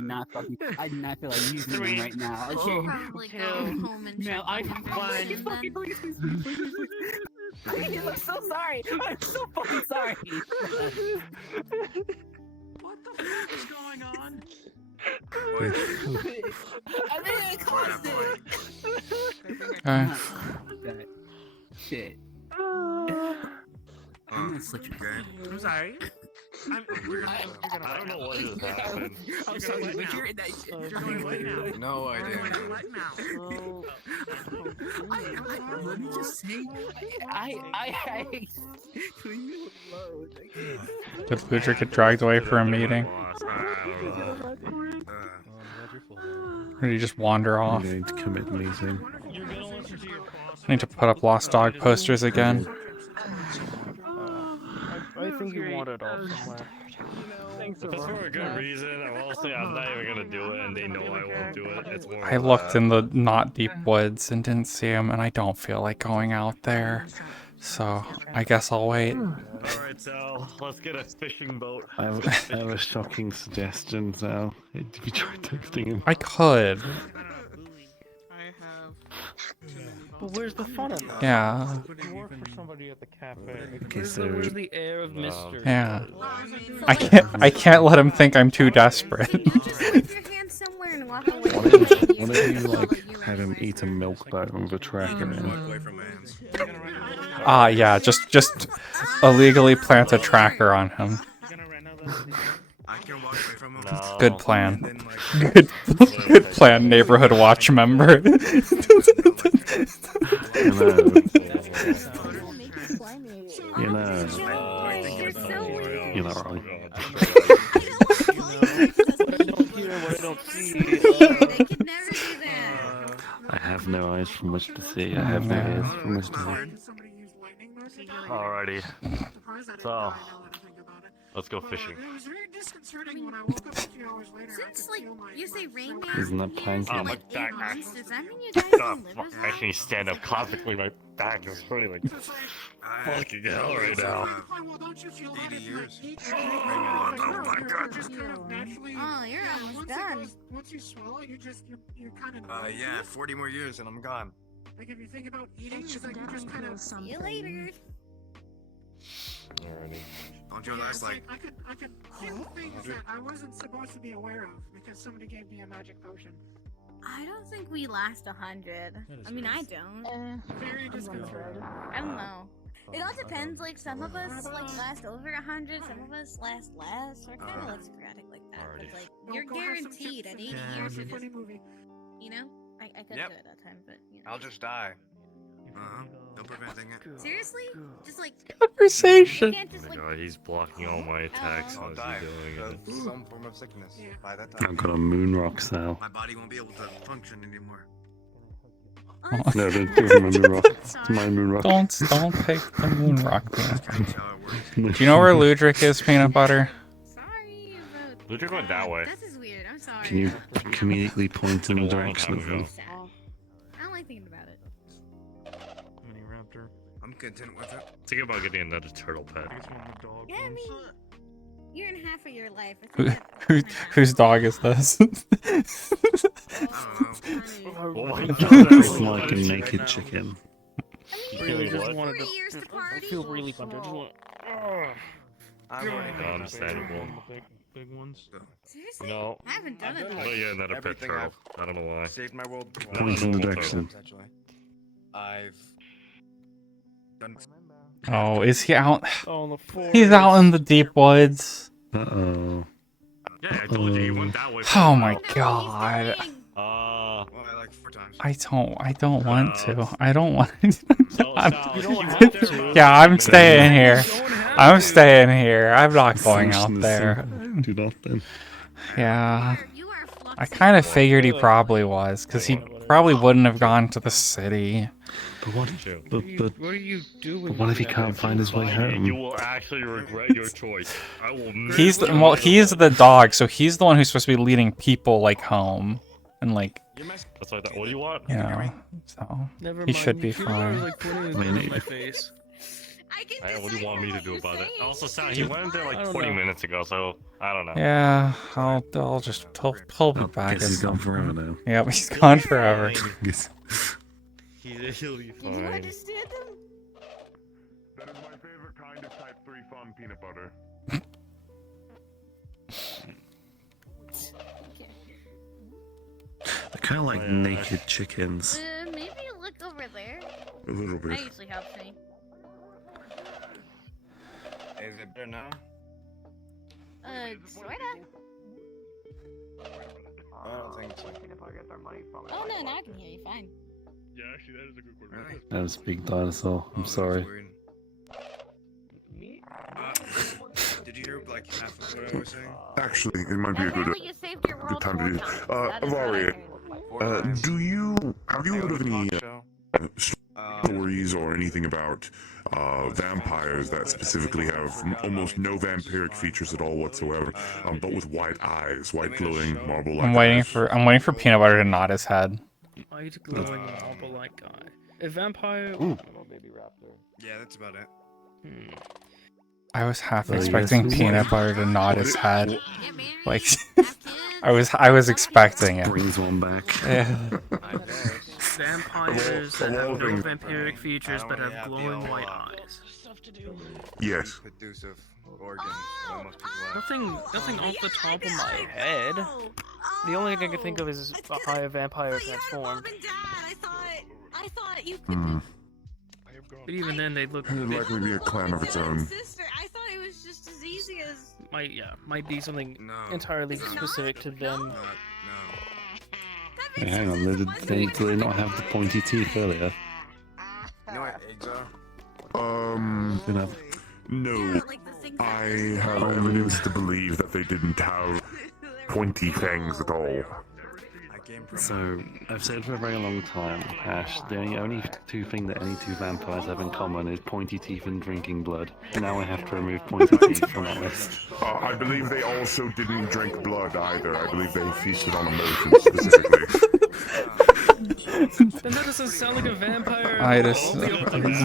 do not feel like using them 3, right now. I'll Okay. Probably go home and Ma'am, check I on him please, then. please, please, please, please. I'm so sorry. I'm so fucking sorry. What the fuck is going on? I think I caused it. Shit. I'm gonna switch it. I'm sorry. I don't know what just happened. I'm sorry, but you're in that shit. No idea. Let me just say, I leave me alone. Did Ludra get dragged away for a meeting? Or did he just wander off? I'm going to commit meeting. I need to put up Lost Dog posters again. I think you wanted off somewhere. If it's for a good reason, I will say I'm not even gonna do it, and they know I won't do it. It's more. I looked in the not deep woods and didn't see him, and I don't feel like going out there. So I guess I'll wait. Alright, Sal, let's get a fishing boat. I have a shocking suggestion, Sal. Have you tried texting him? I could. But where's the fun in that? Yeah. You work for somebody at the cafe. Okay, so Where's the air of mystery? Yeah. I can't let him think I'm too desperate. Somewhere and walk away. Why don't you like have him eat a milk bone with a tracker in it? Ah, yeah, just illegally plant a tracker on him. Good plan. Good plan, neighborhood watch member. You're not wrong. I have no eyes from which to see. I have no ears from which to hear. Alrighty. So, let's go fishing. Since, like, you say Rain Man Isn't that plank? for, my like, 8 back. months, does that mean you guys Oh, can live fuck. as I can't stand up. Classically, my back is hurting like fucking hell right now. 80 years. Oh, you're almost done. Once you swallow, you're kind of. Yeah, 40 more years and I'm gone. Like if you think about eating, it's like you just kind of. See you later. Alrighty. Don't you that's like. I could. The things that I wasn't supposed to be aware of because somebody gave me a magic potion. I don't think we last 100. I mean, I don't. Very disconcerting. I don't know. It all depends. Like some of us like last over 100. Some of us last less. We're kind of like sporadic like that. But like you're guaranteed at 80 years. You're just, you know, I could do it that time, but you know. I'll just die. No preventing it. Seriously? Just like Conversation. You can't just, like, God, he's blocking all my attacks I'll as die he's doing it. of some form of sickness by that time. I've got a moon rock, Sal. My body won't be able to function anymore. No, don't give him a moon rock. It's my moon rock. Don't take the moon rock, man. Do you know where Ludric is, Peanut Butter? Ludric went that way. This is weird. I'm sorry. Can you comedically point in the direction of him? I don't like thinking about it. Mini raptor. I'm content with it. Think about getting another turtle pet. Yeah, I mean, you're in half of your life. Whose dog is this? Oh my It's like a naked chicken. Really just What? wanted to. I feel really bummed. I just want. Understandable. Big ones. Seriously? No. I haven't done it. I'm gonna get another pet Everything turtle. I don't know why. Saved my world. Point in the direction. I've done. Oh, is he out? Oh, the floor. He's out in the deep woods. Uh-oh. Yeah, I told you he went that way. Oh my god. Well, I like I don't want to. I don't want. Sal, you don't have to. Yeah, I'm staying here. I'm staying here. I'm not going out Solution is there. simple. Do not then. Yeah. I kind of figured he probably was, because he probably wouldn't have gone to the city. But what? But What are you doing? But what if he can't find his way home? You will actually regret your choice. I will. He's the dog, so he's the one who's supposed to be leading people like home, and like. That's like that. What do you want? You know, so Never he mind, should be you fine. were, like, pointing his gun in my face. Hey, what do you want me to do about it? Also, Sal, He went there like 20 minutes ago, so I don't know. Yeah, I'll just he'll be back. Guess he's gone forever now. Yep, he's gone forever. He'll be fine. That is my favorite kind of type 3 fun peanut butter. They're kind of like naked chickens. Maybe look over there. A little bit. That usually helps me. Is it better now? Sorta. I don't think so. If I get their money from it. Oh no, now I can hear you fine. Yeah, actually, that is a good question. Really? That was a big dinosaur. I'm sorry. Did you hear like half of what I was saying? Actually, it might be a good time to do this. Avari, have you heard of any stories or anything about vampires that specifically have almost no vampiric features at all whatsoever, but with white eyes, white glowing marble-like I'm waiting eyes? for peanut butter to nod his head. White glowing marble-like guy. A vampire. Ooh. Baby raptor. Yeah, that's about it. I was half Oh, expecting yes. peanut butter to nod his head. Like I was expecting it. Brings one back. Yeah. Vampires that have no vampiric features but have glowing white eyes. Yes. Nothing off the top of my head. The only thing I can think of is how a vampire transformed. I thought you Hmm. But even then, they look. It would likely be a clan of its own. sister. I thought it was just as easy as. Might be something entirely specific to them. Hey, hang on, did they not have the pointy teeth earlier? You know what eggs are? You know. No. I have evidence to believe that they didn't have pointy fangs at all. So, I've said for a very long time, Ash, the only two things that any two vampires have in common is pointy teeth and drinking blood. Now I have to remove pointy teeth from that list. I believe they also didn't drink blood either. I believe they feasted on emotions specifically. Then that doesn't sound like a vampire.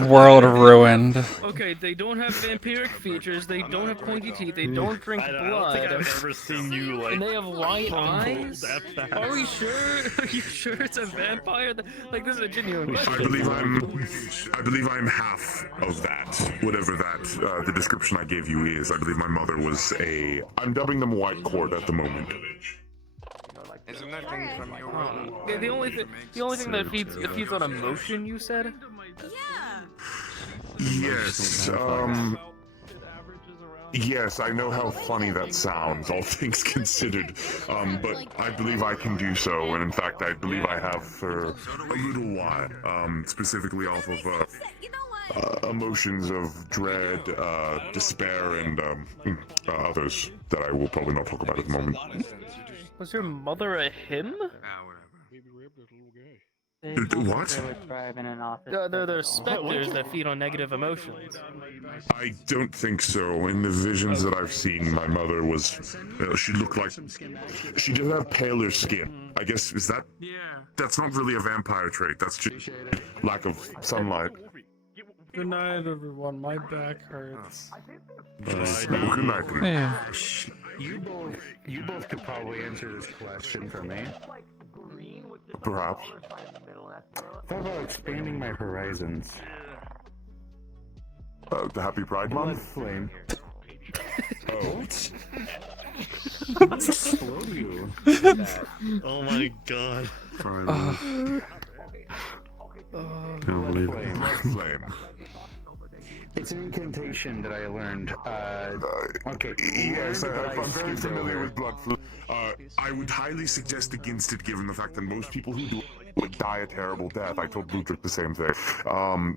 World ruined. Okay, they don't have vampiric features, they don't have pointy teeth, they don't drink blood. I don't think I've ever seen you like. And they have white eyes? That's Are we sure? Are you sure it's a vampire? Like, this is a genuine question. I believe I'm half of that, whatever that the description I gave you is. I believe my mother was a. I'm dubbing them white court at the moment. Isn't that thing from your world? Yeah, the only thing that feeds on emotion, you said? Yes. Yes, I know how funny that sounds, all things considered. But I believe I can do so, and in fact, I believe I have for a little while. Specifically off of emotions of dread, despair, and others that I will probably not talk about at the moment. Was your mother a him? What? They're specters that feed on negative emotions. I don't think so. In the visions that I've seen, my mother was. She looked like. She did have paler skin. I guess, is that. That's not really a vampire trait. That's just lack of sunlight. Good night, everyone. My back hurts. Good night. Yeah. You both could probably answer this question for me. Perhaps. How about expanding my horizons? The Happy Pride Month? Flame. Oh. Oh my god. Can't believe it. Flame. It's an incantation that I learned. Okay. Yes, I'm very familiar with blood flu. I would highly suggest against it, given the fact that most people who do it would die a terrible death. I told Ludwig the same thing.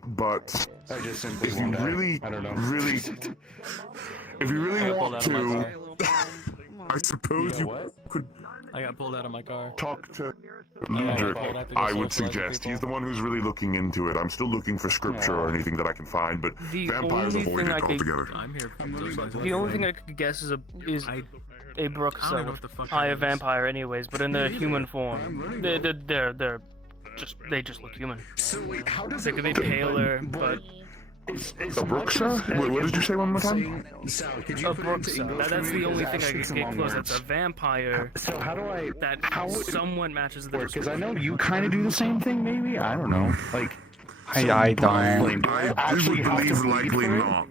But I just simply if you won't die. really, I don't know. really, if you really want to, I suppose you could I got pulled out of my car. talk to Yeah, Ludwig. I have to go I would socialize with suggest. people. He's the one who's really looking into it. I'm still looking for scripture or anything that I can find, but The vampires only avoid thing it I could- altogether. The only thing I could guess is a Brooks I don't know what the fuck Eye that of Vampire, anyways, but in their human form, they're just look human. So wait, how does They could be paler, but A Brooksa? What did you say one more time? Sal, could you a put it into Brooks. English That's for the me? only Because thing I Ash could speaks get long close. words. It's a vampire So how do I? that somewhat matches the Because I know you kind of do the same thing, maybe. I don't know. Like. I don't. I would believe likely not.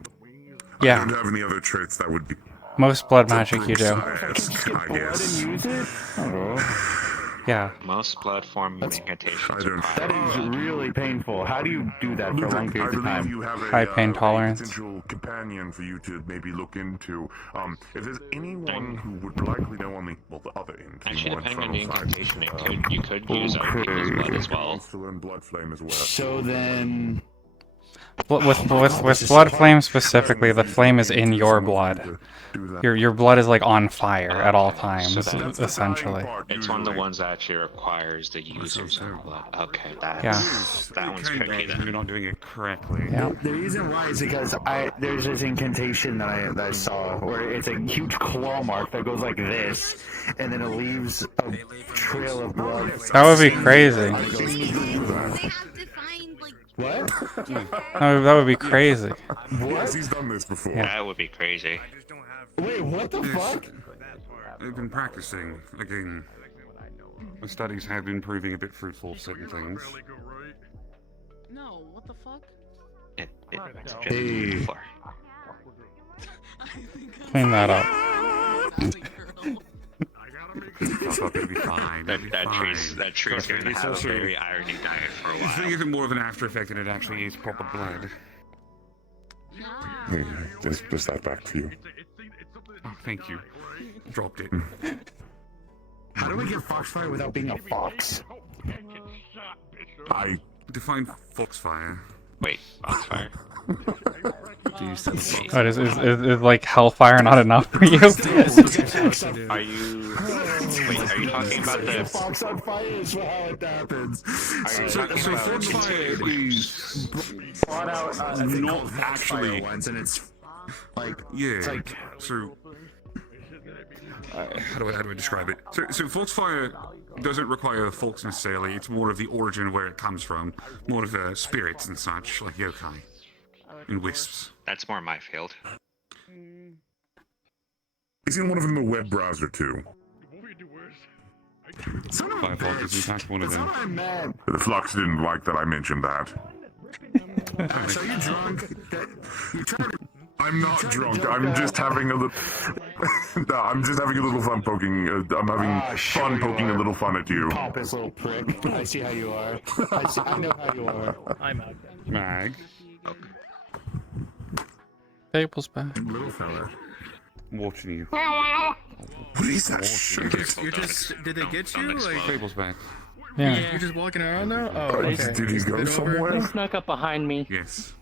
I Yeah. don't have any other traits that would be. Most blood magic you do. I guess. Yeah. Most blood form incantations are That is really painful. How do you do that for long I periods of believe time? you have a, High pain a tolerance. potential companion for you to maybe look into. If there's anyone who would likely know on the other end, Actually, more depending on the infernal side, incantation, you could use other people's blood as well. To learn blood flame as well. So then. With blood flame specifically, the flame is in your blood. Your blood is like on fire at all times, essentially. It's one of the ones that actually requires the user's own blood. Okay, that one's tricky then. You're not doing it correctly. Yeah. The reason why is because there's this incantation that I saw where it's a huge claw mark that goes like this, and then it leaves a trail of blood. That would be crazy. What? That would be crazy. Yes, he's done this before. Yeah. That would be crazy. Wait, what the fuck? I've been practicing again. My studies have been proving a bit fruitful for certain things. No, what the fuck? It's just Hey. before. Clean that up. It'll be fine. That tree's going to have a very irony diet for a It's while. even more of an after effect than it actually is proper blood. Just that back to you. Oh, thank you. Dropped it. How do we get foxfire without being a fox? I define foxfire. Wait, foxfire. What, is like hellfire not enough for you? Are you? Wait, are you talking about the? Fox on fire is how it happens. Are you So talking about? foxfire is Brought out not actually. once, and it's like Yeah. it's like So how do I describe it? So foxfire doesn't require fox necessarily. It's more of the origin where it comes from, more of spirits and such, like yokai and wisps. That's more my field. Isn't one of them a web browser too? son of a Firefox is in fact one of That's them. what I meant. The Flux didn't like that I mentioned that. Ash, are you drunk? You trying to? I'm not drunk. I'm just having a little. No, I'm just having a little fun poking. I'm having fun poking a little fun at you. Pompous little prick. I see how you are. I know how you are. I'm out. Mag. Table's back. Little fella. Watching you. What is that shit? You're just. Did they get you? Like, Table's back. Yeah. you're just walking around now? Oh, okay. Did he Is the go bit over? somewhere? Snuck up behind me. Yes.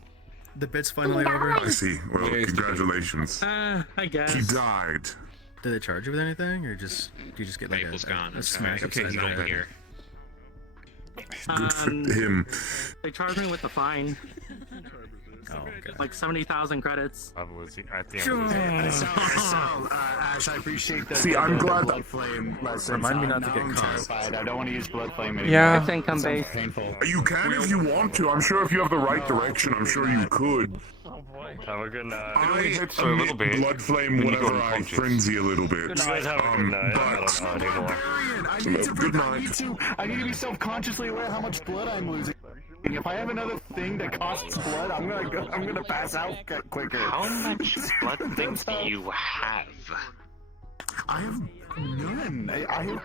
The bit's finally over. I see. Well, Yeah, it's congratulations. I guess. He died. Did they charge you with anything, or just you just get like Maple's gone. a It's smack okay, upside you the don't head? hear. Good for him. They charged me with the fine. Oh, okay. Like 70,000 credits. Ash, I appreciate that. See, I'm glad that. Blood flame lesson. Remind me not to Now get I'm caught. terrified. I don't want to use blood flame anymore. Yeah. It's income Sounds based. painful. You can if you want to. I'm sure if you have the right direction, I'm sure you could. Have a good night. I hits a little bit. blood flame Then you go whenever I unconscious. frenzy a little bit. You guys have a good night. I don't know anymore. I need to. Good I need night. to. I need to be self-consciously aware of how much blood I'm losing. If I have another thing that costs blood, I'm gonna pass out quicker. How much blood things do you have? I have none.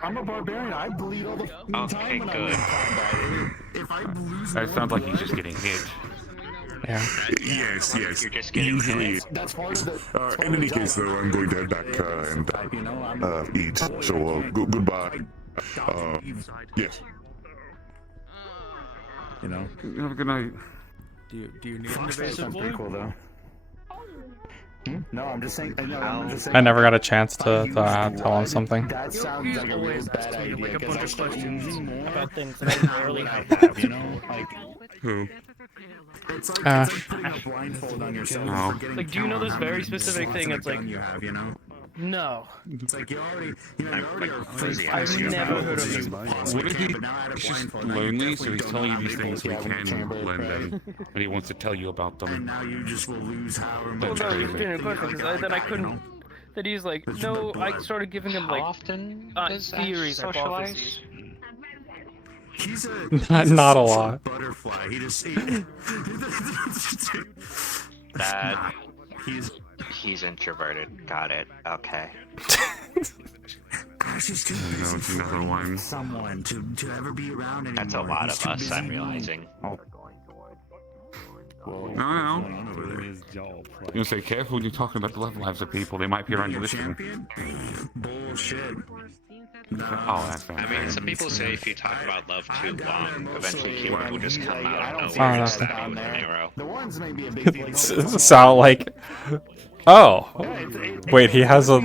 I'm a barbarian. I bleed all the Okay, time when I'm good. in combat. If I lose It sounds like he's just getting hit. Yeah. Yes, yes. You're just getting Usually. That's In any case, though, I'm going to head back and eat. So, goodbye. Yes. You know. Have a good night. Do you need an Sounds invasive pretty boy? cool though. No, I'm just saying. No, I'm just saying. I never got a chance to tell him something. That sounds like a real always bad asks me idea. like a 'cause bunch I of start questions losing more about things than that I how rarely would have. you know, like. Who? It's Uh, like putting a blindfold on yourself. Oh. And forgetting Like, do you know this how very many specific slots thing? in a It's like, gun you have, you know. no. It's like you already are fuzzy. I've never heard of this. What if he's just lonely, so he's telling you these things so he can learn them, and he wants to tell you about them? And now you just will lose however Well, much. no, crazy. he's doing a question because then I couldn't. That he's like, no, I started giving him like often theories, hypotheses. He's Not a lot. butterfly. He just That he's introverted. Got it. Okay. Gosh, he's too No, busy it's another fighting one. someone to ever be around anymore. That's a lot He's of too us. I'm busy. realizing. No. You know, say careful when you're talking about the love lives of people. They might be around you listening. Bullshit. Oh, that's bad. I mean, some people say if you talk about love too long, eventually Cupid will just come out of Oh, nowhere and no. stab you with an arrow. The ones may be a big deal. Sal like, oh, wait, he has a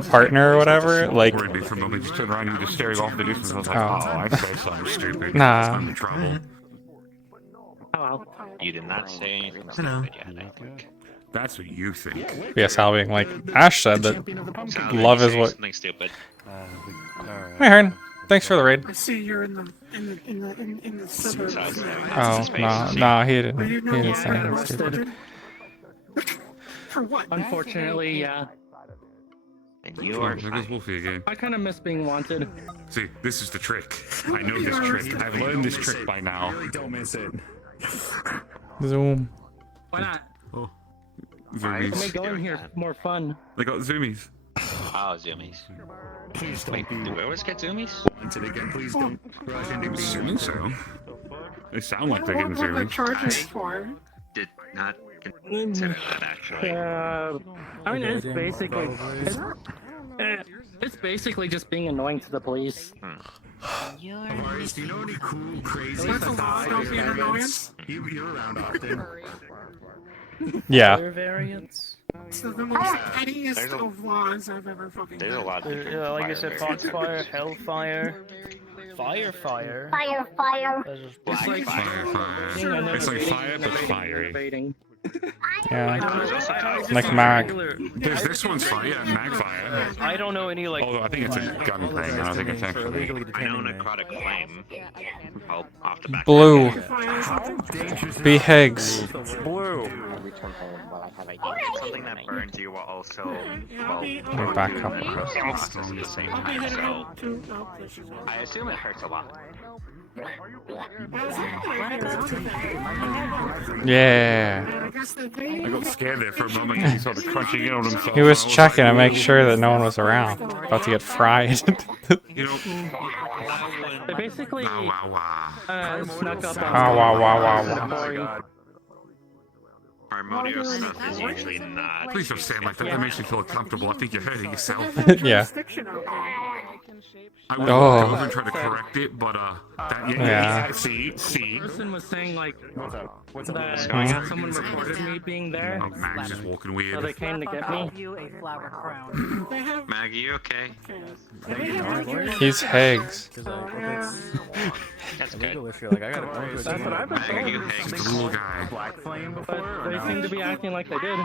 partner or whatever. Like, Worried me for a moment. Just turned around and just staring off the distance. I was like, Oh. oh, I said something stupid. Nah. I'm in trouble. You did not say anything stupid yet, I think. That's what you think. yeah, Sal being like, Ash said that Sal, love you is say what. Something stupid. Hey, Hearn. Thanks for the raid. I see you're in the suburbs. Oh, no, he didn't. Are you He no didn't say longer anything stupid. arrested? For what? Unfortunately, yeah. And you are There goes Wolfie again. I kind of miss being wanted. See, this is the trick. I know this trick. I've learned this trick by now. Really don't miss it. Zoom. Why not? Oh. Make Zoomies. going here more fun. They got zoomies. Oh, zoomies. Please Wait, don't do be we always get zoomies? wanted again. Please don't rush into being Assuming so. They sound like they're What getting were the zoomies. charges for? Did not consider that actually. I mean, it's basically it's basically just being annoying to the police. Marius, do you know any cool, crazy That's a lot of being annoyance. You're around often. Yeah. Other variants. It's the most pettiest of laws I've ever fucking There's a heard. lot of different Like I said, fire Foxfire, Hellfire, Firefire. That's just Black like fire. Fire. It's like fire, but fiery. Debating. Yeah. Like Mag. There's this one's fire, yeah, Magfire. I don't know any like. Although I think it's a gun thing. I don't think it's actually. I know necrotic flame. Oh, off the back. Blue. Be Higgs. Blue. Something that burns you while also We're back up. process at the same time. So I assume it hurts a lot. Yeah. I got scared there for a moment because he started crunching in on himself. He was checking to make sure that no one was around. About to get fried. You know. They basically snuck up on Wow. Harmonious stuff is usually not. Please don't stand like that. That makes me feel uncomfortable. I think you're hurting yourself. Yeah. I would go over and try to correct it, but Yeah. See. The person was saying like What's that someone reported me being there. Oh, Mag's just walking So weird. they came to get me. Maggie, you okay? He's Higgs. That's good. That's what I've been Maggie, you told. Higgs. Cool guy. But they seem to be acting like they did.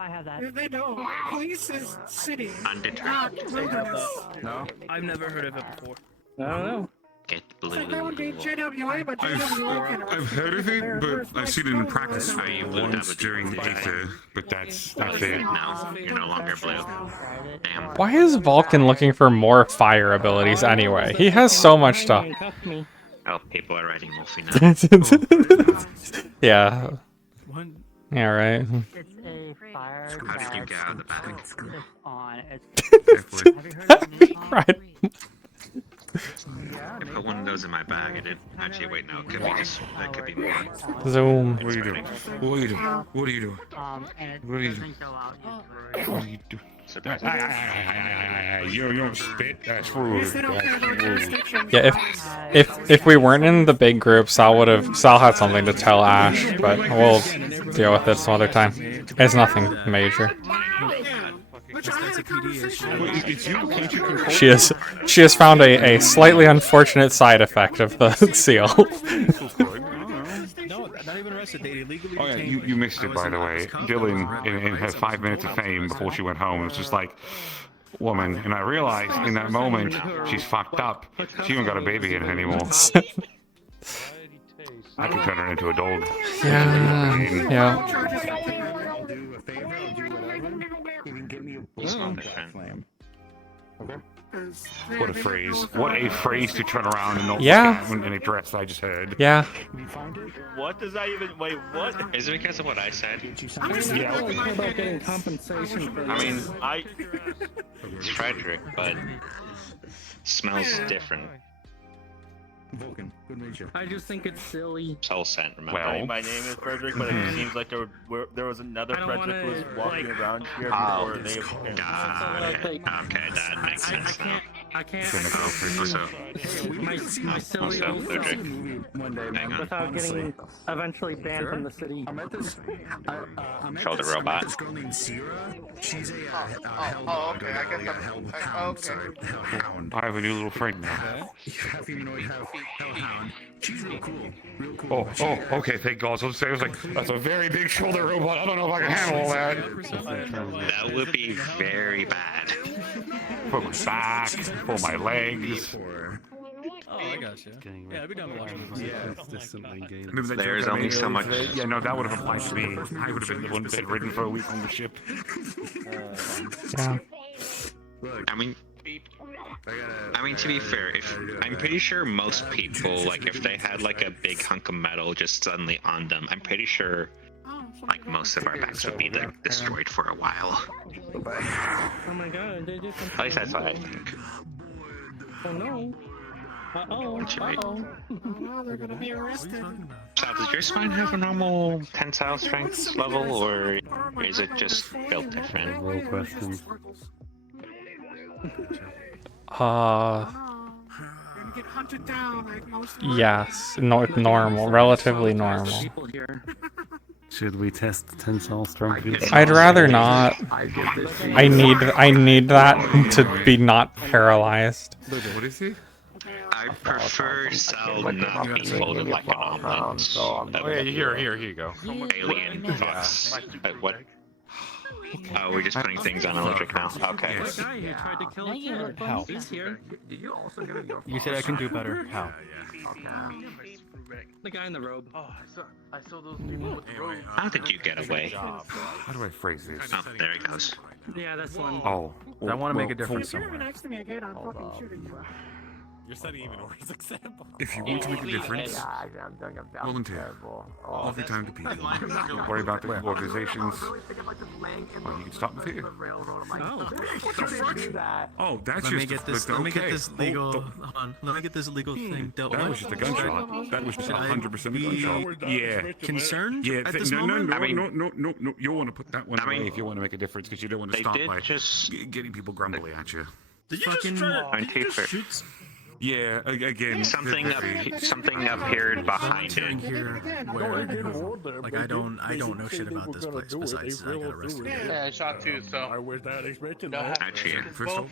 I have that. They don't. Police is city. Undeterred. Not wilderness. No, I've never heard of it before. I don't know. Get So that would be blue. JWA, but JWA can I've heard of it, but I've seen it in practice once during the Aether, but that's it. No, you're no longer blue. Damn. Why is Vulcan looking for more fire abilities anyway? He has so much stuff. Oh, people are writing Wolfie now. Yeah. Yeah, right. It's a fire. How did you get out of the battle? On. It's. Right. I put one of those in my bag. I didn't actually. Wait, no. It could be just. It could be more. Zoom. What are you doing? What are you doing? What are you doing? What are you doing? What are you doing? You don't spit. That's rude. That's rude. Yeah, if we weren't in the big group, Sal had something to tell Ash, but we'll deal with it some other time. It's nothing major. She has found a slightly unfortunate side effect of the seal. Oh yeah, you missed it, by the way. Dylan, in her 5 minutes of fame before she went home, was just like, woman. And I realized in that moment, she's fucked up. She even got a baby in her anymore. I can turn her into a dog. Yeah. What a phrase. What a phrase to turn around and not Yeah. look at in a dress I just heard. Yeah. What does that even... Wait, what? Is it because of what I said? Yeah. About getting compensation for I mean, I... it's Frederick, but smells different. Vulcan, good nature. I just think it's silly. Soul scent, remember? Well, my name is Frederick, but it seems like there was another Frederick who was walking around here before they appeared. Okay, that makes sense now. I can't. What's up? My silly old Frederick? Hang on. Without getting eventually banned from the city. I met this. Shoulder robot. This girl named Sierra. She's a okay. I guess I'm. Okay. Hellhound. I have a new little friend now. Half humanoid, half hellhound. She's real cool. Real cool. Oh, okay, thank God. So I was like, that's a very big shoulder robot. I don't know if I can handle all that. That would be very bad. For my back, for my legs. Oh, I gotcha. Yeah, I'd be down to watch movies. There's only so much. Yeah, no, that would have applied to me. I would have been the one bedridden for a week on the ship. Yeah. I mean, to be fair, I'm pretty sure most people, like, if they had like a big hunk of metal just suddenly on them, I'm pretty sure, like, most of our backs would be like destroyed for a while. Oh my God, they did something. At least that's what I think. Oh no. Uh-oh. They're gonna be arrested. Sal, does your spine have a normal tensile strength level, or is it just built different? Real question. Get hunted down like most. Yes, normal, relatively normal. Should we test tensile strength? I'd rather not. I need that to be not paralyzed. What is he? I prefer Sal not be folded like an omelet. Oh yeah, here you go. Alien fox. What? Oh, we're just putting things on electric now. Okay. How? You said I can do better. How? The guy in the robe. Oh, I saw those people with the robes. How did you get away? How do I phrase this? Oh, there he goes. Yeah, that's one. Oh. I want to make a difference You're somewhere. next to me again. I'm fucking shooting you. You're setting even worse example. If you want to make a difference, volunteer. Offer time to people. Don't worry about the organizations. Well, you can stop with here. Oh, that's Let me just get this. Let me get this legal. Hold on. Let me get this legal thing dealt with. That was just a gunshot. That was just 100% a gunshot. Yeah. Concerned? Yeah. At this No. moment? You want to put that one away if you want to make a difference, because you don't want to They stop did by just- getting people grumbly at you. Did you just try to shoot? Yeah, again. Something appeared behind it. Here, where, like I don't know shit about this place besides I got arrested. Yeah, I shot too, so. I was not expecting that. Actually, First of all,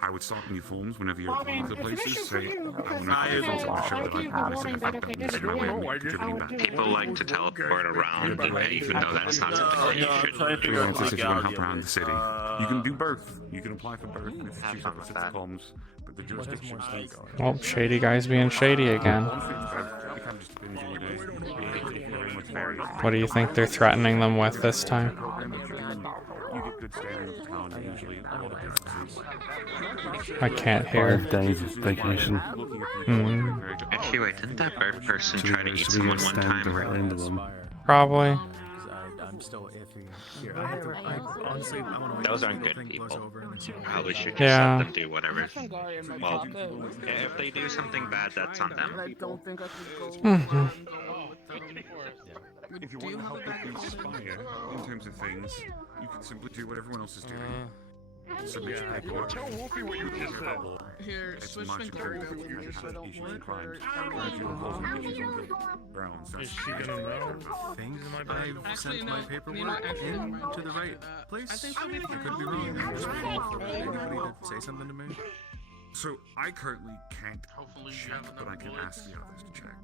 I would start new forms whenever you're applying for places. Say, I want to make a difference. I want to show that I'm innocent if I've done this in my way of contributing back. people like to teleport around, even though that's not something you should do. Freelancers, if you want to help around the city, you can do both. You can apply for both. It's 2 separate sets of comms, but the jurisdiction. Oh, shady guy's being shady again. What do you think they're threatening them with this time? I can't hear. 5 days of vacation. Actually, wait, didn't that bird person try to eat someone one time? Directly into them. Probably. I'm still iffy. Here, honestly, I want to Those aren't good people. Probably should just Yeah. let them do whatever. Well, if they do something bad, that's on them. I don't think I could go Mhm. If you want to help it inspire in terms of things, you can simply do what everyone else is doing. Submit your paperwork. Tell Wolfie what you just said. Here, it's magical. It has issues and crimes. If you involve issues on the grounds, Is she gonna know things in my bag? I've sent my paperwork in to the right place? I could be wrong. I'm just waiting for anybody to say something to me. So I currently can't check, but I can ask the others to check.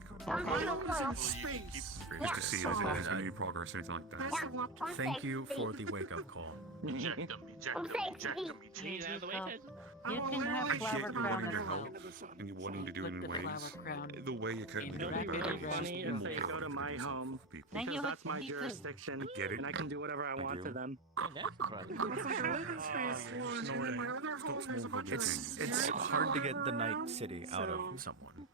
Just to see if there's been any progress or anything like that. Thank you for the wake-up call. Eject them, You can have I flower get you crown wanting to as help and you wanting to do it in ways. The way you're currently doing it, If they go to my home, because that's my jurisdiction, Get it? and I can do whatever I want to them. It's hard to get the night city out of someone.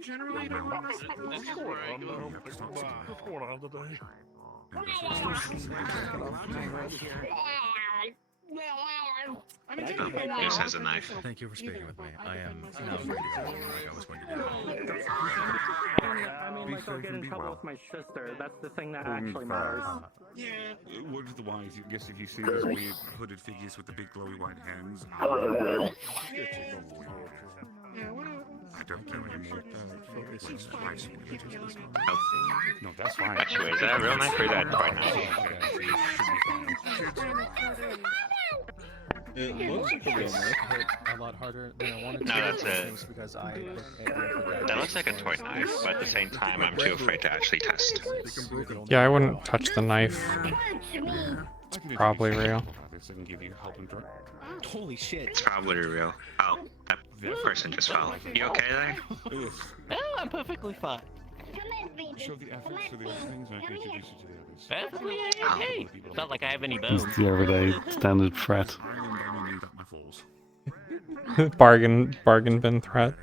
Generally, I don't respect This is where I go. What's going on today? Goose has a knife. Thank you for speaking with me. I am now ready to go like I was going to do. I mean, like, I'll get in trouble with my sister. That's the thing that actually matters. What is the wise? I guess if you see those weird hooded figures with the big glowy white hands. I don't know anymore. No, that's fine. Actually, is that a real knife or is that toy knife? It looks like a real knife, but a lot harder than I wanted to. No, that's Just because that looks like a toy knife, but at the same time, I'm too afraid to actually test. Yeah, I wouldn't touch the knife. It's probably real. Holy shit. It's probably real. Oh, that person just fell. You okay there? No, I'm perfectly fine. Show the efforts for the other things and I can introduce you to the others. Perfectly okay. It's not like I have any bones. It's the everyday standard threat. bargain bin threat.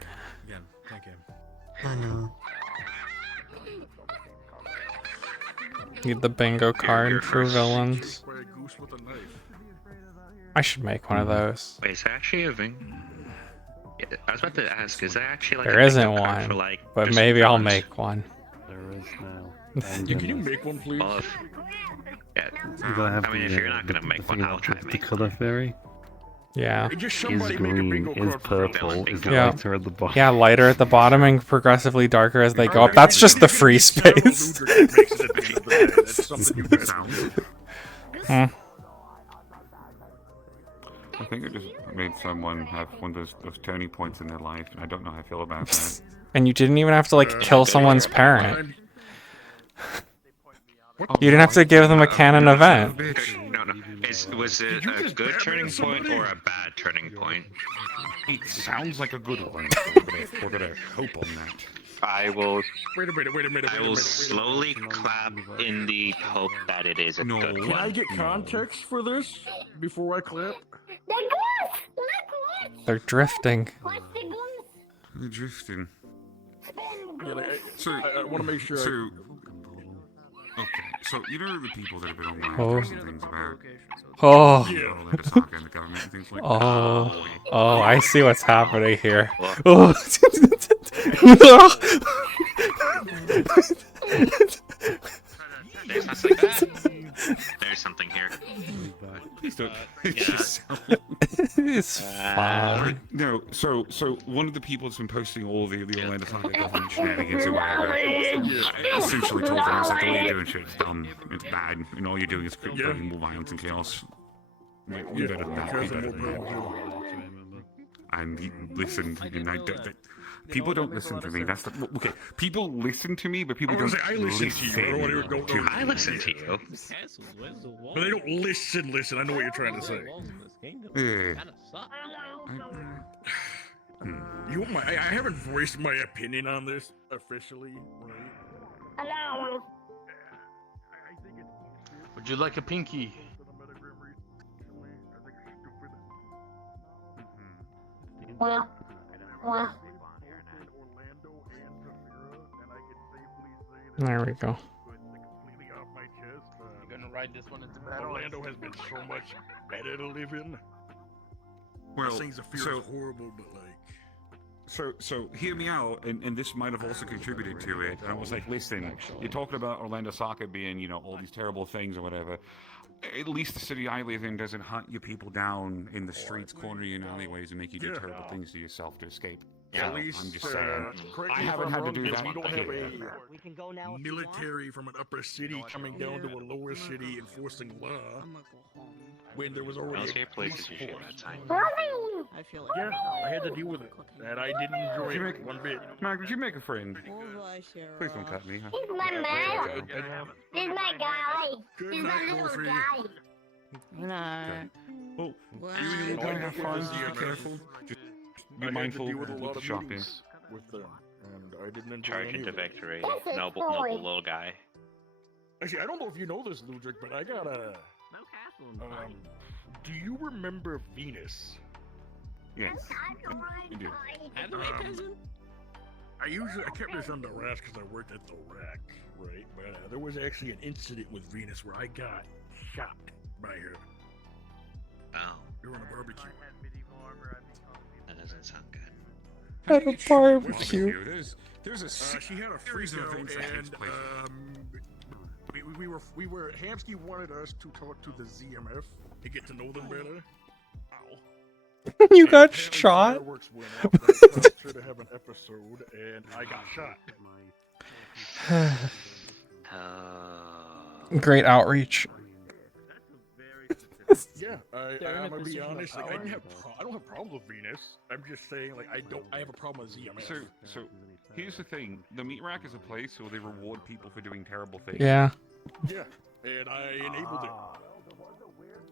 Again, thank you. I know. Need the bingo card for villains. I should make one of those. Wait, is there actually a thing? Yeah, I was about to ask, is there actually like There a isn't bingo card one, for, like, but just maybe I'll villains? make one. There is now. Can you make one, please? Well, yeah. You gotta have I mean, if you're not gonna make one, I'll try to the make color theory. Yeah. Just Is somebody make a green, bingo is card for purple, is Yeah. lighter at the bottom. Yeah, lighter at the bottom and progressively darker as they go up. That's just the free space. Hmm. I think it just made someone have one of those turning points in their life, and I don't know how I feel about that. And you didn't even have to like kill someone's parent. You didn't have to give them a canon event. No, no. Was it a good turning point or a bad turning point? It sounds like a good one. We're gonna hope on that. I will. Wait a minute. I will slowly clap in the hope that it is a good Can one. I get context for this before I clap? They're drifting. They're drifting. Yeah, like, So, I want to make sure. Okay, so you know the people that have been on Oh. live and things about Oh. Orlandosaka and the government and things like that. Oh. Oh, I see what's happening here. There's nothing like There's something here. Please don't. It's fine. No, so one of the people that's been posting all the Orlandosaka government shenanigans or whatever, essentially told them, it's like, the way you're doing shit, it's dumb, it's bad, and all you're doing is creating more violence and chaos. You're better than that. You're better than that. And he listened, and people don't listen to me. That's the okay. People listen to me, but people don't I listen to you. I don't want to go. I listen to you. But they don't listen. I know what you're trying to say. You want I haven't voiced my opinion on this officially, right? Would you like a pinky? There we go. I'm gonna ride this one into battle. Orlando has been so much better to live in. Well, Things that feel so- horrible, but like. So hear me out, and this might have also contributed to it. I was like, listen, you're talking about Orlandosaka being, you know, all these terrible things or whatever. At least the city I live in doesn't hunt you people down in the streets, corner you in alleyways, and make you do terrible things to yourself to escape. At So, least, I'm just saying, correct I me if haven't I'm had to wrong, do because that. we don't have here. a military from an upper city coming down to a lower city enforcing law when there was already Those a are places police you should force. have time. I feel like Yeah, I had to deal with it, and I didn't enjoy Did you it make- one bit. Mark, did you make a friend? Please don't cut me. Huh? He's my man. He's my guy. He's my little guy. Nah. Oh, you and your little guy have fun. Just be careful. Just be mindful with a lot with the of shopping. meetings with them, and I didn't enjoy Charge any into of it. victory. Noble little guy. Actually, I don't know if you know this, Ludwig, but I got a. Do you remember Venus? Yes. You do. I kept this on the rack because I worked at the rack, right? But there was actually an incident with Venus where I got shot by her. Oh. During a barbecue. That doesn't sound good. At a barbecue. There's a she had a freak series of out, events that takes and place. we were Hamsky wanted us to talk to the ZMF to get to know them better. You got shot? Fireworks went off, and I tried to have an episode, and I got shot. Great outreach. Yeah, I'm gonna be honest. Like, I don't have problems with Venus. I'm just saying, like, I have a problem with ZMF. So here's the thing: the meat rack is a place where they reward people for doing terrible things. Yeah. Yeah, and I enabled it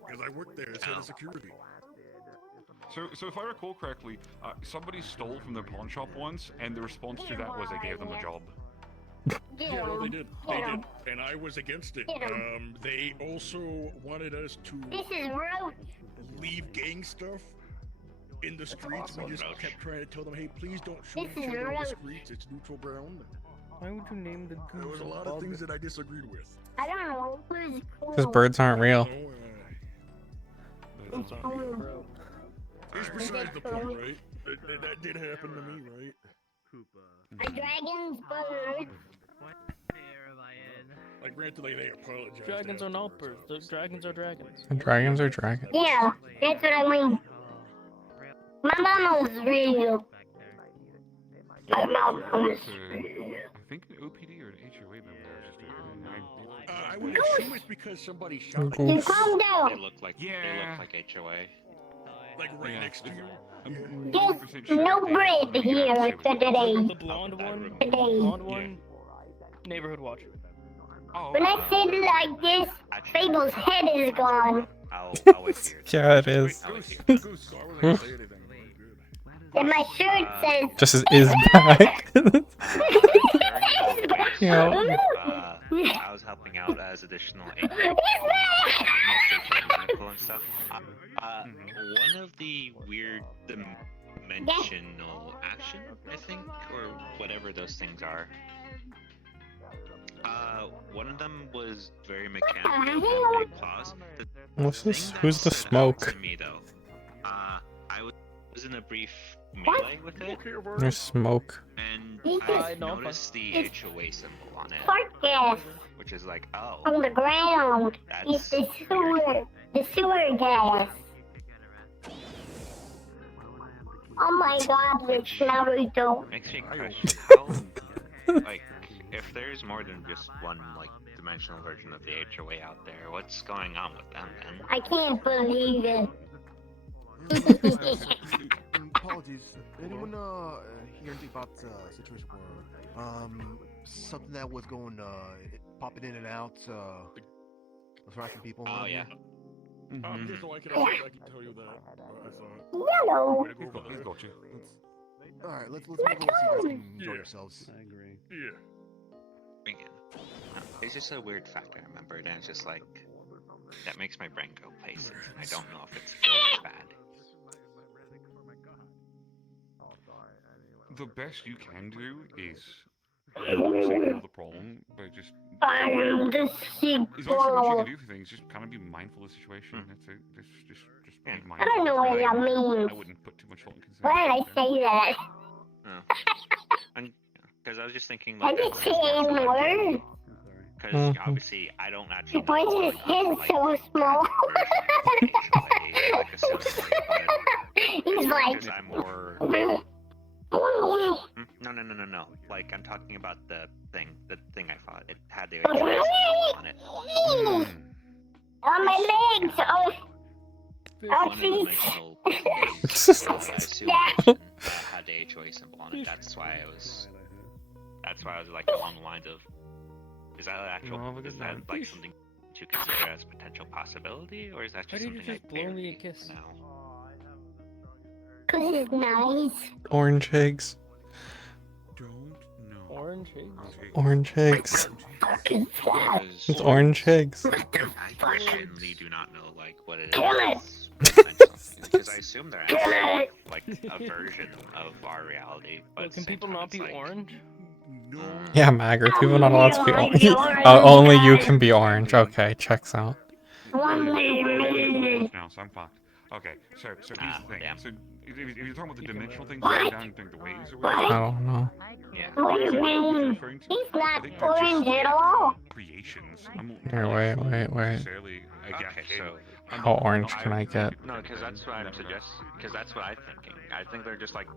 because I worked there as head of security. So if I recall correctly, somebody stole from the pawn shop once, and the response to that was I gave them a job. Yeah, no, they did. They did, and I was against it. They also wanted us to leave gang stuff in the streets. We just kept trying to tell them, hey, please don't shoot each other on the streets. It's neutral ground. Why would you name the There was a lot of things that I disagreed with. I don't know. Because birds aren't real. It's besides the point, right? That did happen to me, right? A dragon's bird. Like, granted, they apologized. Dragons are not birds. The dragons are dragons. And dragons are dragons. Yeah, that's what I mean. My mama was real. My mama was real. I think an OPD or an HOA member was just I would assume it's because somebody shot You calm They down. look like HOA. like right next to you. There's no bread here today. The blonde one. The blonde one. Neighborhood watch. When I say it like this, Fable's head is gone. I'll wait here. Yeah, it is. And my shirt says. Just as is back. You know. I was helping out as additional aid. And stuff. One of the weird dimensional action, I think, or whatever those things are. One of them was very mechanical and big claws. What's this? Who's the smoke? To me, though, I was in a brief melee with it, There's smoke. and I noticed the HOA symbol on it, Fart gas which is like, oh, on the ground. It's the sewer gas. Oh my god, it's Naruto. makes me question how, like, if there's more than just one, like, dimensional version of the HOA out there, what's going on with them, then? I can't believe it. Apologies. Anyone hear anything about the situation where something that was going popping in and out was harassing people? Oh, yeah. Just so I can tell you that. Yellow. He's got you. All right, let's move on so you guys can enjoy yourselves. I agree. Yeah. It's just a weird fact I remembered, and it's just like, that makes my brain go places. I don't know if it's good or bad. The best you can do is solve the problem, but just I'm the sick there's only so much you boy. can do for things. Just kind of be mindful of the situation. That's it. Just be mindful. I don't know what that means. I wouldn't put too much thought in Why did I say that? Because I was just thinking I like. didn't say any word. Because obviously I don't actually know. Why is his head so small? He's like. Because I'm more. No. Like I'm talking about the thing I fought. It had the on it. On my legs. Oh. One Oh, jeez. Had the HOA symbol on it. That's why I was like along the lines of. Is that is that like something to consider as a potential possibility, or is that just something I blow me a kiss now? Cause it's nice. Orange eggs. Orange eggs? Orange eggs. Because It's orange eggs. I certainly do not know like what it Kill is. Because I assume they're actually like a version of our reality. But Can people not be orange? Yeah, Magger, people not allowed to be orange. Only you can be orange. Okay, checks out. Now, so I'm fucked. Okay, so here's the thing. So if you're talking about the dimensional things going down during the waves or whatever, I don't know. What do you mean? He's not orange at all. creations. Here, wait. So How orange can I get? no, because that's what I'm suggesting. Because that's what I'm thinking. I think they're just like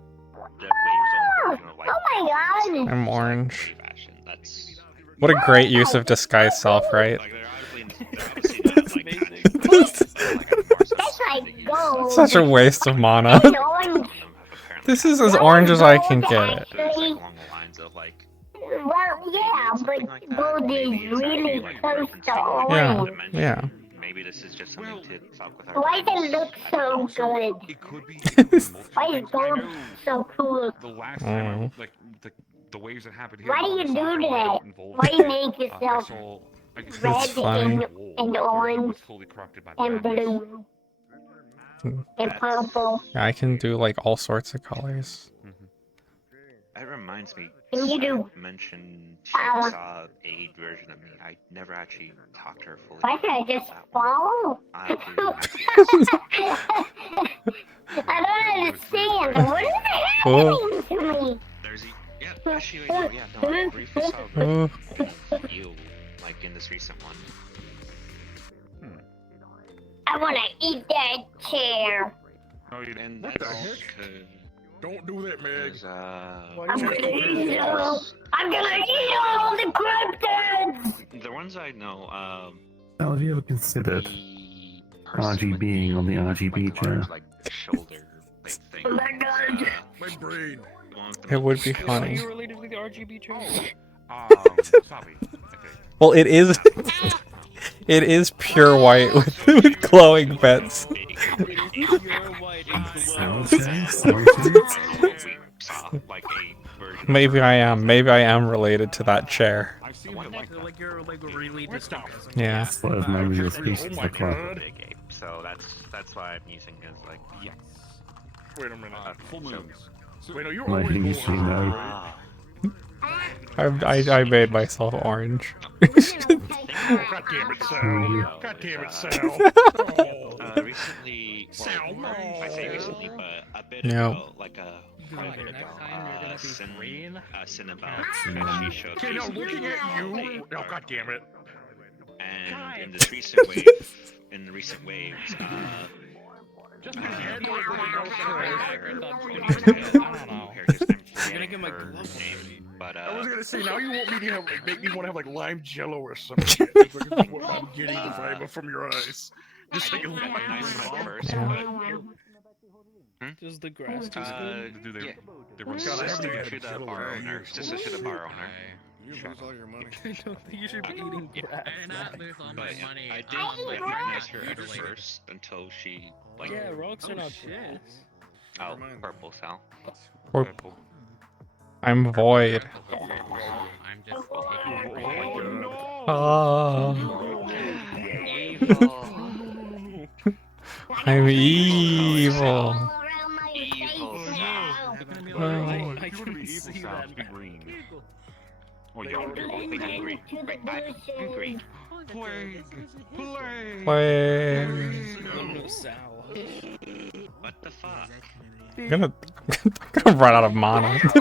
the waves on like. Oh my god! I'm orange. That's What a great use of disguise self, right? That's like gold. Such a waste of mana. And orange. This is as orange as I can get it. Actually, well, yeah, but gold is really close to Yeah, orange. yeah. Maybe this is just something to talk with our. Why does it look so good? Why is gold so cool? the last time, like the waves that happened here. Why do you do that? Involved, Why do you make yourself It's red funny. and orange and blue and purple? Yeah, I can do like all sorts of colors. That reminds me. And you do. Mentioned she saw a version of me. I never actually talked to her fully. Why did I just follow? I don't understand. What is happening to me? There's actually, no, I briefly saw you, like in this recent one. I want to eat that chair. Oh, and that's because. Don't do that, Meg. I'm gonna eat all. I'm gonna eat all the cryptids. The ones I know, Now, have you ever considered RGBing on the RGB chair? like shoulder thing. Oh my god. My brain. It would be Are funny. you related to the RGB chair? Well, it is. It is pure white with glowing bits. Maybe I am. Maybe I am related to that chair. Like you're like really distant. Yeah. What is maybe your species look like? Big ape, so that's why I'm using it as like yes. Wait a minute. Full moons. Wait, no, you're Like already you see no. I made myself orange. God damn it, Sal. God damn it, Sal. Recently, Sal, well, I say recently, but a bit No. ago, like a bit ago, Cinnabelle, she showed Okay, now looking at you. Oh, God damn it. and in this recent wave, in the recent waves, Just because you had like I'm gonna get my gloves. But I was gonna say, now you want me to have, make me want to have like lime jello or some shit. That's what I'm getting the fiber from your eyes. Just like a Does the grass taste good? Sister to the bar owner. Sister to the bar owner. You lose all your money. You should be eating grass. But I didn't recognize her at first until she like. Yeah, rocks are not shit. Oh, purple Sal. Purple. I'm void. I'm just taking I'm evil. I can see that. Oh, yo, wait, angry. Wait, I'm angry. Plague. What the fuck? I'm gonna run out of mana. Don't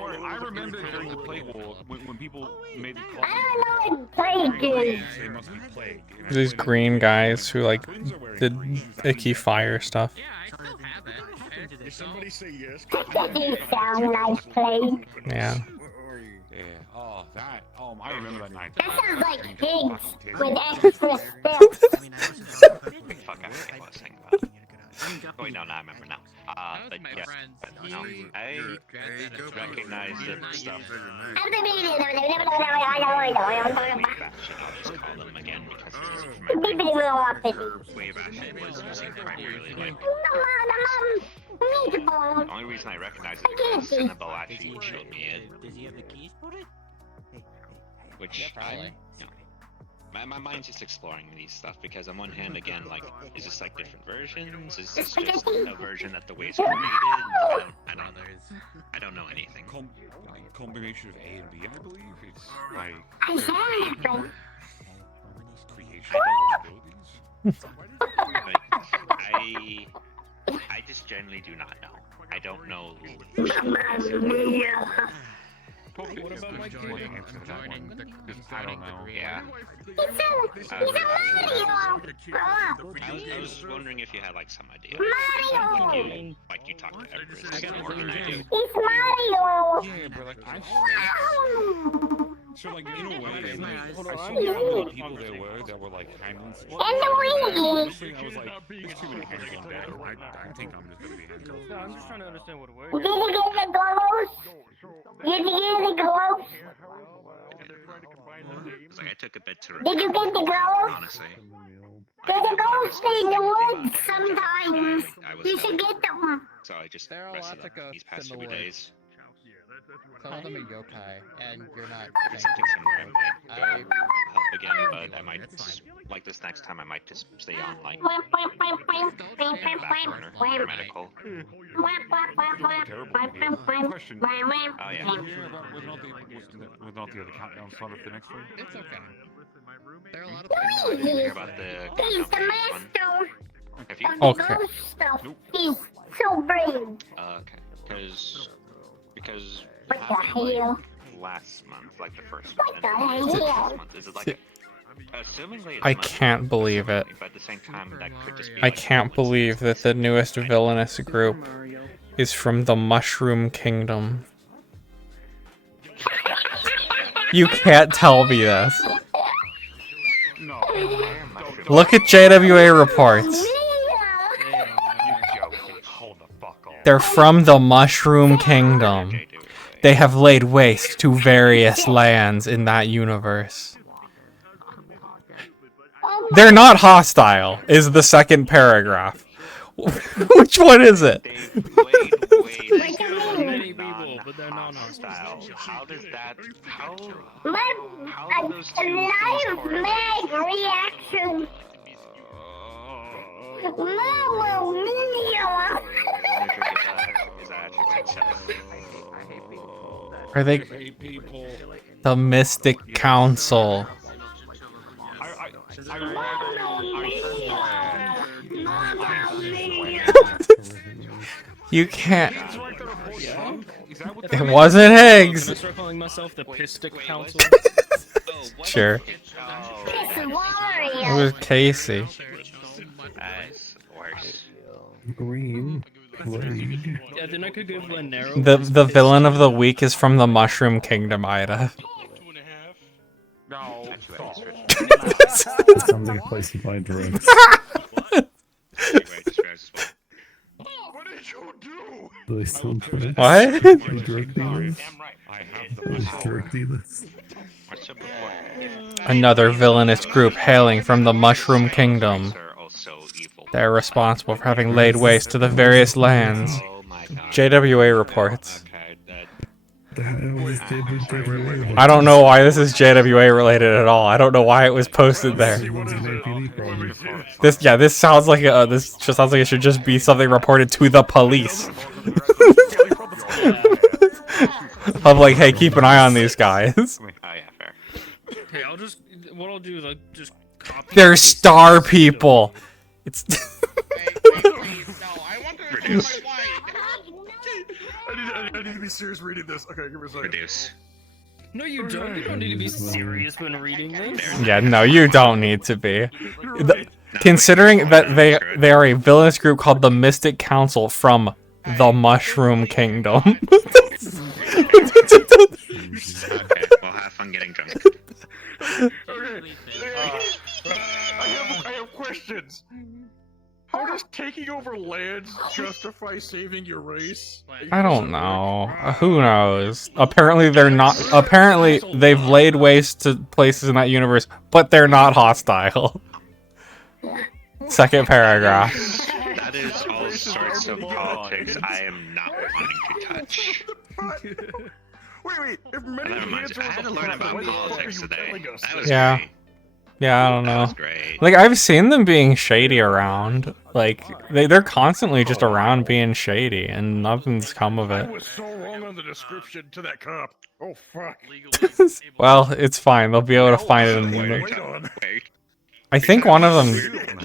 worry, I remember during the Plague War when people made the call. I don't know what plague is. They must be plague. These green guys who like did icky fire stuff. Did somebody say yes? That doesn't sound like plague. Yeah. Yeah. Oh, that. Oh, I remember that night. That sounds like pigs with extra steps. Fuck, I forget what I was saying about it. Oh, wait, no, I remember now. But yeah, no, I recognize the stuff. I'll just call them again because wave action was using primarily like. The only reason I recognize it is because Cinnabelle actually showed me it. Does he have the keys for it? Which I, you know, my mind's just exploring these stuff because on one hand, again, like, is this like different versions? Is this just a version that the ways are created? I don't know anything. Combination of A and B, I believe. It's like creation abilities. I just generally do not know. I don't know. What about my game? I don't know. Yeah. I was wondering if you had like some idea. Like you talked to Everest. It's Mario! Yeah, but like so like in a way, I saw how many people there were that were like handling stuff. And the I was like, there's too many hands on deck. I think I'm just gonna be handcuffed. No, I'm just trying to understand what it was. Did you get the gloves? Did you get the gloves? Like I took a bit to Did you get the gloves? honestly. There's a ghost in the woods sometimes. You should get them. So I just rested up these past 2 days. Call them a yokai, and you're not. If something similar, I might go help again, but I might, like this next time, I might just stay on, like, back burner, medical. Question. Oh, yeah. Was not the other countdown started for the next one? It's okay. There are a lot of I didn't hear about the He's the countdown master Have you? of the ghost stuff. He's so brave. Okay, because What the hell? last month, like the first What one, the and hell? this month, is it like assumingly it's I monthly, can't believe it. but at the same time, that could just be I like can't believe that the newest villainous group is from the Mushroom Kingdom. You can't tell me this. Look at JWA reports. They're from the Mushroom Kingdom. They have laid waste to various lands in that universe. They're not hostile, is the second paragraph. Which one is it? Many people, but they're not hostile. How does that? How? A live mag reaction. Mamma mia! Are they the Mystic Council? You can't. It wasn't Higgs. Can I start calling myself the Pistic Council? Sure. It was Casey. Green. Yeah, then I could give Lanero. The villain of the week is from the Mushroom Kingdom, Ida. No. Sounds like a place to buy drugs. What did you do? Do they still drugs? What? Drug dealers? Drug dealers. Another villainous group hailing from the Mushroom Kingdom. They are responsible for having laid waste to the various lands. JWA reports. I don't know why this is JWA related at all. I don't know why it was posted there. This sounds like this just sounds like it should just be something reported to the police. I'm like, hey, keep an eye on these guys. Oh yeah, fair. Okay, what I'll do is I'll just copy. They're star people. It's. Reduce. I need to be serious reading this. Okay, give me a second. Reduce. No, you don't. You don't need to be serious when reading this. Yeah, no, you don't need to be. Considering that they are a villainous group called the Mystic Council from the Mushroom Kingdom. Okay, well, have fun getting drunk. Okay. I have questions. How does taking over lands justify saving your race? I don't know. Who knows? Apparently they're not. Apparently they've laid waste to places in that universe, but they're not hostile. Second paragraph. That is all sorts of politics I am not wanting to touch. Wait. If many Never mind. I had to learn about politics today. That was Yeah. great. Yeah, I don't know. That was great. Like, I've seen them being shady around. Like, they're constantly just around being shady, and nothing's come of I it. was so wrong on the description to that cop. Oh fuck. Well, it's fine. They'll be able to find it in the... I think one of them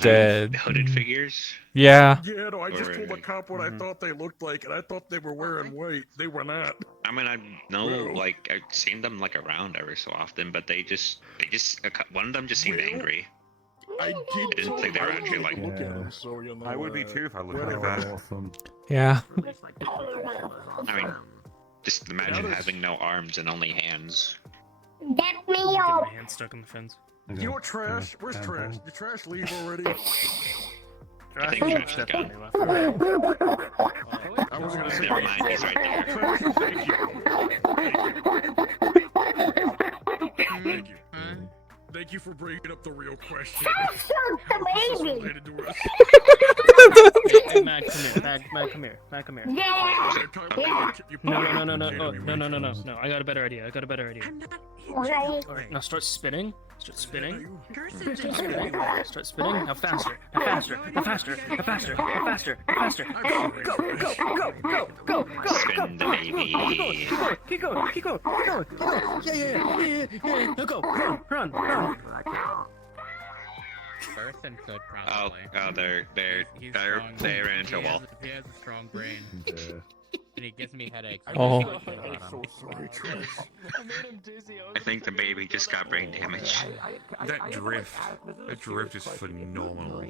did. Hooded figures? Yeah. Yeah, no, I just told the cop what I thought they looked like, and I thought they were wearing white. They were not. I mean, I know, like, I've seen them, like, around every so often, but they just, one of them just seemed angry. I didn't think they were actually, like, I would be too if I looked like that. Yeah. I mean, just imagine having no arms and only hands. Get me Get up. my hand stuck in the fence. You want trash? Where's trash? Did trash leave already? I think Trash is gone. I was gonna say. Never mind, he's right there. Thank you. Thank you for bringing up the real question. the baby. Related to us. Hey, Mag, come here. Mag, come here. Mag, come here. No. I got a better idea. Alright, now start spinning. Start spinning. Start spinning. Now faster. Go. Spin the baby. Keep going. Yeah. Now go. Run. Person could probably. Oh, they ran into a wall. He has a strong brain. And he gives me headaches. Oh. I think the baby just got brain damage. That drift is phenomenal.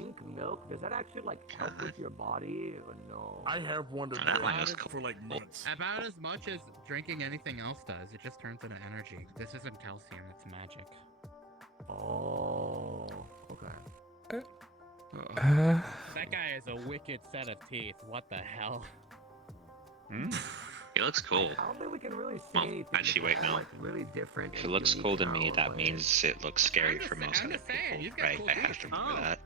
Does that actually like help with your body or no? I have wondered That for like months. About as much as drinking anything else does. It just turns into energy. This isn't calcium, it's magic. Oh, okay. That guy has a wicked set of teeth. What the hell? He looks cool. I don't think we can really see Well, anything actually, wait, no. like really different. If it looks cool to me, that means it looks scary for most other people, right? I have to remember that.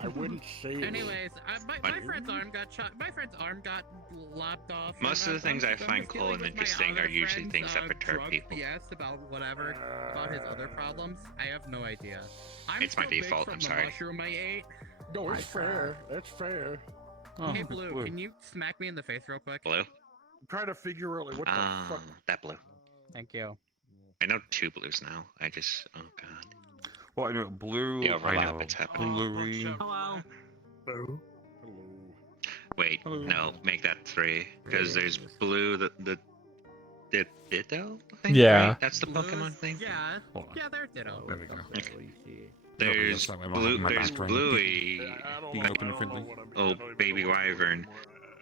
I wouldn't say it. Anyways, my friend's arm got shot. My friend's arm got lopped off. Most of the things I find cool and interesting are usually things that perturb people. Yes, about whatever, about his other problems. I have no idea. It's my default, I'm sorry. Mushroom I ate. No, it's fair. That's fair. Hey, Blue, can you smack me in the face real quick? Blue? I'm trying to figure out like what the fuck. That blue. Thank you. I know two blues now. I just, oh god. Well, I know blue. The I overlap, know it's happening. bluey. Hello. Hello. Wait, no, make that three. Because there's blue, the Ditto thing? Yeah. Right? That's the Pokemon thing? Yeah, they're Ditto. There we go. There's that's blue, my there's background. Bluey, Open friendly. oh baby wyvern,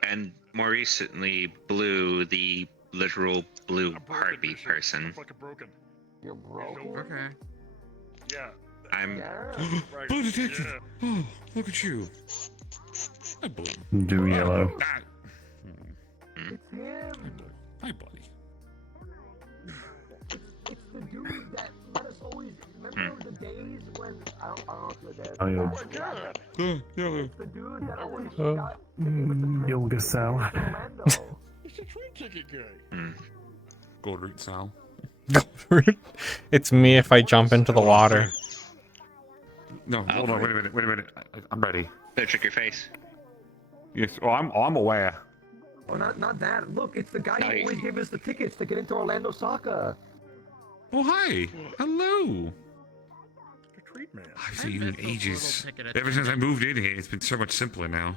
and more recently Blue, the literal blue heartbeat person. Fucking broken. You're broken. Okay. Yeah. I'm. Right. Blue detective. Yeah. Oh, look at you. Hi, Blue. Do yellow. Ah. It's him. Hi, buddy. It's the dude that let us always remember the days when I don't know if you're there. Oh, yeah. Oh my god. Yellow. It's the dude that always got Yoga Sal. Orlando. It's the train ticket guy. Gold root Sal. It's me if I jump into the water. No, hold on, wait a minute. I'm ready. Better check your face. Yes, oh, I'm aware. Oh, not that. Look, it's the guy No, who always gave us the tickets to get into Orlandosaka. Oh, hi. Hello. Treatment. I've seen you in ages. Ever since I moved in here, it's been so much simpler now.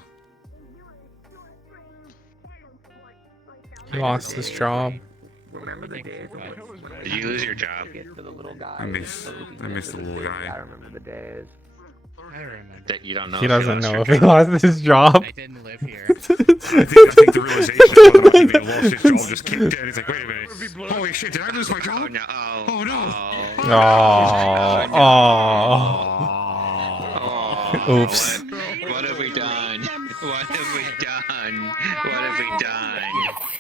He lost his job. Remember the days? Did you lose your job? I miss the little guy. I remember the days. I remember. That you don't know. He if you doesn't lost know your if he job? lost his job. I didn't live here. I think the realization of whether or not he may have lost his job just kicked in. He's like, wait a minute. Holy shit, did I lose my job? Oh no. Oh no. Oops. What have we done? What have we done? What have we done?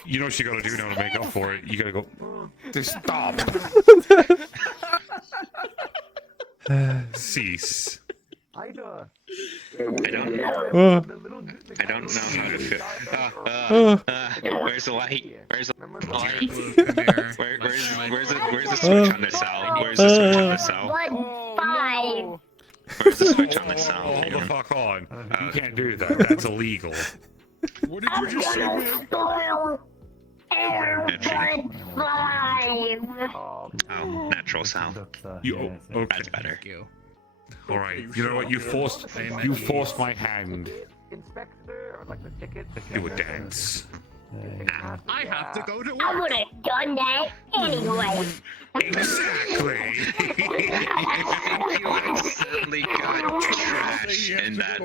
You know what you gotta do now to make up for it? You gotta go, just stop. Cease. I don't know how to feel. Where's the light? Where's the light? Where's the switch on the cell? Where's the switch on the cell? Where's the switch on the cell? Hold the fuck on. You can't do that. That's illegal. What did you just say, man? Oh, natural sound. You okay? That's better. All right. You know what? You forced my hand. Do a dance. I have to go to work. I would have done that anyway. Exactly. You accidentally got trash in that.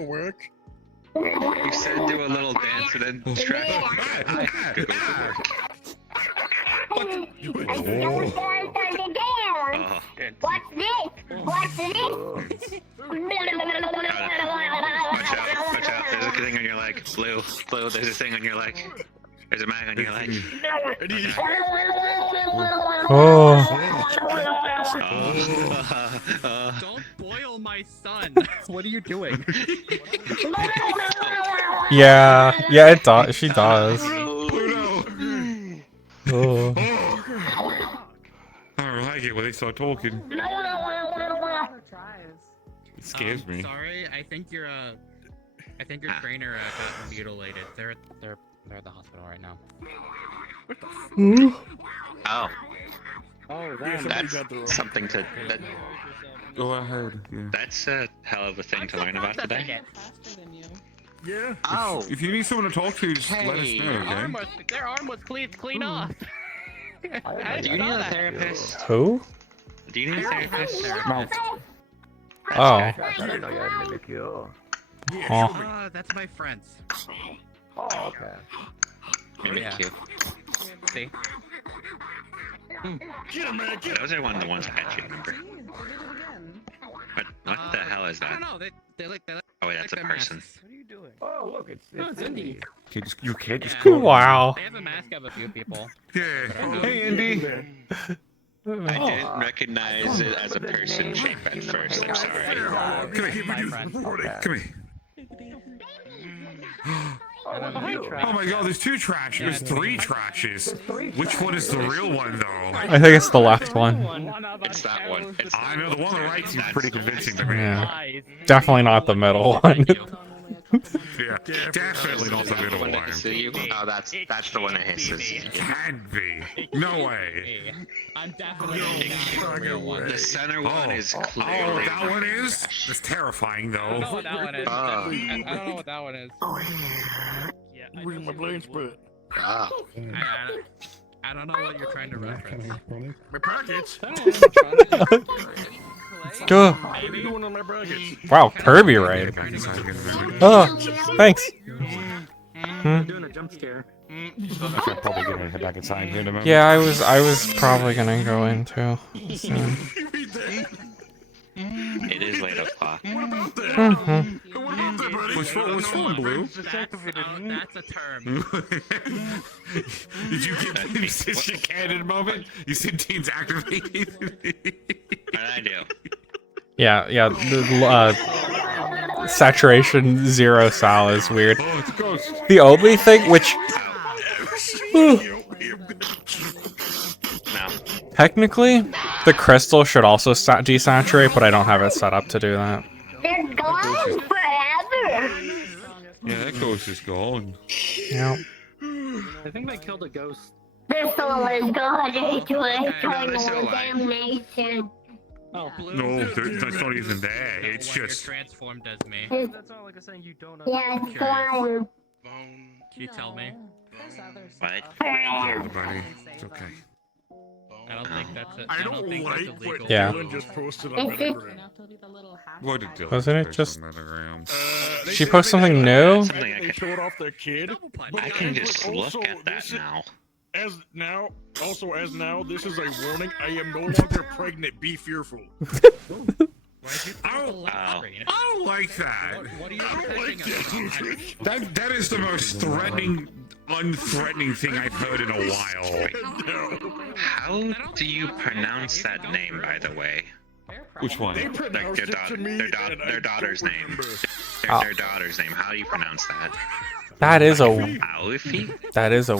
You said do a little dance and then trash. I have to go to work. What's this? What's this? Watch out. There's a thing on your leg. Blue, there's a thing on your leg. There's a mag on your leg. Don't boil my son. What are you doing? Yeah, it does. She does. Oh. I don't like it when they start talking. It scares me. Sorry, I think your trainer got mutilated. They're at the hospital right now. Oh. Oh, That's something to. Go ahead. Yeah. That's a hell of a thing to learn about today. Yeah. Oh. If you need someone to talk to, just let us know, okay? Their arm was clean off. Do you need a therapist? Who? Do you need a therapist? No. Oh. I didn't know you had a mimic you. That's my friends. Oh, okay. Mimic you. See? Get him, man, get him. Those are one of the ones I actually remember. What the hell is I that? don't know. They like. Oh wait, that's a person. What are you doing? Oh, look, it's Indy. You can't just go. Wow. They have a mask of a few people. Yeah. Hey, Indy. I didn't recognize it as a person shape at first. I'm sorry. Come here. Come here. Oh my god, there's two trashes. There's three trashes. Which one is the real one, though? I think it's the left one. It's that one. I know the one on the right seems pretty convincing to me. Yeah. Definitely not the middle one. Yeah, definitely not the middle one. Oh, that's the one that hisses. Can't be. No way. I'm definitely not the real one. The center one is Oh, clearly. that one is? That's terrifying, I don't know though. what that one is. I don't know what that one is. Yeah, Where's my blade split? Ah. I don't know what you're trying to reference. My pockets. Go. What are you doing on my brackets? Wow, Kirby raid. Oh, thanks. Doing a jump scare. I'm probably gonna head back inside here in a moment. Yeah, I was probably gonna go in too. Soon. It is late o'clock. What's wrong, Blue? That's a term. Did you give me such a candid moment? You said teams activated. What I do? Yeah. Saturation 0 Sal is weird. Oh, it's a ghost. The only thing which. Technically, the crystal should also desaturate, but I don't have it set up to do that. They're gone forever. Yeah, that ghost is gone. Yep. I think they killed a ghost. This all is God into they're eternal still alive. damnation. Oh, No, that's not even there. It's just. Transformed as me. That's all like a saying you don't Yeah, it's slime. Can you tell me? What? Yeah, buddy. It's okay. I don't think that's it. I don't think like that's what illegal. Yeah. Dylan just posted on Telegram. What did Dylan Wasn't it post just- on Telegram? She posted something new? Something I They could. showed off their kid. I can just look at that now. As now, this is a warning. I am no longer pregnant. Be fearful. I don't like that. What are you That is the most unthreatening thing I've heard in a while. How do you pronounce that name, by the way? Which one? They Like pronounced their, it to me, and I their daughter's don't name. remember. Their daughter's name. How do you pronounce that? That is a Alfie?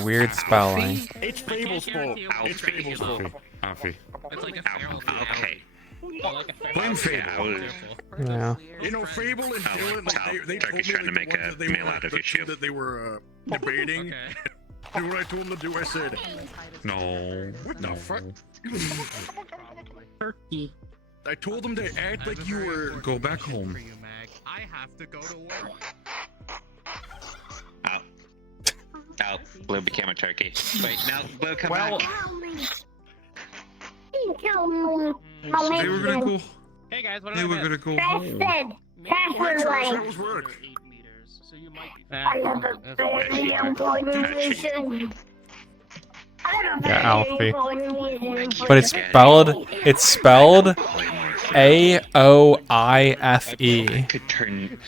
weird spelling. It's Fable's fault. It's Fable's fault. Alfie. It's like a feral. Okay. Blame Fable. Yeah. You know, Fable and Dylan, like, they told me Turkey's trying to like, make the ones a that they meal were, out of the your two shoe. that they were debating. You know what I told them to do? I said, No. "What the fuck?" Turkey. I told them to act like you were. Go back home. I have to go to work. Oh, Blue became a turkey. Wait, no, Blue, come Well- back. They were gonna go. Hey guys, what They did were I gonna miss? go That's home. it. That's That's right. how it work. So you might be. I have a very important reason. I don't Yeah, have any Alfie. important reason. But it's spelled AOIFE.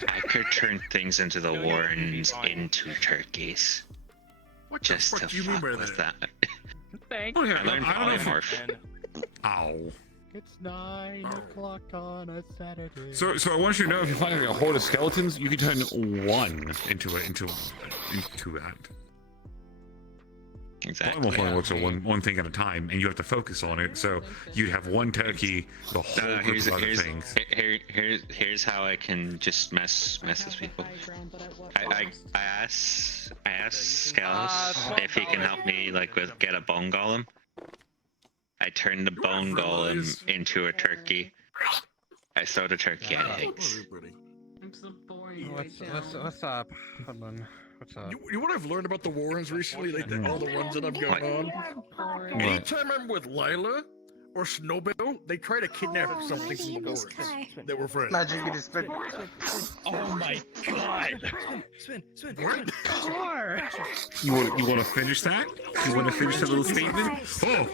I could turn things into the Warrens into turkeys. What the Just fuck to do you mean fuck by with that? that. Thanks. I learned I don't know if- polymorph. Ow. It's 9 o'clock on a Saturday. So I want you to know, if you find like a horde of skeletons, you can turn one into that. Exactly. Polymorph only works on one thing at a time, and you have to focus on it. So you'd have one turkey, the whole No, group of other things. here's how I can just mess with people. I asked Skelos if he can help me get a bone golem. I turned the bone golem into a turkey. I sewed a turkey at eggs. What's up? Hold on. What's up? You know what I've learned about the Warrens recently? Like all the runs that I've gone on. Anytime I'm with Lila or Snowbell, they try to kidnap something from the Warrens that were friends. Magic, you just spin. Oh my god! Spin. What? Car. You want to finish that? You want to finish that little statement? Oh.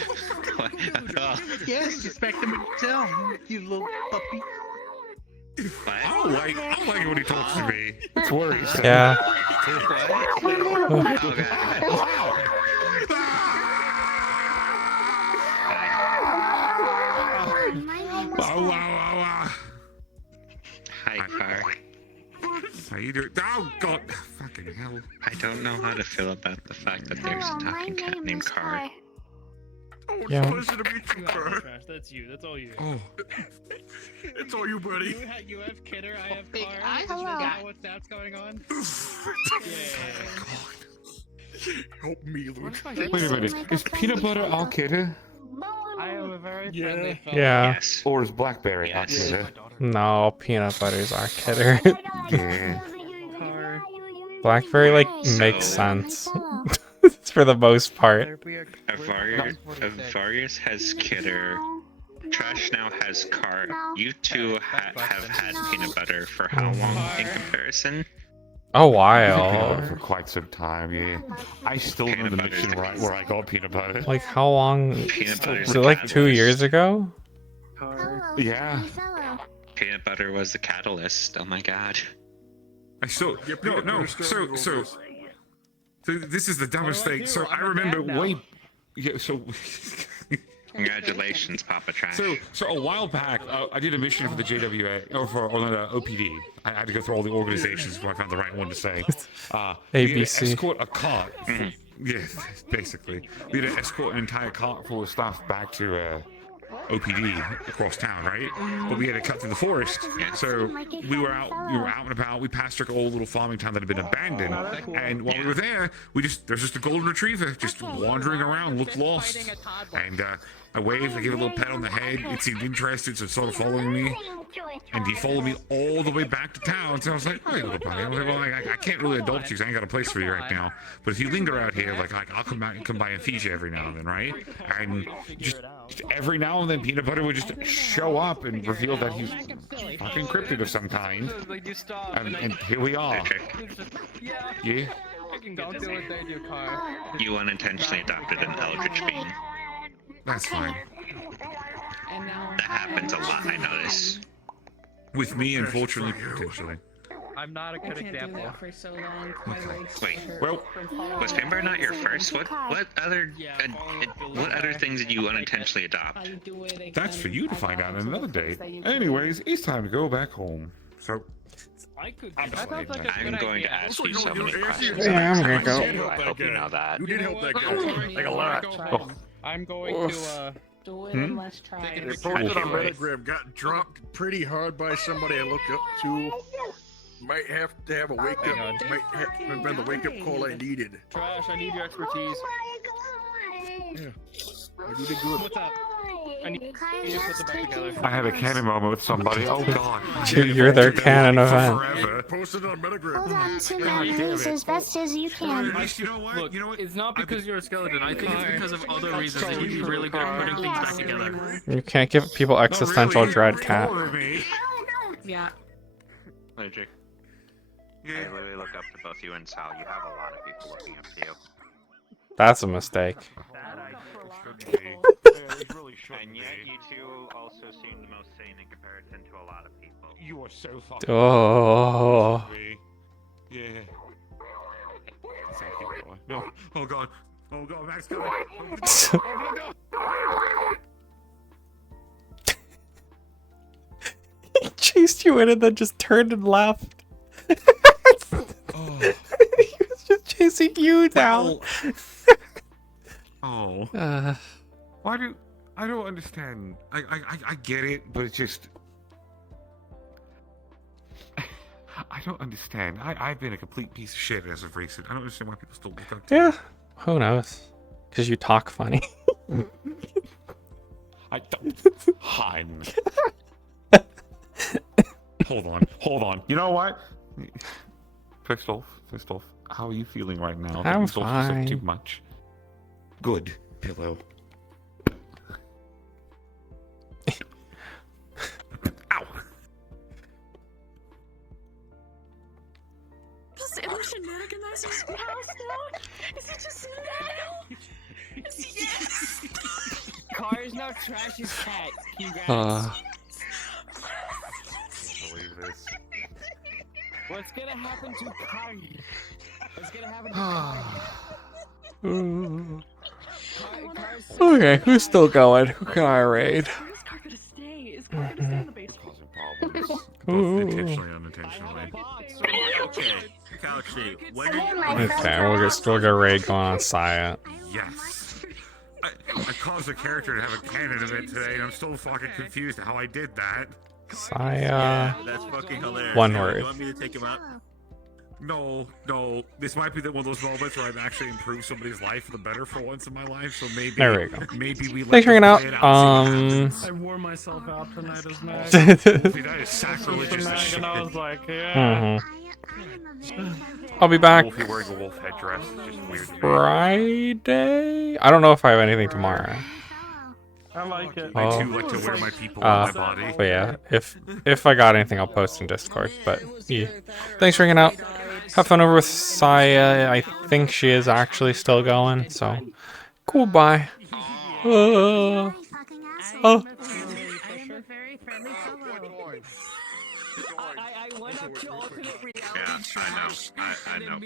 Yes, expect him to tell you little puppy. I don't like it when he talks to me. It's worrisome. Yeah. Hi, Car. How you doing? Oh God! Fucking hell! I don't know how to feel about the fact that there's a talking cat named Car. Yeah. Pleasure to meet you, Kurt. That's you. That's all you. Oh. It's all you, buddy. You have Kidder, I have Car. Hello. What's that's going on? Help me, Luke. Wait a minute. Is peanut butter our kidder? I am a very friendly fellow. Yeah. Yes. Or is blackberry our Yes. kidder? No, peanut butter's our kidder. Yeah. Blackberry makes sense. For the most part. Avarius has Kidder. Trash now has Car. You two have had peanut butter for how long in comparison? A while. For quite some time, yeah. I still know the mission where I got peanut butter. Like how long? Peanut butter's Was it like 2 catalyst. years ago? Yeah. Peanut butter was the catalyst. Oh my god. I still no. So this is the dumbest thing. So I remember so. Congratulations, Papa Trash. So a while back, I did a mission for the JWA or for Orlando OPD. I had to go through all the organizations before I found the right one to say. We had to ABC. escort a cart. Yeah, basically, we had to escort an entire cart full of stuff back to OPD across town, right? But we had to cut through the forest, so we were out and about. We passed our old little farming town that had been abandoned, and while we were there, there's just a golden retriever just wandering around, looked lost, and I waved, I gave it a little pat on the head. It seemed interested, so it started following me, and he followed me all the way back to town. So I was like, "Hey, little buddy," I was like, "Well, I can't really adopt you because I ain't got a place for you right now. But if you linger out here, like I'll come by and feed you every now and then, right?" And just every now and then, Peanut Butter would just show up and reveal that he's fucking cryptid of some kind. And here we are. Yeah. Don't do what they do, Kai. You unintentionally adopted an eldritch being. That's fine. That happens a lot, I notice. With me, unfortunately, potentially. I'm not a good example. For so long, Wait, well, was Pimber not your first? What other things did you unintentionally adopt? That's for you to find out another day. Anyways, it's time to go back home. So, I'm going to ask you so many questions. Yeah, I'm gonna go. I hope you know that. You did help that guy. Like a lot. Oh. I'm going to do it and let's try They it. posted on Metagram, got dropped pretty hard by somebody I look up to. Might have to have a wake up. Might have been the wake up call I needed. Trash, I need your expertise. Yeah. You did good. What's up? I need you to put them back together. I had a canon moment with somebody. Oh god. You're their canon event. Forever. Posted on Metagram. Hold on to that news as best as you can. Look, it's not because you're a skeleton. I think it's because of other reasons that you'd be really good at putting things back together. You can't give people existential dread, Cat. Yeah. Hey, Jake. I literally look up to both you and Sal. You have a lot of people looking up to you. That's a mistake. And yet you two also seem the most sane in comparison to a lot of people. You are so fucking. Oh. Yeah. No. Oh god. Oh god, Max coming. He chased you in and then just turned and left. Oh. He was just chasing you down. Oh. I don't understand. I get it, but it's just. I don't understand. I've been a complete piece of shit as of recent. I don't understand why people still look up to me. Yeah. Who knows? Because you talk funny. I don't. Hun. Hold on. You know what? First off, how are you feeling right now? I'm You've also said fine. too much. Good, pillow. Ow. Is it Shenaniganizer's house now? Is it just now? Yes! Car is now Trash's cat. Congrats. I can't believe this. What's gonna happen to Kai? What's gonna happen to Kai? Okay, who's still going? Who can I raid? Where's Car gonna stay? Is Car gonna stay in the basement? Both intentionally, unintentionally. Okay, Galaxy, when Okay, we'll get raid going on Saya. Yes. I caused a character to have a canon event today, and I'm still fucking confused how I did that. Saya. That's fucking hilarious. One You word. want me to take him out? No. This might be one of those moments where I've actually improved somebody's life for the better for once in my life. So maybe. There we go. Maybe we. Thanks for hanging out. I wore myself out tonight as Mag. That is sacrilegious as shit. And I was like, yeah. I'll be back Wolfie wearing a wolf headdress is just weird. Friday. I don't know if I have anything tomorrow. I like it. I do like to wear my people on my body. But yeah, if I got anything, I'll post in Discord. But yeah, thanks for hanging out. Have fun over with Saya. I think she is actually still going. So, goodbye. Oh. Yeah, I know. I know.